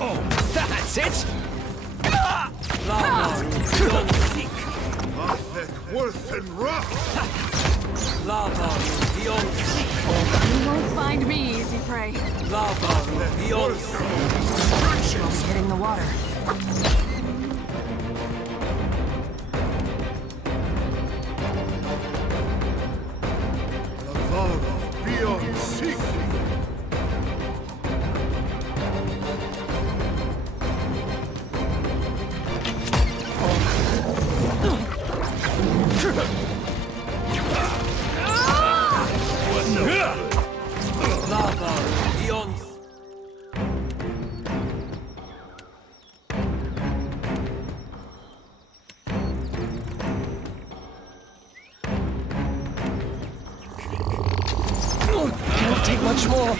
Oh, that's it! Worth and rough! Lava beyond You won't find me easy prey. Lava beyond Distractions hitting the water. Lava beyond seeking! Lava beyond. Can't take much more.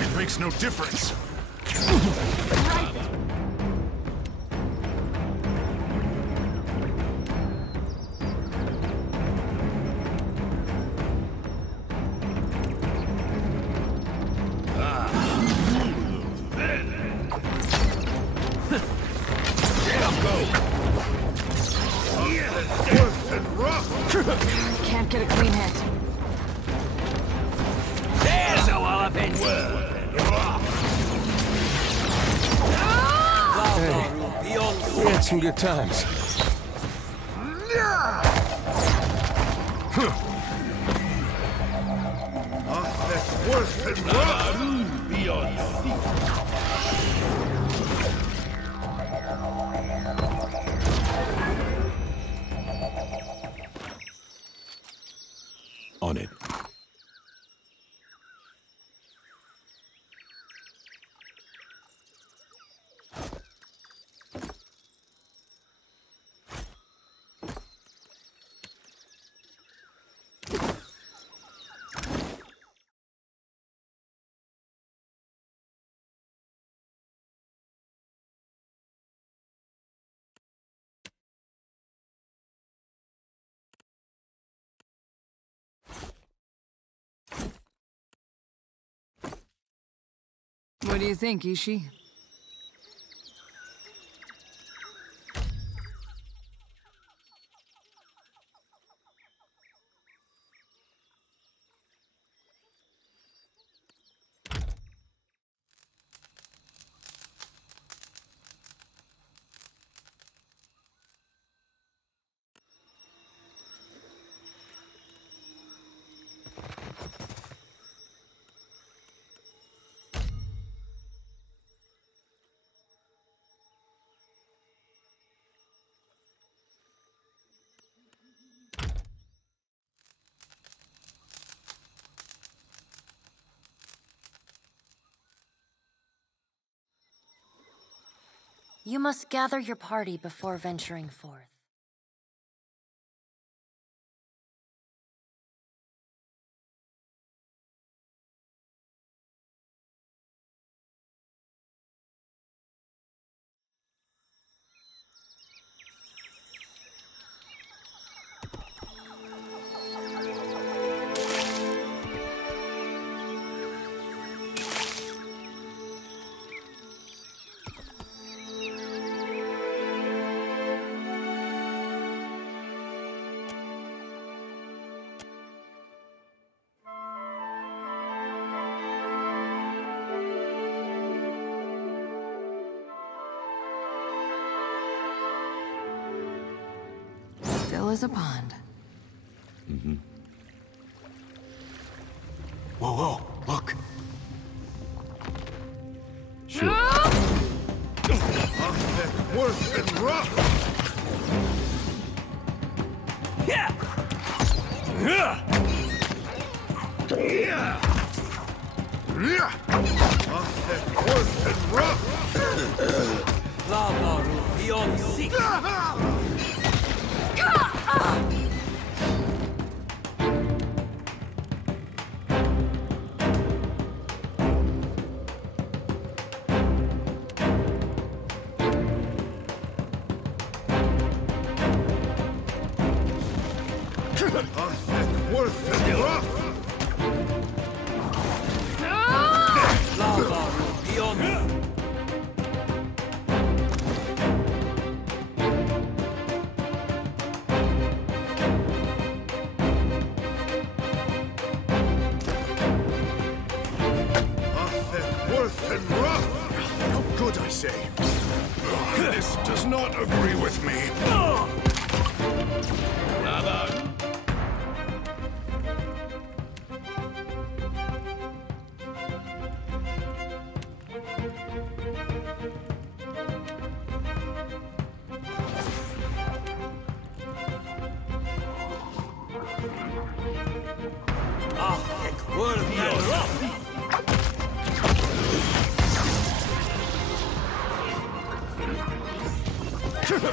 It makes no difference. Can't get a clean hit. There's how I'll avenge you. Hey, we had some good times. Worth and rough! Beyond On it. What do you think, Ishi? You must gather your party before venturing forth. Still as a pond. Mm-hmm. Whoa, whoa, look. Sure. Worth and rough! Yeah! beyond seek. This does not agree with me.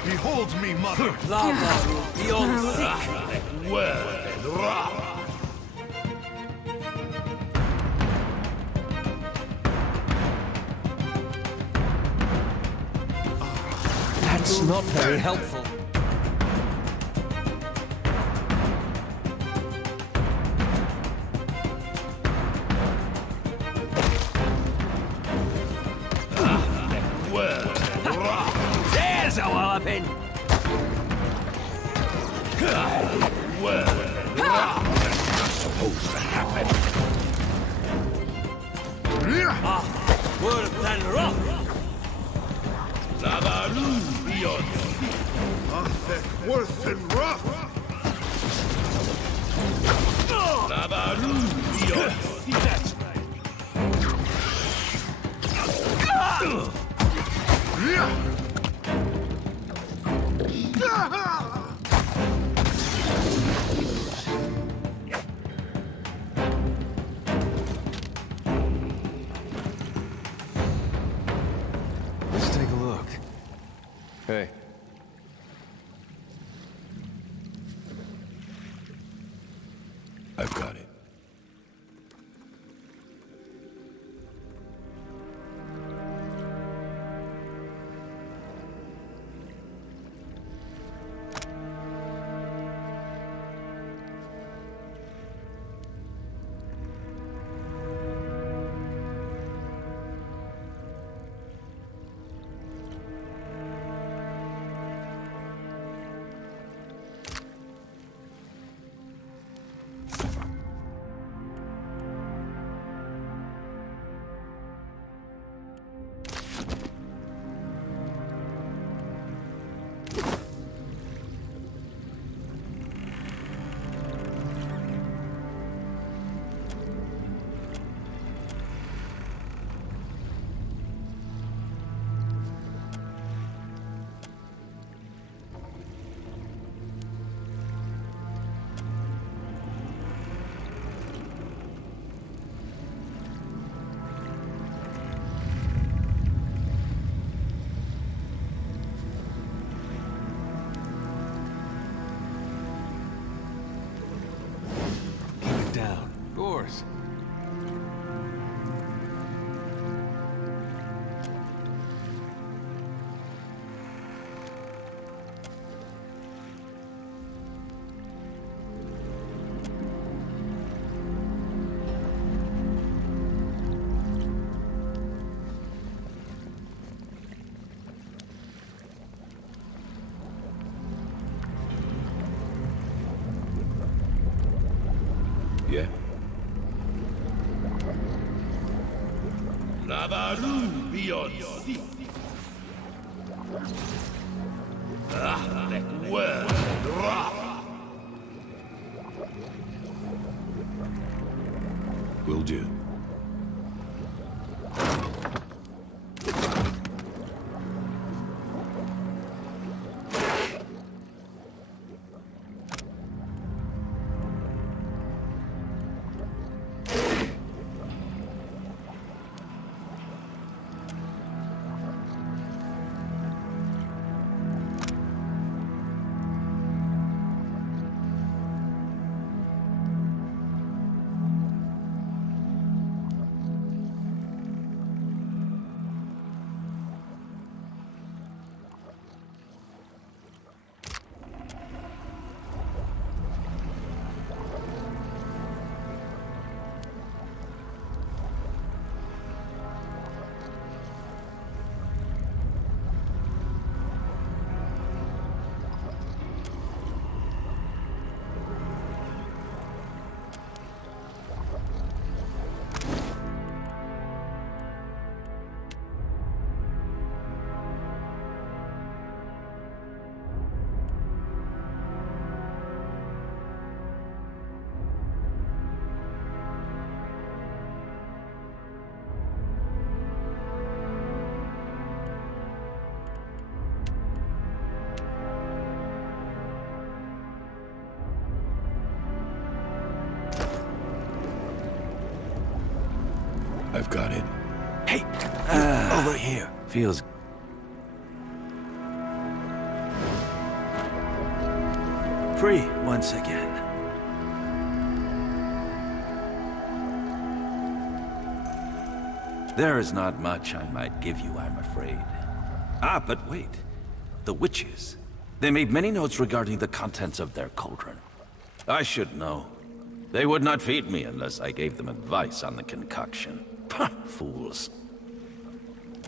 Behold me, mother! beyond seek. That's not very helpful. There's a walloping! That's not supposed to happen. Worse than rough! Worse than rough! That's right. Let's take a look. Hey. I've got it. Of course. Yeah. beyond seek. Will do. I've got it. Hey, over here. Feels... Free once again. There is not much I might give you, I'm afraid. Ah, but wait. The witches. They made many notes regarding the contents of their cauldron. I should know. They would not feed me unless I gave them advice on the concoction. Pah, fools.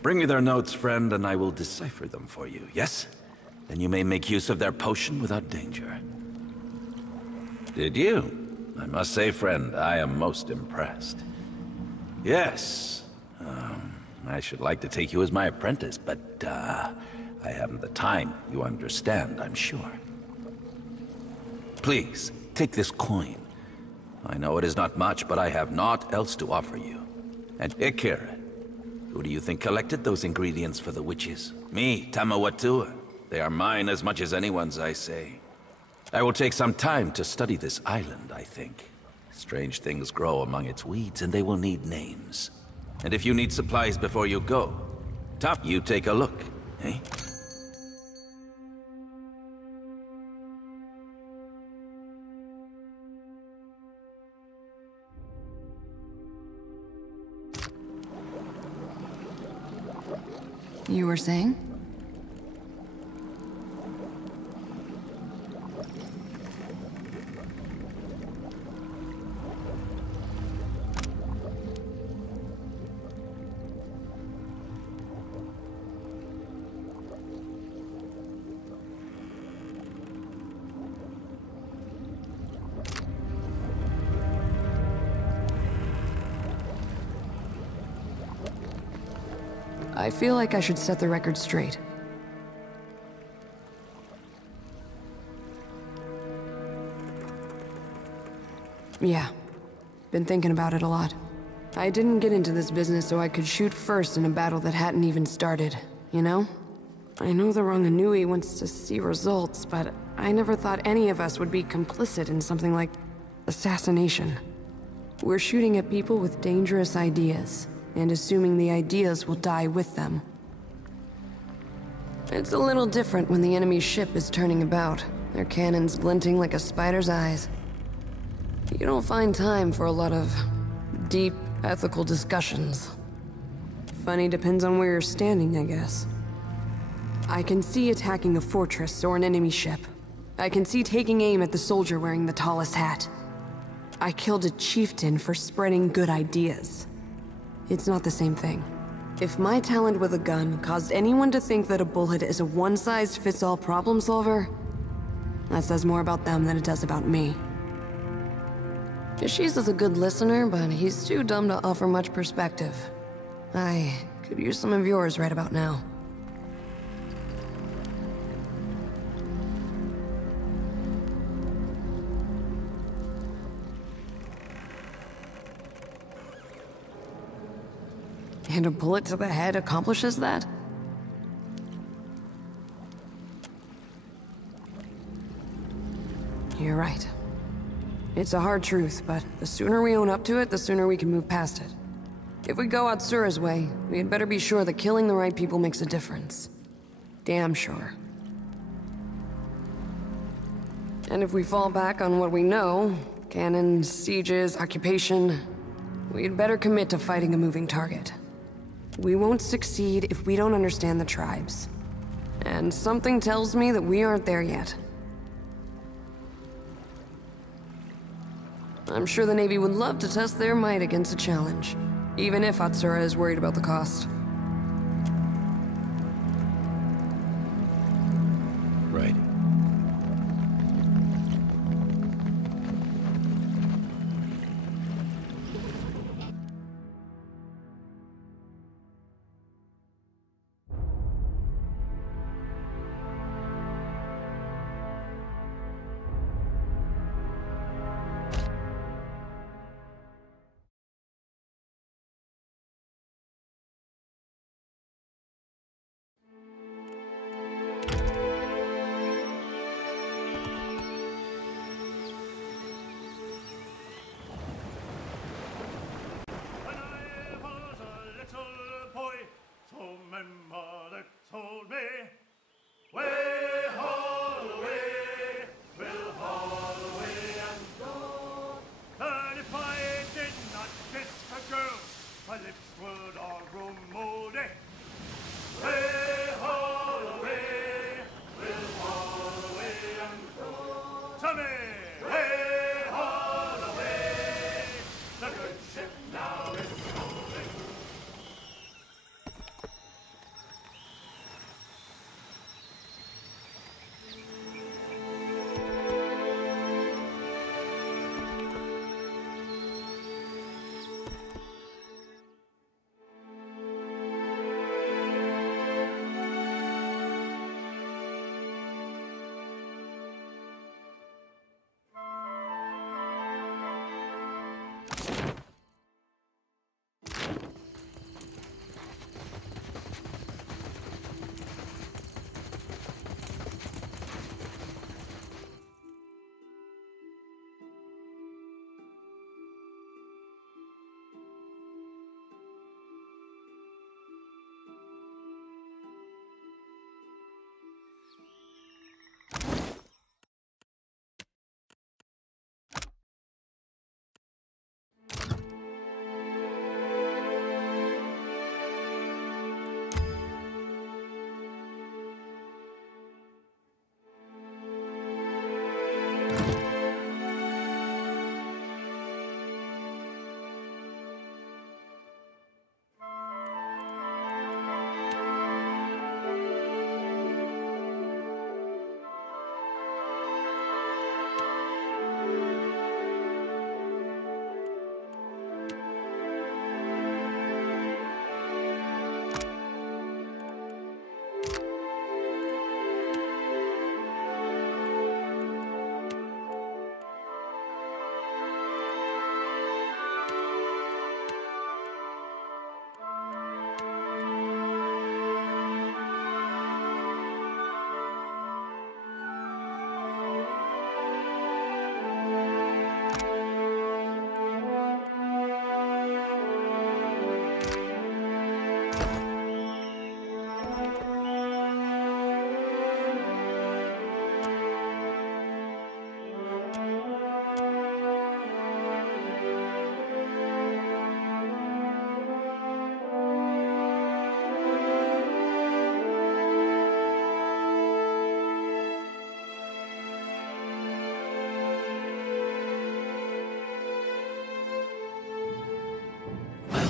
Bring me their notes, friend, and I will decipher them for you, yes? Then you may make use of their potion without danger. Did you? I must say, friend, I am most impressed. Yes. I should like to take you as my apprentice, but, I haven't the time. You understand, I'm sure. Please, take this coin. I know it is not much, but I have naught else to offer you. And Ikira, who do you think collected those ingredients for the witches? Me, Tamawatua. They are mine as much as anyone's, I say. I will take some time to study this island, I think. Strange things grow among its weeds, and they will need names. And if you need supplies before you go, you take a look, eh? You were saying? I feel like I should set the record straight. Yeah, been thinking about it a lot. I didn't get into this business so I could shoot first in a battle that hadn't even started, you know? I know the Ranganui wants to see results, but I never thought any of us would be complicit in something like assassination. We're shooting at people with dangerous ideas, and assuming the ideas will die with them. It's a little different when the enemy's ship is turning about, their cannons glinting like a spider's eyes. You don't find time for a lot of deep, ethical discussions. Funny depends on where you're standing, I guess. I can see attacking a fortress or an enemy ship. I can see taking aim at the soldier wearing the tallest hat. I killed a chieftain for spreading good ideas. It's not the same thing. If my talent with a gun caused anyone to think that a bullet is a one-size-fits-all problem solver, that says more about them than it does about me. Yashiz is a good listener, but he's too dumb to offer much perspective. I could use some of yours right about now. And a bullet to the head accomplishes that? You're right. It's a hard truth, but the sooner we own up to it, the sooner we can move past it. If we go Atsura's way, we had better be sure that killing the right people makes a difference. Damn sure. And if we fall back on what we know, cannons, sieges, occupation, we'd better commit to fighting a moving target. We won't succeed if we don't understand the tribes. And something tells me that we aren't there yet. I'm sure the Navy would love to test their might against a challenge, even if Atsura is worried about the cost. Right.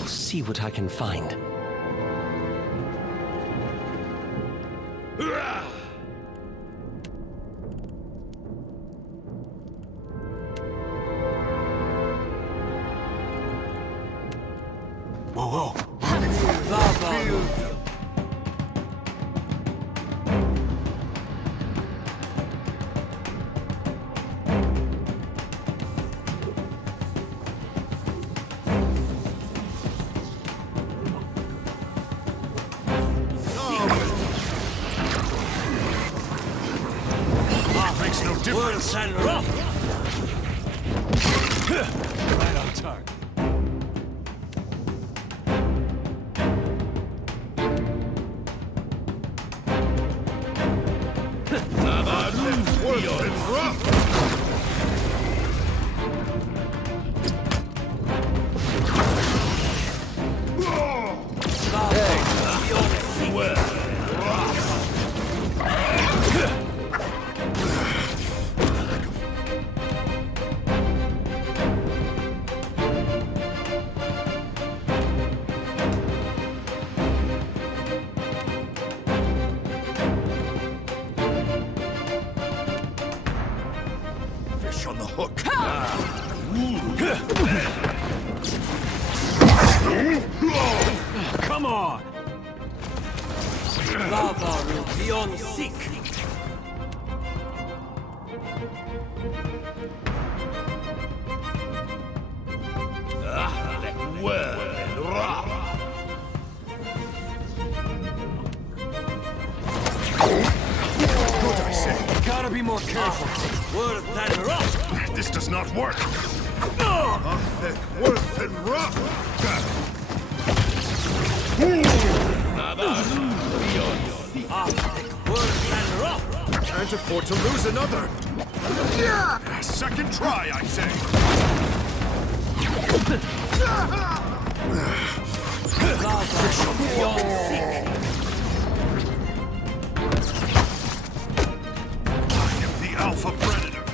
see what I can find. Whoa, whoa. Makes no difference. Right on target. Fish on the hook. Come on! Lava will be on sick. Good, I say. Gotta be more careful. This does not work. Worth and rough. Can't afford to lose another. Second try, I say. I am the alpha predator.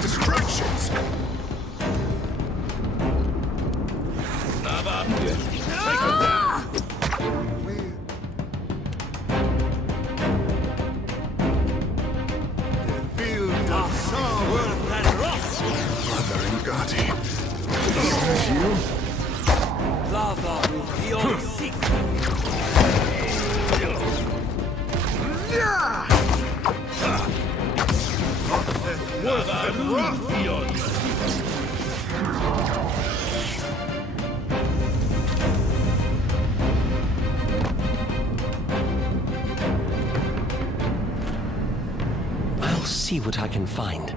Distractions! Mother Ingati. Lava will be on sick. I'll see what I can find.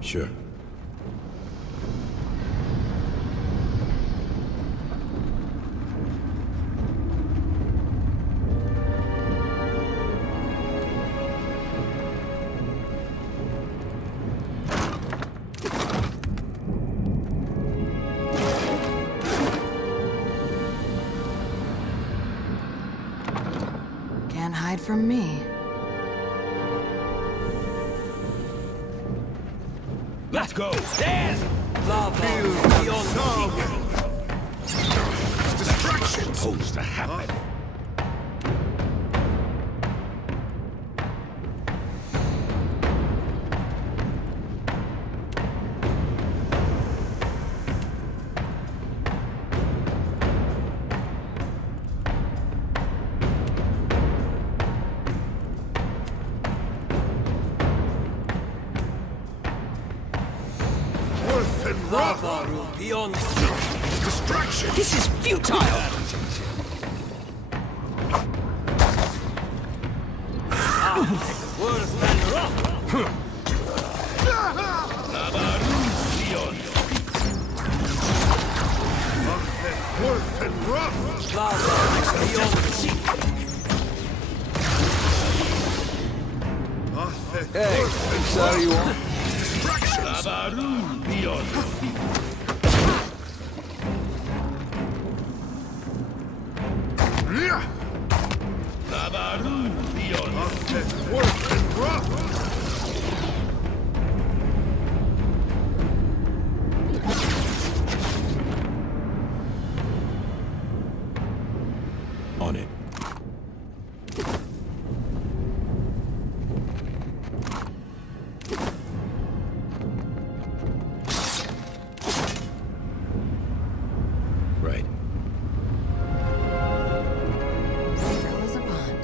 Sure. Can't hide from me. Let's go! There's lava beyond Distractions! Supposed to happen. lava will be on distraction. This is futile. Worse than rock. worth and rough! Hey, sorry you want? Worth and rough! On it. Right. There was a pond.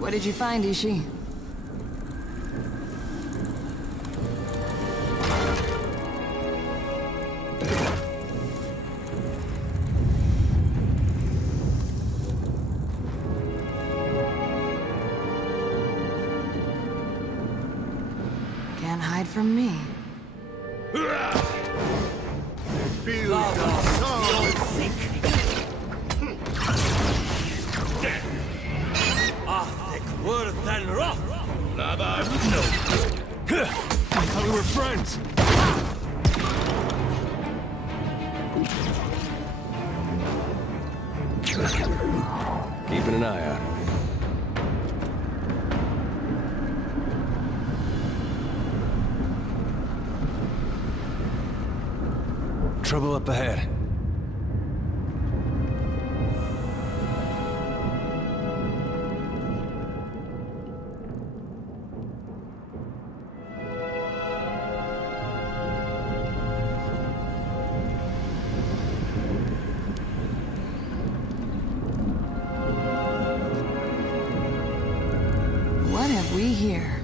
What did you find, Ishi? Can't hide from me. Feel the solid. Worth and rough! No good. I thought we were friends. Keeping an eye out. Trouble up ahead. What have we here?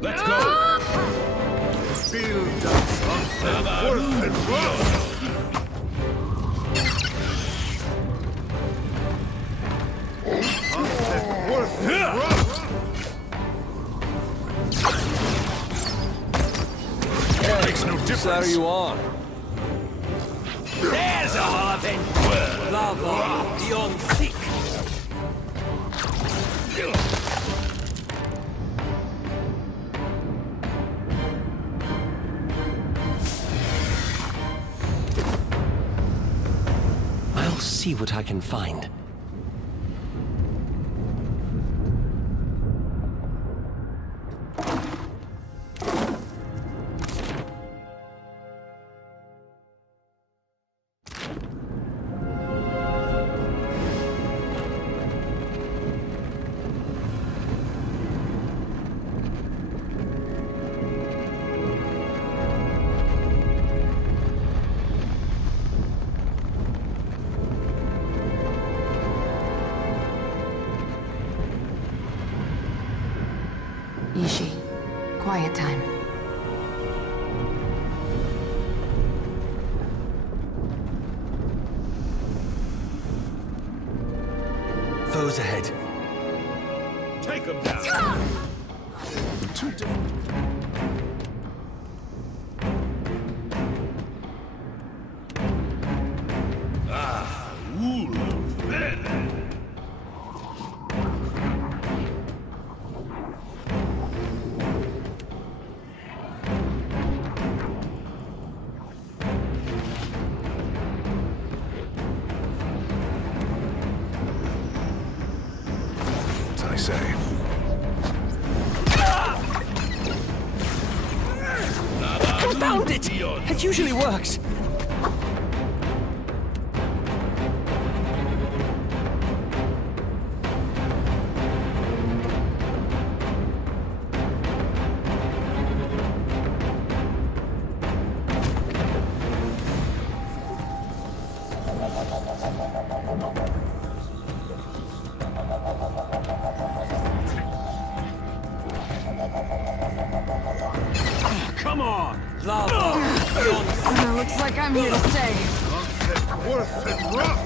Let's go! Feel the solid. Worth and rough! Worth and rough! Hey, makes no difference. What side are you on? There's a harping! Lava beyond seek! I'll see what I can find. Ishi, quiet time. Foes ahead. Take them down. Too deep. Ooh. say. Confound it! It usually works. Come on! Looks like I'm here to stay. Worth and rough!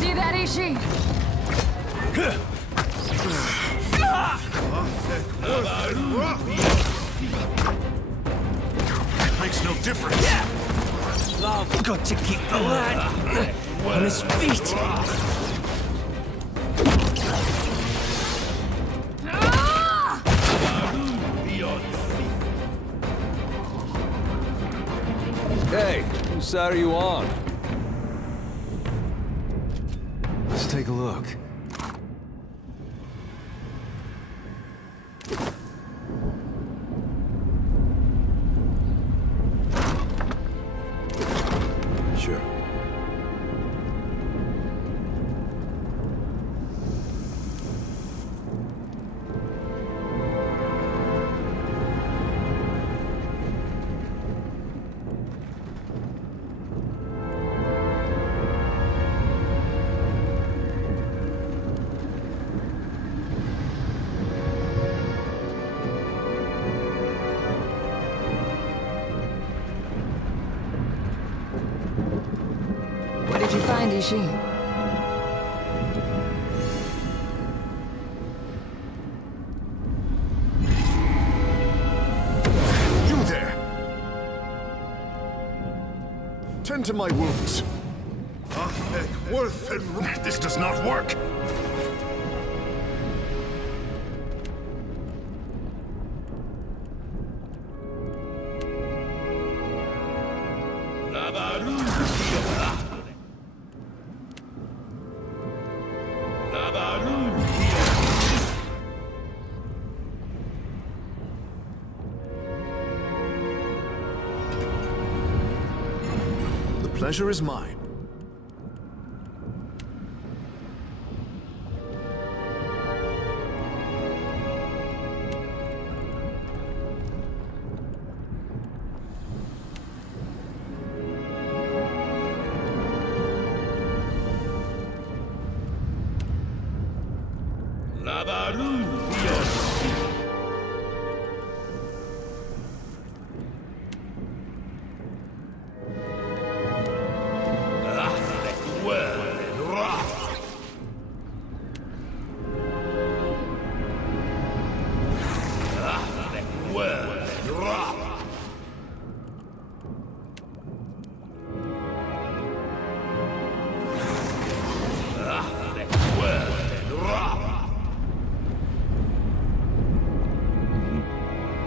See that, Ishi? Makes no difference. Got to keep the lad on his feet. Hey, whose side are you on? Let's take a look. Sure. What did you find, Ishi? You there! Tend to my wounds. Worth and This does not work! The pleasure is mine.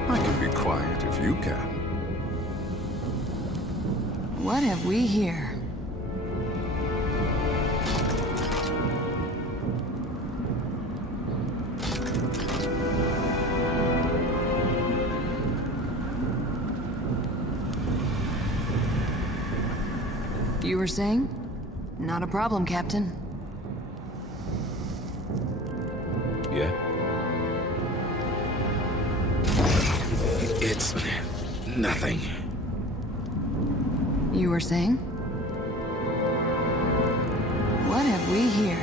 I can be quiet if you can. What have we here? You were saying? Not a problem, Captain. Yeah? It's nothing. You were saying? What have we hear?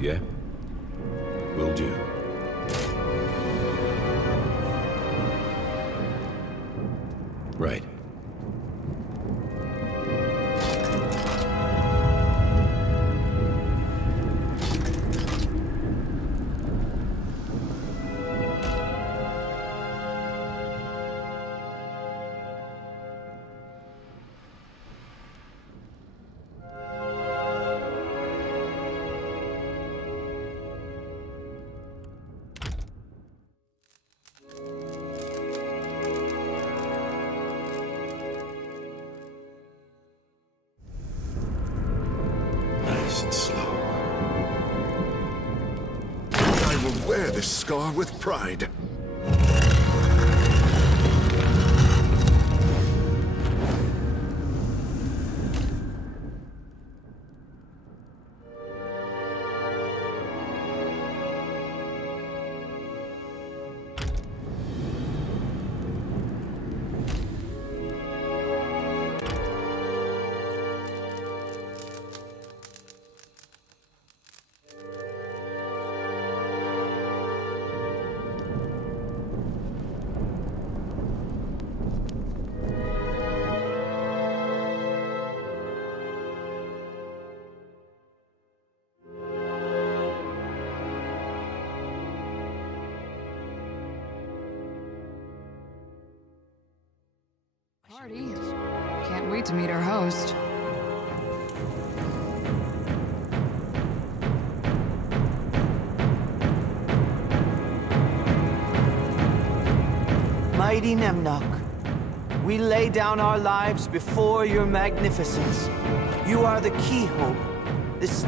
Yeah? Will do. Right. And slow. I will wear this scar with pride. Party. Can't wait to meet our host. Mighty Nemnok, we lay down our lives before your magnificence. You are the keyhole. This...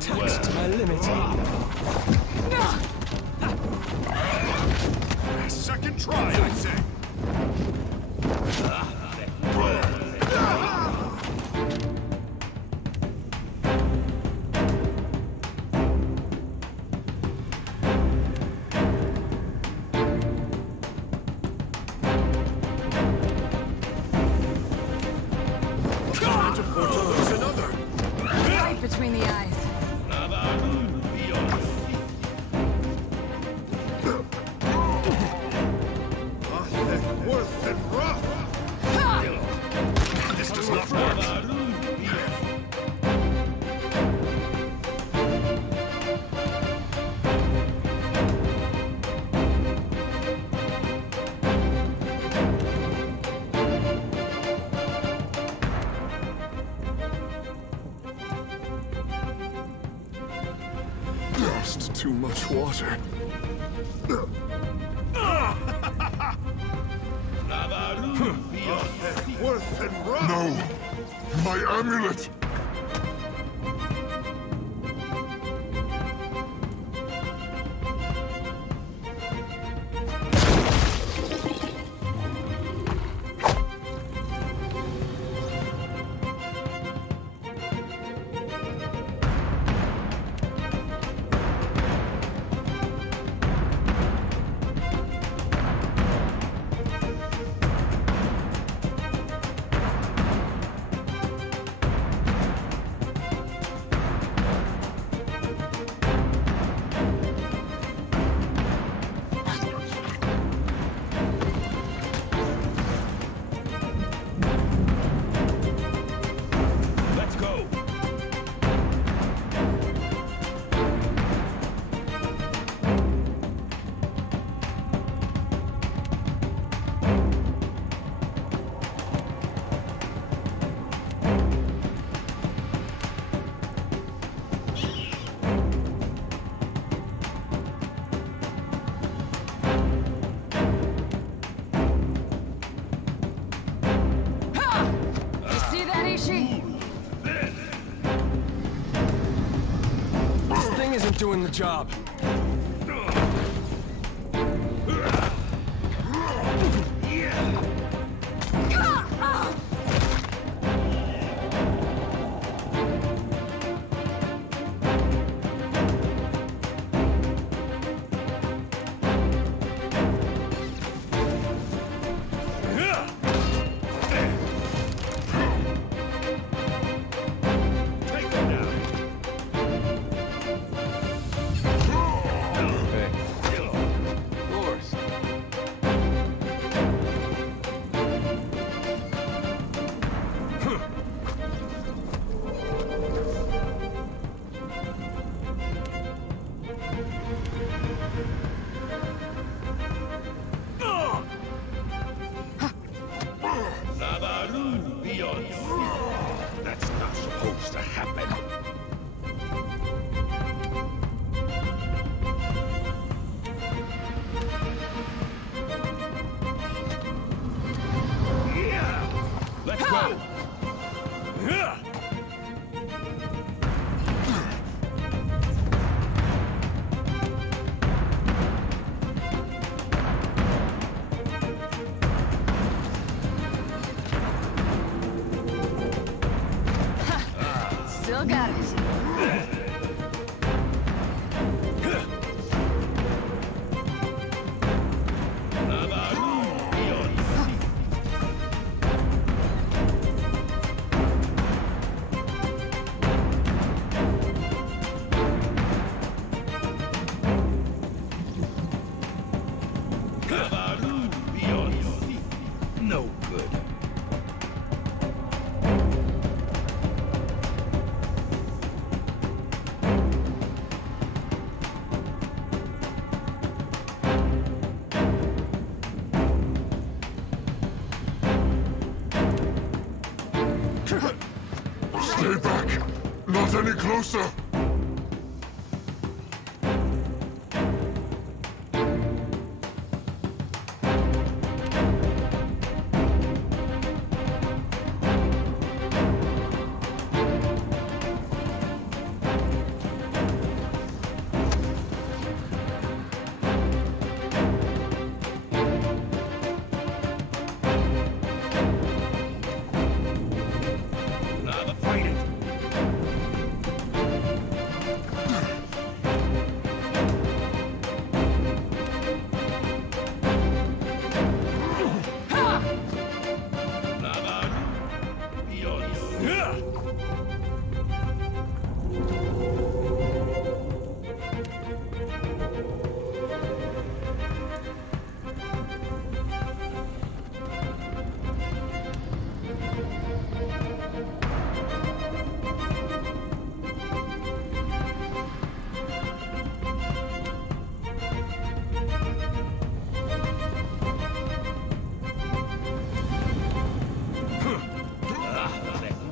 Touched to my limit. Second try, I say. lost too much water. No! My amulet! Doing the job. That's not supposed to happen. Let's go! Still got it. No good. Stay back! Not any closer! Fight it!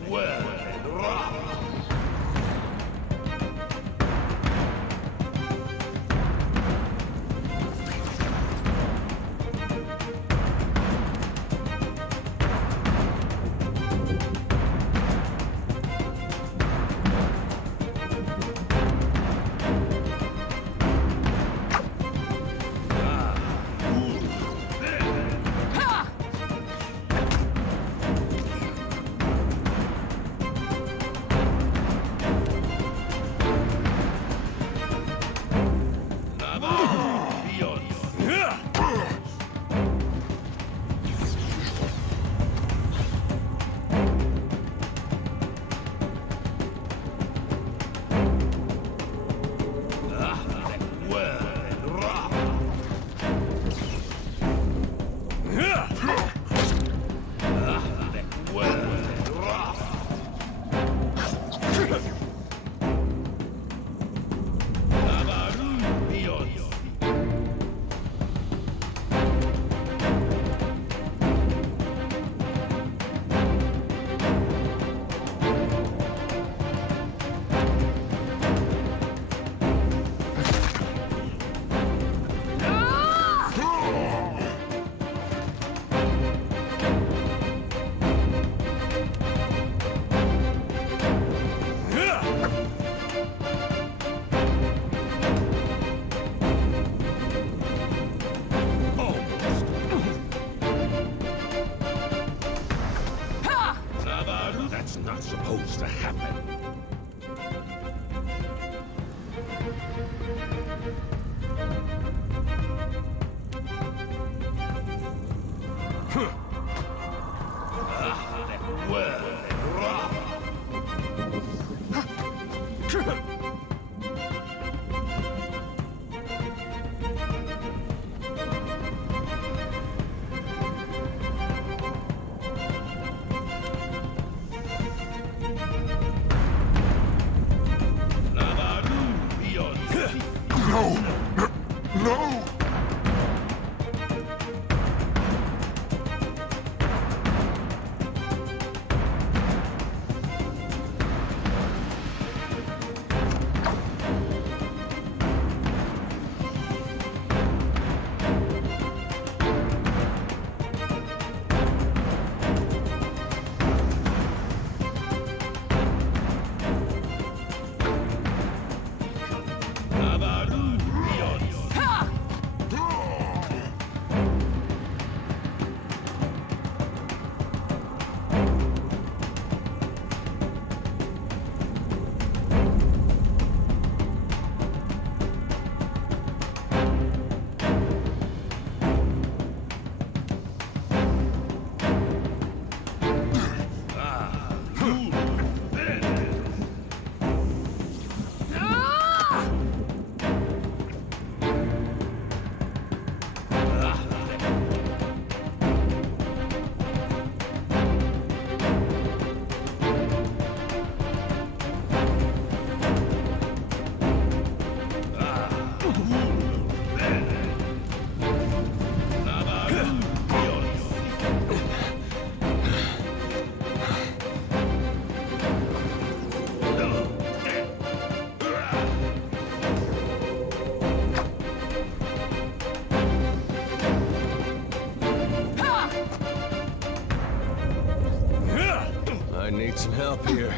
Well. not supposed to happen. I need some help here.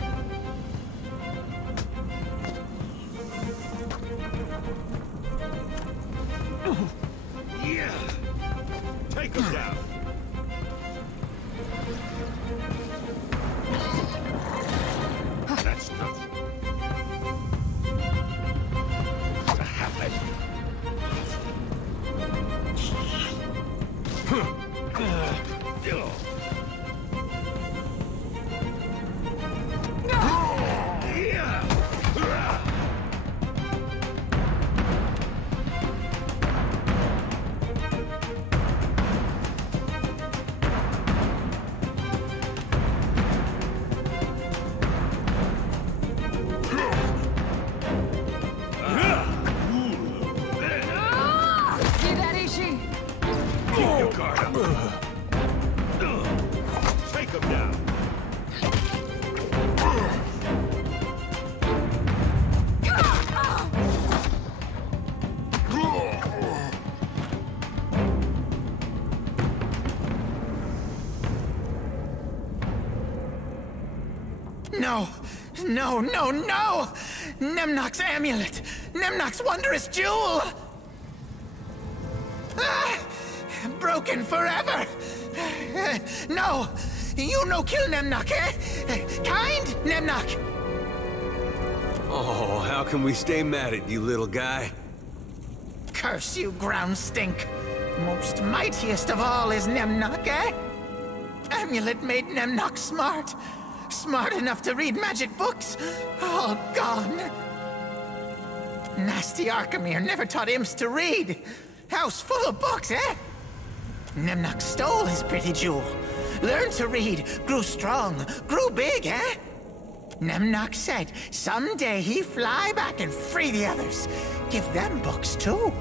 Yeah! Take him down! That's not to happen. Take him down. No! No, no, no! Nemnok's amulet! Nemnok's wondrous jewel! Ah! Broken forever! No! You no kill Nemnok, eh? Kind Nemnok! Oh, how can we stay mad at you, little guy? Curse you, ground stink! Most mightiest of all is Nemnok, eh? Amulet made Nemnok smart. Smart enough to read magic books. All gone. Nasty Arkhamir never taught imps to read. House full of books, eh? Nemnok stole his pretty jewel. Learned to read, grew strong, grew big, eh? Nemnok said someday he'd fly back and free the others. Give them books too.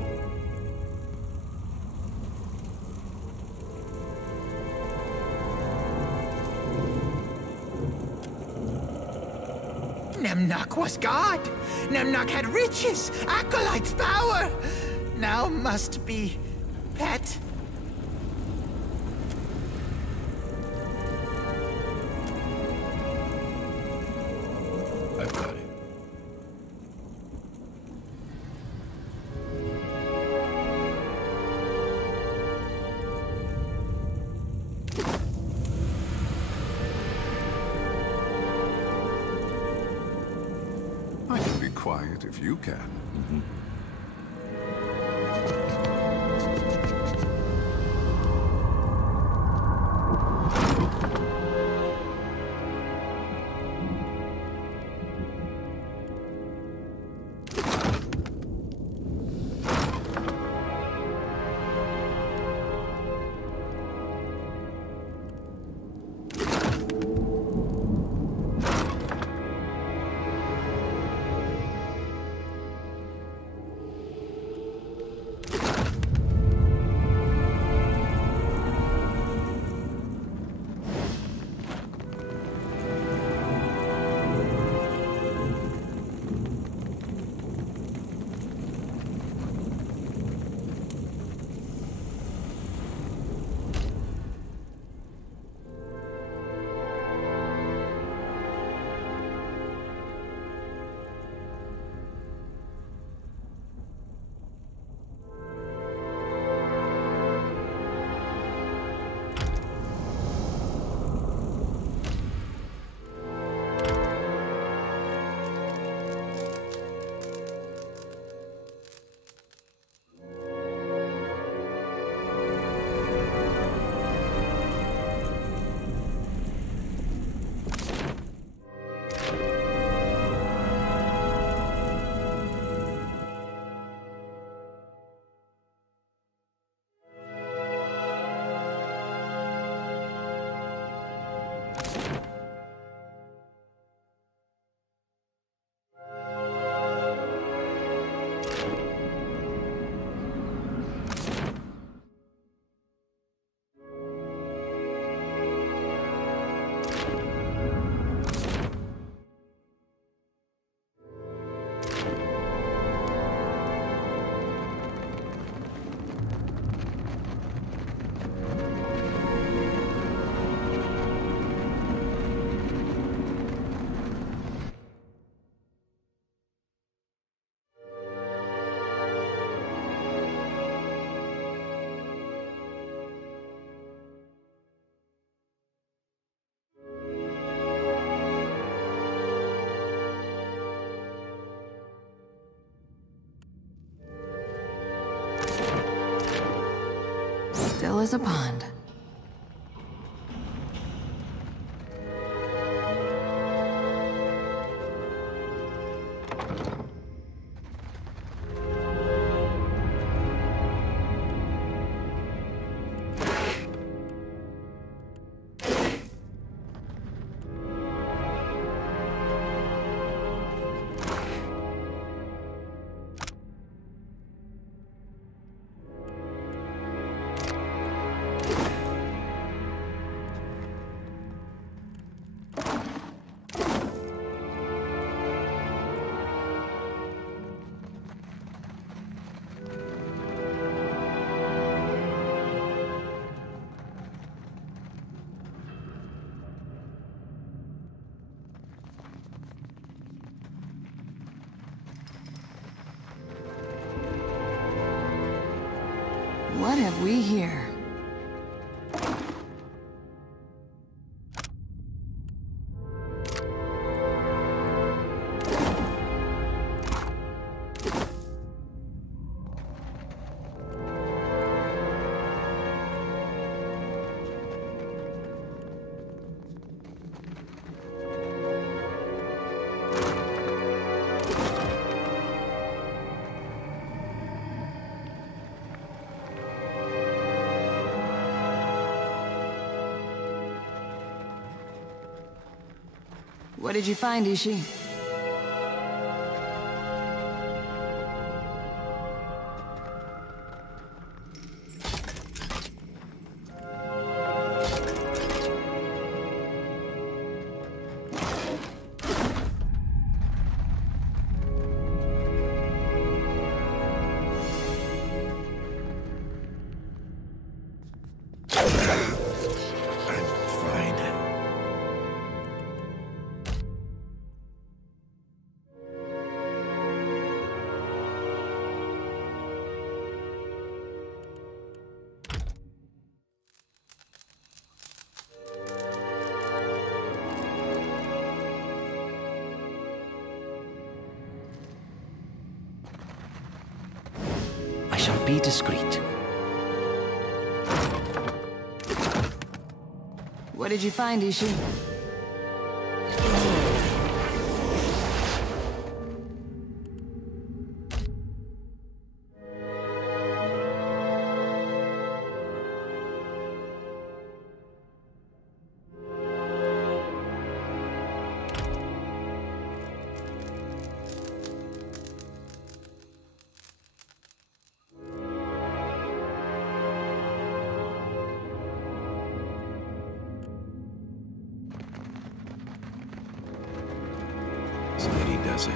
Nemnok was God. Nemnok had riches, acolytes, power. Now must be pet. I've got it. quiet if you can. Still as a pond. What have we here? What did you find, Ishi? be discreet. What did you find, Ishi? Lady does it.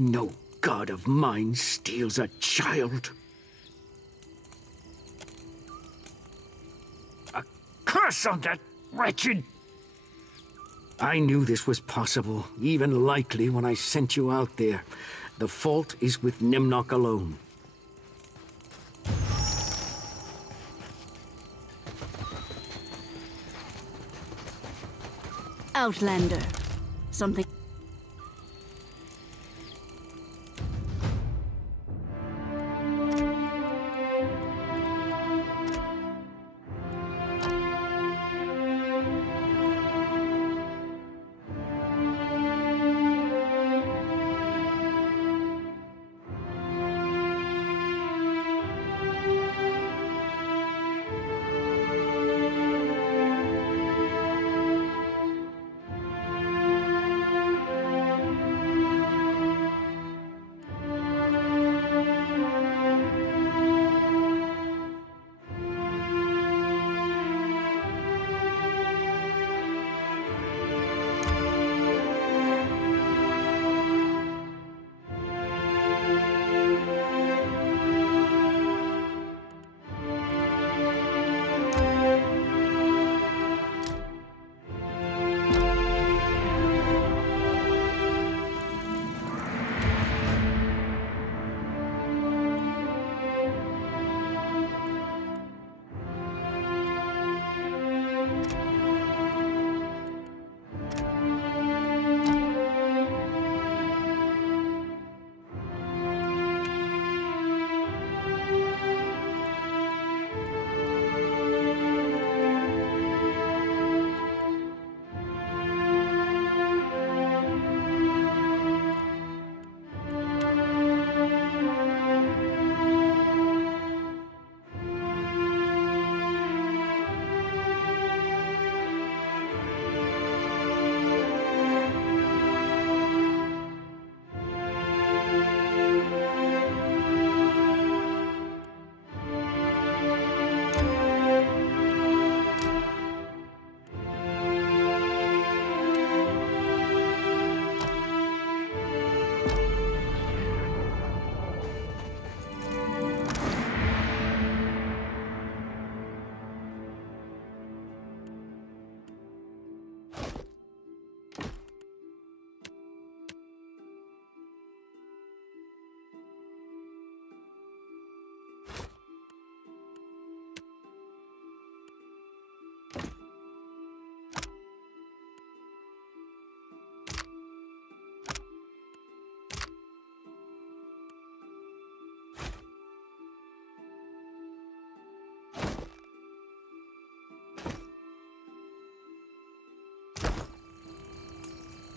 No god of mine steals a child. A curse on that wretched... I knew this was possible, even likely, when I sent you out there. The fault is with Nimnok alone. Outlander. Something...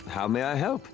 How may I help?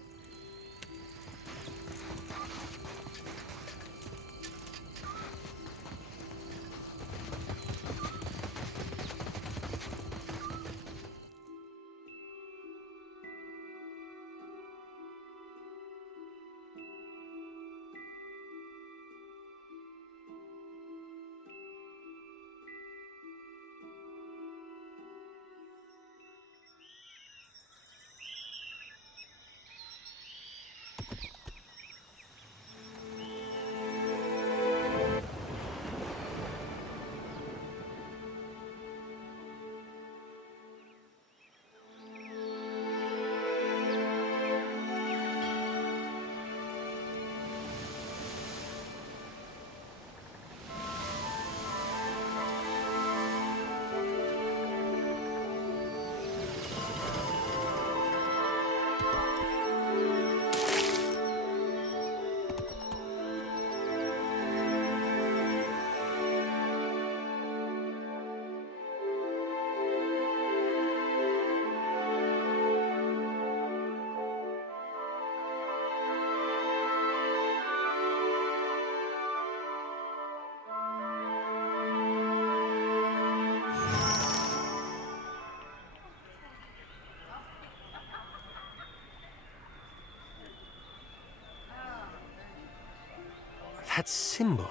That symbol.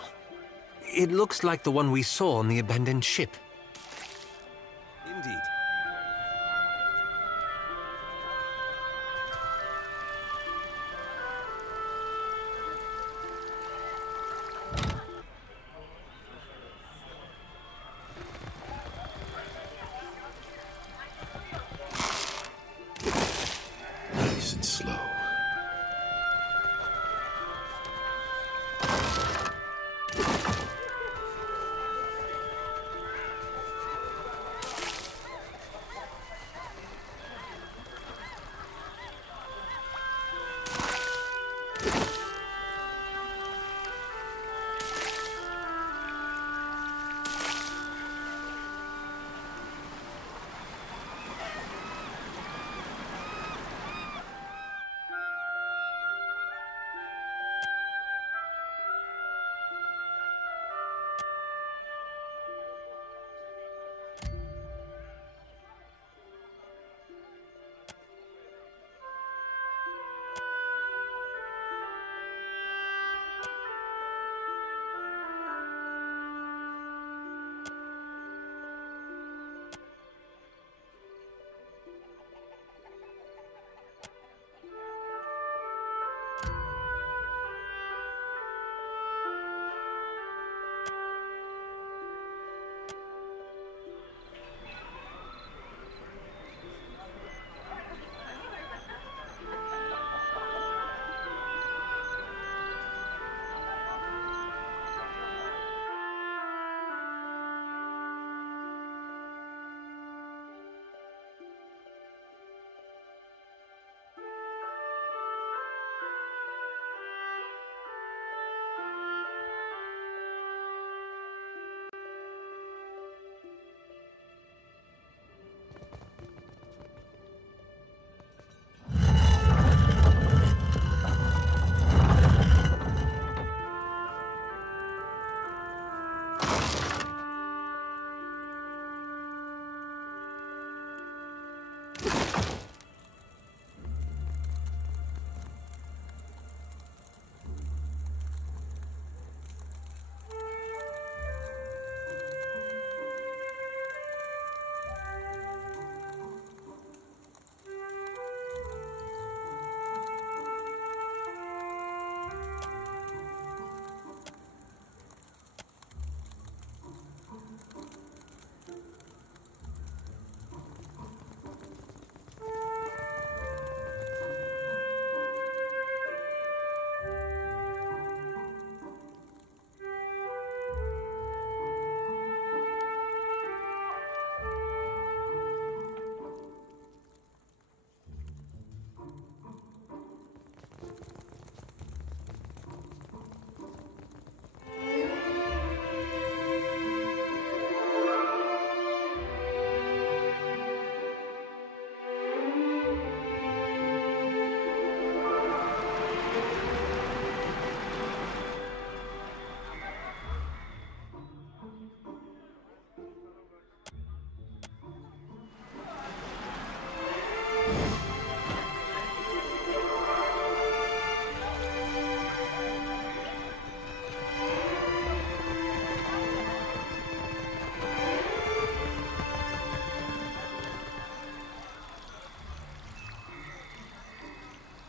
It looks like the one we saw on the abandoned ship. Indeed. Nice and slow.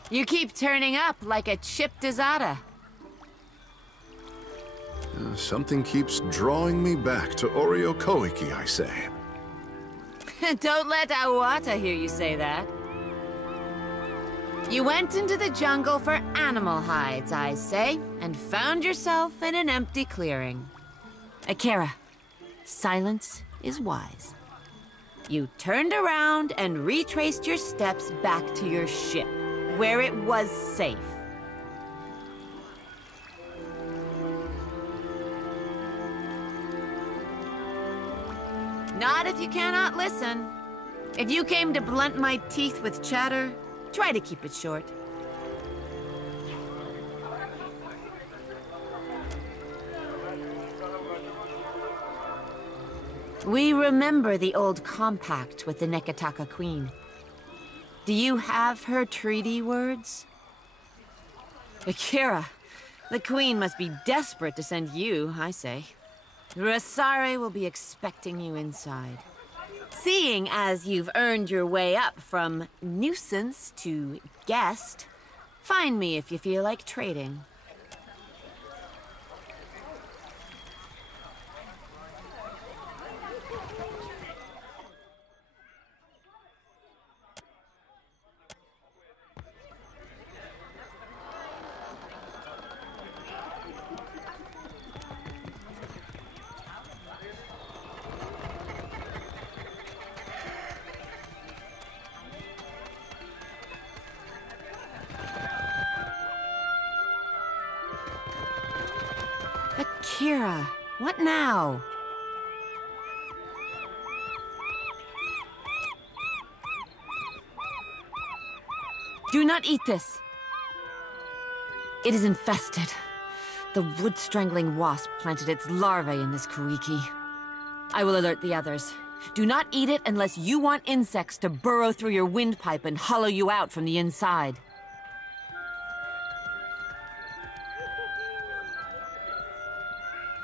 You keep turning up like a chipped Azada. Something keeps drawing me back to Oreo Koiki, I say. Don't let Awata hear you say that. You went into the jungle for animal hides, I say, and found yourself in an empty clearing. Akira, silence is wise. You turned around and retraced your steps back to your ship, where it was safe. Not if you cannot listen. If you came to blunt my teeth with chatter, try to keep it short. We remember the old compact with the Nekataka Queen. Do you have her treaty words? Akira, The Queen must be desperate to send you, I say. Rasare will be expecting you inside. Seeing as you've earned your way up from nuisance to guest, find me if you feel like trading. Akira, what now? Do not eat this. It is infested. The wood-strangling wasp planted its larvae in this Kuiki. I will alert the others. Do not eat it unless you want insects to burrow through your windpipe and hollow you out from the inside.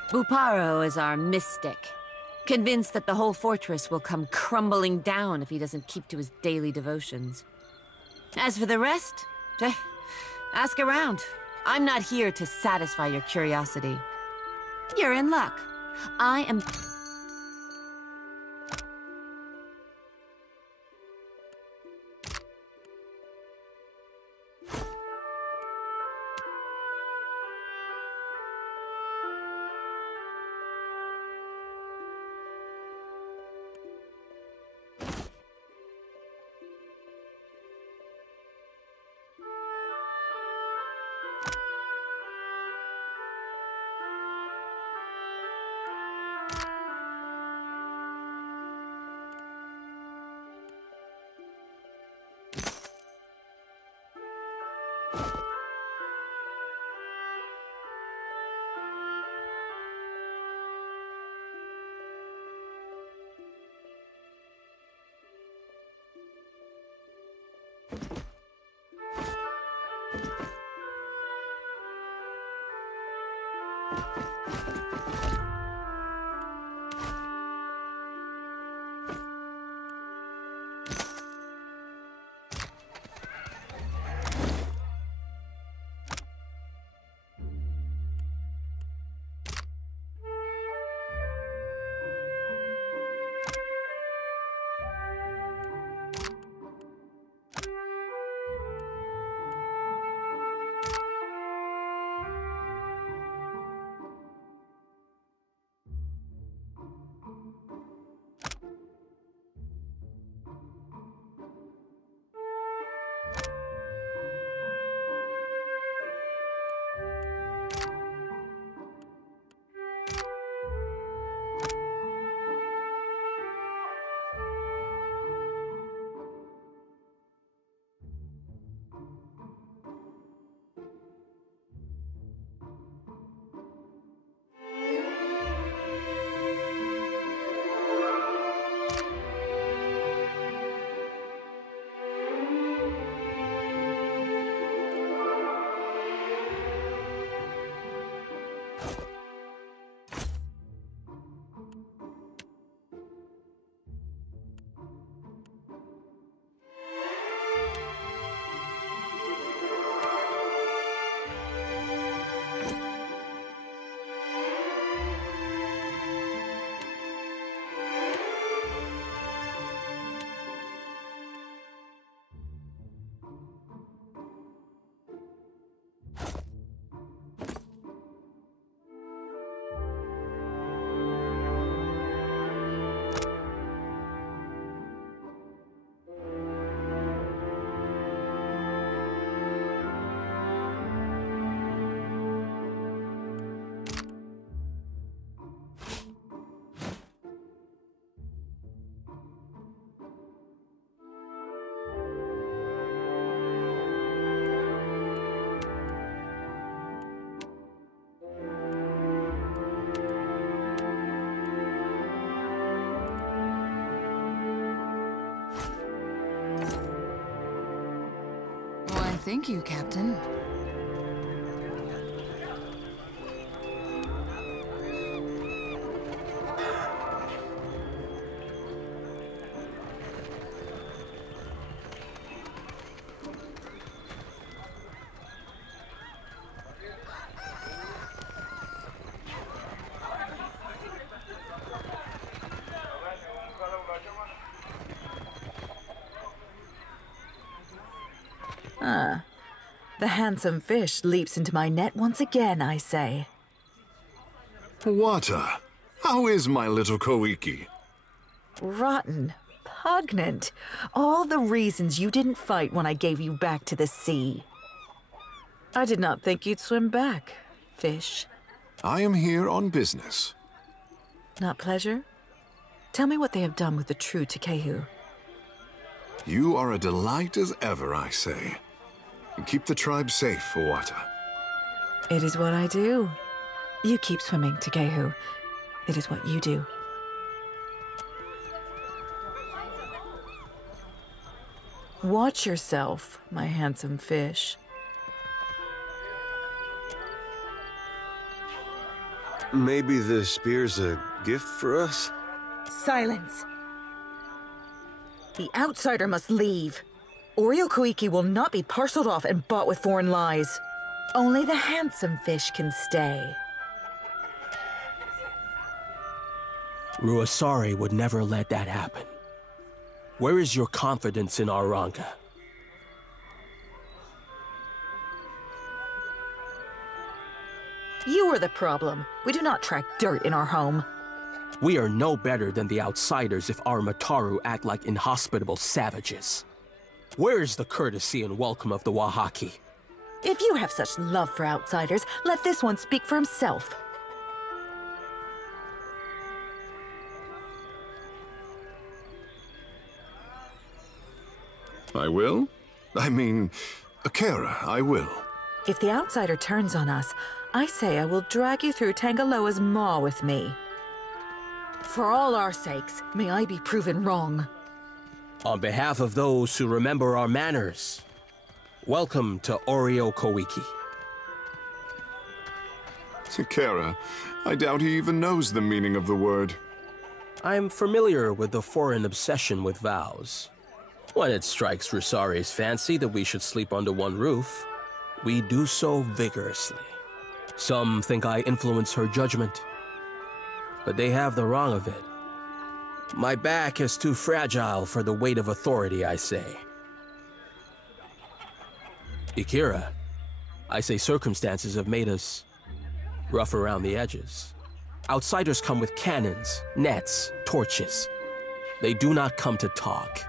Buparo is our mystic, convinced that the whole fortress will come crumbling down if he doesn't keep to his daily devotions. As for the rest, ask around. I'm not here to satisfy your curiosity. You're in luck. I am... Thank you, Captain. The handsome fish leaps into my net once again, I say. Wata, how is my little Koiki? Rotten. Pugnant. All the reasons you didn't fight when I gave you back to the sea. I did not think you'd swim back, fish. I am here on business. Not pleasure? Tell me what they have done with the true Tekehu. You are a delight as ever, I say. And keep the tribe safe, Wata. It is what I do. You keep swimming, Tekehu. It is what you do. Watch yourself, my handsome fish. Maybe the spear's a gift for us? Silence! The outsider must leave. Oreo Koiki will not be parceled off and bought with foreign lies. Only the handsome fish can stay. Ruasari would never let that happen. Where is your confidence in our Ranka? You are the problem. We do not track dirt in our home. We are no better than the outsiders if our Mataru act like inhospitable savages. Where is the courtesy and welcome of the Wahaki? If you have such love for outsiders, let this one speak for himself. I will? I mean, Akira, I will. If the outsider turns on us, I say I will drag you through Tangaloa's maw with me. For all our sakes, may I be proven wrong. On behalf of those who remember our manners, welcome to Oreo Koiki. Akira, I doubt he even knows the meaning of the word. I'm familiar with the foreign obsession with vows. When it strikes Rusari's fancy that we should sleep under one roof, we do so vigorously. Some think I influence her judgment, but they have the wrong of it. My back is too fragile for the weight of authority, I say. Akira, I say circumstances have made us rough around the edges. Outsiders come with cannons, nets, torches. They do not come to talk.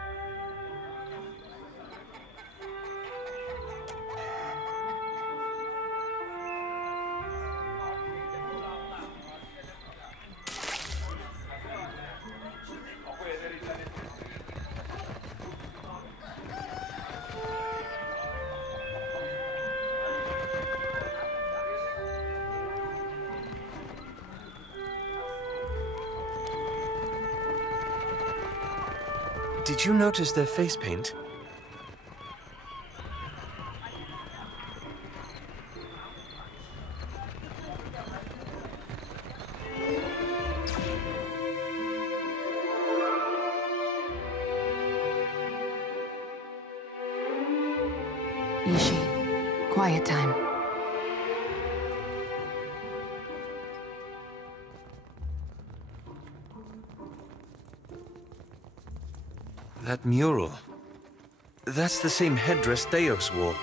Did you notice their face paint? Ishi, quiet time. That mural. That's the same headdress Theos wore.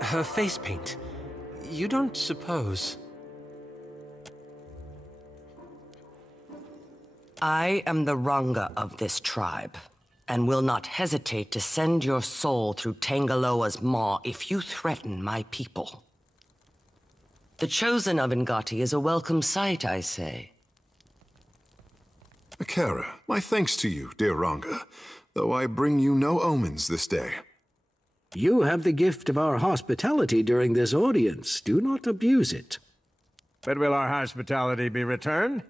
Her face paint. You don't suppose... I am the Ranga of this tribe, and will not hesitate to send your soul through Tangaloa's maw if you threaten my people. The chosen of Ngati is a welcome sight, I say. Akara, my thanks to you, dear Ranga, though I bring you no omens this day. You have the gift of our hospitality during this audience. Do not abuse it. But will our hospitality be returned?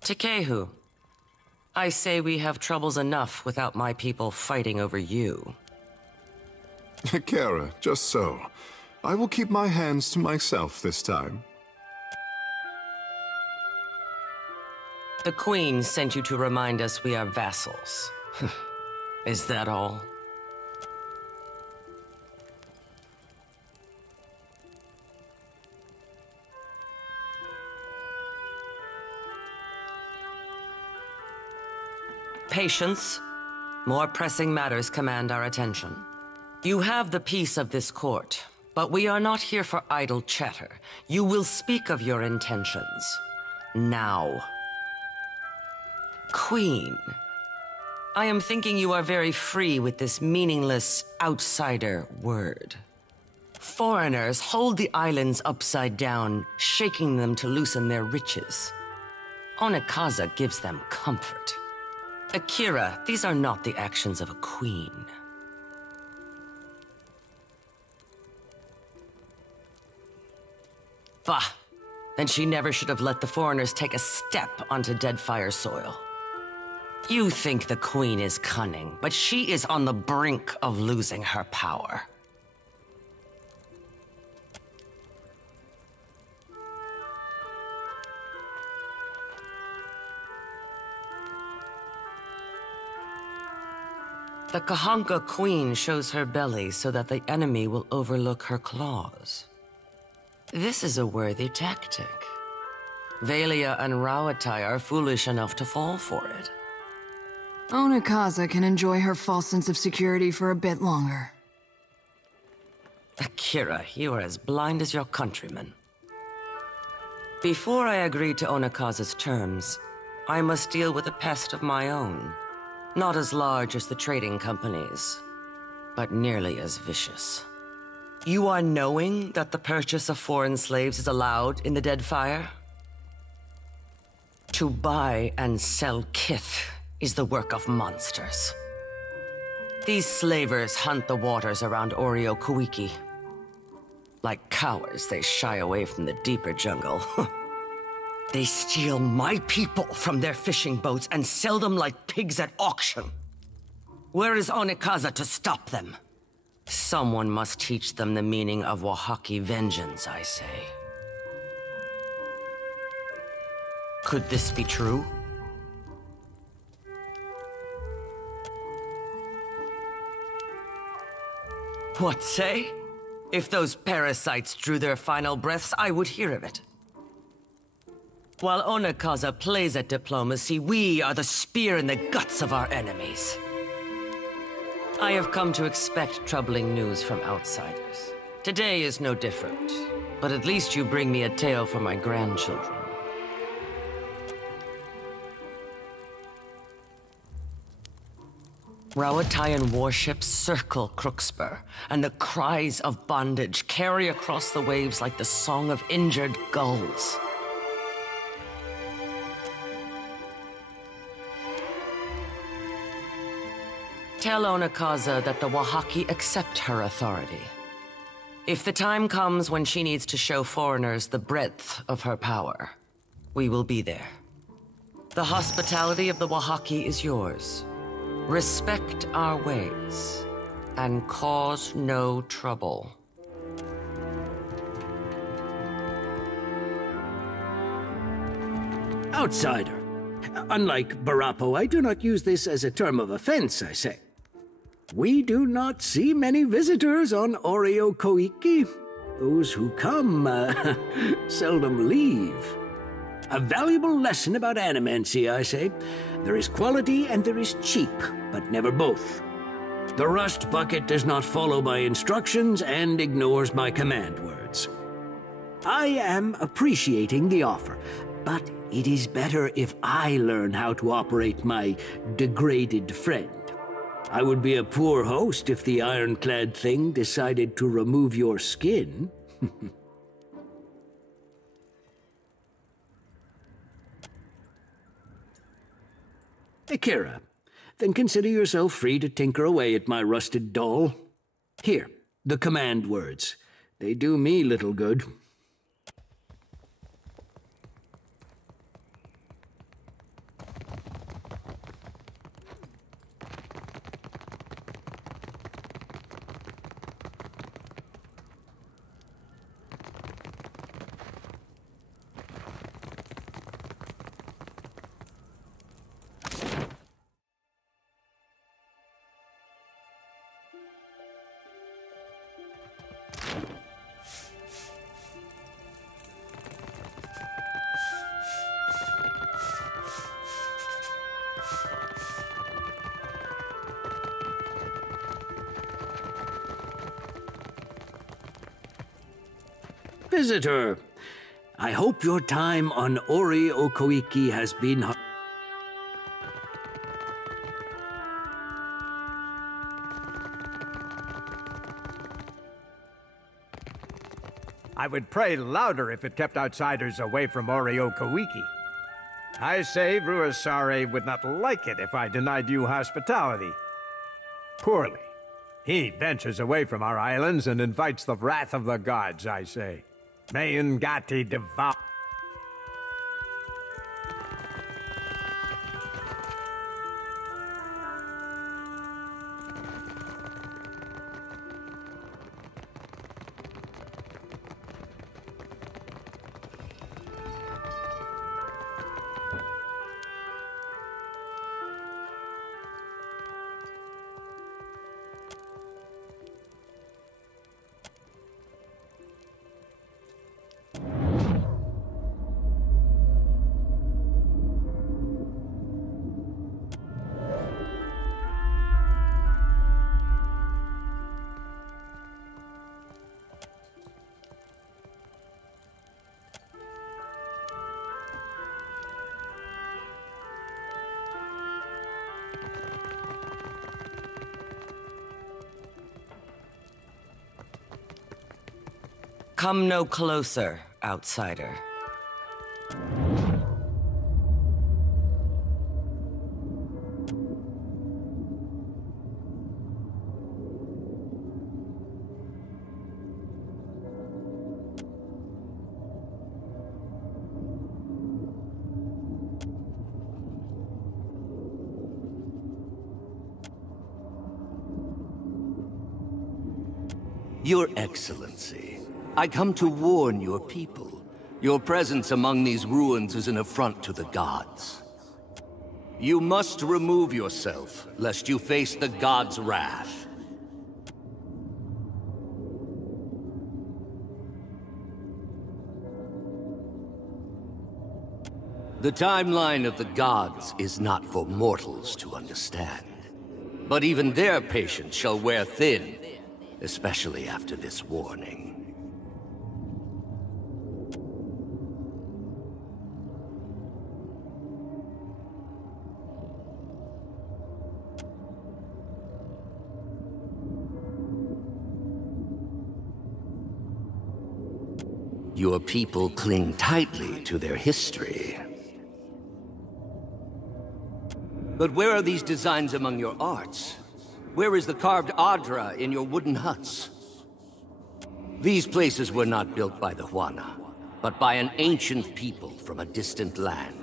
Tekehu, I say we have troubles enough without my people fighting over you. Akara, just so. I will keep my hands to myself this time. The Queen sent you to remind us we are vassals. Is that all? Patience. More pressing matters command our attention. You have the peace of this court, but we are not here for idle chatter. You will speak of your intentions. Now. Queen, I am thinking you are very free with this meaningless outsider word. Foreigners hold the islands upside down, shaking them to loosen their riches. Onekaza gives them comfort. Akira, these are not the actions of a queen. Bah! Then she never should have let the foreigners take a step onto Deadfire soil. You think the Queen is cunning, but she is on the brink of losing her power. The Kahanka Queen shows her belly so that the enemy will overlook her claws. This is a worthy tactic. Velia and Rawatai are foolish enough to fall for it. Onekaza can enjoy her false sense of security for a bit longer. Akira, you are as blind as your countrymen. Before I agree to Onekaza's terms, I must deal with a pest of my own. Not as large as the trading companies, but nearly as vicious. You are knowing that the purchase of foreign slaves is allowed in the Deadfire? To buy and sell kith is the work of monsters. These slavers hunt the waters around Oreo Kuiki. Like cowards, they shy away from the deeper jungle. They steal my people from their fishing boats and sell them like pigs at auction. Where is Onekaza to stop them? Someone must teach them the meaning of Wahaki vengeance, I say. Could this be true? What say? If those parasites drew their final breaths, I would hear of it. While Onekaza plays at diplomacy, we are the spear in the guts of our enemies. I have come to expect troubling news from outsiders. Today is no different, but at least you bring me a tale for my grandchildren. Rawatayan warships circle Crookspur, and the cries of bondage carry across the waves like the song of injured gulls. Tell Onekaza that the Wahaki accept her authority. If the time comes when she needs to show foreigners the breadth of her power, we will be there. The hospitality of the Wahaki is yours. Respect our ways, and cause no trouble. Outsider. Unlike Barapo, I do not use this as a term of offense, I say. We do not see many visitors on Oreo Koiki. Those who come, seldom leave. A valuable lesson about animancy, I say. There is quality and there is cheap, but never both. The rust bucket does not follow my instructions and ignores my command words. I am appreciating the offer, but it is better if I learn how to operate my degraded friend. I would be a poor host if the ironclad thing decided to remove your skin. Akira, then consider yourself free to tinker away at my rusted doll. Here, the command words. They do me little good. Visitor, I hope your time on Ori Okoiki has been... I would pray louder if it kept outsiders away from Ori Okoiki. I say Ruasare would not like it if I denied you hospitality. Poorly. He ventures away from our islands and invites the wrath of the gods, I say. May Ngati devour... Come no closer, outsider. Your Excellency, I come to warn your people. Your presence among these ruins is an affront to the gods. You must remove yourself, lest you face the gods' wrath. The timeline of the gods is not for mortals to understand. But even their patience shall wear thin, especially after this warning. Your people cling tightly to their history. But where are these designs among your arts? Where is the carved Adra in your wooden huts? These places were not built by the Huana, but by an ancient people from a distant land.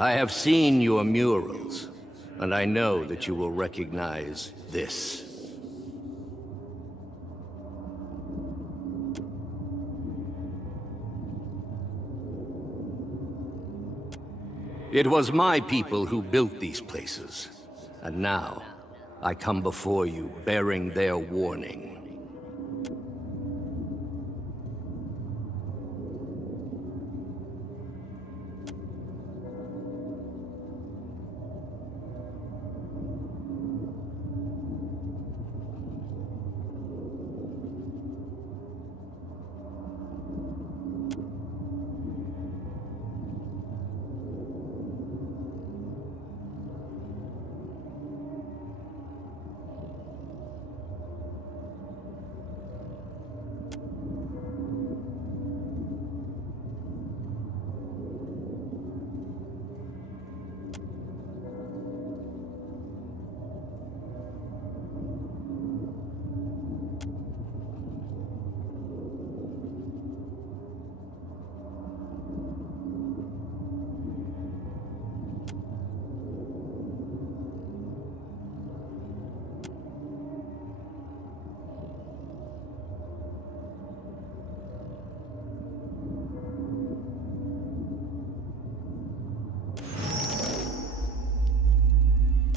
I have seen your murals, and I know that you will recognize this. It was my people who built these places, and now I come before you bearing their warning.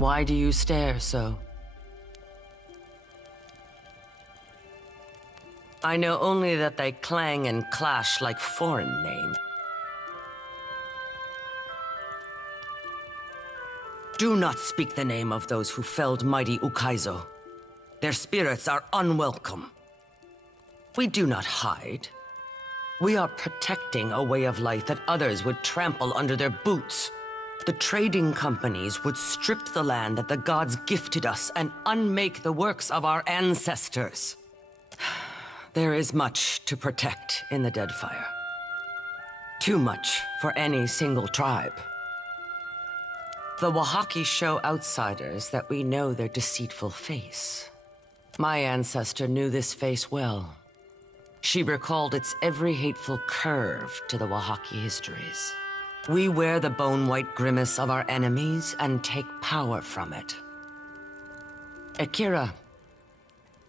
Why do you stare so? I know only that they clang and clash like foreign names. Do not speak the name of those who felled mighty Ukaizo. Their spirits are unwelcome. We do not hide. We are protecting a way of life that others would trample under their boots. The trading companies would strip the land that the gods gifted us and unmake the works of our ancestors. There is much to protect in the Deadfire. Too much for any single tribe. The Wahaki show outsiders that we know their deceitful face. My ancestor knew this face well. She recalled its every hateful curve to the Wahaki histories. We wear the bone-white grimace of our enemies and take power from it. Akira,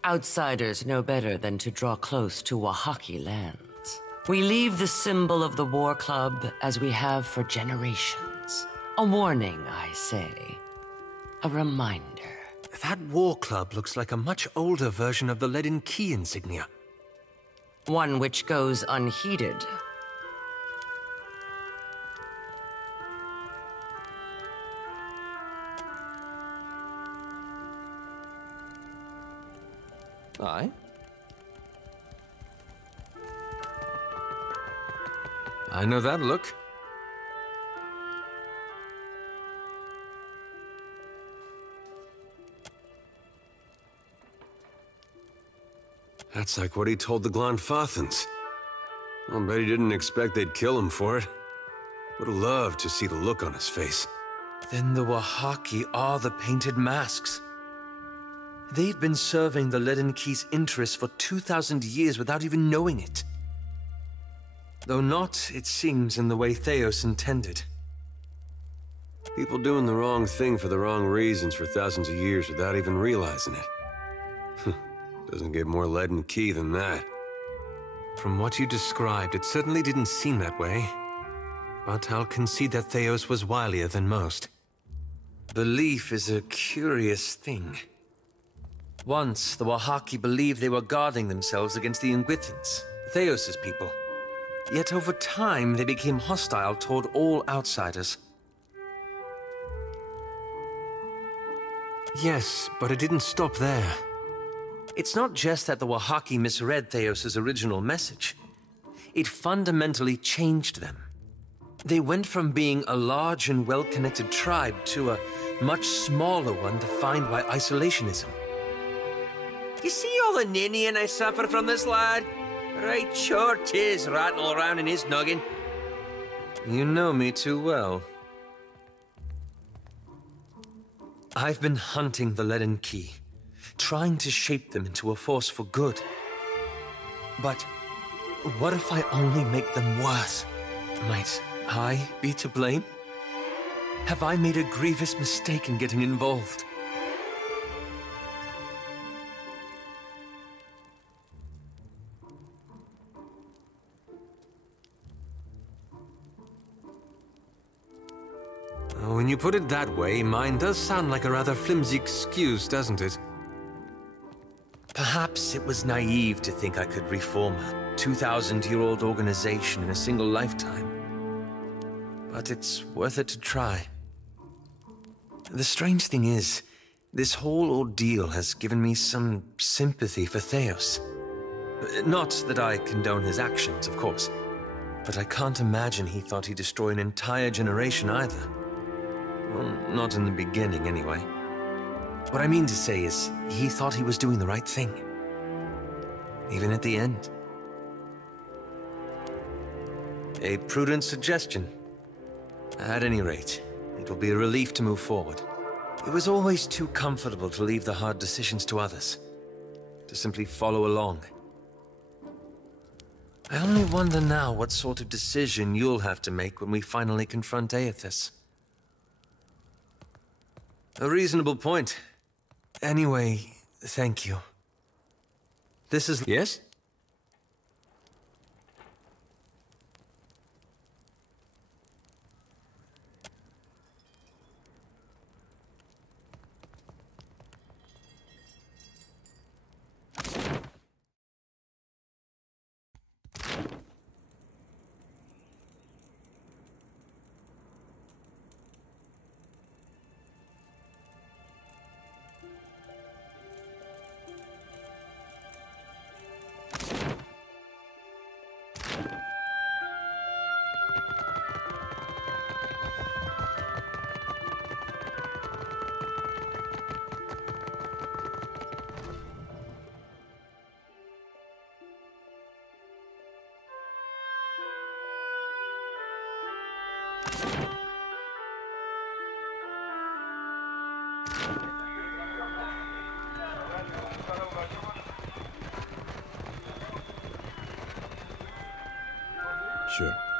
outsiders know better than to draw close to Wahaki lands. We leave the symbol of the War Club as we have for generations. A warning, I say. A reminder. That War Club looks like a much older version of the leaden key insignia. One which goes unheeded. Aye? I know that look. That's like what he told the Glanfathans. I'll bet he didn't expect they'd kill him for it. Would have loved to see the look on his face. Then the Wahaki are the painted masks. They've been serving the Leaden Key's interests for 2,000 years without even knowing it. Though not, it seems, in the way Theos intended. People doing the wrong thing for the wrong reasons for thousands of years without even realizing it. Doesn't get more Leaden Key than that. From what you described, it certainly didn't seem that way. But I'll concede that Theos was wilier than most. Belief is a curious thing. Once, the Wahaki believed they were guarding themselves against the Ingwithans, Theos' people. Yet over time, they became hostile toward all outsiders. Yes, but it didn't stop there. It's not just that the Wahaki misread Theos' original message. It fundamentally changed them. They went from being a large and well-connected tribe to a much smaller one defined by isolationism. You see all the ninnying I suffer from this lad? Right sure 'tis rattling around in his noggin. You know me too well. I've been hunting the Leaden Key, trying to shape them into a force for good. But what if I only make them worse? Might I be to blame? Have I made a grievous mistake in getting involved? When you put it that way, mine does sound like a rather flimsy excuse, doesn't it? Perhaps it was naive to think I could reform a 2,000-year-old organization in a single lifetime. But it's worth it to try. The strange thing is, this whole ordeal has given me some sympathy for Theos. Not that I condone his actions, of course, but I can't imagine he thought he'd destroy an entire generation either. Well, not in the beginning, anyway. What I mean to say is, he thought he was doing the right thing. Even at the end. A prudent suggestion. At any rate, it will be a relief to move forward. It was always too comfortable to leave the hard decisions to others. To simply follow along. I only wonder now what sort of decision you'll have to make when we finally confront Aethys. A reasonable point. Anyway, thank you. This is... Yes? Sure.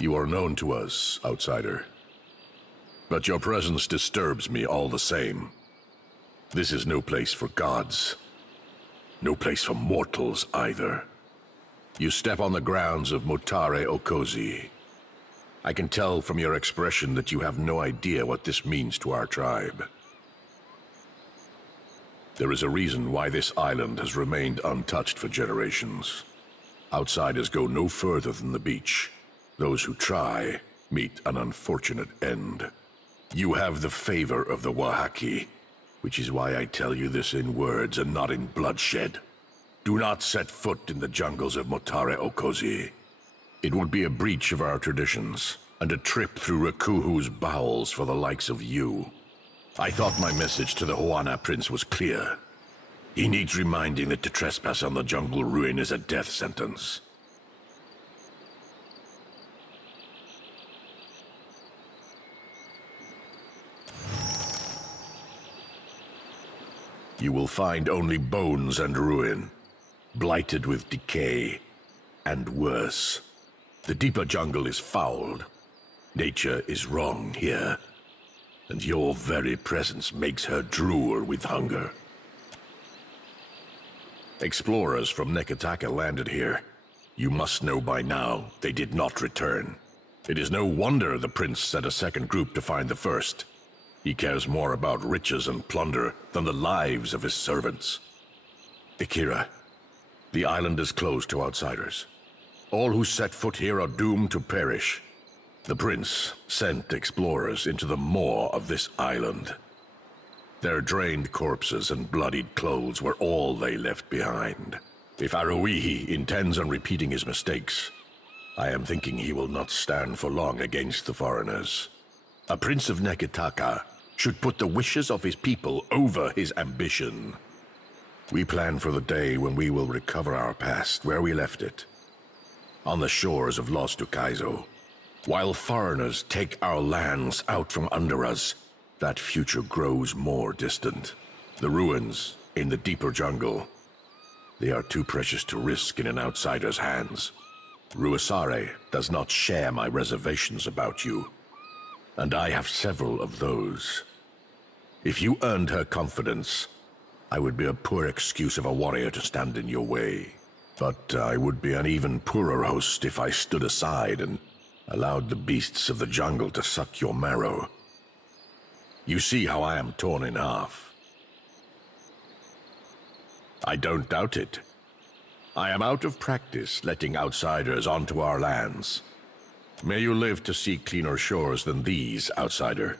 You are known to us, outsider. But your presence disturbs me all the same. This is no place for gods. No place for mortals, either. You step on the grounds of Mutare Okozi. I can tell from your expression that you have no idea what this means to our tribe. There is a reason why this island has remained untouched for generations. Outsiders go no further than the beach. Those who try meet an unfortunate end. You have the favor of the Wahaki, which is why I tell you this in words and not in bloodshed. Do not set foot in the jungles of Motare Okozi. It would be a breach of our traditions, and a trip through Rakuhu's bowels for the likes of you. I thought my message to the Huana Prince was clear. He needs reminding that to trespass on the jungle ruin is a death sentence. You will find only bones and ruin, blighted with decay, and worse. The deeper jungle is fouled. Nature is wrong here, and your very presence makes her drool with hunger. Explorers from Neketaka landed here. You must know by now they did not return. It is no wonder the prince sent a second group to find the first. He cares more about riches and plunder than the lives of his servants. Akira, the island is closed to outsiders. All who set foot here are doomed to perish. The prince sent explorers into the maw of this island. Their drained corpses and bloodied clothes were all they left behind. If Aruihi intends on repeating his mistakes, I am thinking he will not stand for long against the foreigners. A prince of Neketaka should put the wishes of his people over his ambition. We plan for the day when we will recover our past where we left it, on the shores of Lost Ukaizo. While foreigners take our lands out from under us, that future grows more distant. The ruins in the deeper jungle, they are too precious to risk in an outsider's hands. Ruasare does not share my reservations about you, and I have several of those. If you earned her confidence, I would be a poor excuse of a warrior to stand in your way. But I would be an even poorer host if I stood aside and allowed the beasts of the jungle to suck your marrow. You see how I am torn in half. I don't doubt it. I am out of practice letting outsiders onto our lands. May you live to see cleaner shores than these, outsider.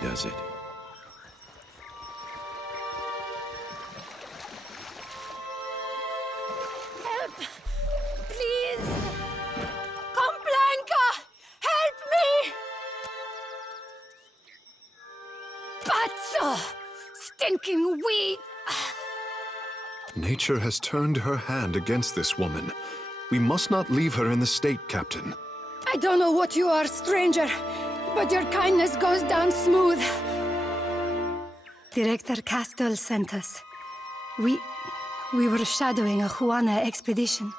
Does it? Help! Please! Come, Blanca! Help me! Pazzo! Stinking weed! Nature has turned her hand against this woman. We must not leave her in the state, Captain. I don't know what you are, stranger, but your kindness goes down smooth. Director Castle sent us. We were shadowing a Juana expedition,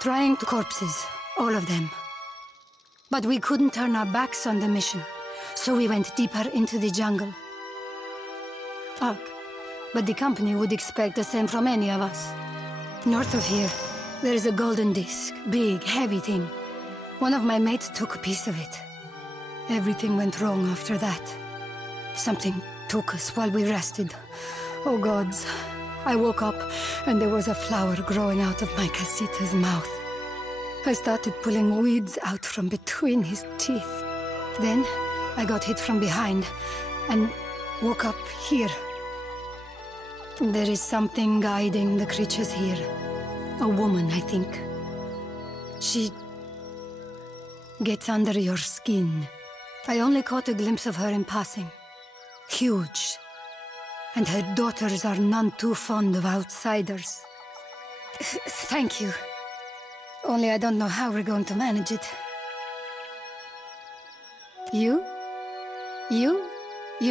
trying to corpses, all of them. But we couldn't turn our backs on the mission, so we went deeper into the jungle. Ugh, but the company would expect the same from any of us. North of here, there is a golden disc, big, heavy thing. One of my mates took a piece of it. Everything went wrong after that. Something took us while we rested. Oh gods. I woke up and there was a flower growing out of my Casita's mouth. I started pulling weeds out from between his teeth. Then I got hit from behind and woke up here. There is something guiding the creatures here. A woman, I think. She gets under your skin. I only caught a glimpse of her in passing. Huge. And her daughters are none too fond of outsiders. Thank you. Only I don't know how we're going to manage it. You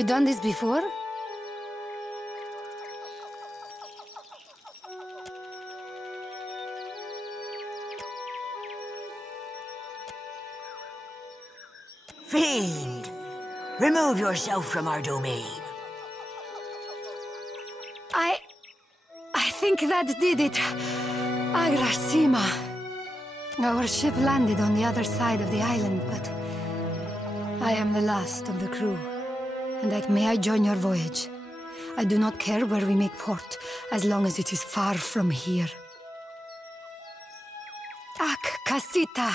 done this before? Fiend! Remove yourself from our domain. I think that did it. Agrasima. Our ship landed on the other side of the island, but I am the last of the crew. And may I join your voyage? I do not care where we make port, as long as it is far from here. Ak, Casita!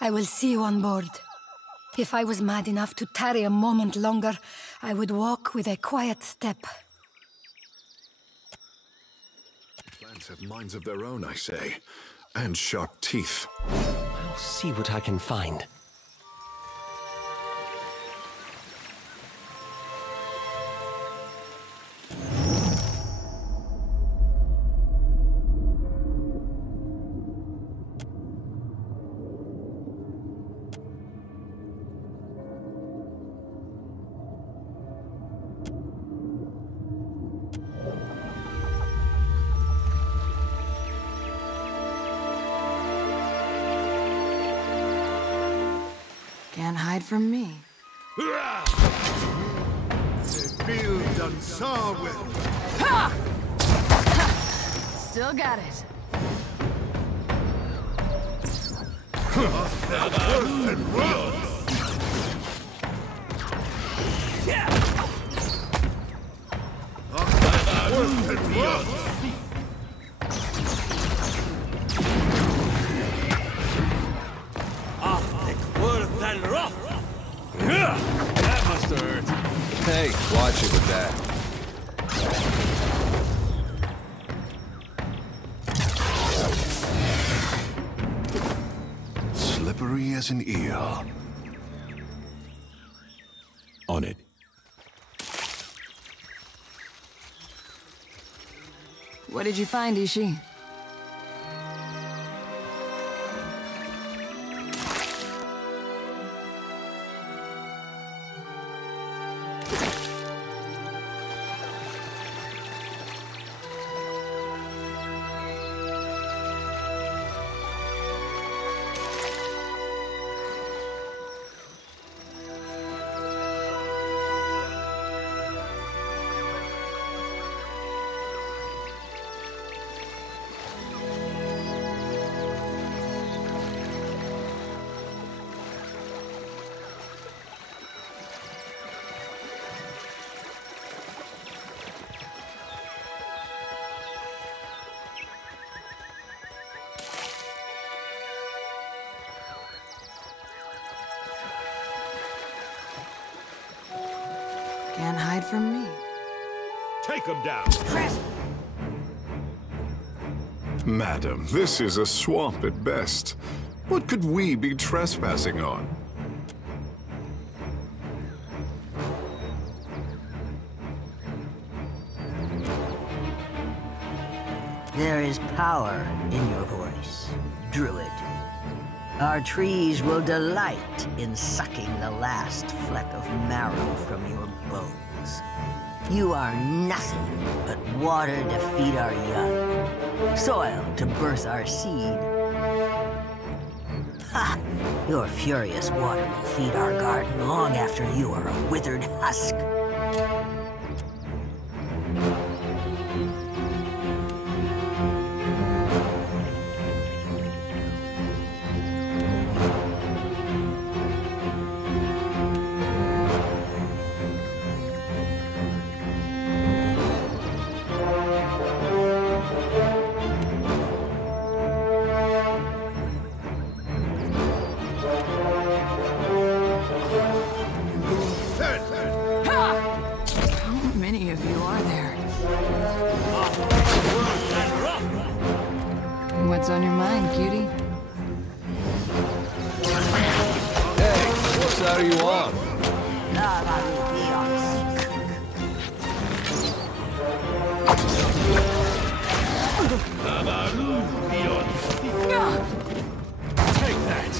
I will see you on board. If I was mad enough to tarry a moment longer, I would walk with a quiet step. Plants have minds of their own, I say. And sharp teeth. I'll see what I can find. Can't hide from me. Still got it. That must have hurt. Hey, watch it with that. Slippery as an eel. On it. What did you find, Ishi? Can't hide from me. Take him down. Madam, this is a swamp at best. What could we be trespassing on? There is power in your voice, Druid. Our trees will delight in sucking the last fleck of marrow from your bones. You are nothing but water to feed our young, soil to birth our seed. Ha! Your furious water will feed our garden long after you are a withered husk. What's on your mind, cutie? Hey, what side are you on? Take that!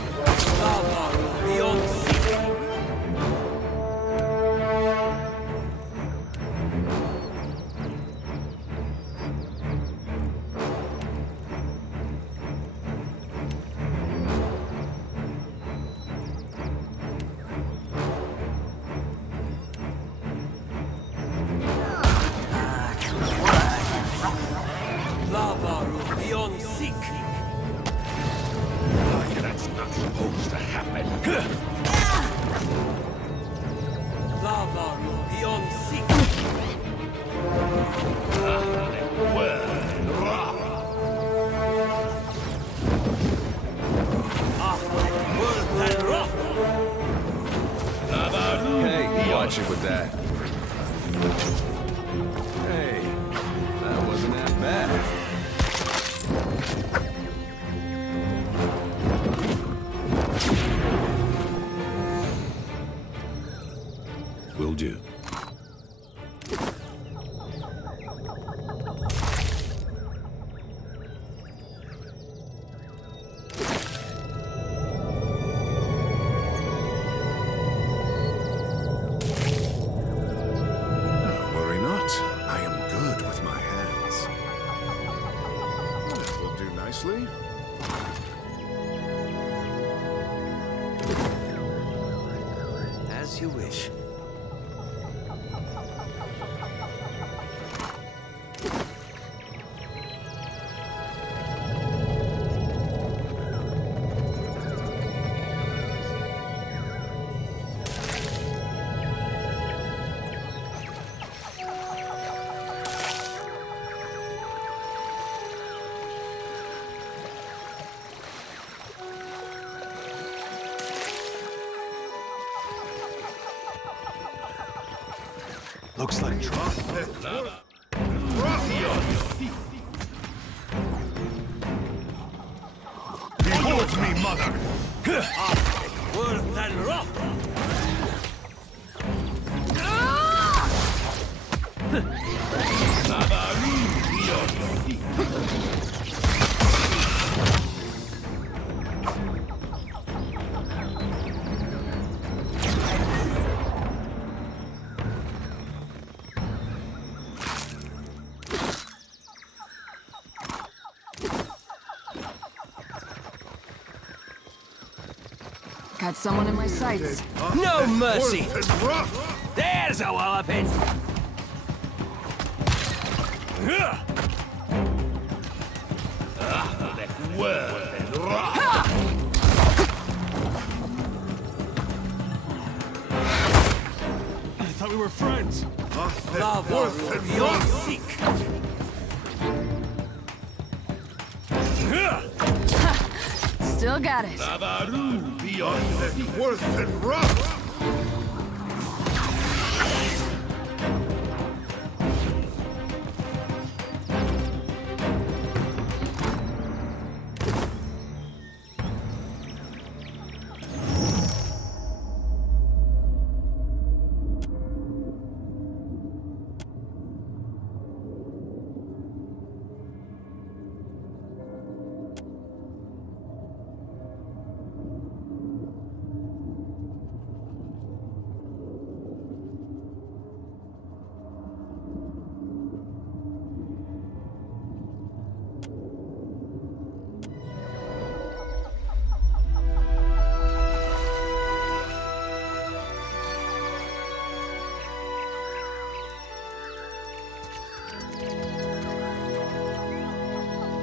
That's not supposed to happen. Hey, watch it with that. Hey, that wasn't that bad. Will do. Worry not. I am good with my hands. That will do nicely. As you wish. Looks like trouble. Behold me, mother! Worth and rough! Got someone in my sights. No mercy! There's a walloping! I thought we were friends. Still got it. Worth and rough!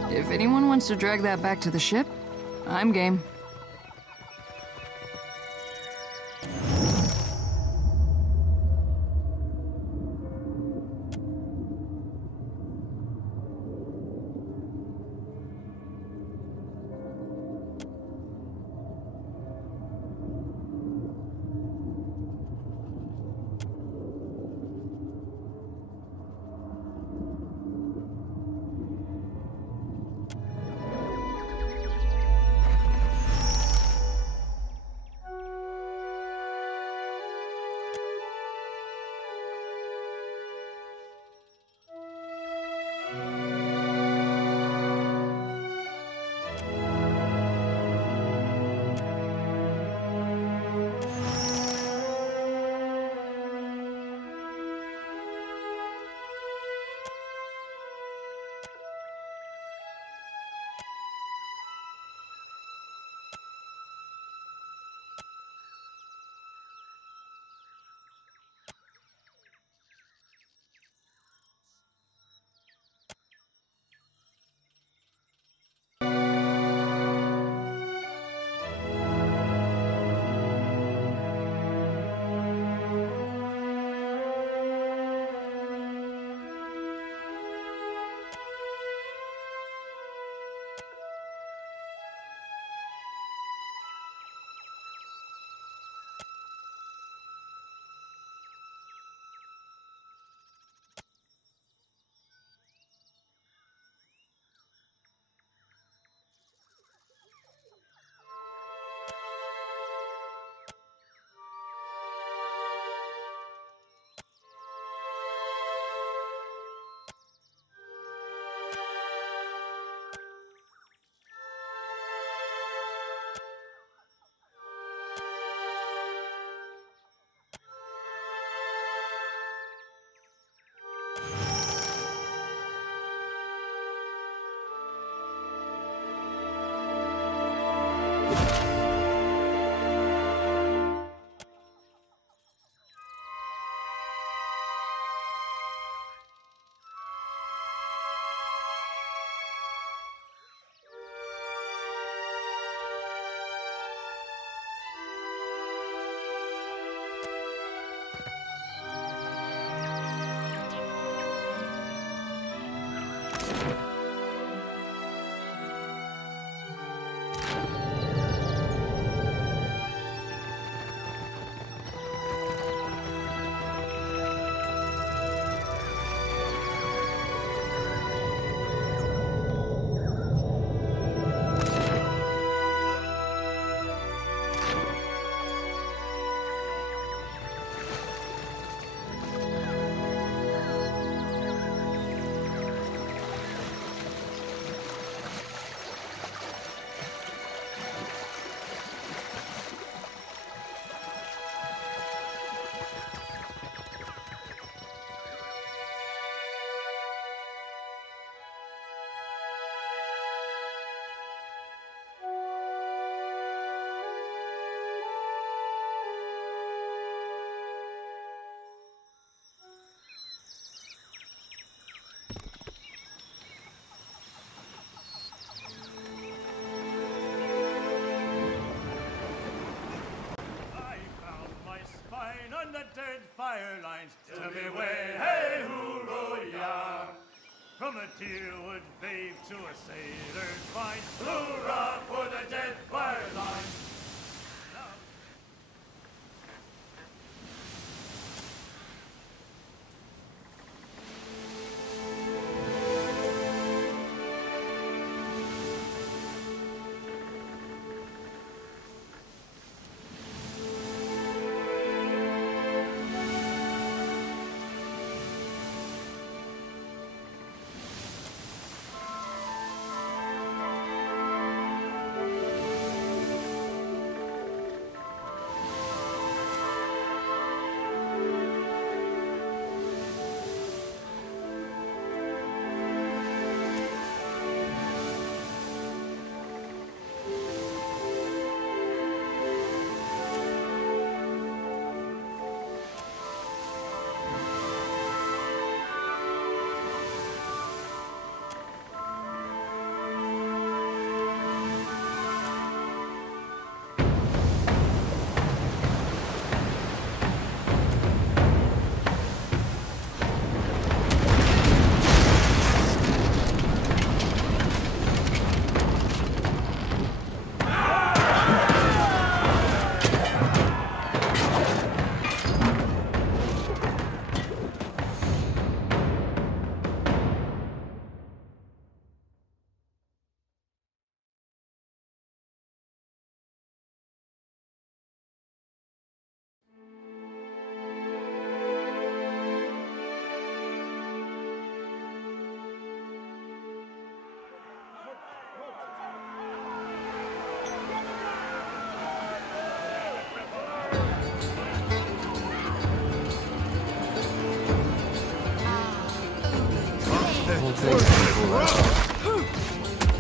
If anyone wants to drag that back to the ship, I'm game. Deadfire lines. Tell me where, hey, hoorah, from a tearwood babe to a sailor's find. Hoorah for the Deadfire lines.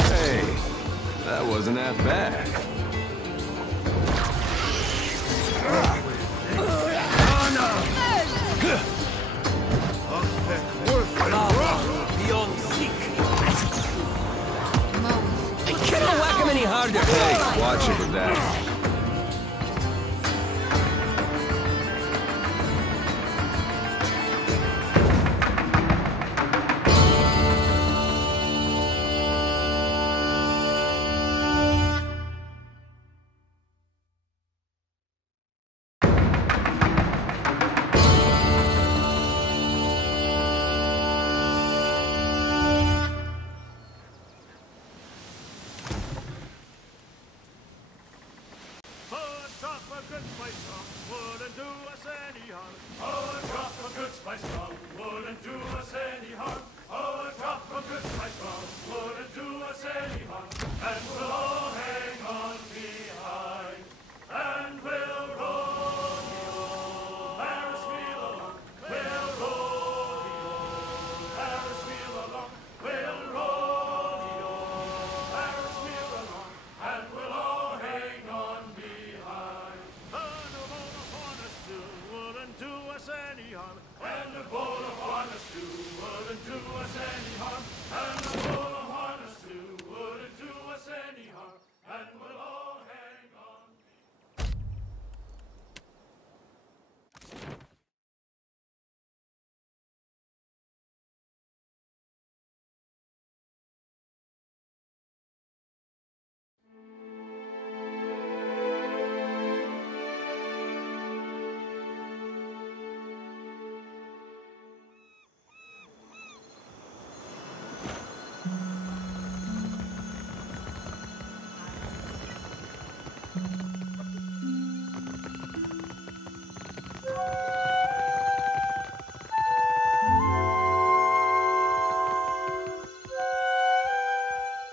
Hey, that wasn't half bad. I cannot whack him any harder. Hey, watch it with that.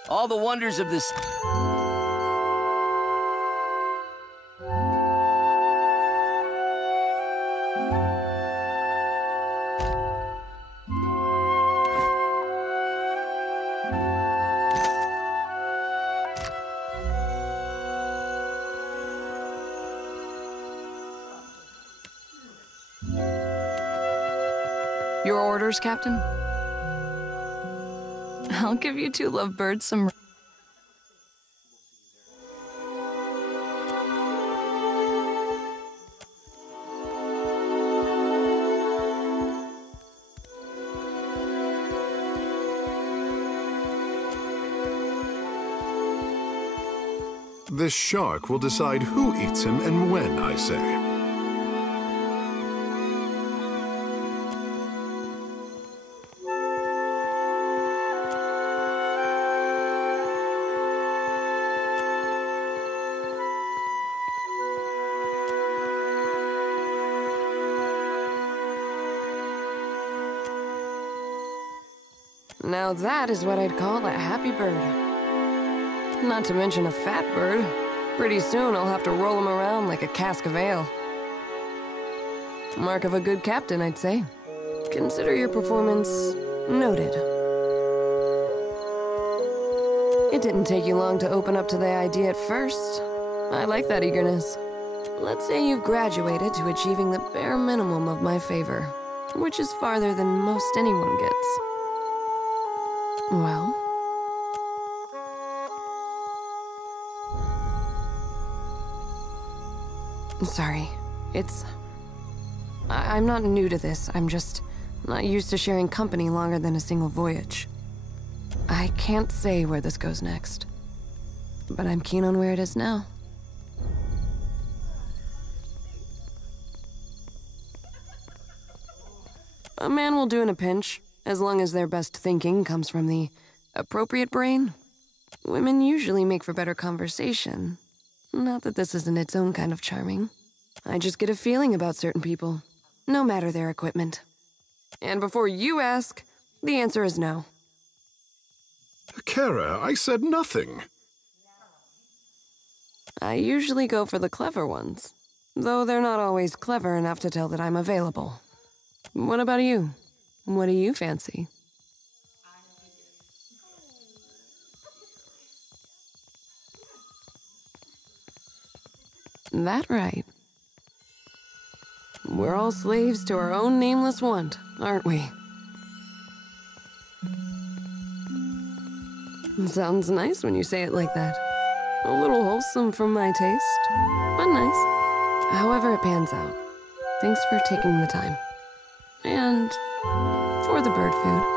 All the wonders of this... Your orders, Captain? I'll give you two lovebirds some... This shark will decide who eats him and when, I say. Now that is what I'd call a happy bird. Not to mention a fat bird. Pretty soon I'll have to roll him around like a cask of ale. Mark of a good captain, I'd say. Consider your performance noted. It didn't take you long to open up to the idea at first. I like that eagerness. Let's say you've graduated to achieving the bare minimum of my favor, which is farther than most anyone gets. Well? Sorry. I'm not new to this. I'm just not used to sharing company longer than a single voyage. I can't say where this goes next, but I'm keen on where it is now. A man will do in a pinch, as long as their best thinking comes from the appropriate brain. Women usually make for better conversation. Not that this isn't its own kind of charming. I just get a feeling about certain people, no matter their equipment. And before you ask, the answer is no. Kara, I said nothing. I usually go for the clever ones, though they're not always clever enough to tell that I'm available. What about you? What do you fancy? That right. We're all slaves to our own nameless want, aren't we? Sounds nice when you say it like that. A little wholesome for my taste, but nice. However it pans out, thanks for taking the time. And for the bird food.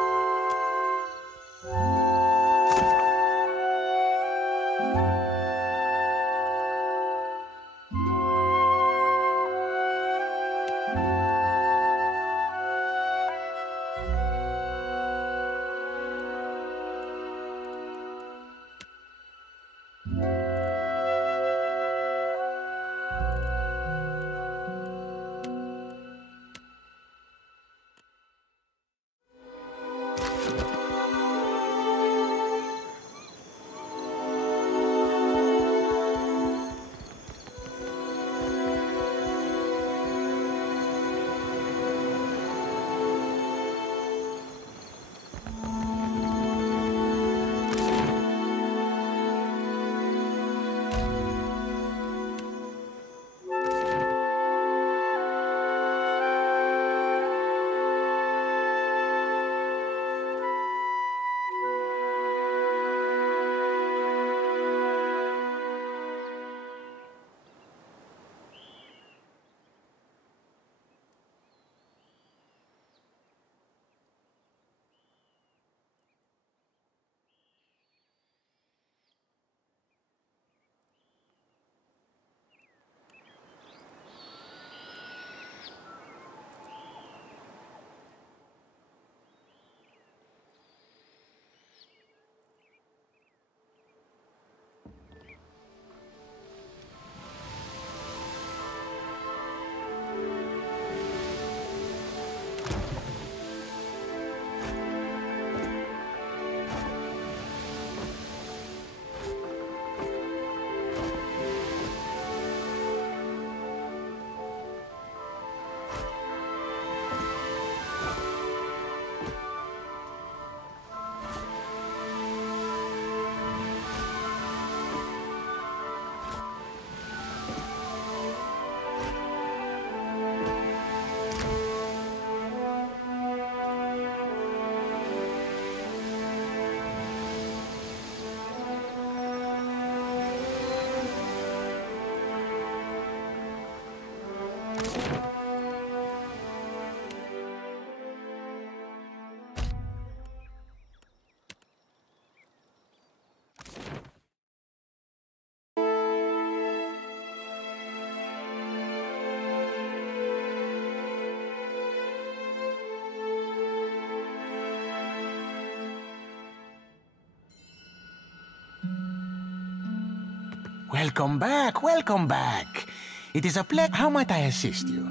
Welcome back, welcome back. It is a pleasure. How might I assist you?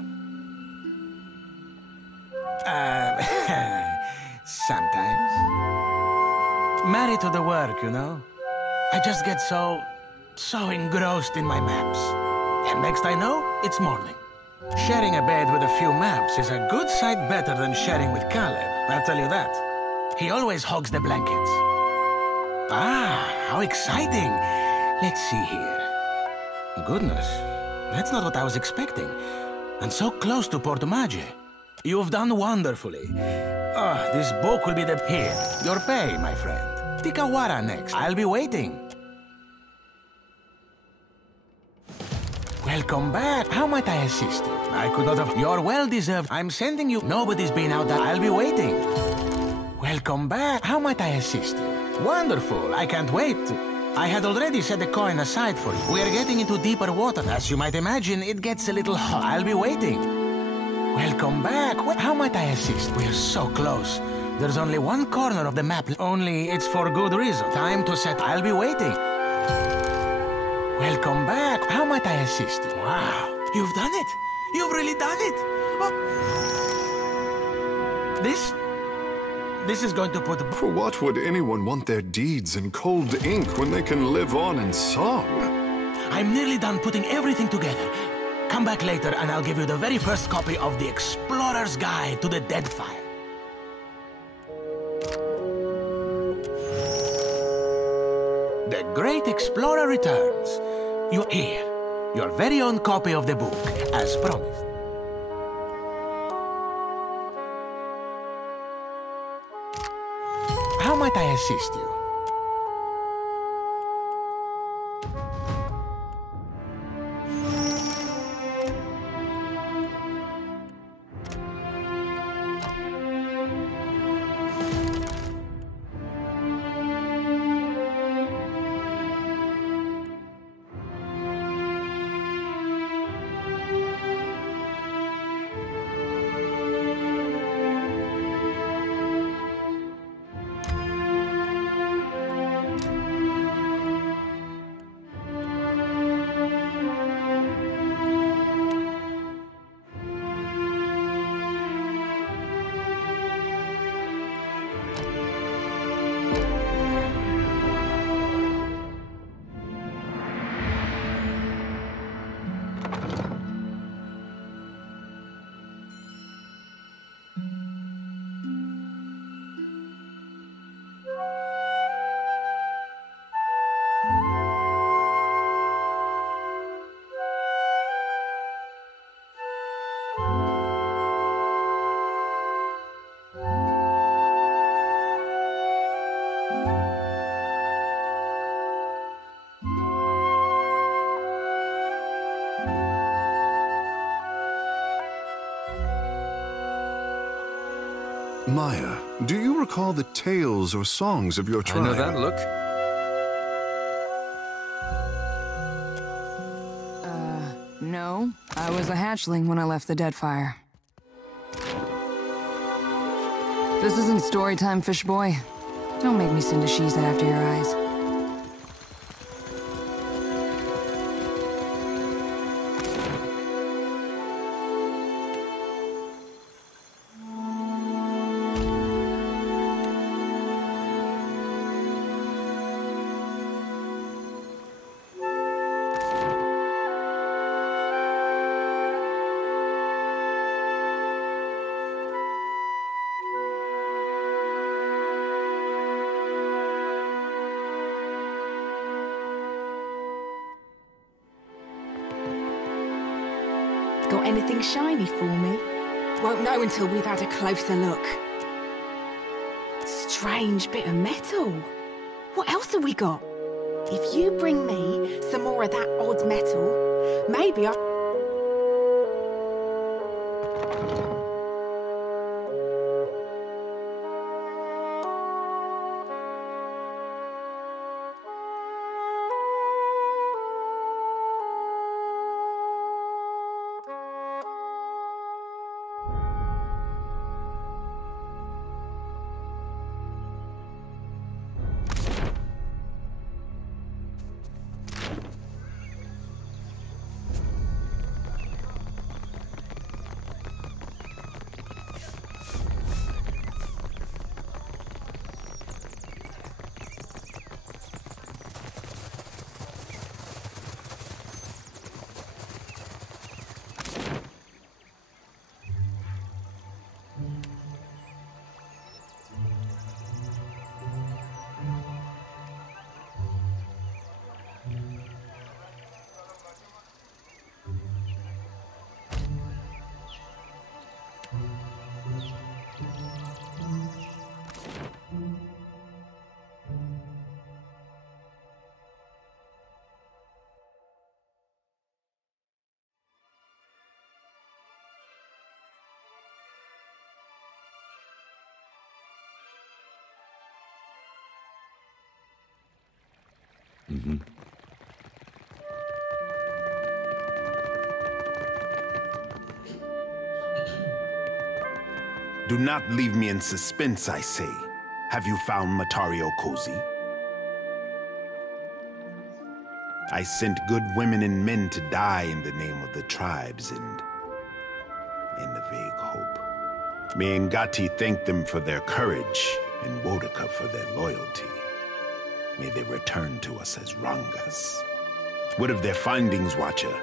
Sometimes. Married to the work, you know? I just get so engrossed in my maps. And next I know, it's morning. Sharing a bed with a few maps is a good sight better than sharing with Caleb, I'll tell you that. He always hogs the blankets. Ah, how exciting! Let's see here. Goodness, that's not what I was expecting. And so close to Porto Maggi. You've done wonderfully. Oh, this book will be the... Here, your pay, my friend. Tikawara next. I'll be waiting. Welcome back. How might I assist you? I could not have... You're well-deserved. I'm sending you... Nobody's been out there. I'll be waiting. Welcome back. How might I assist you? Wonderful. I can't wait. I had already set the coin aside for you. We are getting into deeper water. As you might imagine, it gets a little hot. I'll be waiting. Welcome back. How might I assist? We're so close. There's only one corner of the map. Only it's for good reason. Time to set. I'll be waiting. Welcome back. How might I assist you? Wow. You've done it. You've really done it. Oh. This is going to put... For what would anyone want their deeds in cold ink when they can live on in song? I'm nearly done putting everything together. Come back later and I'll give you the very first copy of the Explorer's Guide to the Deadfire. The Great Explorer returns. You here. Your very own copy of the book, as promised. How might I assist you? Maya, do you recall the tales or songs of your tribe? I know that look. No. I was a hatchling when I left the Deadfire. This isn't story time, fish boy. Don't make me send a she's after your eyes. Got anything shiny for me? Won't know until we've had a closer look. Strange bit of metal. What else have we got? If you bring me some more of that odd metal, maybe I... Do not leave me in suspense, I say. Have you found Matario Cozy? I sent good women and men to die in the name of the tribes and in the vague hope. May Ngati thank them for their courage and Wodaka for their loyalty. May they return to us as Rangas. What of their findings, Watcher?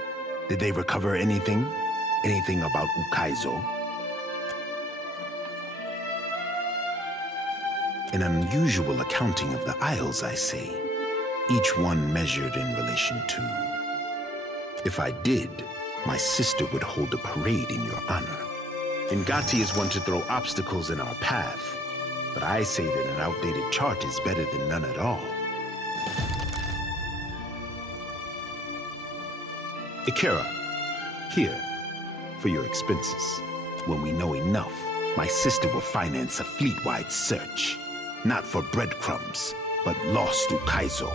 Did they recover anything? Anything about Ukaizo? An unusual accounting of the Isles, I say. Each one measured in relation to If I did, my sister would hold a parade in your honor. Ngati is one to throw obstacles in our path, but I say that an outdated chart is better than none at all. Ikera, here, for your expenses. When we know enough, my sister will finance a fleet-wide search. Not for breadcrumbs, but lost Ukaizo.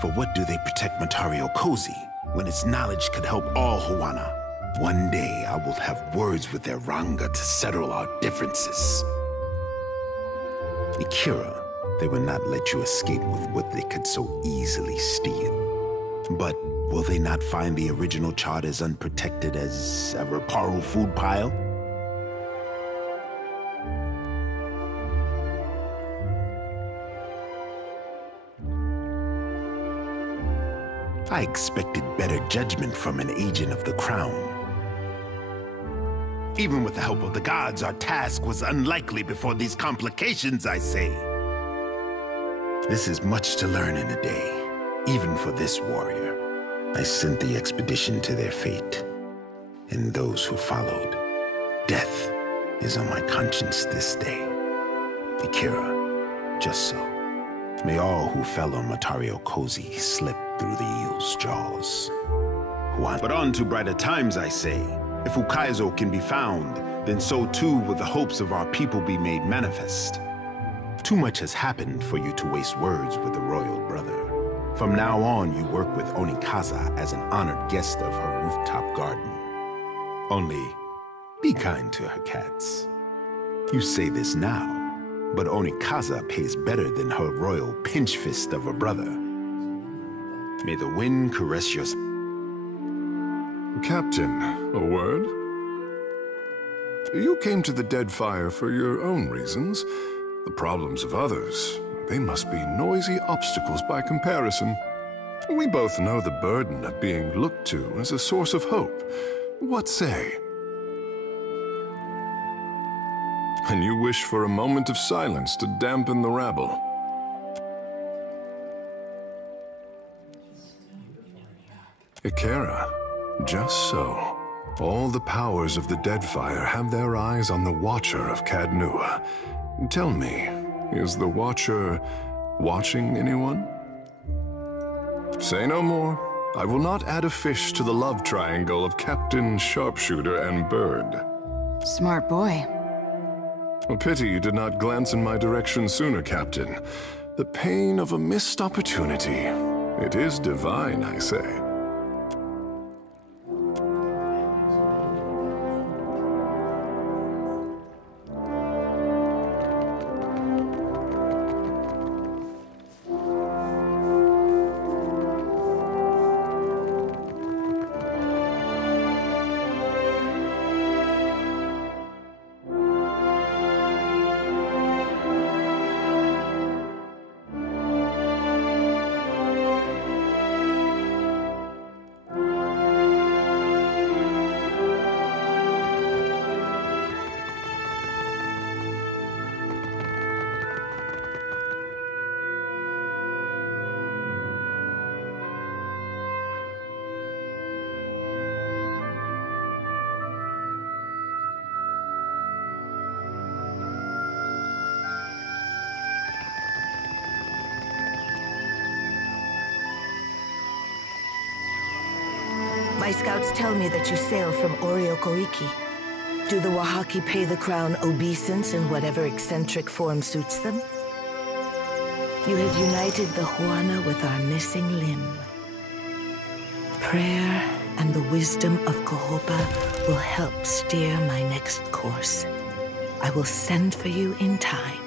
For what do they protect Matario Kozi, when its knowledge could help all Huana? One day I will have words with their Ranga to settle our differences. Ikera, they will not let you escape with what they could so easily steal. But will they not find the original chart as unprotected as a Reparo food pile? I expected better judgment from an agent of the crown. Even with the help of the gods, our task was unlikely before these complications, I say. This is much to learn in a day, even for this warrior. I sent the expedition to their fate, and those who followed. Death is on my conscience this day. Ikera, just so. May all who fell on Matario Kozi slip through the eel's jaws. But on to brighter times, I say. If Ukaizo can be found, then so too will the hopes of our people be made manifest. Too much has happened for you to waste words with the royal brother. From now on, you work with Onikaza as an honored guest of her rooftop garden. Only, be kind to her cats. You say this now, but Onikaza pays better than her royal pinch fist of a brother. May the wind caress your... Captain, a word? You came to the Deadfire for your own reasons. The problems of others, they must be noisy obstacles by comparison. We both know the burden of being looked to as a source of hope. What say? And you wish for a moment of silence to dampen the rabble. Ikera, just so. All the powers of the Deadfire have their eyes on the Watcher of Cadnua. Tell me, is the Watcher watching anyone? Say no more. I will not add a fish to the love triangle of Captain, Sharpshooter, and Bird. Smart boy. A pity you did not glance in my direction sooner, Captain. The pain of a missed opportunity. It is divine, I say. My scouts tell me that you sail from Oriokoiki. Do the Wahaki pay the crown obeisance in whatever eccentric form suits them? You have united the Huana with our missing limb. Prayer and the wisdom of Kohopa will help steer my next course. I will send for you in time.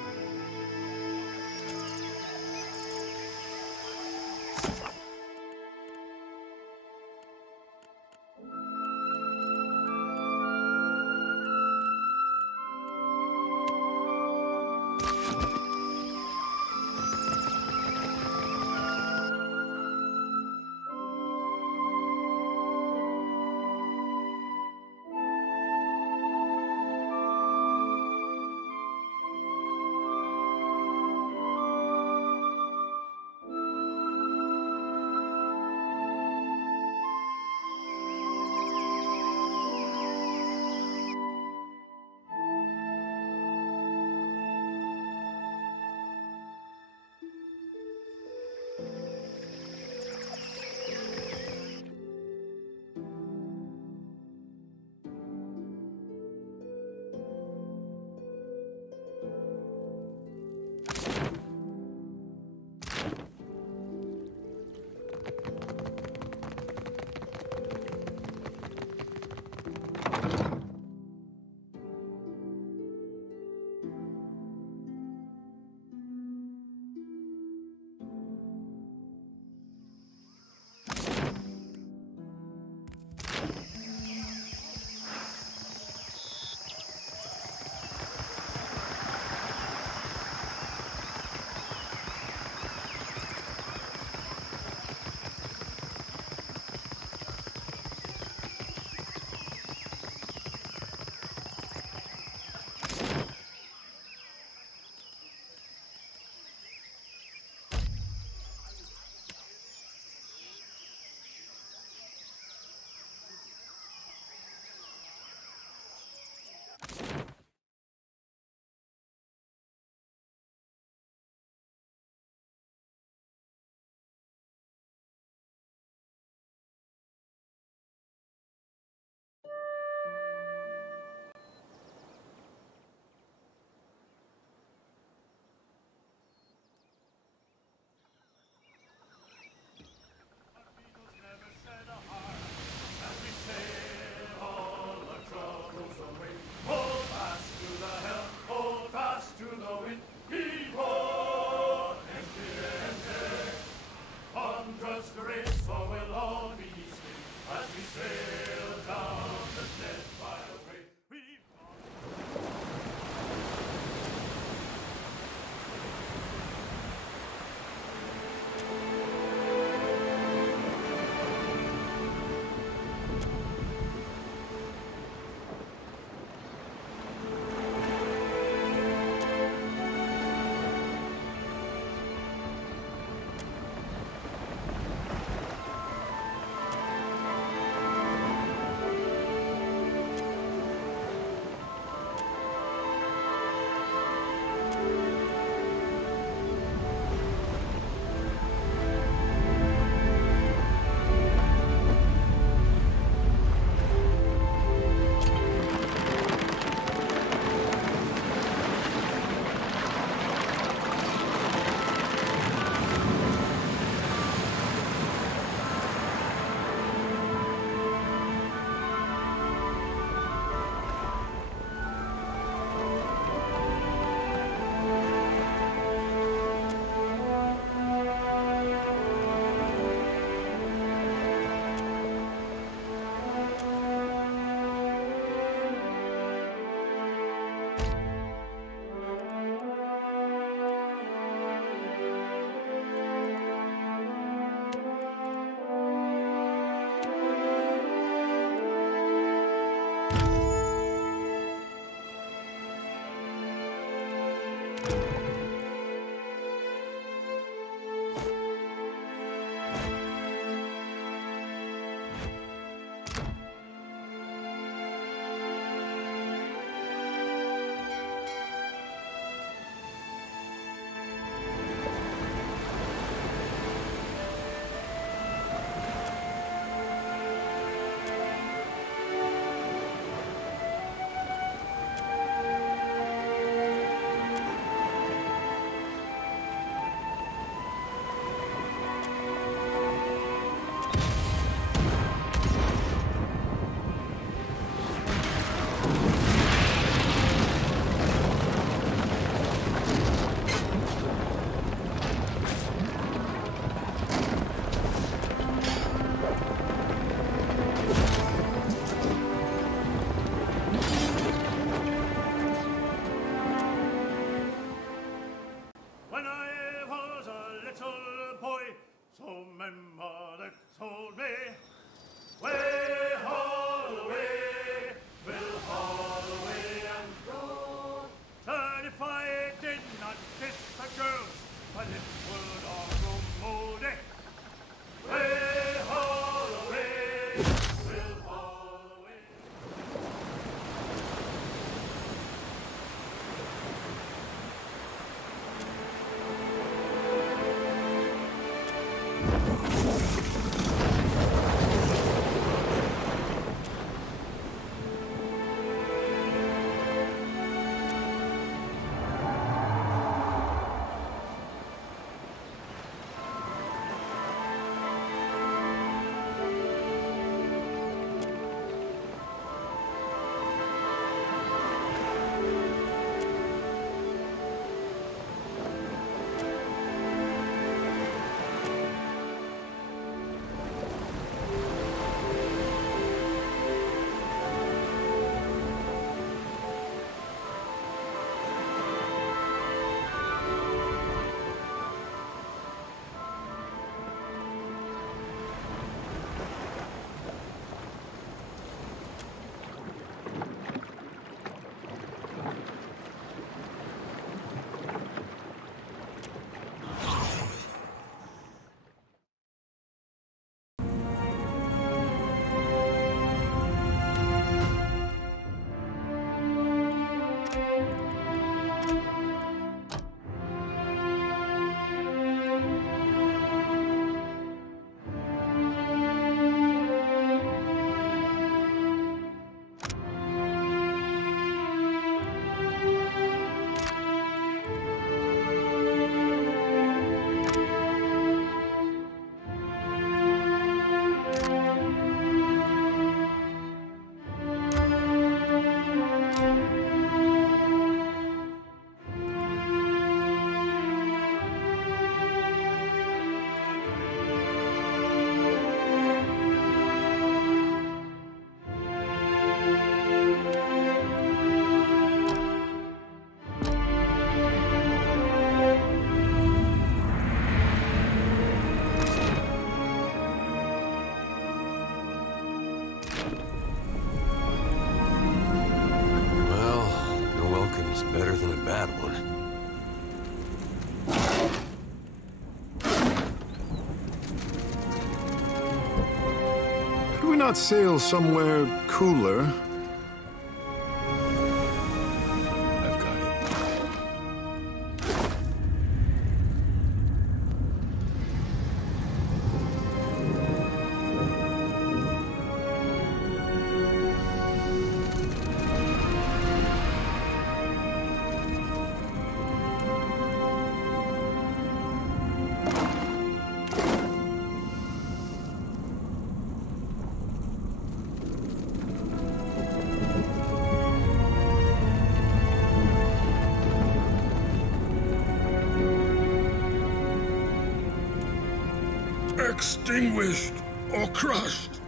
little boy, so my mother told me. Way, haul away, we'll haul away and go. And if I did not kiss the girls, my lips would all grow moldy. Way, haul away, we'll haul away. Better than a bad one. Could we not sail somewhere cooler? Extinguished or crushed,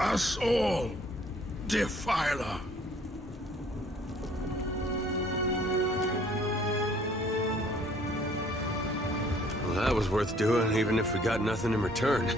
us all, Defiler. Well, that was worth doing, even if we got nothing in return.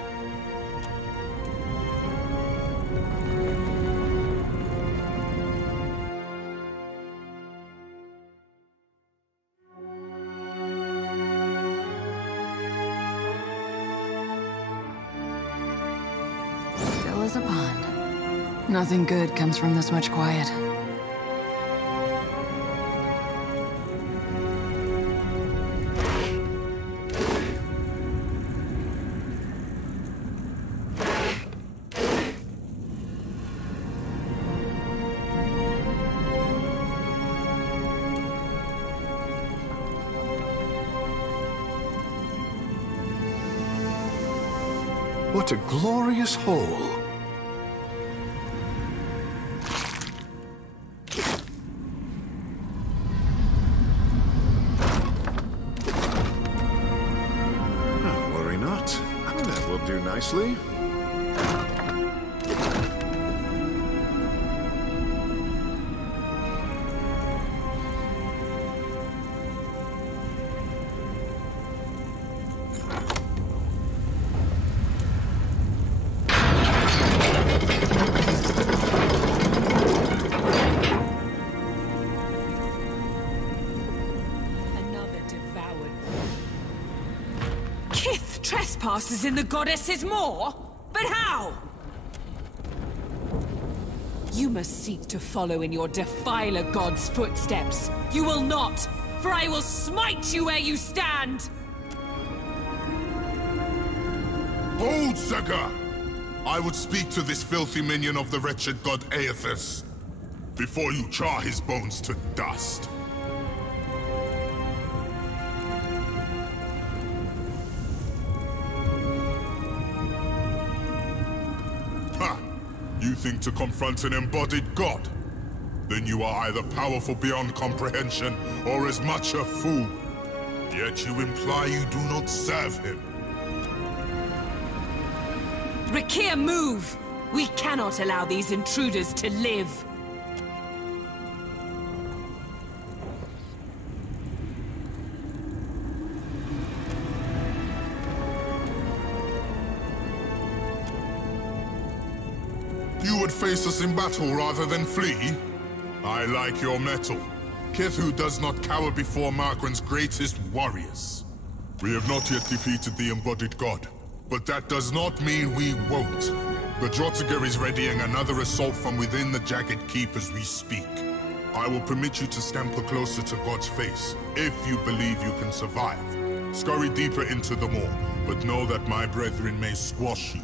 As a pond. Nothing good comes from this much quiet. What a glorious hole. That will do nicely. Kith trespasses in the goddess's maw? But how? You must seek to follow in your Defiler god's footsteps. You will not, for I will smite you where you stand! Hold, Sega! I would speak to this filthy minion of the wretched god Aethys before you char his bones to dust. Ha! You think to confront an embodied god? Then you are either powerful beyond comprehension or as much a fool. Yet you imply you do not serve him. Rakir, move! We cannot allow these intruders to live. You would face us in battle rather than flee? I like your mettle. Kith who does not cower before Margren's greatest warriors. We have not yet defeated the embodied god, but that does not mean we won't. The Drotiger is readying another assault from within the Jagged Keep as we speak. I will permit you to scamper closer to God's face, if you believe you can survive. Scurry deeper into the maw, but know that my brethren may squash you.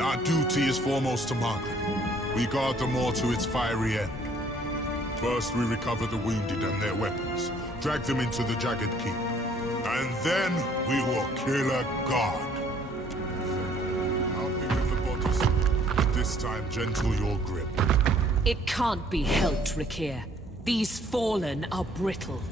Our duty is foremost to Margren. We guard the maw to its fiery end. First, we recover the wounded and their weapons, drag them into the Jagged Keep, and then we will kill a god. I'll be with the bodies. This time, gentle your grip. It can't be helped, Rakir. These fallen are brittle.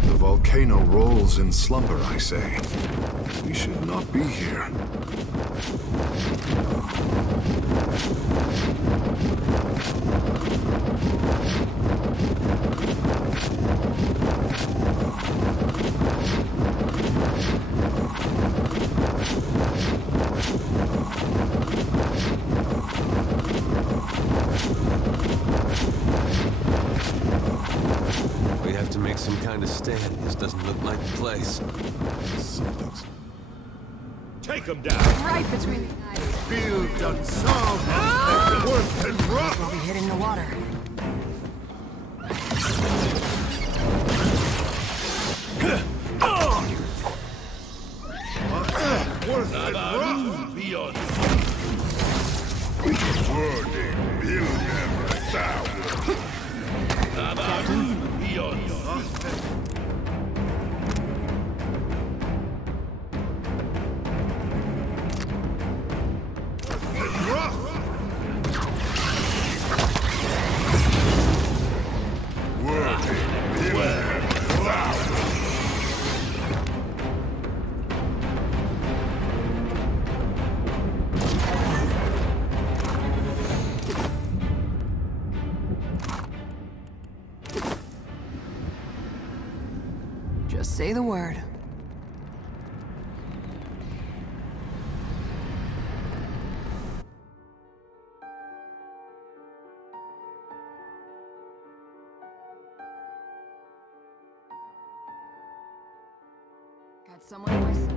The volcano rolls in slumber, I say. We should not be here. We have to make some kind of stand. This doesn't look like the place. Something's... Take him down! Right between the eyes. Field unsolved! Worth and rough! We'll be hitting the water. Worth and rough! Beyond. Wording, build them sound. Beyond. Just say the word. Got someone in my side.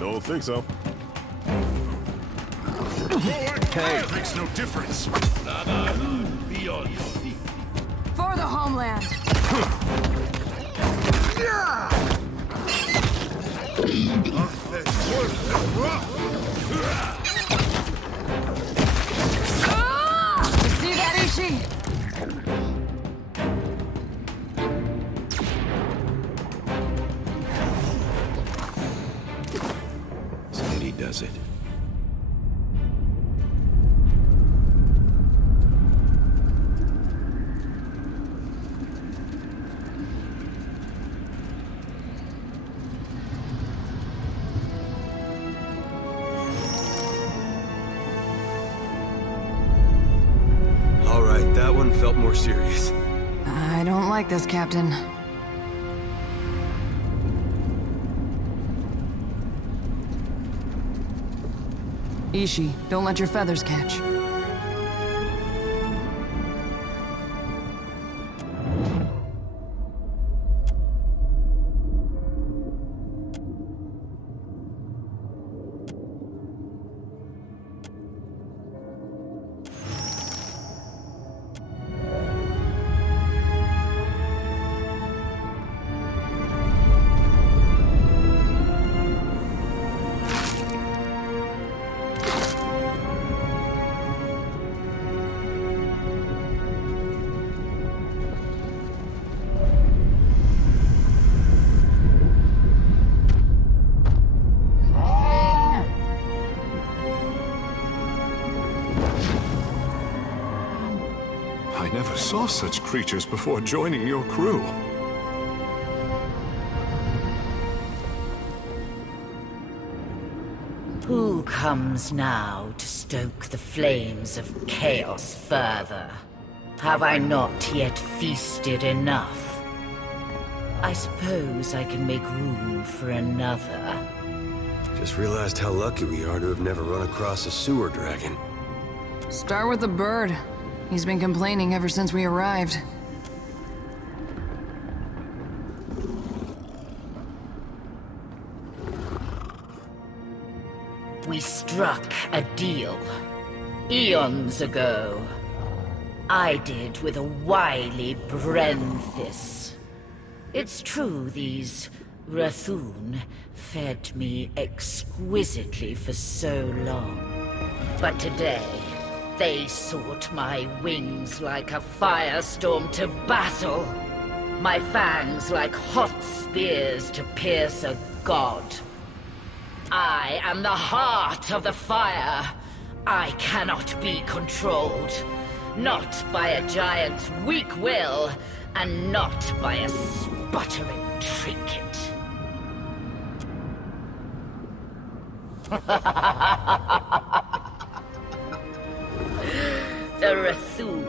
Don't think so. Hey, makes no difference. Beyond. For the homeland. You see that, Ishi? does it. All right, that one felt more serious. I don't like this, Captain. Ishi, don't let your feathers catch. I never saw such creatures before joining your crew. Who comes now to stoke the flames of chaos further? Have I not yet feasted enough? I suppose I can make room for another. Just realized how lucky we are to have never run across a sewer dragon. Start with the bird. He's been complaining ever since we arrived. We struck a deal eons ago. I did with a wily Brenthis. It's true these Rathun fed me exquisitely for so long. But today, they sought my wings like a firestorm to battle. My fangs like hot spears to pierce a god. I am the heart of the fire. I cannot be controlled. Not by a giant's weak will, and not by a sputtering trinket. The Rathun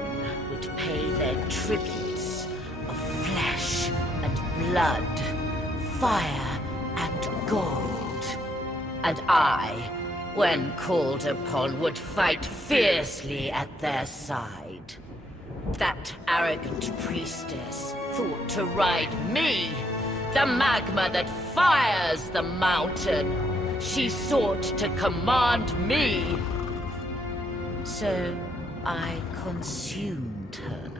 would pay their tributes of flesh and blood, fire and gold. And I, when called upon, would fight fiercely at their side. That arrogant priestess thought to ride me, the magma that fires the mountain. She sought to command me. So I consumed her.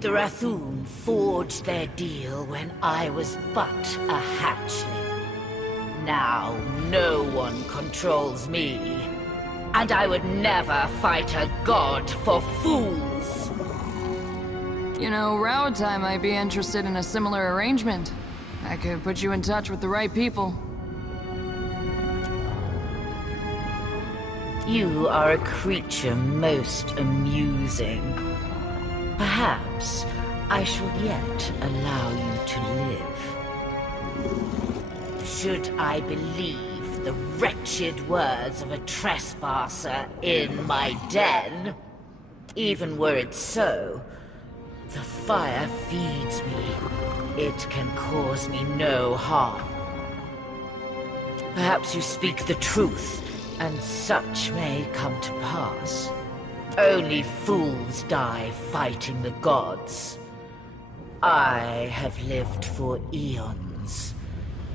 The Rathun forged their deal when I was but a hatchling. Now no one controls me. And I would never fight a god for fools. You know, Rautai might be interested in a similar arrangement. I could put you in touch with the right people. You are a creature most amusing. Perhaps I shall yet allow you to live. Should I believe the wretched words of a trespasser in my den? Even were it so, the fire feeds me. It can cause me no harm. Perhaps you speak the truth, and such may come to pass. Only fools die fighting the gods. I have lived for eons,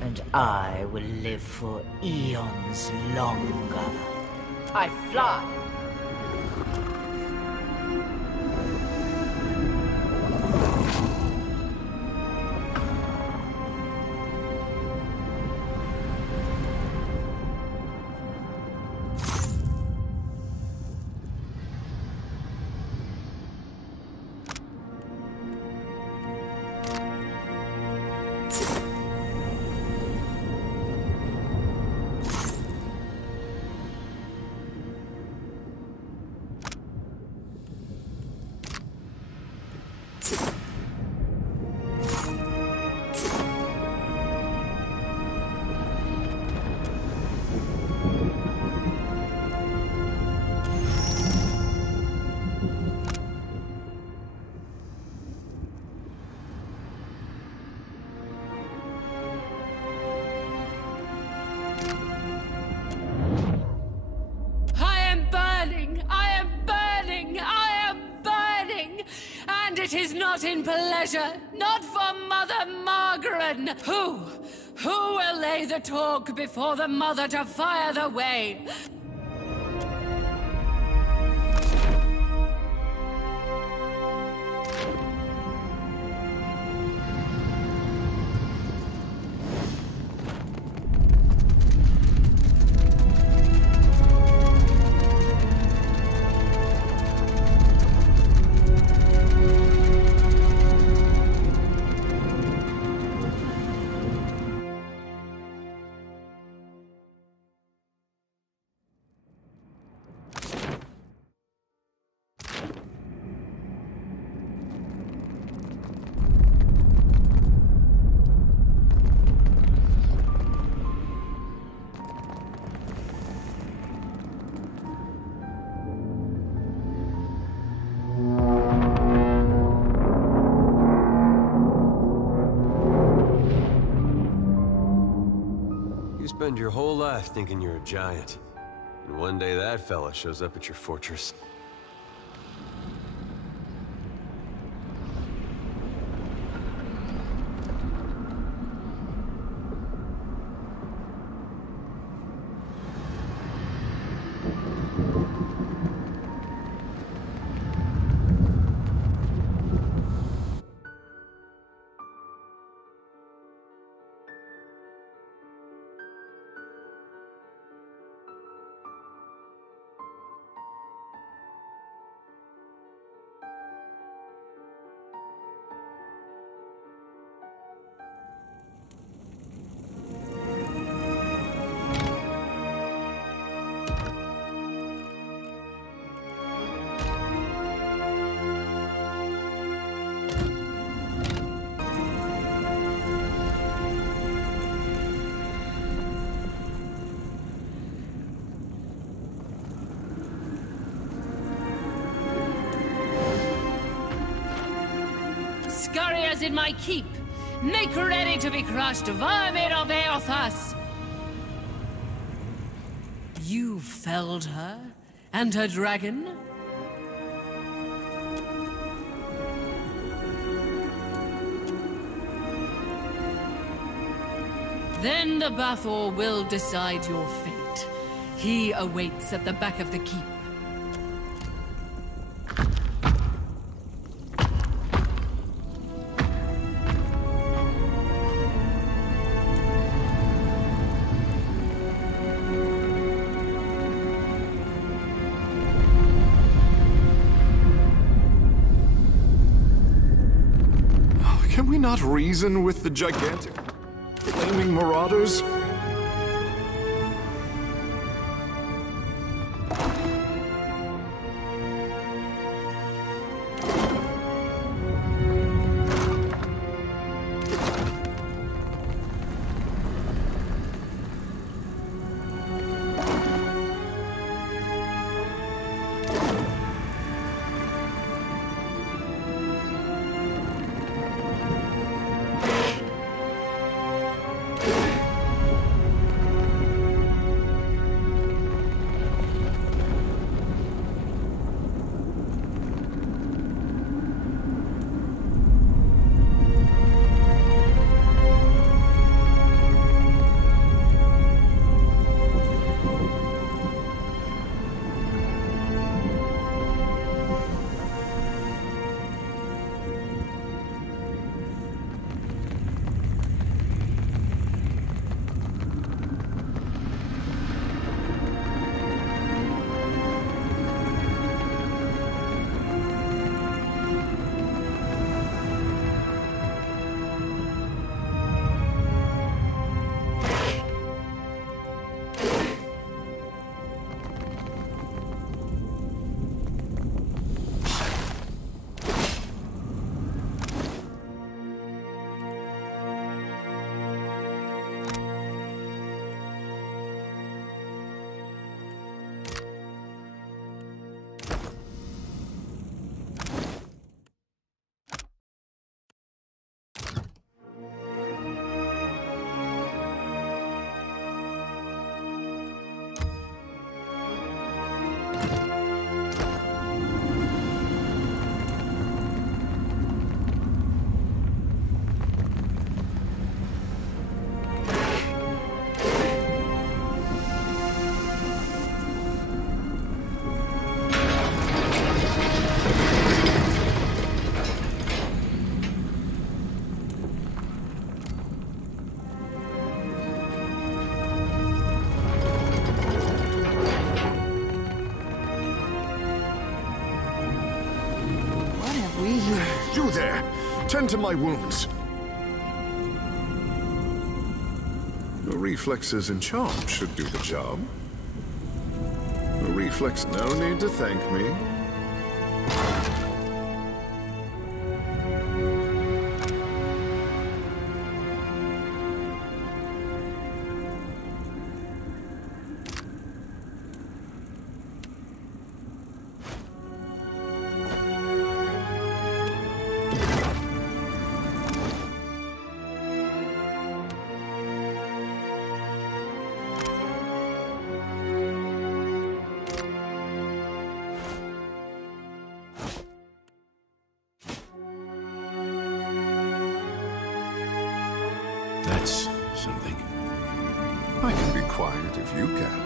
and I will live for eons longer. I fly! out in pleasure, not for Mother Margaret. Who will lay the talk before the mother to fire the way? You spend your whole life thinking you're a giant, and one day that fella shows up at your fortress. Scurriers in my keep, make ready to be crushed, vermin of Eothas! You felled her, and her dragon? Then the Bathor will decide your fate. He awaits at the back of the keep. Can we not reason with the gigantic, flaming marauders? Tend to my wounds. The reflexes and charm should do the job. The reflex, no need to thank me. That's something. I can be quiet if you can.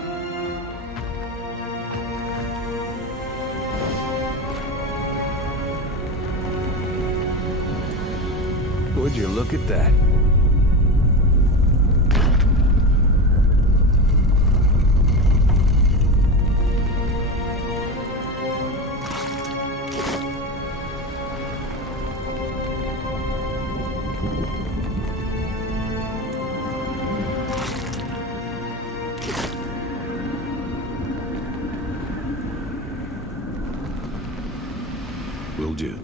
Would you look at that? Will do.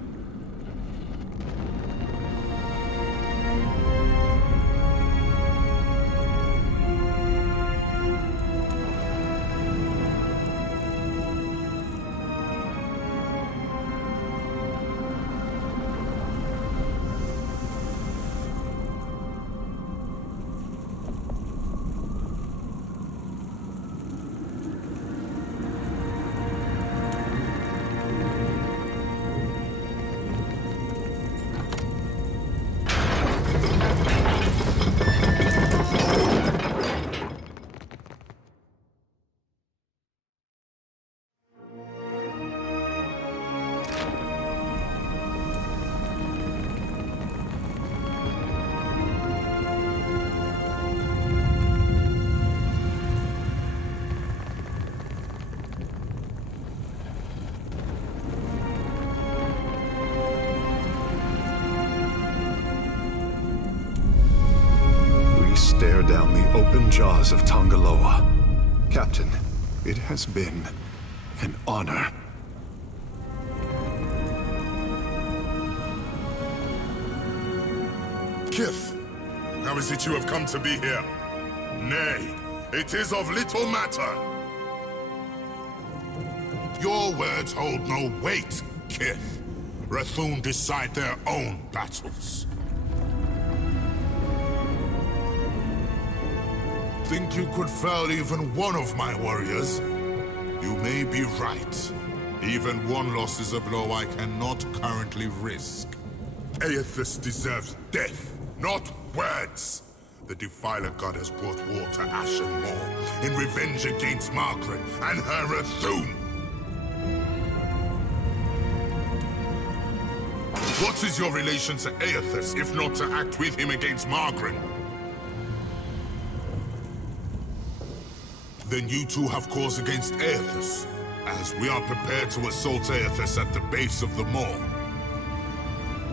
Stare down the open jaws of Tongaloa. Captain, it has been an honor. Kith, how is it you have come to be here? Nay, it is of little matter. Your words hold no weight, Kith. Rathun decide their own battles. Think you could fell even one of my warriors? You may be right. Even one loss is a blow I cannot currently risk. Aethys deserves death, not words. The Defiler God has brought war to Ashen Moor in revenge against Margaret and her Rathun. What is your relation to Aethys, if not to act with him against Margaret? Then you two have cause against Aethys, as we are prepared to assault Aethys at the base of the moor.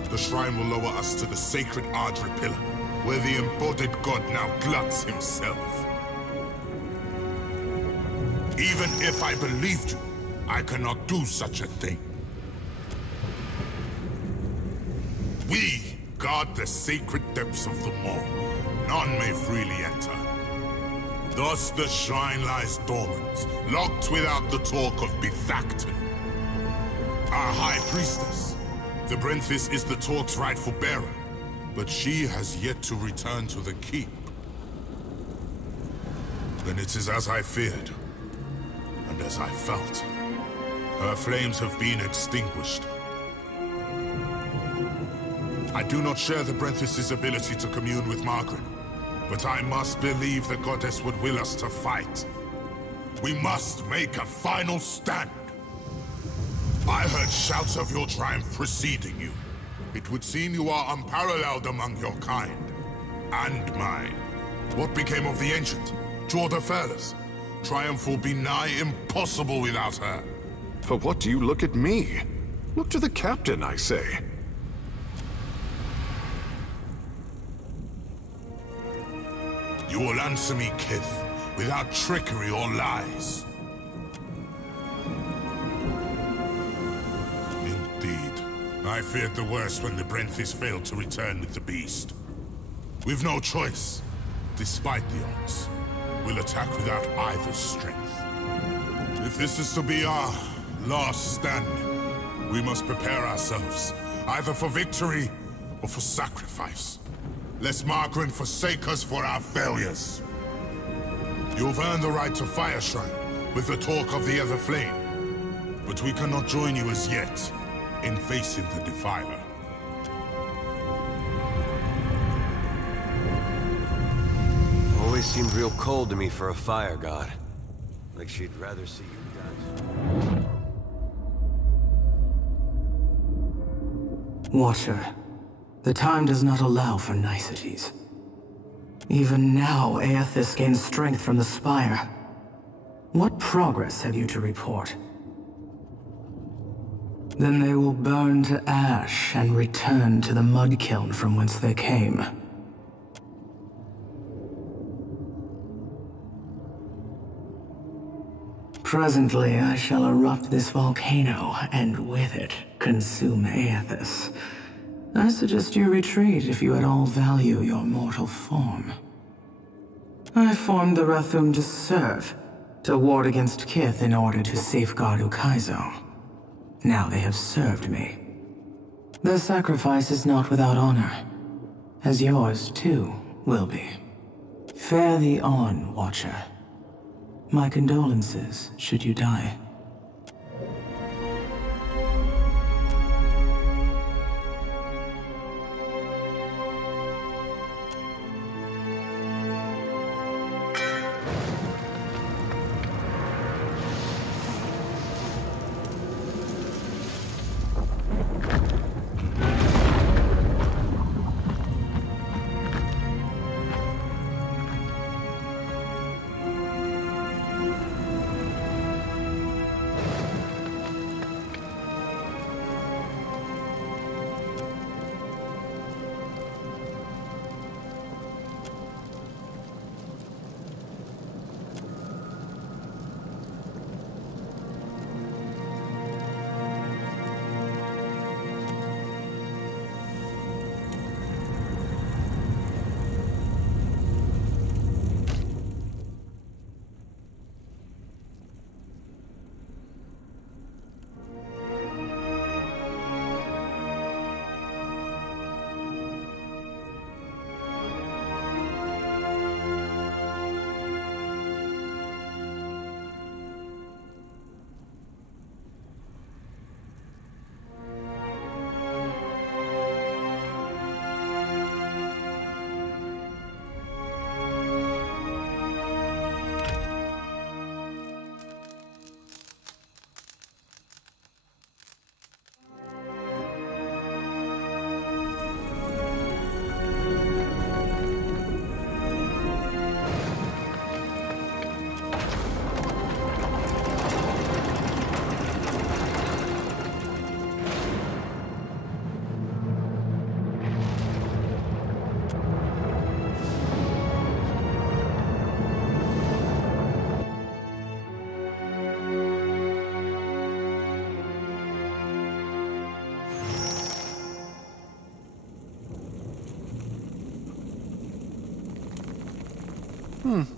The shrine will lower us to the sacred Ardra pillar, where the embodied god now gluts himself. Even if I believed you, I cannot do such a thing. We guard the sacred depths of the moor. None may freely enter. Thus the shrine lies dormant, locked without the talk of Bethacton. Our High Priestess, the Brenthis, is the talk's rightful bearer, but she has yet to return to the keep. Then it is as I feared, and as I felt. Her flames have been extinguished. I do not share the Brenthis' ability to commune with Margaret, but I must believe the goddess would will us to fight. We must make a final stand. I heard shouts of your triumph preceding you. It would seem you are unparalleled among your kind. And mine. What became of the Ancient? Jorda Fairless? Triumph will be nigh impossible without her. For what do you look at me? Look to the captain, I say. You will answer me, Kith, without trickery or lies. Indeed. I feared the worst when the Brenthis failed to return with the beast. We've no choice. Despite the odds, we'll attack without either's strength. If this is to be our last stand, we must prepare ourselves, either for victory or for sacrifice. Lest Margaret forsake us for our failures. You've earned the right to Fire Shrine with the talk of the Everflame, but we cannot join you as yet in facing the Defiler. Always seemed real cold to me for a fire god. Like she'd rather see you guys. Watcher, the time does not allow for niceties. Even now, Aethys gains strength from the spire. What progress have you to report? Then they will burn to ash and return to the mud kiln from whence they came. Presently, I shall erupt this volcano, and with it, consume Aethys. I suggest you retreat if you at all value your mortal form. I formed the Rathum to serve, to ward against Kith in order to safeguard Ukaizo. Now they have served me. Their sacrifice is not without honor, as yours, too, will be. Fare thee on, Watcher. My condolences, should you die.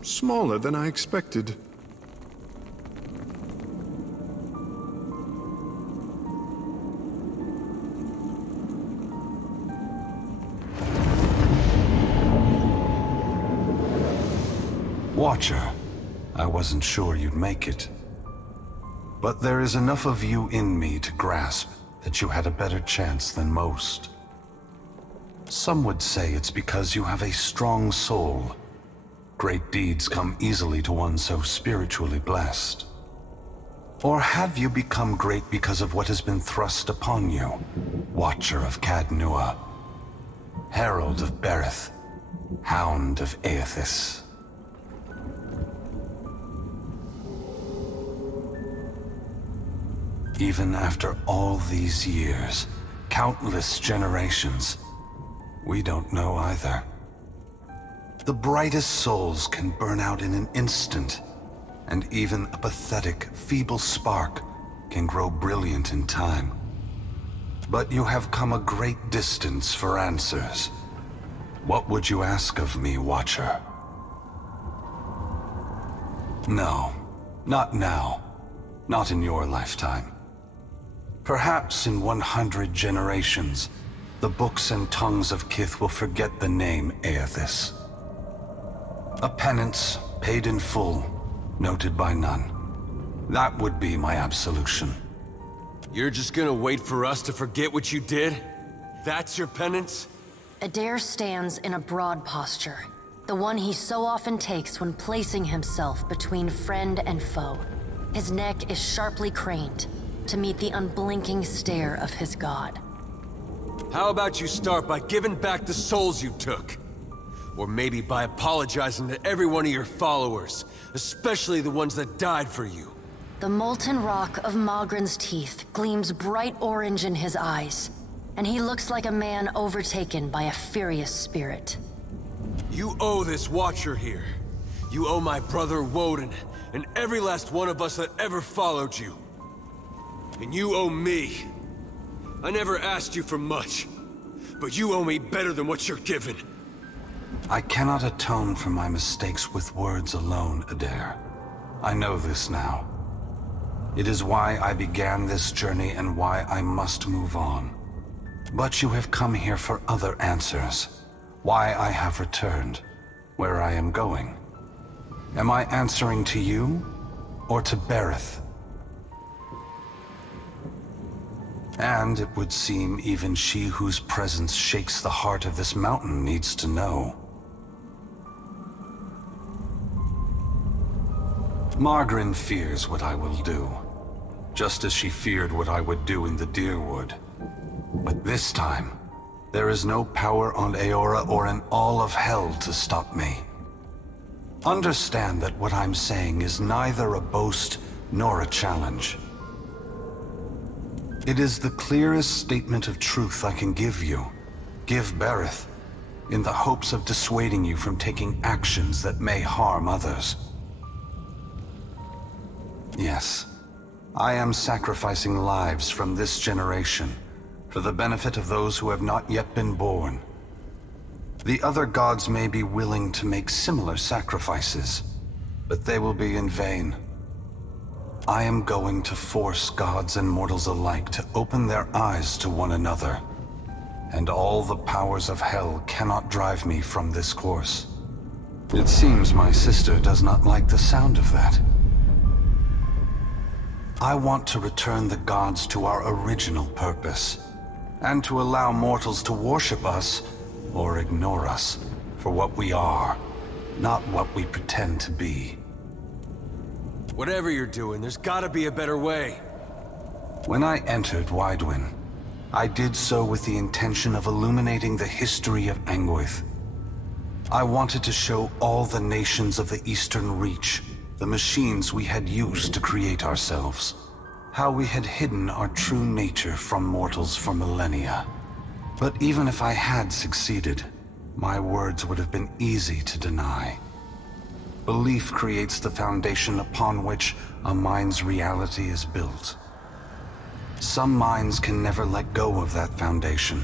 Smaller than I expected. Watcher, I wasn't sure you'd make it. But there is enough of you in me to grasp that you had a better chance than most. Some would say it's because you have a strong soul. Great deeds come easily to one so spiritually blessed. Or have you become great because of what has been thrust upon you? Watcher of Cadnua, Herald of Berith, Hound of Aethys. Even after all these years, countless generations, we don't know either. The brightest souls can burn out in an instant, and even a pathetic, feeble spark can grow brilliant in time. But you have come a great distance for answers. What would you ask of me, Watcher? No, not now. Not in your lifetime. Perhaps in 100 generations, the books and tongues of Kith will forget the name Aethys. A penance, paid in full, noted by none. That would be my absolution. You're just gonna wait for us to forget what you did? That's your penance? Adair stands in a broad posture, the one he so often takes when placing himself between friend and foe. His neck is sharply craned to meet the unblinking stare of his god. How about you start by giving back the souls you took? Or maybe by apologizing to every one of your followers, especially the ones that died for you. The molten rock of Magren's teeth gleams bright orange in his eyes, and he looks like a man overtaken by a furious spirit. You owe this Watcher here. You owe my brother Woden, and every last one of us that ever followed you. And you owe me. I never asked you for much, but you owe me better than what you're given. I cannot atone for my mistakes with words alone, Adair. I know this now. It is why I began this journey and why I must move on. But you have come here for other answers. Why I have returned, where I am going. Am I answering to you, or to Berith? And it would seem even she whose presence shakes the heart of this mountain needs to know. Margren fears what I will do, just as she feared what I would do in the Deerwood. But this time, there is no power on Eora or in all of hell to stop me. Understand that what I'm saying is neither a boast nor a challenge. It is the clearest statement of truth I can give you, give Berith, in the hopes of dissuading you from taking actions that may harm others. Yes, I am sacrificing lives from this generation for the benefit of those who have not yet been born. The other gods may be willing to make similar sacrifices, but they will be in vain. I am going to force gods and mortals alike to open their eyes to one another, and all the powers of hell cannot drive me from this course. It seems my sister does not like the sound of that. I want to return the gods to our original purpose, and to allow mortals to worship us, or ignore us, for what we are, not what we pretend to be. Whatever you're doing, there's gotta be a better way. When I entered Widewin, I did so with the intention of illuminating the history of Anguith. I wanted to show all the nations of the Eastern Reach the machines we had used to create ourselves, how we had hidden our true nature from mortals for millennia. But even if I had succeeded, my words would have been easy to deny. Belief creates the foundation upon which a mind's reality is built. Some minds can never let go of that foundation.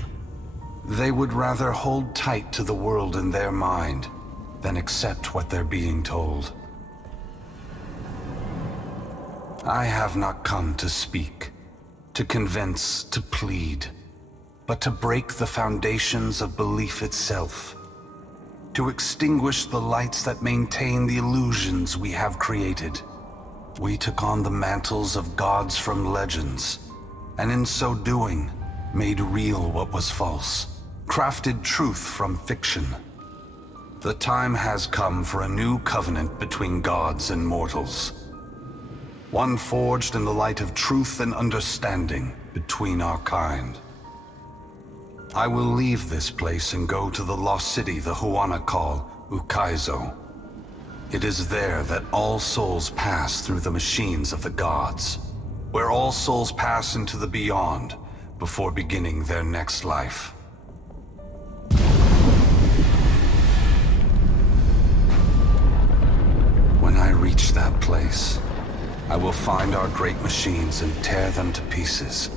They would rather hold tight to the world in their mind than accept what they're being told. I have not come to speak, to convince, to plead, but to break the foundations of belief itself, to extinguish the lights that maintain the illusions we have created. We took on the mantles of gods from legends, and in so doing, made real what was false, crafted truth from fiction. The time has come for a new covenant between gods and mortals. One forged in the light of truth and understanding between our kind. I will leave this place and go to the lost city the Huana call Ukaizo. It is there that all souls pass through the machines of the gods, where all souls pass into the beyond before beginning their next life. reach that place, I will find our great machines and tear them to pieces.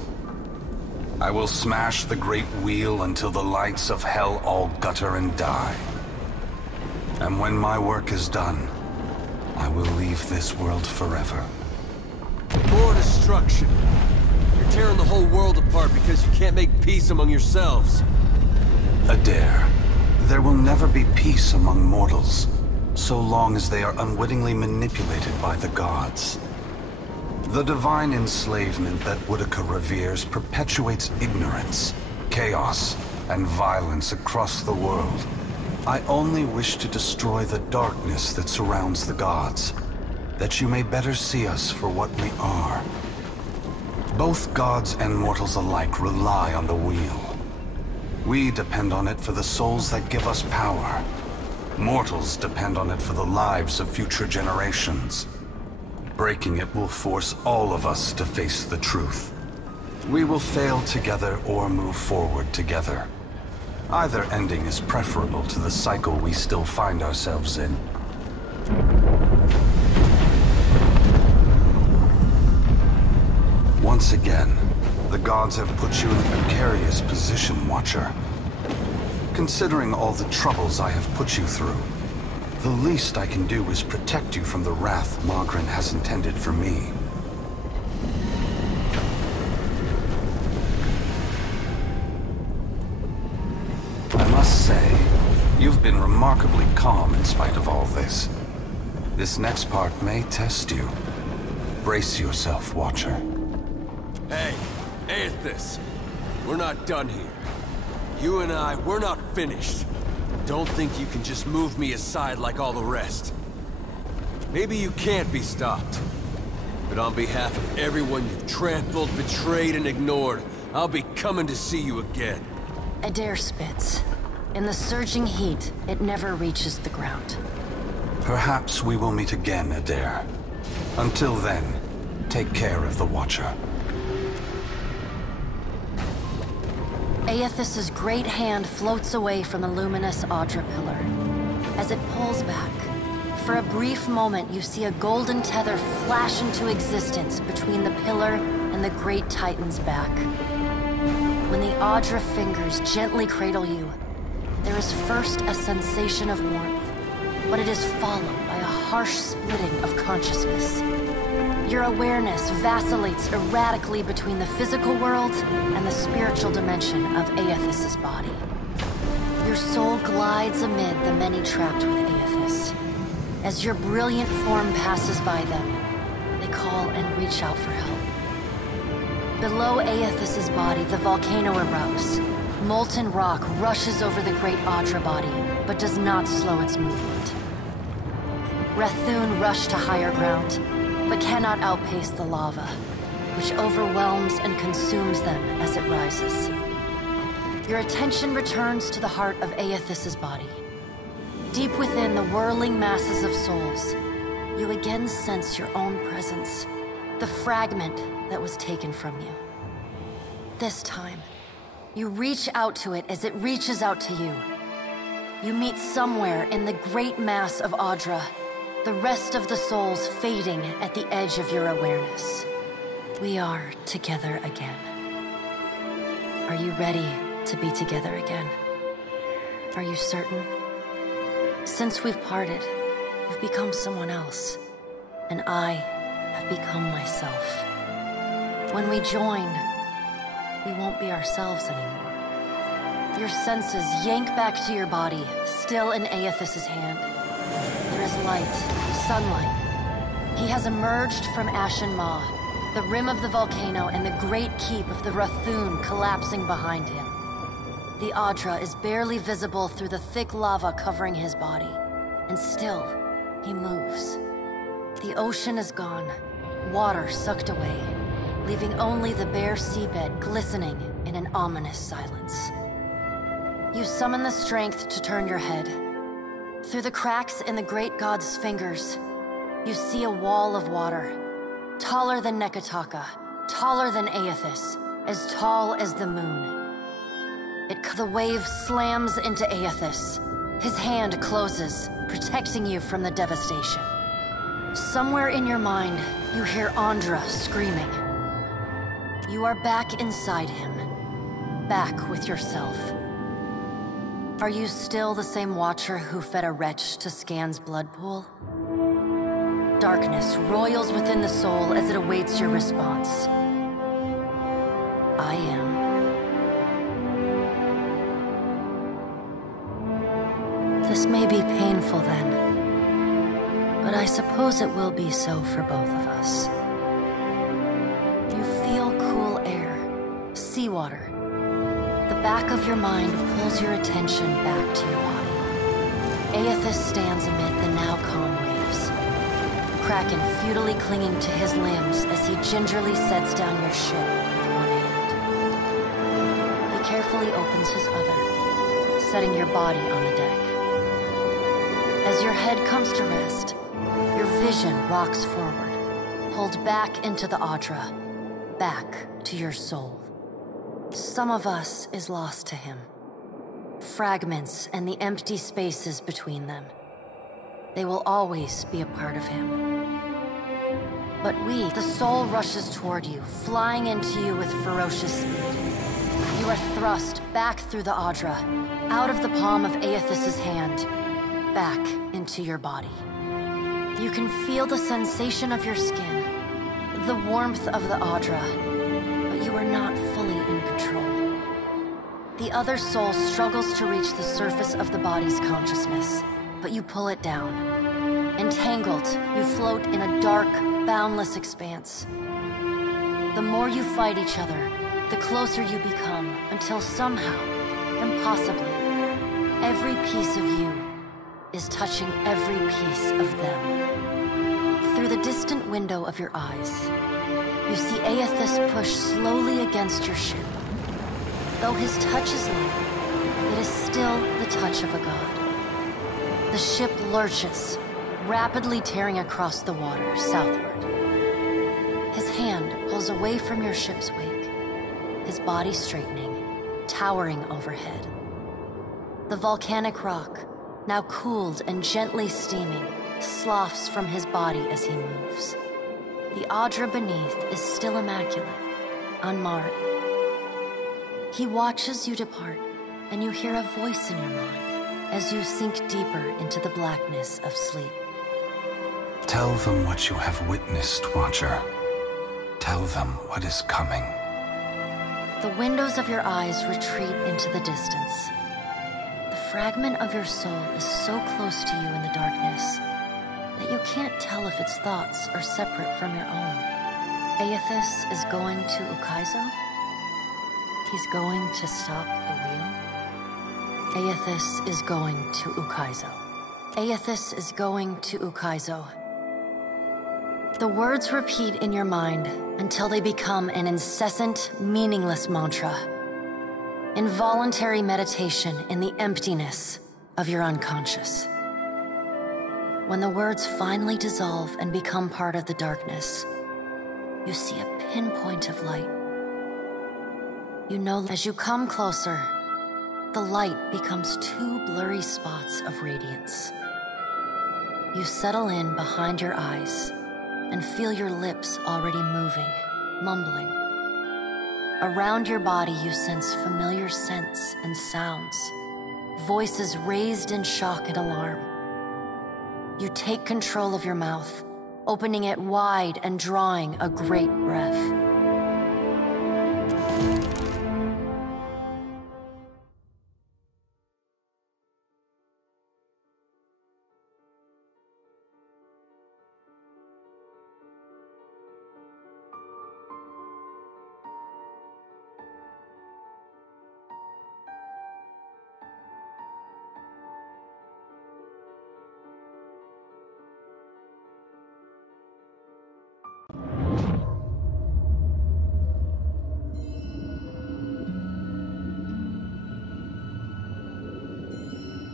I will smash the great wheel until the lights of hell all gutter and die. And when my work is done, I will leave this world forever. More destruction. You're tearing the whole world apart because you can't make peace among yourselves. Adair, there will never be peace among mortals, so long as they are unwittingly manipulated by the gods. The divine enslavement that Woodica reveres perpetuates ignorance, chaos, and violence across the world. I only wish to destroy the darkness that surrounds the gods, that you may better see us for what we are. Both gods and mortals alike rely on the wheel. We depend on it for the souls that give us power. Mortals depend on it for the lives of future generations. Breaking it will force all of us to face the truth. We will fail together or move forward together. Either ending is preferable to the cycle we still find ourselves in. Once again, the gods have put you in a precarious position, Watcher. Considering all the troubles I have put you through, the least I can do is protect you from the wrath Magrin has intended for me. I must say, you've been remarkably calm in spite of all this. This next part may test you. Brace yourself, Watcher. Hey, Aethys, we're not done here. You and I, we're not finished. Don't think you can just move me aside like all the rest. Maybe you can't be stopped. But on behalf of everyone you've trampled, betrayed, and ignored, I'll be coming to see you again. Adair spits. In the surging heat, it never reaches the ground. Perhaps we will meet again, Adair. Until then, take care of the Watcher. Aethys's great hand floats away from the luminous Audra pillar. As it pulls back, for a brief moment you see a golden tether flash into existence between the pillar and the great Titan's back. When the Audra fingers gently cradle you, there is first a sensation of warmth, but it is followed by a harsh splitting of consciousness. Your awareness vacillates erratically between the physical world and the spiritual dimension of Aethys's body. Your soul glides amid the many trapped with Aethys. As your brilliant form passes by them, they call and reach out for help. Below Aethys's body, the volcano erupts. Molten rock rushes over the great Audra body, but does not slow its movement. Rathun rush to higher ground, but cannot outpace the lava, which overwhelms and consumes them as it rises. Your attention returns to the heart of Aethys's body. Deep within the whirling masses of souls, you again sense your own presence, the fragment that was taken from you. This time, you reach out to it as it reaches out to you. You meet somewhere in the great mass of Audra, the rest of the souls fading at the edge of your awareness. We are together again. Are you ready to be together again? Are you certain? Since we've parted, you've become someone else, and I have become myself. When we join, we won't be ourselves anymore. Your senses yank back to your body, still in Aethys's hand. There is light, sunlight. He has emerged from Ashen Maw, the rim of the volcano and the great keep of the Rathun collapsing behind him. The Audra is barely visible through the thick lava covering his body, and still, he moves. The ocean is gone, water sucked away, leaving only the bare seabed glistening in an ominous silence. You summon the strength to turn your head. Through the cracks in the great god's fingers, you see a wall of water, taller than Nekataka, taller than Aethys, as tall as the moon. The wave slams into Aethys. His hand closes, protecting you from the devastation. Somewhere in your mind, you hear Andra screaming. You are back inside him. Back with yourself. Are you still the same Watcher who fed a wretch to Scan's blood pool? Darkness roils within the soul as it awaits your response. I am. This may be painful then, but I suppose it will be so for both of us. You feel cool air, seawater. The back of your mind pulls your attention back to your body. Aethys stands amid the now calm waves. Kraken futilely clinging to his limbs as he gingerly sets down your ship with one hand. He carefully opens his other, setting your body on the deck. As your head comes to rest, your vision rocks forward, pulled back into the Audra, back to your soul. Some of us is lost to him. Fragments and the empty spaces between them. They will always be a part of him. But we, the soul rushes toward you, flying into you with ferocious speed. You are thrust back through the Audra, out of the palm of Aethys' hand, back into your body. You can feel the sensation of your skin, the warmth of the Audra, but you are not fully in control. The other soul struggles to reach the surface of the body's consciousness, but you pull it down. Entangled, you float in a dark, boundless expanse. The more you fight each other, the closer you become, until somehow, impossibly, every piece of you is touching every piece of them. Through the distant window of your eyes, you see Aethys push slowly against your ship. Though his touch is light, it is still the touch of a god. The ship lurches, rapidly tearing across the water southward. His hand pulls away from your ship's wake, his body straightening, towering overhead. The volcanic rock, now cooled and gently steaming, sloughs from his body as he moves. The Audra beneath is still immaculate, unmarred. He watches you depart, and you hear a voice in your mind as you sink deeper into the blackness of sleep. Tell them what you have witnessed, Watcher. Tell them what is coming. The windows of your eyes retreat into the distance. The fragment of your soul is so close to you in the darkness that you can't tell if its thoughts are separate from your own. Aethys is going to Ukaizo? He's going to stop the wheel? Aethys is going to Ukaizo. Aethys is going to Ukaizo. The words repeat in your mind until they become an incessant, meaningless mantra. Involuntary meditation in the emptiness of your unconscious. When the words finally dissolve and become part of the darkness, you see a pinpoint of light. You know, as you come closer, the light becomes two blurry spots of radiance. You settle in behind your eyes and feel your lips already moving, mumbling. Around your body you sense familiar scents and sounds, voices raised in shock and alarm. You take control of your mouth, opening it wide and drawing a great breath.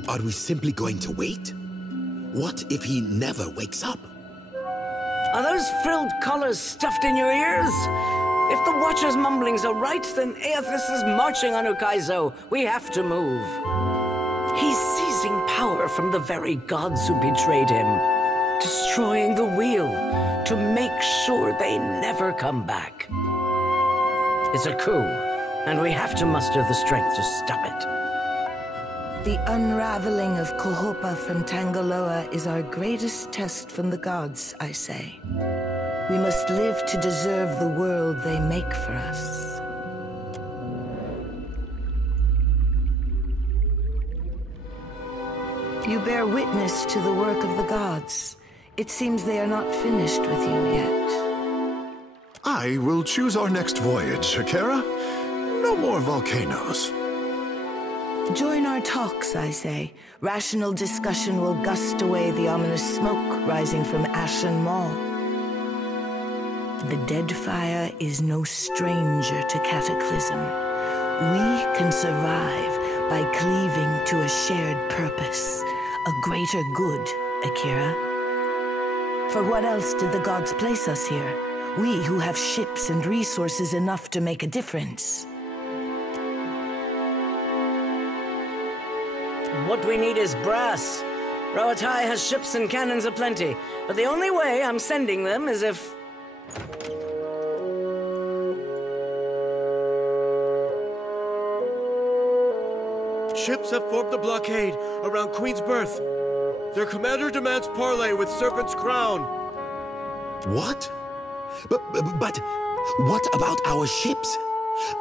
Are we simply going to wait? What if he never wakes up? Are those frilled collars stuffed in your ears? If the Watcher's mumblings are right, then Aethys is marching on Ukaizo. We have to move. He's seizing power from the very gods who betrayed him. destroying the wheel to make sure they never come back. It's a coup, and we have to muster the strength to stop it. The unraveling of Kohopa from Tangaloa is our greatest test from the gods, I say. We must live to deserve the world they make for us. You bear witness to the work of the gods. It seems they are not finished with you yet. I will choose our next voyage, Akira. No more volcanoes. Join our talks, I say. Rational discussion will gust away the ominous smoke rising from Ashen Maw. The Deadfire is no stranger to cataclysm. We can survive by cleaving to a shared purpose, a greater good, Akira. For what else did the gods place us here? We who have ships and resources enough to make a difference. What we need is brass. Rawatai has ships and cannons aplenty, but the only way I'm sending them is if... Ships have formed a blockade around Queen's Berth. Their commander demands parley with Serpent's Crown. What? But what about our ships?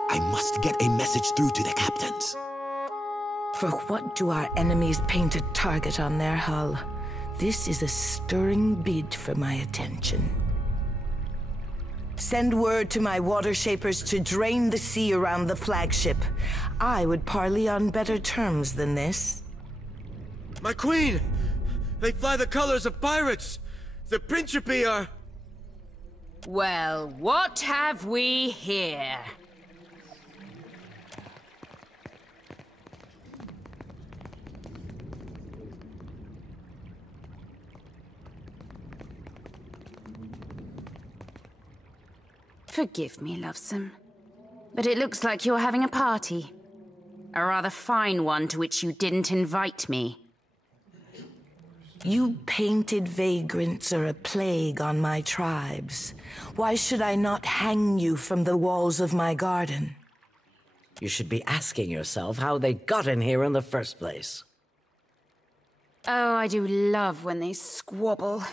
I must get a message through to the captains. For what do our enemies paint a target on their hull? This is a stirring bid for my attention. Send word to my water shapers to drain the sea around the flagship. I would parley on better terms than this. My queen! They fly the colors of pirates! The Principe are... Well, what have we here? Forgive me, lovesome, but it looks like you're having a party. A rather fine one to which you didn't invite me. You painted vagrants are a plague on my tribes. Why should I not hang you from the walls of my garden? You should be asking yourself how they got in here in the first place. Oh, I do love when they squabble.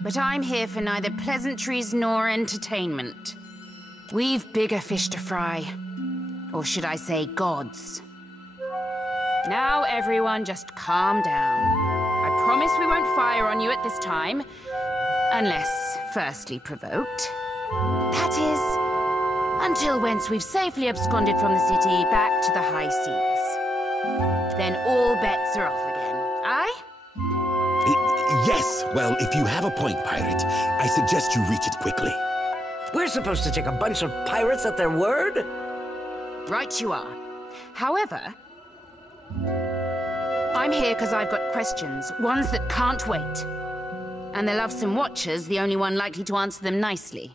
But I'm here for neither pleasantries nor entertainment. We've bigger fish to fry. Or should I say gods. Now everyone just calm down. I promise we won't fire on you at this time. Unless firstly provoked. That is, until once we've safely absconded from the city back to the high seas. Then all bets are off again, aye? Yes, well, if you have a point, pirate, I suggest you reach it quickly. We're supposed to take a bunch of pirates at their word? Right you are. However, I'm here because I've got questions, ones that can't wait. And the lovesome Watcher's the only one likely to answer them nicely.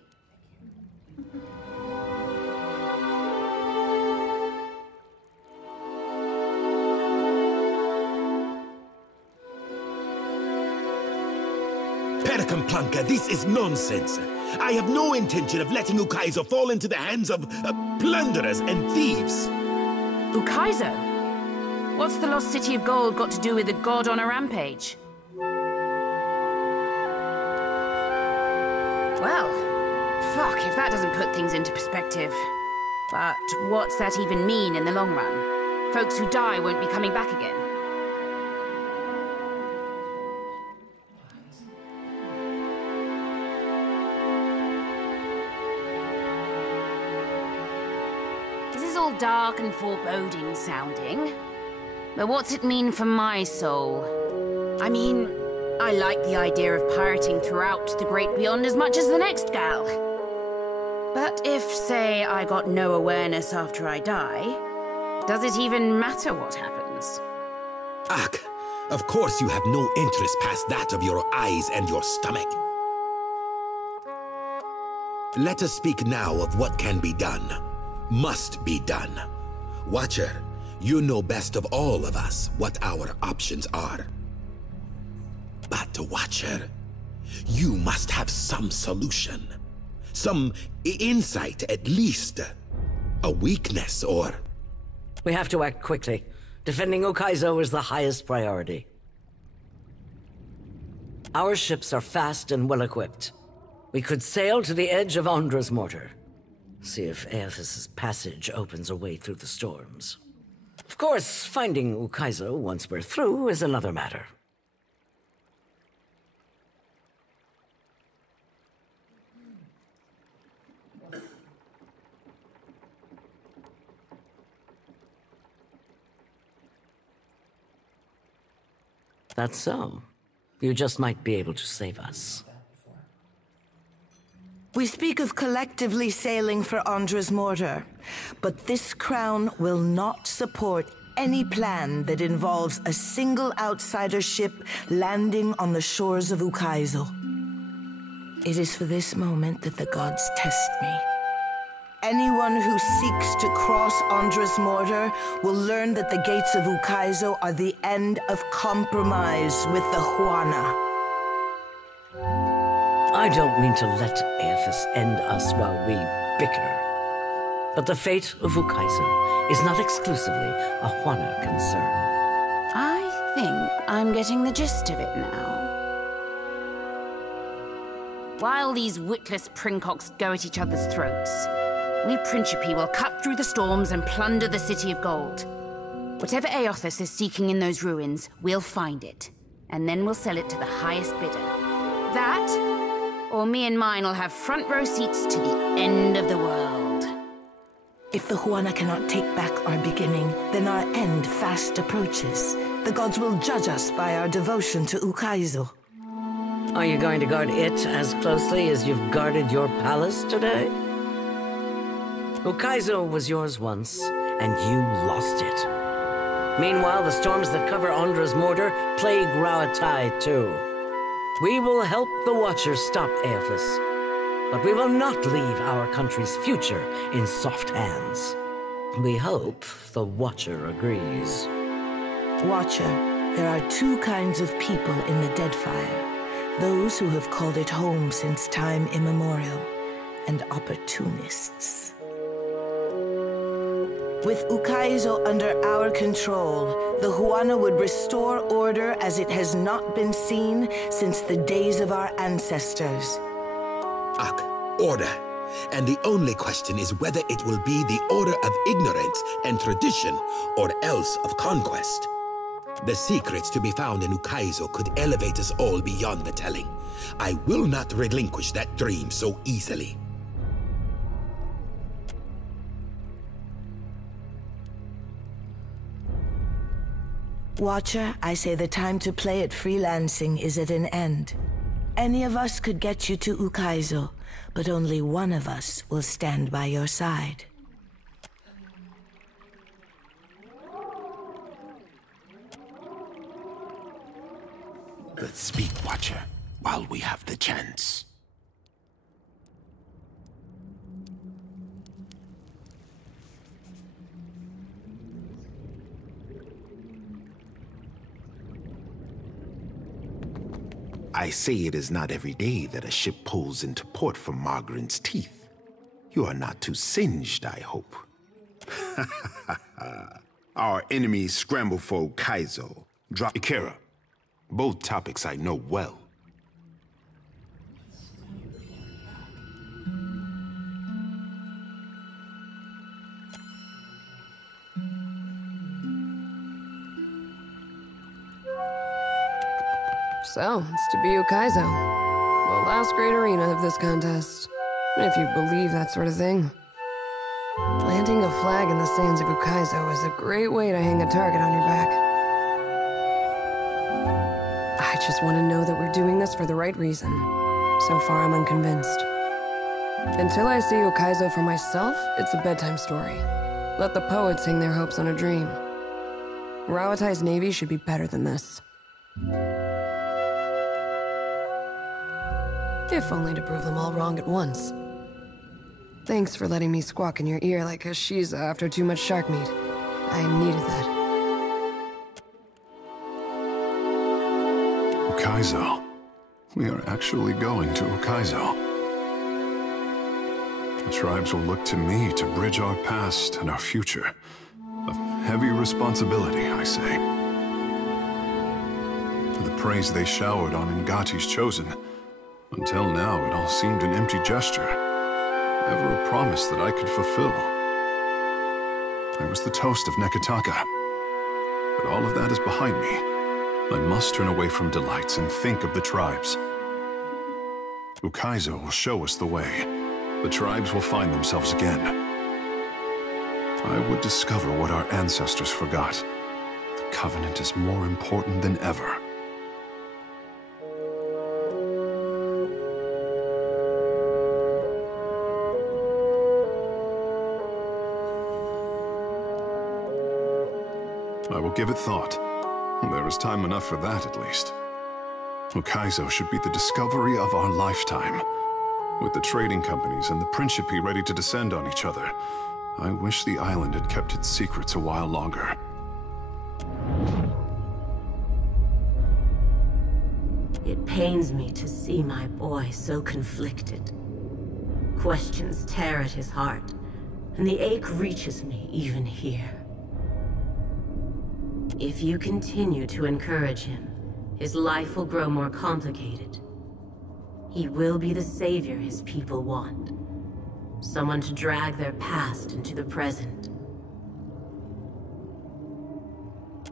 Perkamplanka, this is nonsense. I have no intention of letting Ukaizo fall into the hands of plunderers and thieves. Ukaizo? What's the lost city of gold got to do with a god on a rampage? Well, fuck if that doesn't put things into perspective. But what's that even mean in the long run? Folks who die won't be coming back again. This is all dark and foreboding sounding. But what's it mean for my soul? I mean, I like the idea of pirating throughout the Great Beyond as much as the next gal. But if, say, I got no awareness after I die, does it even matter what happens? Ak, of course you have no interest past that of your eyes and your stomach. Let us speak now of what can be done. Must be done. Watcher, you know best of all of us what our options are. But Watcher. You must have some solution. Some insight, at least. A weakness, or... We have to act quickly. Defending Ukaizo is the highest priority. Our ships are fast and well-equipped. We could sail to the edge of Ondra's mortar. See if Aethys' passage opens a way through the storms. Of course, finding Ukaizo once we're through is another matter. That's so. You just might be able to save us. We speak of collectively sailing for Ondra's mortar, but this crown will not support any plan that involves a single outsider ship landing on the shores of Ukaizo. It is for this moment that the gods test me. Anyone who seeks to cross Ondra's mortar will learn that the gates of Ukaizo are the end of compromise with the Huana. I don't mean to let Aethys end us while we bicker. But the fate of Ukaizo is not exclusively a Huana concern. I think I'm getting the gist of it now. While these witless princocks go at each other's throats, we Principi will cut through the storms and plunder the City of Gold. Whatever Aethys is seeking in those ruins, we'll find it. And then we'll sell it to the highest bidder. That, or me and mine will have front row seats to the end of the world. If the Huana cannot take back our beginning, then our end fast approaches. The gods will judge us by our devotion to Ukaizo. Are you going to guard it as closely as you've guarded your palace today? Ukaizo was yours once, and you lost it. Meanwhile, the storms that cover Ondra's mortar plague Rauatai too. We will help the Watchers stop Aethys, but we will not leave our country's future in soft hands. We hope the Watcher agrees. Watcher, there are two kinds of people in the Deadfire. Those who have called it home since time immemorial, and opportunists. With Ukaizo under our control, the Huana would restore order as it has not been seen since the days of our ancestors. Order. And the only question is whether it will be the order of ignorance and tradition, or else of conquest. The secrets to be found in Ukaizo could elevate us all beyond the telling. I will not relinquish that dream so easily. Watcher, I say the time to play at freelancing is at an end. Any of us could get you to Ukaizo, but only one of us will stand by your side. Let's speak, Watcher, while we have the chance. I say it is not every day that a ship pulls into port from Margaret's teeth. You are not too singed, I hope. Our enemies scramble for Ukaizo. Drop Ikera. Both topics I know well. So, it's to be Ukaizo. The last great arena of this contest. If you believe that sort of thing. Planting a flag in the sands of Ukaizo is a great way to hang a target on your back. I just want to know that we're doing this for the right reason. So far, I'm unconvinced. Until I see Ukaizo for myself, it's a bedtime story. Let the poets hang their hopes on a dream. Rauatai's navy should be better than this. If only to prove them all wrong at once. Thanks for letting me squawk in your ear like a Shiza after too much shark meat. I needed that. Ukaizo. We are actually going to Ukaizo. The tribes will look to me to bridge our past and our future. A heavy responsibility, I say. The praise they showered on Ngati's chosen. Until now, it all seemed an empty gesture. Never a promise that I could fulfill. I was the toast of Nekataka. But all of that is behind me. I must turn away from delights and think of the tribes. Ukaizo will show us the way. The tribes will find themselves again. I would discover what our ancestors forgot. The Covenant is more important than ever. I will give it thought. There is time enough for that, at least. Ukaizo should be the discovery of our lifetime. With the trading companies and the Principe ready to descend on each other, I wish the island had kept its secrets a while longer. It pains me to see my boy so conflicted. Questions tear at his heart, and the ache reaches me even here. If you continue to encourage him, his life will grow more complicated. He will be the savior his people want. Someone to drag their past into the present.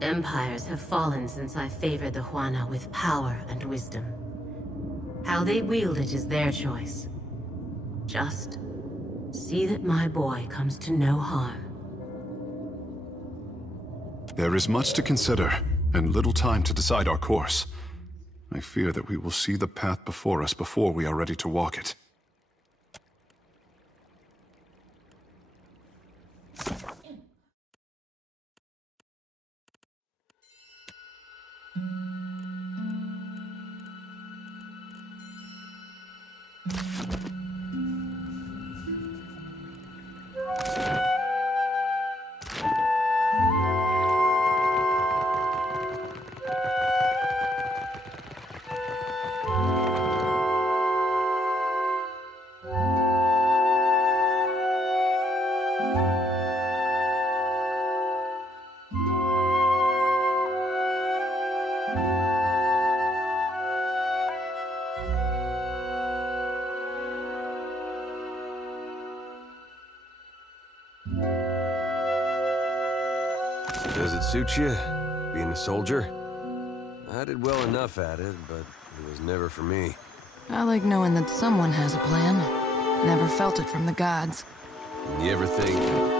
Empires have fallen since I favored the Huana with power and wisdom. How they wield it is their choice. Just see that my boy comes to no harm. There is much to consider, and little time to decide our course. I fear that we will see the path before us before we are ready to walk it. Does it suit you, being a soldier? I did well enough at it, but it was never for me. I like knowing that someone has a plan. Never felt it from the gods. You ever think...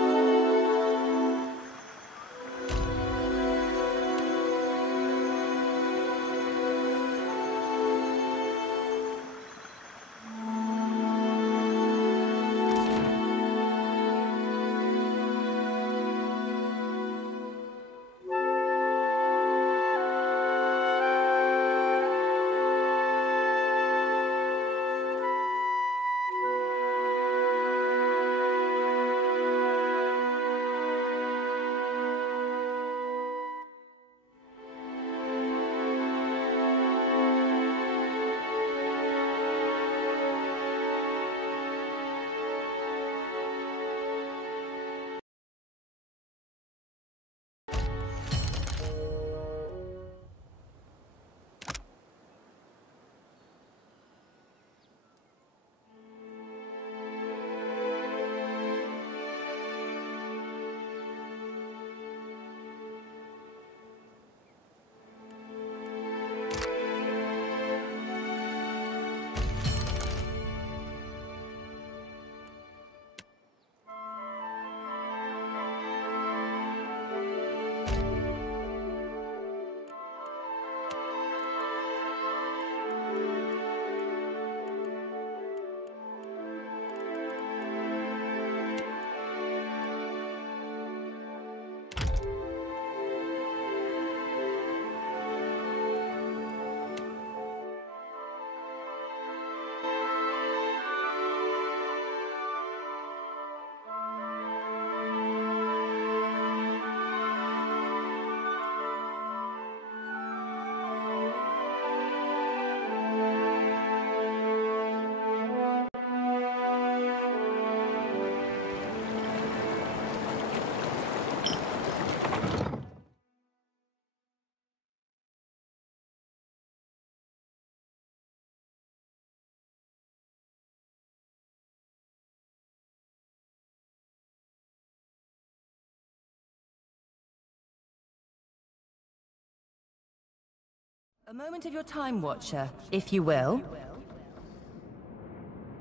A moment of your time, Watcher, if you will.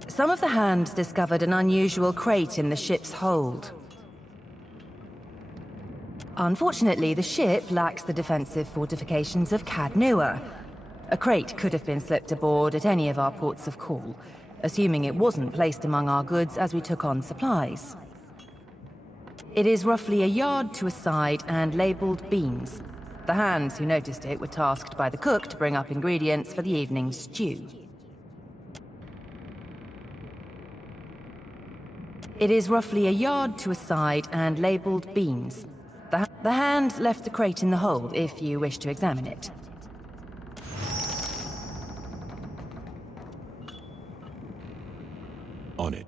Some of the hands discovered an unusual crate in the ship's hold. Unfortunately, the ship lacks the defensive fortifications of Cadnua. A crate could have been slipped aboard at any of our ports of call, assuming it wasn't placed among our goods as we took on supplies. It is roughly a yard to a side and labeled beans. The hands who noticed it were tasked by the cook to bring up ingredients for the evening's stew. It is roughly a yard to a side and labeled beans. The hand left the crate in the hold if you wish to examine it. On it.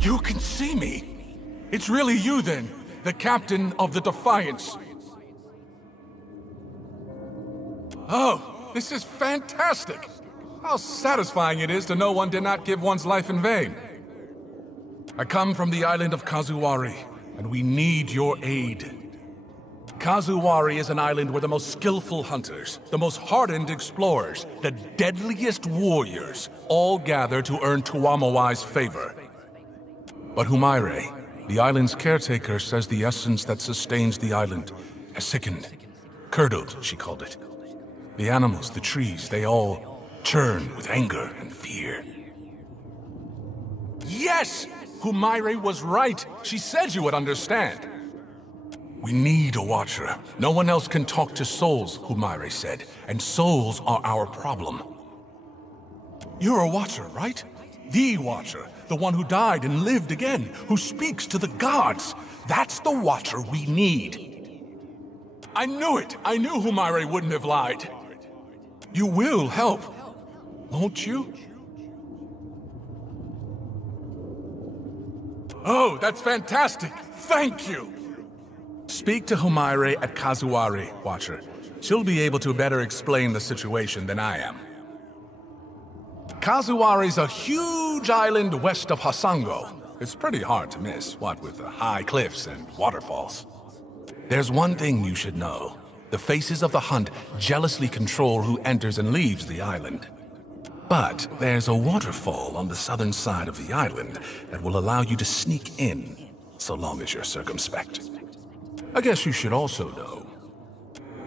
You can see me! It's really you then, the captain of the Defiance. Oh, this is fantastic! How satisfying it is to know one did not give one's life in vain. I come from the island of Kazuwari, and we need your aid. Kazuwari is an island where the most skillful hunters, the most hardened explorers, the deadliest warriors all gather to earn Tuamawai's favor. But Humaire, the island's caretaker, says the essence that sustains the island has sickened. Curdled, she called it. The animals, the trees, they all churn with anger and fear. Yes! Humaire was right. She said you would understand. We need a watcher. No one else can talk to souls, Humaire said, and souls are our problem. You're a watcher, right? The watcher. The one who died and lived again, who speaks to the gods. That's the watcher we need. I knew it! I knew Humaire wouldn't have lied. You will help, won't you? Oh, that's fantastic! Thank you! Speak to Humaire at Kazuwari, Watcher. She'll be able to better explain the situation than I am. Kazuwari's a huge island west of Hasango. It's pretty hard to miss, what with the high cliffs and waterfalls. There's one thing you should know. The faces of the hunt jealously control who enters and leaves the island. But there's a waterfall on the southern side of the island that will allow you to sneak in, so long as you're circumspect. I guess you should also know.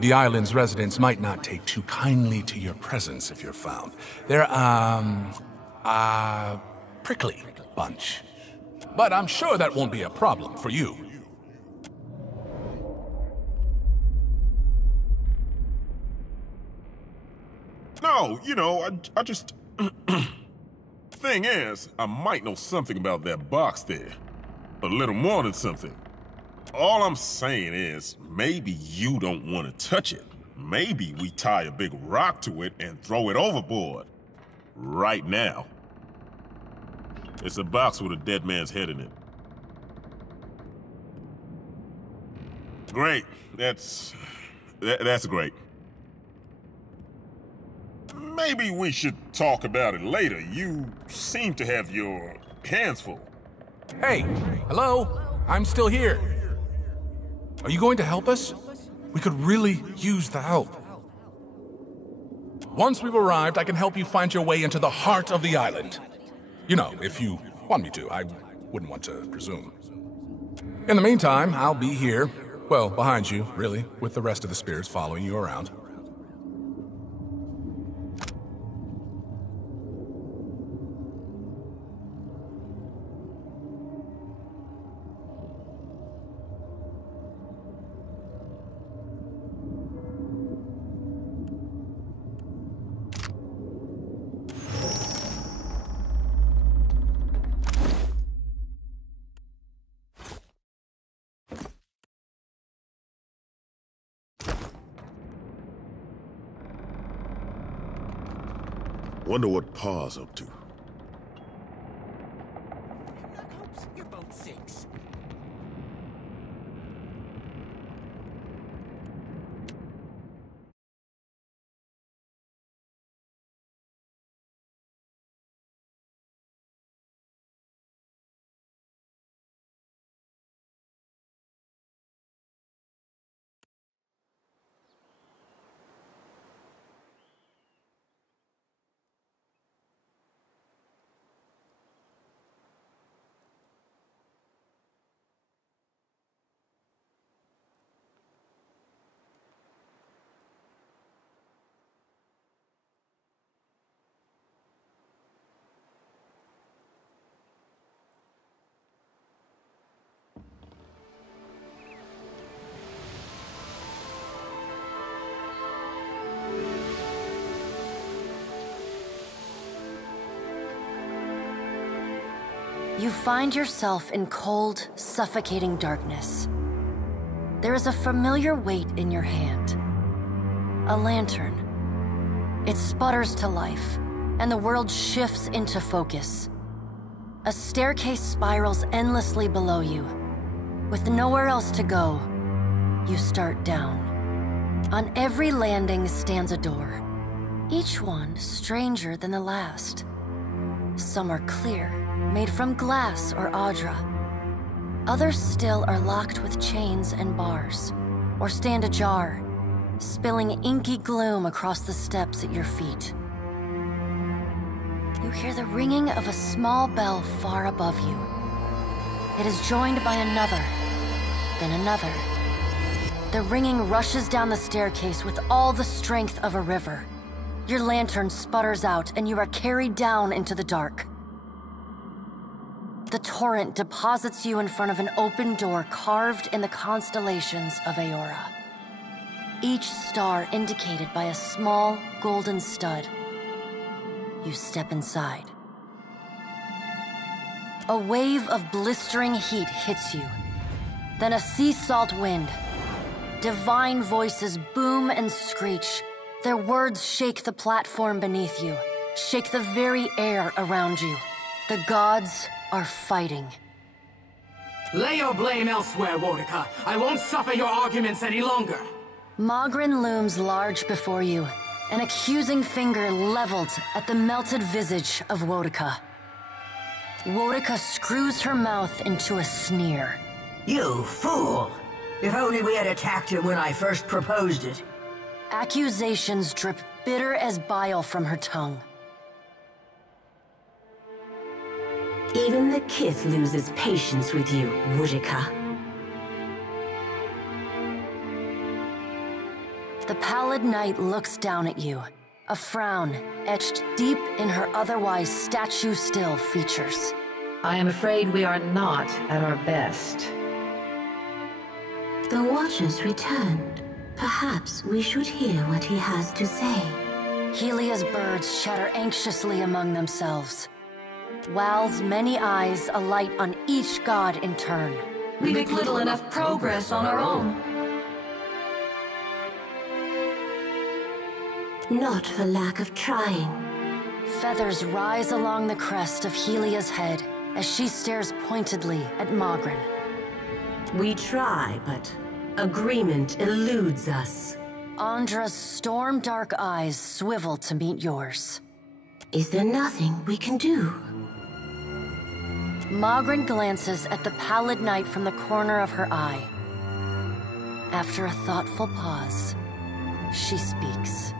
The island's residents might not take too kindly to your presence if you're found. They're, prickly bunch. But I'm sure that won't be a problem for you. No, you know, I just... Thing is, I might know something about that box there. A little more than something. All I'm saying is, maybe you don't want to touch it. Maybe we tie a big rock to it and throw it overboard. Right now. It's a box with a dead man's head in it. Great. That's great. Maybe we should talk about it later. You seem to have your hands full. Hey, hello? I'm still here. Are you going to help us? We could really use the help. Once we've arrived, I can help you find your way into the heart of the island. You know, if you want me to. I wouldn't want to presume. In the meantime, I'll be here. Well, behind you, really, with the rest of the spirits following you around. Wonder what Pa's up to. You're both six. You find yourself in cold, suffocating darkness. There is a familiar weight in your hand. A lantern. It sputters to life, and the world shifts into focus. A staircase spirals endlessly below you. With nowhere else to go, you start down. On every landing stands a door, each one stranger than the last. Some are clear, made from glass or audra. Others still are locked with chains and bars, or stand ajar, spilling inky gloom across the steps at your feet. You hear the ringing of a small bell far above you. It is joined by another, then another. The ringing rushes down the staircase with all the strength of a river. Your lantern sputters out and you are carried down into the dark. The torrent deposits you in front of an open door carved in the constellations of Aora. Each star indicated by a small golden stud. You step inside. A wave of blistering heat hits you. Then a sea salt wind. Divine voices boom and screech. Their words shake the platform beneath you, shake the very air around you. The gods are fighting. Lay your blame elsewhere, Wodica. I won't suffer your arguments any longer. Mogren looms large before you, an accusing finger leveled at the melted visage of Wodica. Wodica screws her mouth into a sneer. You fool! If only we had attacked it when I first proposed it. Accusations drip bitter as bile from her tongue. Even the Kith loses patience with you, Wodica. The pallid knight looks down at you, a frown etched deep in her otherwise statue-still features. I am afraid we are not at our best. The Watcher's returned. Perhaps we should hear what he has to say. Helia's birds chatter anxiously among themselves. Wal's many eyes alight on each god in turn. We make little enough progress on our own. Not for lack of trying. Feathers rise along the crest of Helia's head as she stares pointedly at Mogren. We try, but agreement eludes us. Andra's storm-dark eyes swivel to meet yours. Is there nothing we can do? Mogren glances at the pallid knight from the corner of her eye. After a thoughtful pause, she speaks.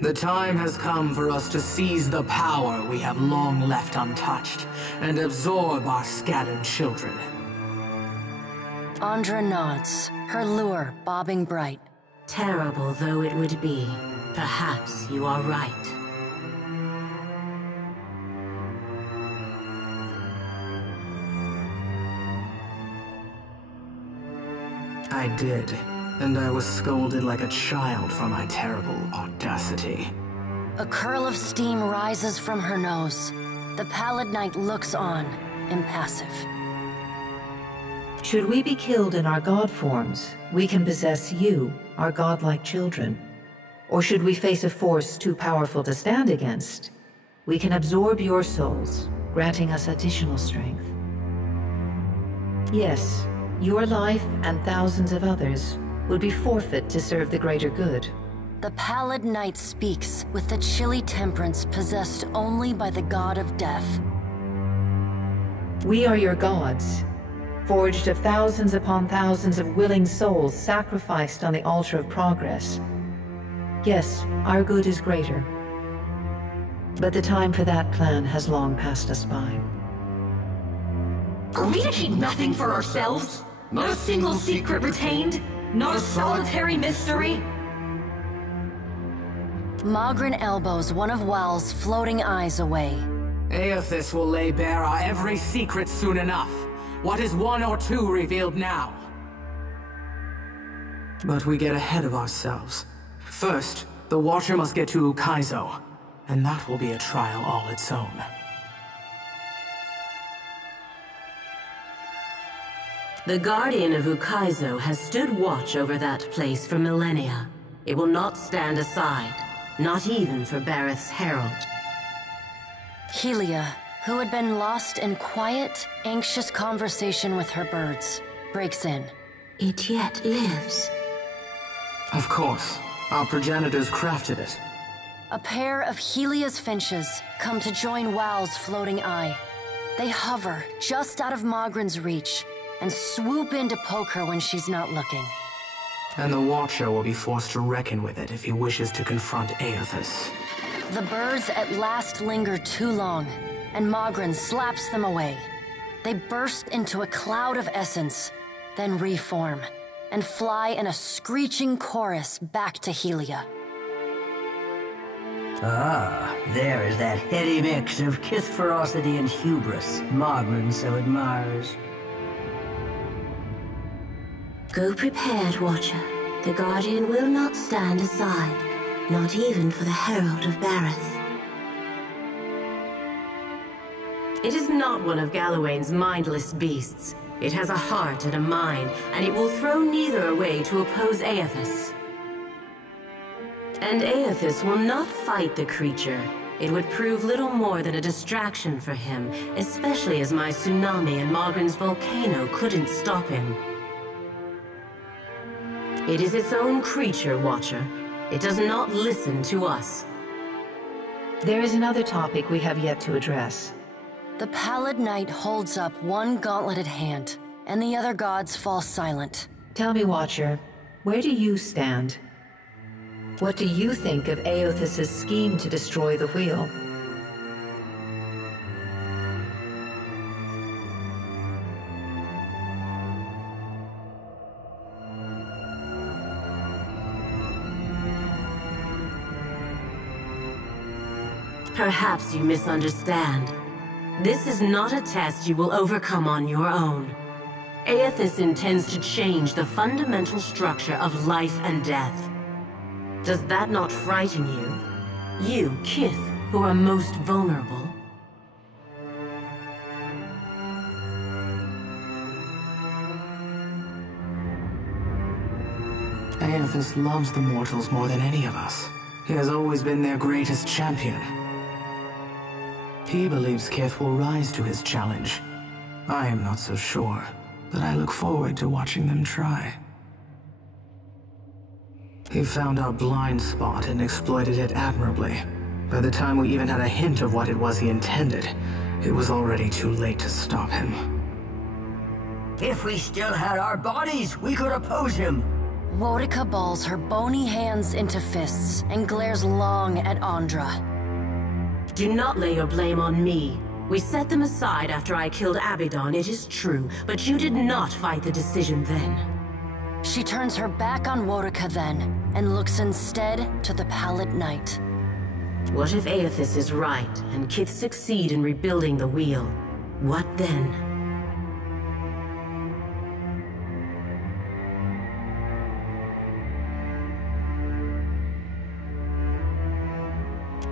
The time has come for us to seize the power we have long left untouched and absorb our scattered children. Andra nods, her lure bobbing bright. Terrible though it would be, perhaps you are right. I did, and I was scolded like a child for my terrible audacity. A curl of steam rises from her nose. The Pallid Knight looks on, impassive. Should we be killed in our god forms, we can possess you, our godlike children. Or should we face a force too powerful to stand against, we can absorb your souls, granting us additional strength. Yes, your life and thousands of others would be forfeit to serve the greater good. The Pallid Knight speaks with the chilly temperance possessed only by the god of death. We are your gods, forged of thousands upon thousands of willing souls sacrificed on the altar of progress. Yes, our good is greater. But the time for that plan has long passed us by. Are we to keep nothing for ourselves? Not a single secret retained? Not a solitary mystery? Mogren elbows one of Wal's floating eyes away. Aethys will lay bare our every secret soon enough. What is one or two revealed now? But we get ahead of ourselves. First, the Watcher must get to Ukaizo, and that will be a trial all its own. The Guardian of Ukaizo has stood watch over that place for millennia. It will not stand aside, not even for Bareth's herald. Helia, who had been lost in quiet, anxious conversation with her birds, breaks in. It yet lives. Of course. Our progenitors crafted it. A pair of Helia's finches come to join Wal's floating eye. They hover just out of Mogren's reach and swoop in to poke her when she's not looking. And the Watcher will be forced to reckon with it if he wishes to confront Aethys. The birds at last linger too long, and Mogren slaps them away. They burst into a cloud of essence, then reform, and fly in a screeching chorus back to Helia. Ah, there is that heady mix of kith ferocity and hubris Mogren so admires. Go prepared, Watcher. The Guardian will not stand aside, not even for the Herald of Bareth. It is not one of Galawain's mindless beasts. It has a heart and a mind, and it will throw neither away to oppose Aethys. And Aethys will not fight the creature. It would prove little more than a distraction for him, especially as my tsunami and Mogren's volcano couldn't stop him. It is its own creature, Watcher. It does not listen to us. There is another topic we have yet to address. The Pallid Knight holds up one gauntleted hand, and the other gods fall silent. Tell me, Watcher, where do you stand? What do you think of Aethys' scheme to destroy the wheel? Perhaps you misunderstand. This is not a test you will overcome on your own. Aethys intends to change the fundamental structure of life and death. Does that not frighten you? You, Kith, who are most vulnerable? Aethys loves the mortals more than any of us. He has always been their greatest champion. He believes Kith will rise to his challenge. I am not so sure, but I look forward to watching them try. He found our blind spot and exploited it admirably. By the time we even had a hint of what it was he intended, it was already too late to stop him. If we still had our bodies, we could oppose him. Wodica balls her bony hands into fists and glares long at Andra. Do not lay your blame on me. We set them aside after I killed Abaddon, it is true, but you did not fight the decision then. She turns her back on Wotica then, and looks instead to the Pallid Knight. What if Aethys is right, and Kith succeed in rebuilding the wheel? What then?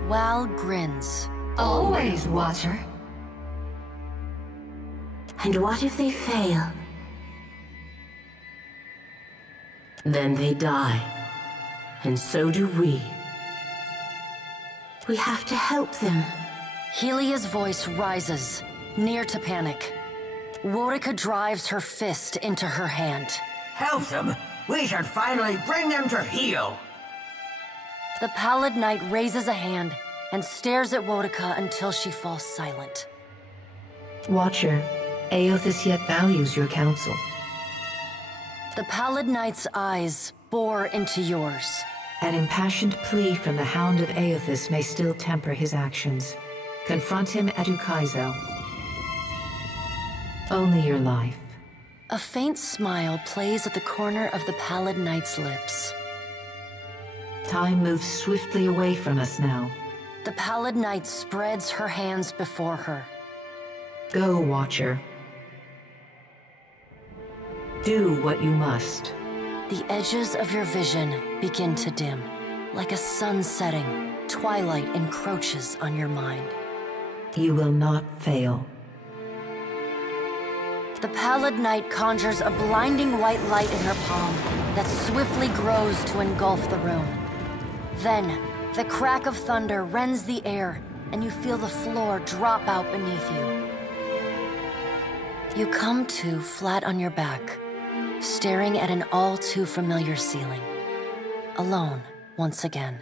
Wal grins. Always, Watcher. And what if they fail? Then they die. And so do we. We have to help them. Helia's voice rises, near to panic. Wotica drives her fist into her hand. Help them! We should finally bring them to heel! The Pallid Knight raises a hand and stares at Wotica until she falls silent. Watcher, Aethys yet values your counsel. The Pallid Knight's eyes bore into yours. An impassioned plea from the Hound of Aethys may still temper his actions. Confront him at Ukaizo. Only your life. A faint smile plays at the corner of the Pallid Knight's lips. Time moves swiftly away from us now. The Pallid Knight spreads her hands before her. Go, Watcher. Do what you must. The edges of your vision begin to dim. Like a sun setting, twilight encroaches on your mind. You will not fail. The Pallid Knight conjures a blinding white light in her palm that swiftly grows to engulf the room. Then, the crack of thunder rends the air, and you feel the floor drop out beneath you. You come to flat on your back, staring at an all too familiar ceiling. Alone, once again.